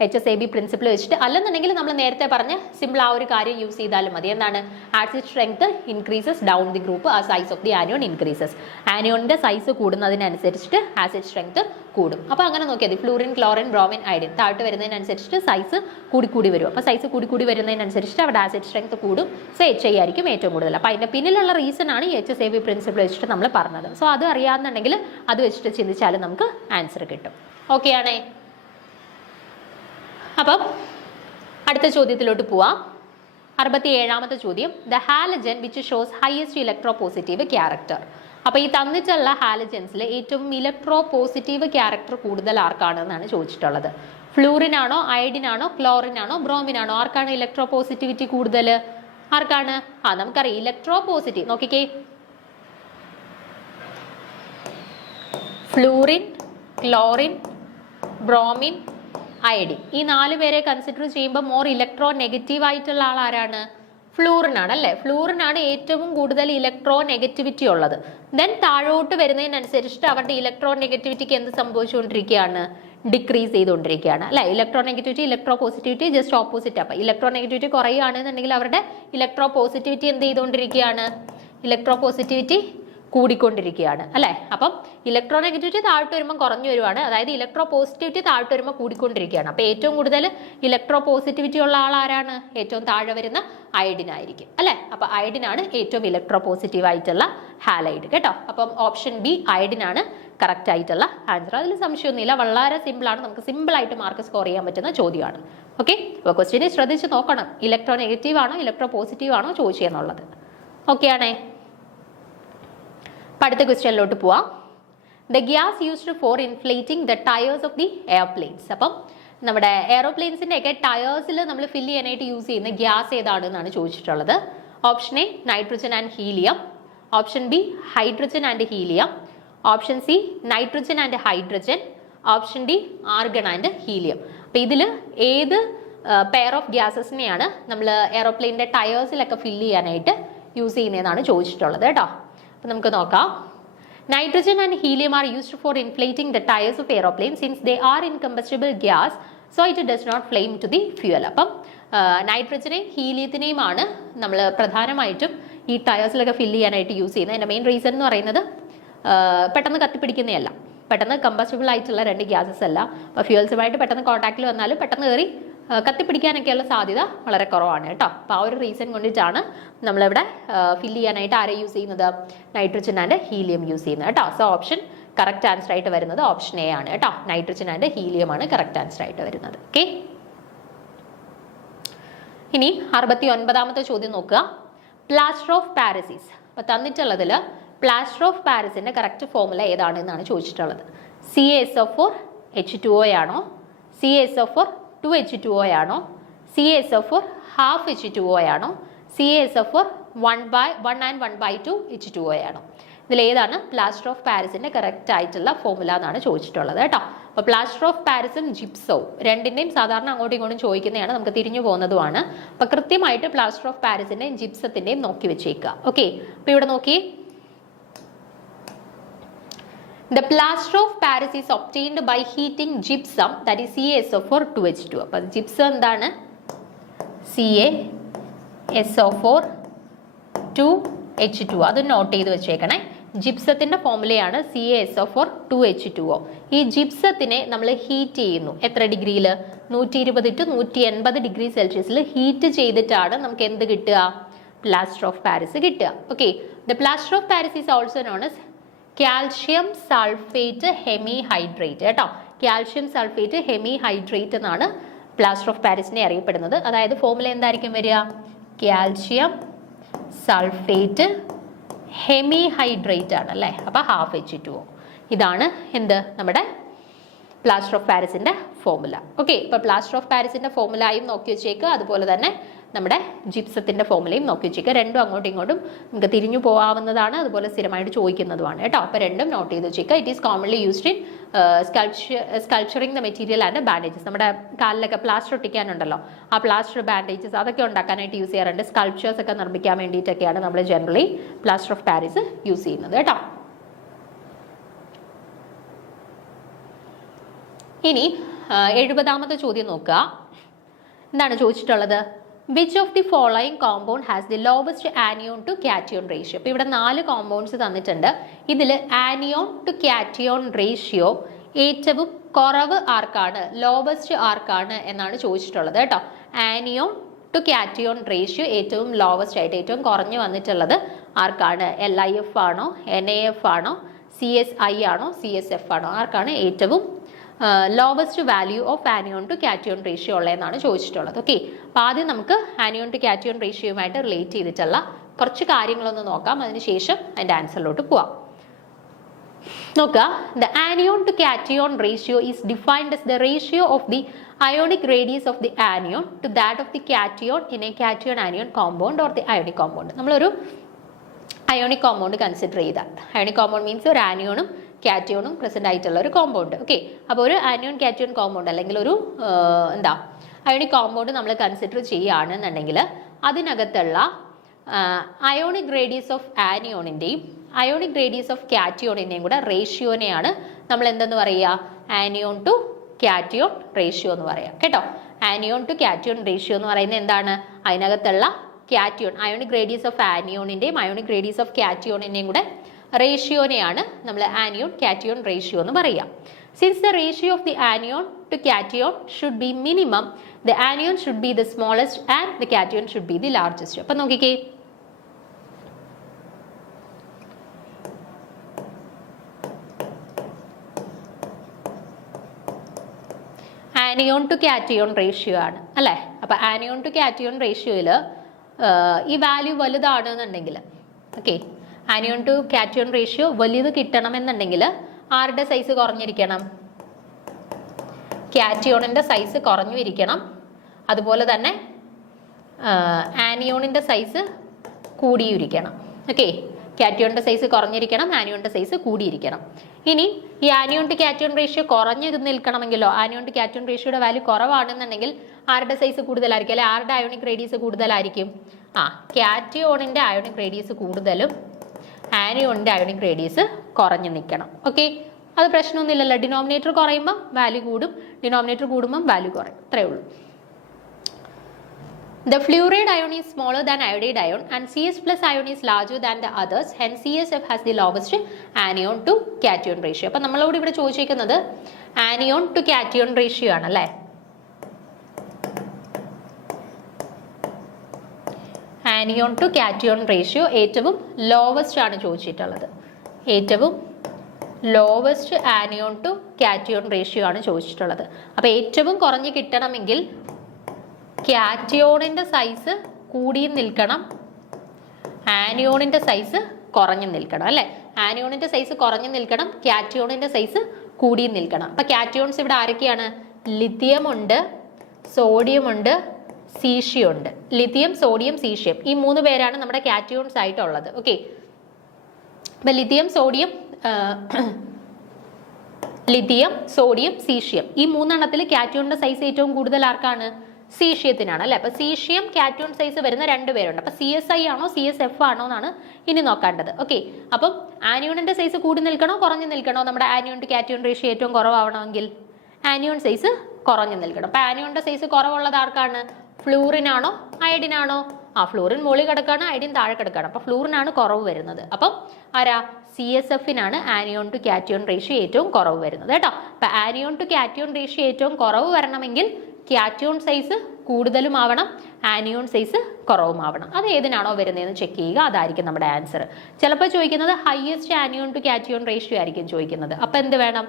HSAB പ്രിൻസിപ്പിൾ വെച്ചിട്ട്. അല്ലെന്നുണ്ടെങ്കിൽ നമ്മൾ നേരത്തെ പറഞ്ഞ സിമ്പിൾ ആ ഒരു കാര്യം യൂസ് ചെയ്താലും മതി. എന്താണ്? Acid strength increases down the group ആ size of the anion increases. ആനിയോണിന്റെ സൈസ് കൂടുന്നതിനനുസരിച്ചിട്ട് ആസിഡ് സ്ട്രെങ്ത് കൂടും. അപ്പോൾ അങ്ങനെ നോക്കിയാൽ മതി. ഫ്ലൂറിൻ, ക്ലോറിൻ, ബ്രോമിൻ, അയഡിൻ താഴോട്ട് വരുന്നതിനനുസരിച്ചിട്ട് സൈസ് കൂടി വരും. അപ്പോൾ സൈസ് കൂടി വരുന്നതിനനുസരിച്ചിട്ട് അവിടെ ആസിഡ് സ്ട്രെങ്ത് കൂടും. സോ HI ആയിരിക്കും ഏറ്റവും കൂടുതൽ. അപ്പോൾ അതിൻ്റെ പിന്നിലുള്ള റീസൺ ആണ് ഈ HSAB പ്രിൻസിപ്പിൾ വെച്ചിട്ട് നമ്മൾ പറഞ്ഞത്. സോ അത് അറിയാമെന്നുണ്ടെങ്കിൽ അത് വെച്ചിട്ട് ചിന്തിച്ചാലും നമുക്ക് ആൻസർ കിട്ടും. ഓക്കെ ആണേ? അപ്പം അടുത്ത ചോദ്യത്തിലോട്ട് പോവാം. 67ാമത്തെ ചോദ്യം, the halogen which shows highest electro positive character. അപ്പോൾ ഈ തന്നിട്ടുള്ള ഹാലജൻസിൽ ഏറ്റവും ഇലക്ട്രോ പോസിറ്റീവ് ക്യാരക്ടർ കൂടുതൽ ആർക്കാണെന്നാണ് ചോദിച്ചിട്ടുള്ളത്. ഫ്ലൂറിൻ ആണോ, അയഡിൻ ആണോ, ക്ലോറിൻ ആണോ, ബ്രോമിൻ ആണോ? ആർക്കാണ് ഇലക്ട്രോ പോസിറ്റിവിറ്റി കൂടുതൽ? ആർക്കാണ്? നമുക്കറിയാം ഇലക്ട്രോ പോസിറ്റീവ്. നോക്കിക്കേ, ഫ്ലൂറിൻ, ക്ലോറിൻ, ബ്രോമിൻ, അയഡിൻ, ഈ 4 പേരെ കൺസിഡർ ചെയ്യുമ്പോൾ മോർ ഇലക്ട്രോ നെഗറ്റീവ് ആയിട്ടുള്ള ആൾ ആരാണ്? ഫ്ലൂറിൻ ആണ് അല്ലേ? ഫ്ലൂറിൻ ആണ് ഏറ്റവും കൂടുതൽ ഇലക്ട്രോ നെഗറ്റിവിറ്റി ഉള്ളത്. ദെൻ താഴോട്ട് വരുന്നതിനനുസരിച്ചിട്ട് അവരുടെ ഇലക്ട്രോ നെഗറ്റിവിറ്റിക്ക് എന്ത് സംഭവിച്ചുകൊണ്ടിരിക്കുകയാണ്? ഡിക്രീസ് ചെയ്തുകൊണ്ടിരിക്കുകയാണ് അല്ലേ? Electro negativity, electro positivity just opposite. അപ്പം ഇലക്ട്രോ നെഗറ്റിവിറ്റി കുറയുകയാണെന്നുണ്ടെങ്കിൽ അവരുടെ ഇലക്ട്രോ പോസിറ്റിവിറ്റി എന്ത് ചെയ്തുകൊണ്ടിരിക്കുകയാണ്? ഇലക്ട്രോ പോസിറ്റിവിറ്റി കൂടിക്കൊണ്ടിരിക്കുകയാണ് അല്ലേ? അപ്പം ഇലക്ട്രോ നെഗറ്റിവിറ്റി താഴോട്ട് വരുമ്പോൾ കുറഞ്ഞു വരുവാണ്. അതായത് ഇലക്ട്രോ പോസിറ്റിവിറ്റി താഴോട്ട് വരുമ്പോൾ കൂടിക്കൊണ്ടിരിക്കുകയാണ്. അപ്പോൾ ഏറ്റവും കൂടുതൽ ഇലക്ട്രോ പോസിറ്റിവിറ്റി ഉള്ള ആൾ ആരാണ്? ഏറ്റവും താഴെ വരുന്ന അയഡിൻ ആയിരിക്കും അല്ലേ? അപ്പോൾ അയഡിൻ ആണ് ഏറ്റവും ഇലക്ട്രോ പോസിറ്റീവ് ആയിട്ടുള്ള ഹാലൈഡ് കേട്ടോ. അപ്പം ഓപ്ഷൻ ബി അയഡിൻ ആണ് കറക്റ്റ് ആയിട്ടുള്ള ആൻസർ. അതിൽ സംശയമൊന്നുമില്ല. വളരെ സിമ്പിളാണ്. നമുക്ക് സിമ്പിളായിട്ട് മാർക്ക് സ്കോർ ചെയ്യാൻ പറ്റുന്ന ചോദ്യമാണ്. ഓക്കെ, അപ്പോൾ ക്വസ്റ്റ്യനെ ശ്രദ്ധിച്ച് നോക്കണം. ഇലക്ട്രോ നെഗറ്റീവ് ആണോ ഇലക്ട്രോ പോസിറ്റീവ് ആണോ ചോദിച്ചെന്നുള്ളത്. ഓക്കെ ആണേ? അടുത്ത ക്വസ്റ്റ്യനിലോട്ട് പോവാം. The gas used for inflating the tyres of the airplanes. അപ്പം നമ്മുടെ എയറോപ്ലെയിൻസിന്റെ ഒക്കെ ടയേഴ്സിൽ നമ്മൾ ഫില്ല് ചെയ്യാനായിട്ട് യൂസ് ചെയ്യുന്ന ഗ്യാസ് ഏതാണെന്നാണ് ചോദിച്ചിട്ടുള്ളത്. Option A nitrogen and helium, option B hydrogen and helium, option C nitrogen and hydrogen, option D argon and helium. അപ്പം ഇതിൽ ഏത് പെയർ ഓഫ് ഗ്യാസസിനെയാണ് നമ്മൾ എയറോപ്ലെയിനിന്റെ ടയേഴ്സിലൊക്കെ ഫില്ല് ചെയ്യാനായിട്ട് യൂസ് ചെയ്യുന്നതെന്നാണ് ചോദിച്ചിട്ടുള്ളത് കേട്ടോ. അപ്പം നമുക്ക് നോക്കാം. Nitrogen and helium are used for inflating the tyres of aeroplane since they are incombustible gas so it does not flame to the fuel. അപ്പം നൈട്രജനെയും ഹീലിയത്തിനെയുമാണ് നമ്മൾ പ്രധാനമായിട്ടും ഈ ടയേഴ്സിലൊക്കെ ഫില്ല് ചെയ്യാനായിട്ട് യൂസ് ചെയ്യുന്നത്. അതിൻ്റെ മെയിൻ റീസൺ എന്ന് പറയുന്നത് പെട്ടെന്ന് കത്തിപ്പിടിക്കുന്നതല്ല, പെട്ടെന്ന് കമ്പസ്റ്റബിൾ ആയിട്ടുള്ള 2 ഗ്യാസസ് അല്ല. അപ്പോൾ ഫ്യൂവൽസുമായിട്ട് പെട്ടെന്ന് കോൺടാക്റ്റിൽ വന്നാലും പെട്ടെന്ന് കയറി കത്തിപ്പിടിക്കാനൊക്കെയുള്ള സാധ്യത വളരെ കുറവാണ് കേട്ടോ. അപ്പോൾ ആ ഒരു റീസൺ കൊണ്ടിട്ടാണ് നമ്മളിവിടെ ഫില്ല് ചെയ്യാനായിട്ട് ആരെ യൂസ് ചെയ്യുന്നത്? നൈട്രജൻ ആൻഡ് ഹീലിയം യൂസ് ചെയ്യുന്നത് കേട്ടോ. സോ ഓപ്ഷൻ കറക്റ്റ് ആൻസർ ആയിട്ട് വരുന്നത് ഓപ്ഷൻ എ ആണ് കേട്ടോ. നൈട്രജൻ ആൻഡ് ഹീലിയം ആണ് കറക്റ്റ് ആൻസർ ആയിട്ട് വരുന്നത്. ഓക്കെ, ഇനി 69ാമത്തെ ചോദ്യം നോക്കുക. Plaster of Paris. അപ്പോൾ തന്നിട്ടുള്ളതിൽ പ്ലാസ്റ്റർ ഓഫ് പാരീസിന്റെ കറക്റ്റ് ഫോർമുല ഏതാണ് എന്നാണ് ചോദിച്ചിട്ടുള്ളത്. CaSO4 H2O ആണോ, CaSO4 2H2O ആണോ, CaSO4 half H2O ആണോ, CaSO4 1 and 1/2 H2O ആണോ? ഇതിലേതാണ് പ്ലാസ്റ്റർ ഓഫ് പാരീസിന്റെ കറക്റ്റ് ആയിട്ടുള്ള ഫോർമുല എന്നാണ് ചോദിച്ചിട്ടുള്ളത് കേട്ടോ. അപ്പോൾ പ്ലാസ്റ്റർ ഓഫ് പാരീസും ജിപ്സവും രണ്ടിൻ്റെയും സാധാരണ അങ്ങോട്ടും ഇങ്ങോട്ടും ചോദിക്കുന്നതാണ്, നമുക്ക് തിരിഞ്ഞു പോകുന്നതുമാണ്. അപ്പോൾ കൃത്യമായിട്ട് പ്ലാസ്റ്റർ ഓഫ് പാരീസിന്റെയും ജിപ്സത്തിന്റെയും നോക്കി വെച്ചേക്കുക. ഓക്കെ, അപ്പോൾ ഇവിടെ നോക്കി, the plaster of Paris is obtained by heating gypsum, that is CaSO4 2H2. അപ്പോൾ ജിപ്സം എന്താണ്? CaSO4 2H2. അത് നോട്ട് ചെയ്ത് വെച്ചേക്കണേ. ജിപ്സത്തിന്റെ ഫോർമുലയാണ് CaSO4 2H2O. ഈ ജിപ്സത്തിനെ നമ്മൾ ഹീറ്റ് ചെയ്യുന്നു. എത്ര ഡിഗ്രിയിൽ? 120 to 180 ഡിഗ്രി സെൽഷ്യസിൽ ഹീറ്റ് ചെയ്തിട്ടാണ് നമുക്ക് എന്ത് കിട്ടുക? പ്ലാസ്റ്റർ ഓഫ് പാരീസ് കിട്ടുക. Okay, the plaster of Paris is also known as calcium sulphate hemihydrate കേട്ടോ. കാൽഷ്യം സൾഫേറ്റ് ഹെമി ഹൈഡ്രേറ്റ് എന്നാണ് പ്ലാസ്റ്റർ ഓഫ് പാരീസിനെ അറിയപ്പെടുന്നത്. അതായത് ഫോർമുല എന്തായിരിക്കും വരിക? കാൽഷ്യം സൾഫേറ്റ് ഹെമി ഹൈഡ്രേറ്റ് ആണ് അല്ലേ. അപ്പോൾ half H2O. ഇതാണ് എന്ത് നമ്മുടെ പ്ലാസ്റ്റർ ഓഫ് പാരീസിന്റെ ഫോർമുല. ഓക്കെ, ഇപ്പോൾ പ്ലാസ്റ്റർ ഓഫ് പാരീസിന്റെ ഫോർമുലയും നോക്കി വെച്ചേക്കുക, അതുപോലെ തന്നെ നമ്മുടെ ജിപ്സത്തിന്റെ ഫോർമുലയും നോക്കി വെച്ചേക്കുക. രണ്ടും അങ്ങോട്ടും ഇങ്ങോട്ടും നമുക്ക് തിരിഞ്ഞു പോകാവുന്നതാണ്, അതുപോലെ സ്ഥിരമായിട്ട് ചോദിക്കുന്നതുമാണ് കേട്ടോ. അപ്പോൾ രണ്ടും നോട്ട് ചെയ്ത് വെച്ചേക്കുക. It is commonly used in sculpturing the material and bandages. നമ്മുടെ കാലിലൊക്കെ പ്ലാസ്റ്റർ ഒട്ടിക്കാനുണ്ടല്ലോ, ആ പ്ലാസ്റ്റർ ബാൻഡേജസ് അതൊക്കെ ഉണ്ടാക്കാനായിട്ട് യൂസ് ചെയ്യാറുണ്ട്. സ്കൾപ്ചേഴ്സ് ഒക്കെ നിർമ്മിക്കാൻ വേണ്ടിയിട്ടൊക്കെയാണ് നമ്മൾ generally plaster of Paris use ചെയ്യുന്നത് കേട്ടോ. ഇനി 70ാമത്തെ ചോദ്യം നോക്കുക. എന്താണ് ചോദിച്ചിട്ടുള്ളത്? Which of the following compound has the lowest anion to cation ratio. അപ്പോൾ ഇവിടെ 4 കോമ്പൗണ്ട്സ് തന്നിട്ടുണ്ട്. ഇതിൽ ആനിയോൺ ടു കാറ്റിയോൺ റേഷ്യോ ഏറ്റവും കുറവ് ആർക്കാണ്, ലോവസ്റ്റ് ആർക്കാണ് എന്നാണ് ചോദിച്ചിട്ടുള്ളത് കേട്ടോ. ആനിയോൺ ടു കാറ്റിയോൺ റേഷ്യോ ഏറ്റവും ലോവസ്റ്റ് ആയിട്ട് ഏറ്റവും കുറഞ്ഞു വന്നിട്ടുള്ളത് ആർക്കാണ്? LIF ആണോ, NAF ആണോ, CSI ആണോ, CSF ആണോ? ആർക്കാണ് ഏറ്റവും lowest value of anion to cation ratio ഉള്ളതെന്നാണ് ചോദിച്ചിട്ടുള്ളത്. ഓക്കെ, അപ്പോൾ ആദ്യം നമുക്ക് ആനിയോൺ ടു കാറ്റിയോൺ റേഷ്യോയുമായിട്ട് റിലേറ്റ് ചെയ്തിട്ടുള്ള കുറച്ച് കാര്യങ്ങളൊന്ന് നോക്കാം, അതിനുശേഷം അതിൻ്റെ ആൻസറിലോട്ട് പോവാം. നോക്കുക, the anion to cation ratio is defined as the ratio of the ionic radius of the anion to that of the cation in a cation anion compound or the ionic compound. നമ്മളൊരു ionic compound consider ചെയ്താൽ, ionic compound means ഒരു ആനിയോണും കാറ്റിയോണും present ആയിട്ടുള്ള ഒരു compound. Okay, അപ്പോൾ ഒരു anion cation compound അല്ലെങ്കിൽ ഒരു ionic compound നമ്മൾ കൺസിഡർ ചെയ്യുകയാണെന്നുണ്ടെങ്കിൽ അതിനകത്തുള്ള അയോണിക് റേഡിയസ് ഓഫ് ആനിയോണിൻ്റെയും അയോണിക് റേഡിയസ് ഓഫ് കാറ്റിയോണിൻ്റെയും കൂടെ റേഷ്യോനെയാണ് നമ്മൾ എന്തെന്ന് പറയുക? ആനിയോൺ ടു കാറ്റിയോൺ റേഷ്യോ എന്ന് പറയാം കേട്ടോ. ആനിയോൺ ടു കാറ്റിയോൺ റേഷ്യോ എന്ന് പറയുന്നത് എന്താണ്? അതിനകത്തുള്ള കാറ്റിയോൺ അയോണിക് റേഡിയസ് ഓഫ് ആനിയോണിൻ്റെയും അയോണിക് റേഡിയസ് ഓഫ് കാറ്റിയോണിൻ്റെയും കൂടെ റേഷ്യോനെയാണ് നമ്മൾ ആനിയോൺ കാറ്റിയോൺ റേഷ്യോ എന്ന് പറയുക. Since the ratio of the anion to cation should be minimum, the anion should be the smallest and the cation should be the largest. അപ്പം നോക്കിക്കേ, anion to cation ratio ആണ് അല്ലേ. അപ്പം anion to cation റേഷ്യോയിൽ ഈ value വലുതാണെന്നുണ്ടെങ്കിൽ, okay, anion to cation ratio വലുത് കിട്ടണമെന്നുണ്ടെങ്കിൽ ആരുടെ സൈസ് കുറഞ്ഞിരിക്കണം? കാറ്റിയോണിൻ്റെ സൈസ് കുറഞ്ഞു ഇരിക്കണം. അതുപോലെ തന്നെ ആനിയോണിൻ്റെ സൈസ് കൂടിയിരിക്കണം. ഓക്കെ, കാറ്റിയോണിൻ്റെ സൈസ് കുറഞ്ഞിരിക്കണം, ആനിയോണിൻ്റെ സൈസ് കൂടിയിരിക്കണം. ഇനി ഈ ആനിയോൺ ടു കാറ്റിയോൺ റേഷ്യോ കുറഞ്ഞു നിൽക്കണമെങ്കിലോ, ആനിയോൺ ടു കാറ്റിയോൺ റേഷ്യോയുടെ വാല്യൂ കുറവാണെന്നുണ്ടെങ്കിൽ ആരുടെ സൈസ് കൂടുതലായിരിക്കും, അല്ലെ ആരുടെ അയോണിക് റേഡിയസ് കൂടുതലായിരിക്കും? കാറ്റിയോണിൻ്റെ അയോണിക് റേഡിയസ് കൂടുതലും ആനിയോണിൻ്റെ അയോണിക് റേഡിയസ് കുറഞ്ഞു നിൽക്കണം. ഓക്കെ, അത് പ്രശ്നമൊന്നുമില്ലല്ലോ. ഡിനോമിനേറ്റർ കുറയുമ്പോൾ വാല്യൂ കൂടും, ഡിനോമിനേറ്റർ കൂടുമ്പം വാല്യൂ കുറയും, അത്രയേ ഉള്ളൂ. The fluoride ion is smaller than iodide ion and CS plus ion is larger than the others. Hence CSF has the lowest anion to cation ratio. അപ്പോൾ നമ്മളോട് ഇവിടെ ചോദിച്ചിരിക്കുന്നത് ആനിയോൺ ടു കാറ്റിയോൺ റേഷ്യോ ആണല്ലേ. Anion to cation ratio ഏറ്റവും lowest ആണ് ചോദിച്ചിട്ടുള്ളത്. ഏറ്റവും lowest anion to cation ratio ആണ് ചോദിച്ചിട്ടുള്ളത്. അപ്പോൾ ഏറ്റവും കുറഞ്ഞ് കിട്ടണമെങ്കിൽ കാറ്റിയോണിൻ്റെ സൈസ് കൂടിയും നിൽക്കണം, ആനിയോണിൻ്റെ സൈസ് കുറഞ്ഞു നിൽക്കണം അല്ലേ. ആനിയോണിൻ്റെ സൈസ് കുറഞ്ഞു നിൽക്കണം, കാറ്റിയോണിൻ്റെ സൈസ് കൂടിയും നിൽക്കണം. അപ്പം കാറ്റിയോൺസ് ഇവിടെ ആരൊക്കെയാണ്? ലിഥിയം ഉണ്ട്, സോഡിയം ഉണ്ട്, സീഷ്യം ഉണ്ട്. ലിഥിയം, സോഡിയം, സീഷ്യം ഈ 3 പേരാണ് നമ്മുടെ കാറ്റിയോൺസ് ആയിട്ടുള്ളത്. ഓക്കെ, അപ്പം ലിഥിയം, സോഡിയം, സീഷ്യം ഈ 3 എണ്ണത്തിൽ കാറ്റിയോണിൻ്റെ സൈസ് ഏറ്റവും കൂടുതൽ ആർക്കാണ്? സീഷ്യത്തിനാണ് അല്ലേ. അപ്പൊ സീഷ്യം കാറ്റിയോൺ സൈസ് വരുന്ന 2 പേരുണ്ട്. അപ്പൊ CSI ആണോ CSF ആണോ എന്നാണ് ഇനി നോക്കേണ്ടത്. ഓക്കെ, അപ്പം ആനിയോണിന്റെ സൈസ് കൂടി നിൽക്കണോ കുറഞ്ഞു നിൽക്കണോ? നമ്മുടെ ആനിയോൺ ടു കാറ്റിയോൺ റേഷ്യോ ഏറ്റവും കുറവാവണമെങ്കിൽ ആനിയോൺ സൈസ് കുറഞ്ഞു നിൽക്കണം. അപ്പൊ ആനിയോണിന്റെ സൈസ് കുറവുള്ളത് ആർക്കാണ്? ഫ്ലൂറിൻ ആണോ അയഡിൻ ആണോ? ഫ്ലൂറിൻ മുകളിൽ കിടക്കാണ്, അയഡിൻ താഴെ കിടക്കാണ്. അപ്പൊ ഫ്ലൂറിനാണ് കുറവ് വരുന്നത്. അപ്പം ആരാ? CSFനാണ് ആനിയോൺ ടു കാറ്റിയോൺ റേഷ്യോ ഏറ്റവും കുറവ് വരുന്നത് കേട്ടോ. അപ്പൊ ആനിയോൺ ടു കാറ്റിയോൺ റേഷ്യോ ഏറ്റവും കുറവ് വരണമെങ്കിൽ കാറ്റിയോൺ സൈസ് കൂടുതലും ആവണം, ആനിയോൺ സൈസ് കുറവുമാവണം. അത് ഏതിനാണോ വരുന്നതെന്ന് ചെക്ക് ചെയ്യുക, അതായിരിക്കും നമ്മുടെ ആൻസർ. ചിലപ്പോൾ ചോദിക്കുന്നത് highest anion to cation ratio ആയിരിക്കും ചോദിക്കുന്നത്. അപ്പോൾ എന്ത് വേണം?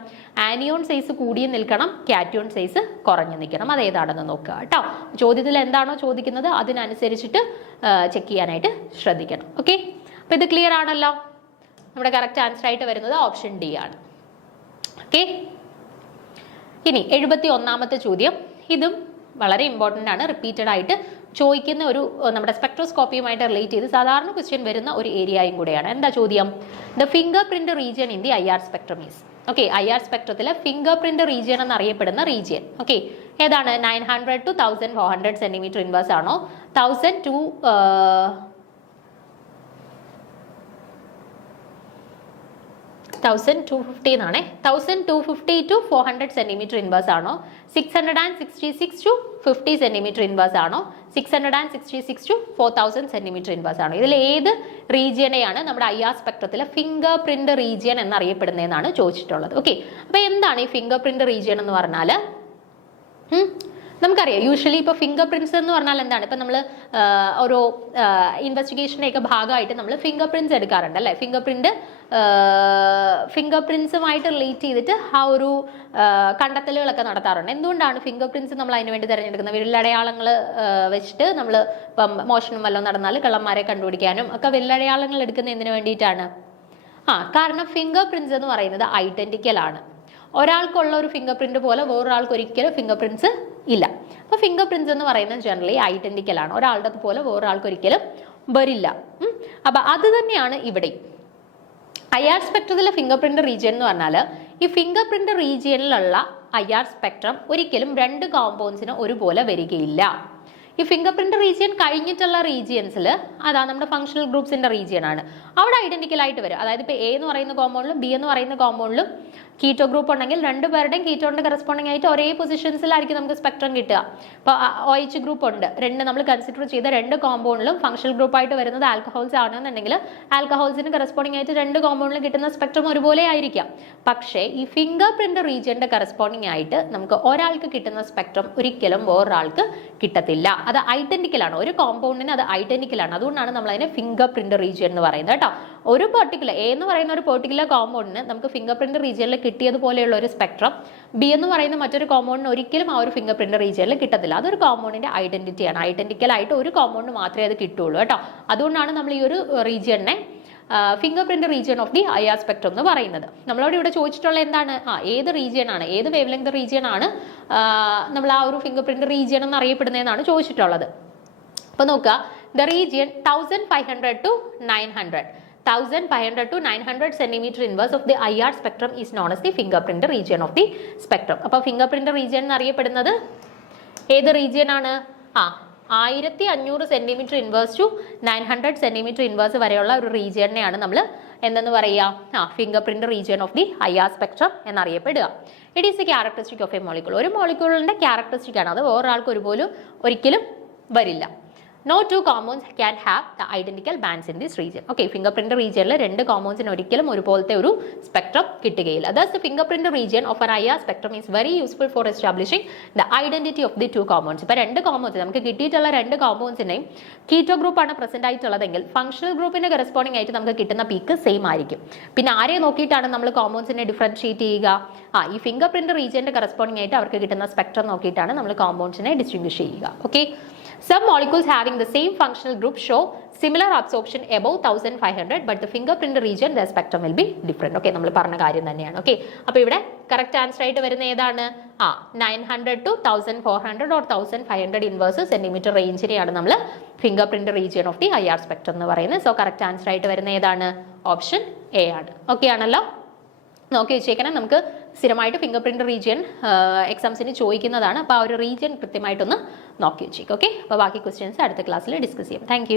ആനിയോൺ സൈസ് കൂടിയും നിൽക്കണം, കാറ്റിയോൺ സൈസ് കുറഞ്ഞു നിൽക്കണം. അത് ഏതാണെന്ന് നോക്കുക കേട്ടോ. ചോദ്യത്തിൽ എന്താണോ ചോദിക്കുന്നത് അതിനനുസരിച്ചിട്ട് ചെക്ക് ചെയ്യാനായിട്ട് ശ്രദ്ധിക്കണം. ഓക്കെ, അപ്പോൾ ഇത് ക്ലിയർ ആണല്ലോ. നമ്മുടെ കറക്റ്റ് ആൻസർ ആയിട്ട് വരുന്നത് ഓപ്ഷൻ ഡി ആണ്. ഓക്കെ, ഇനി 71ാമത്തെ ചോദ്യം. ഇതും വളരെ ഇമ്പോർട്ടൻ്റ് ആണ്, റിപ്പീറ്റഡ് ആയിട്ട് ചോദിക്കുന്ന ഒരു നമ്മുടെ സ്പെക്ട്രോസ്കോപ്പിയുമായിട്ട് റിലേറ്റ് ചെയ്ത് സാധാരണ ക്വസ്റ്റ്യൻ വരുന്ന ഒരു ഏരിയയും കൂടെയാണ്. എന്താ ചോദ്യം? The finger print region in the IR spectrum is. Okay, IR സ്പെക്ട്രത്തിലെ ഫിംഗർ പ്രിന്റ് റീജിയൻ എന്നറിയപ്പെടുന്ന റീജിയൻ ഓക്കെ ഏതാണ്? 900 to 1400 സെന്റിമീറ്റർ ഇൻവേഴ്സ് ആണോ? 1000 to 1250 എന്നാണ്. 1250 to 400 സെന്റിമീറ്റർ ഇൻവേഴ്സ് ആണോ? 666 to 50 സെന്റിമീറ്റർ ഇൻവേഴ്സ് ആണോ? 666 to 4000 സെന്റിമീറ്റർ ഇൻവേഴ്സ് ആണോ? ഇതിൽ ഏത് റീജിയനെയാണ് നമ്മുടെ IR സ്പെക്ട്രത്തിലെ ഫിംഗർ പ്രിന്റ് റീജിയൻ എന്നറിയപ്പെടുന്നതെന്നാണ് ചോദിച്ചിട്ടുള്ളത്. ഓക്കെ, അപ്പൊ എന്താണ് ഈ ഫിംഗർ പ്രിന്റ് റീജിയൻ എന്ന് പറഞ്ഞാൽ? നമുക്കറിയാം യൂഷ്വലി ഇപ്പോൾ ഫിംഗർ പ്രിന്റ്സ് എന്ന് പറഞ്ഞാൽ എന്താണ്? ഇപ്പം നമ്മൾ ഓരോ ഇൻവെസ്റ്റിഗേഷൻ്റെയൊക്കെ ഭാഗമായിട്ട് നമ്മൾ ഫിംഗർ പ്രിന്റ്സ് എടുക്കാറുണ്ട് അല്ലേ? ഫിംഗർ പ്രിന്റ്സുമായിട്ട് റിലേറ്റ് ചെയ്തിട്ട് ആ ഒരു കണ്ടെത്തലുകളൊക്കെ നടത്താറുണ്ട്. എന്തുകൊണ്ടാണ് ഫിംഗർ പ്രിന്റ്സ് നമ്മൾ അതിന് വേണ്ടി തിരഞ്ഞെടുക്കുന്നത്? വിരലടയാളങ്ങൾ വെച്ചിട്ട് നമ്മൾ ഇപ്പം മോഷണം വല്ലതും നടന്നാൽ കള്ളന്മാരെ കണ്ടുപിടിക്കാനും ഒക്കെ വിരലടയാളങ്ങൾ എടുക്കുന്ന എന്തിനു വേണ്ടിയിട്ടാണ്? കാരണം ഫിംഗർ പ്രിന്റ്സ് എന്ന് പറയുന്നത് ഐഡന്റിക്കൽ ആണ്. ഒരാൾക്കുള്ള ഒരു ഫിംഗർ പ്രിന്റ് പോലെ വേറൊരാൾക്ക് ഒരിക്കലും ഫിംഗർ പ്രിന്റ്സ് ഇല്ല. അപ്പോൾ ഫിംഗർ പ്രിന്റ്സ് എന്ന് പറയുന്നത് ജനറലി ഐഡന്റിക്കൽ ആണ്. ഒരാളുടെ പോലെ വേറൊരാൾക്ക് ഒരിക്കലും വരില്ല. അപ്പൊ അത് തന്നെയാണ് ഇവിടെ IR സ്പെക്ട്രത്തിലെ ഫിംഗർ പ്രിന്റ് റീജിയൻ എന്ന് പറഞ്ഞാൽ ഈ ഫിംഗർ പ്രിന്റ് റീജിയനിലുള്ള IR സ്പെക്ട്രം ഒരിക്കലും രണ്ട് കോമ്പൗണ്ട്സിന് ഒരുപോലെ വരികയില്ല. ഈ ഫിംഗർ പ്രിന്റ് റീജിയൻ കഴിഞ്ഞിട്ടുള്ള റീജിയൻസിൽ അതാ നമ്മുടെ ഫങ്ഷണൽ ഗ്രൂപ്പ്സിന്റെ റീജിയൻ ആണ്. അവിടെ ഐഡന്റിക്കൽ ആയിട്ട് വരും. അതായത് ഇപ്പോൾ A എന്ന് പറയുന്ന കോമ്പൗണ്ടിലും B എന്ന് പറയുന്ന കോമ്പൗണ്ടിലും കീറ്റോ ഗ്രൂപ്പ് ഉണ്ടെങ്കിൽ രണ്ടുപേരുടെയും കീറ്റോണിന്റെ കറസ്പോണ്ടിങ് ആയിട്ട് ഒരേ പൊസിഷൻസിലായിരിക്കും നമുക്ക് സ്പെക്ട്രം കിട്ടുക. ഇപ്പോൾ OH ഗ്രൂപ്പ് ഉണ്ട്, നമ്മൾ കൺസിഡർ ചെയ്ത രണ്ട് കോമ്പൗണ്ടിലും ഫങ്ഷണൽ ഗ്രൂപ്പ് ആയിട്ട് വരുന്നത് ആൽക്കഹോൾസ് ആണെന്നുണ്ടെങ്കിൽ ആൽക്കഹോൾസിന് കറസ്പോണ്ടിങ് ആയിട്ട് രണ്ട് കോമ്പൗണ്ടിലും കിട്ടുന്ന സ്പെക്ട്രം ഒരുപോലെ ആയിരിക്കാം. പക്ഷേ ഈ ഫിംഗർ പ്രിന്റ് റീജിയന്റെ കറസ്പോണ്ടിങ് ആയിട്ട് നമുക്ക് ഒരാൾക്ക് കിട്ടുന്ന സ്പെക്ട്രം ഒരിക്കലും വേറൊരാൾക്ക് കിട്ടത്തില്ല. അത് ഐഡന്റിക്കൽ ആണ്. ഒരു കോമ്പൗണ്ടിന് അത് ഐഡന്റിക്കൽ ആണ്. അതുകൊണ്ടാണ് നമ്മൾ അതിനെ ഫിംഗർ പ്രിന്റ് റീജിയൻ എന്ന് പറയുന്നത് കേട്ടോ. ഒരു പെർട്ടിക്കുലർ A എന്ന് പറയുന്ന ഒരു പെർട്ടിക്കുലർ കോമ്പൗണ്ടിന് നമുക്ക് ഫിംഗർ പ്രിന്റ് റീജിയനിൽ കിട്ടിയതുപോലെയുള്ള ഒരു സ്പെക്ട്രം B എന്ന് പറയുന്ന മറ്റൊരു കോമ്പൗണ്ടിന് ഒരിക്കലും ആ ഒരു ഫിംഗർ പ്രിന്റ് റീജിയനിൽ കിട്ടത്തില്ല. അതൊരു കോമ്പൗണ്ടിന്റെ ഐഡന്റിറ്റിയാണ്. ഐഡന്റിക്കൽ ആയിട്ട് ഒരു കോമ്പൗണ്ടിന് മാത്രമേ അത് കിട്ടുള്ളൂ കേട്ടോ. അതുകൊണ്ടാണ് നമ്മൾ ഈ ഒരു റീജിയനെ finger print region of the IR spectrum എന്ന് പറയുന്നത്. നമ്മളോട് ഇവിടെ ചോദിച്ചിട്ടുള്ള എന്താണ്? ഏത് റീജിയൻ ആണ്, ഏത് വേവ് ലെങ്ത് റീജിയൻ ആണ് നമ്മൾ ആ ഒരു ഫിംഗർ പ്രിന്റ് റീജിയൻ എന്ന് അറിയപ്പെടുന്നതെന്നാണ് ചോദിച്ചിട്ടുള്ളത്. അപ്പൊ നോക്കുക, the region 1500 to 900 1500 to 900 centimeter inverse of the IR spectrum is known as the fingerprint region of the spectrum. അപ്പോൾ ഫിംഗർ പ്രിന്റ് റീജിയൻ എന്നറിയപ്പെടുന്നത് ഏത് റീജിയൻ ആണ്? 1500 centimetre inverse to 900 centimetre inverse വരെയുള്ള ഒരു റീജിയനെയാണ് നമ്മൾ എന്തെന്ന് പറയുക? Finger print region of the IR spectrum എന്നറിയപ്പെടുക. It is the characteristic of a molecule. ഒരു മോളിക്യൂളിന്റെ ക്യാരക്ടറിസ്റ്റിക് ആണ്. അത് വേറൊരാൾക്ക് ഒരിക്കലും വരില്ല. No two compounds can have the identical bands in this region. Okay, fingerprint region le rendu compounds in orikkalum oru polte oru spectrum kittukeyilla. Thus the fingerprint region of an IR spectrum is very useful for establishing the identity of the two compounds. Ipo rendu compounds namukku kittiyittulla rendu compounds ineyum keto group aanu present aayittullathengil functional group ine corresponding aayittu namukku kittunna peak same aayirikkum. Pinne aare nokkittaan nammal compounds ine differentiate cheyyuka? Ee fingerprint region inde corresponding aayittu avarkku kittunna spectrum nokkittaan nammal compounds ine distinguish cheyyuka. Okay, some molecules having the same functional group show similar absorption above 1500, but the fingerprint region their spectrum will be different. Okay, നമ്മൾ പറഞ്ഞ കാര്യം തന്നെയാണ്. Okay, അപ്പോൾ ഇവിടെ correct answer ആയിട്ട് വരുന്ന ഏതാണ്? 900 to 1400 or 1500 inverse centimetre റേഞ്ചിനെയാണ് നമ്മൾ finger print region of the IR spectrum എന്ന് പറയുന്നത്. സോ കറക്റ്റ് ആൻസർ ആയിട്ട് വരുന്ന ഏതാണ്? ഓപ്ഷൻ A ആണ്. ഓക്കെ ആണല്ലോ? നോക്കി വെച്ചേക്കണം. നമുക്ക് സ്ഥിരമായിട്ട് ഫിംഗർ പ്രിന്റ് റീജിയൻ എക്സാംസിന് ചോദിക്കുന്നതാണ്. അപ്പോൾ ആ ഒരു റീജിയൻ കൃത്യമായിട്ടൊന്ന് നോക്കി വെച്ചേക്കും. ഓക്കെ, അപ്പോൾ ബാക്കി ക്വസ്റ്റ്യൻസ് അടുത്ത ക്ലാസ്സിൽ ഡിസ്കസ് ചെയ്യാം. താങ്ക്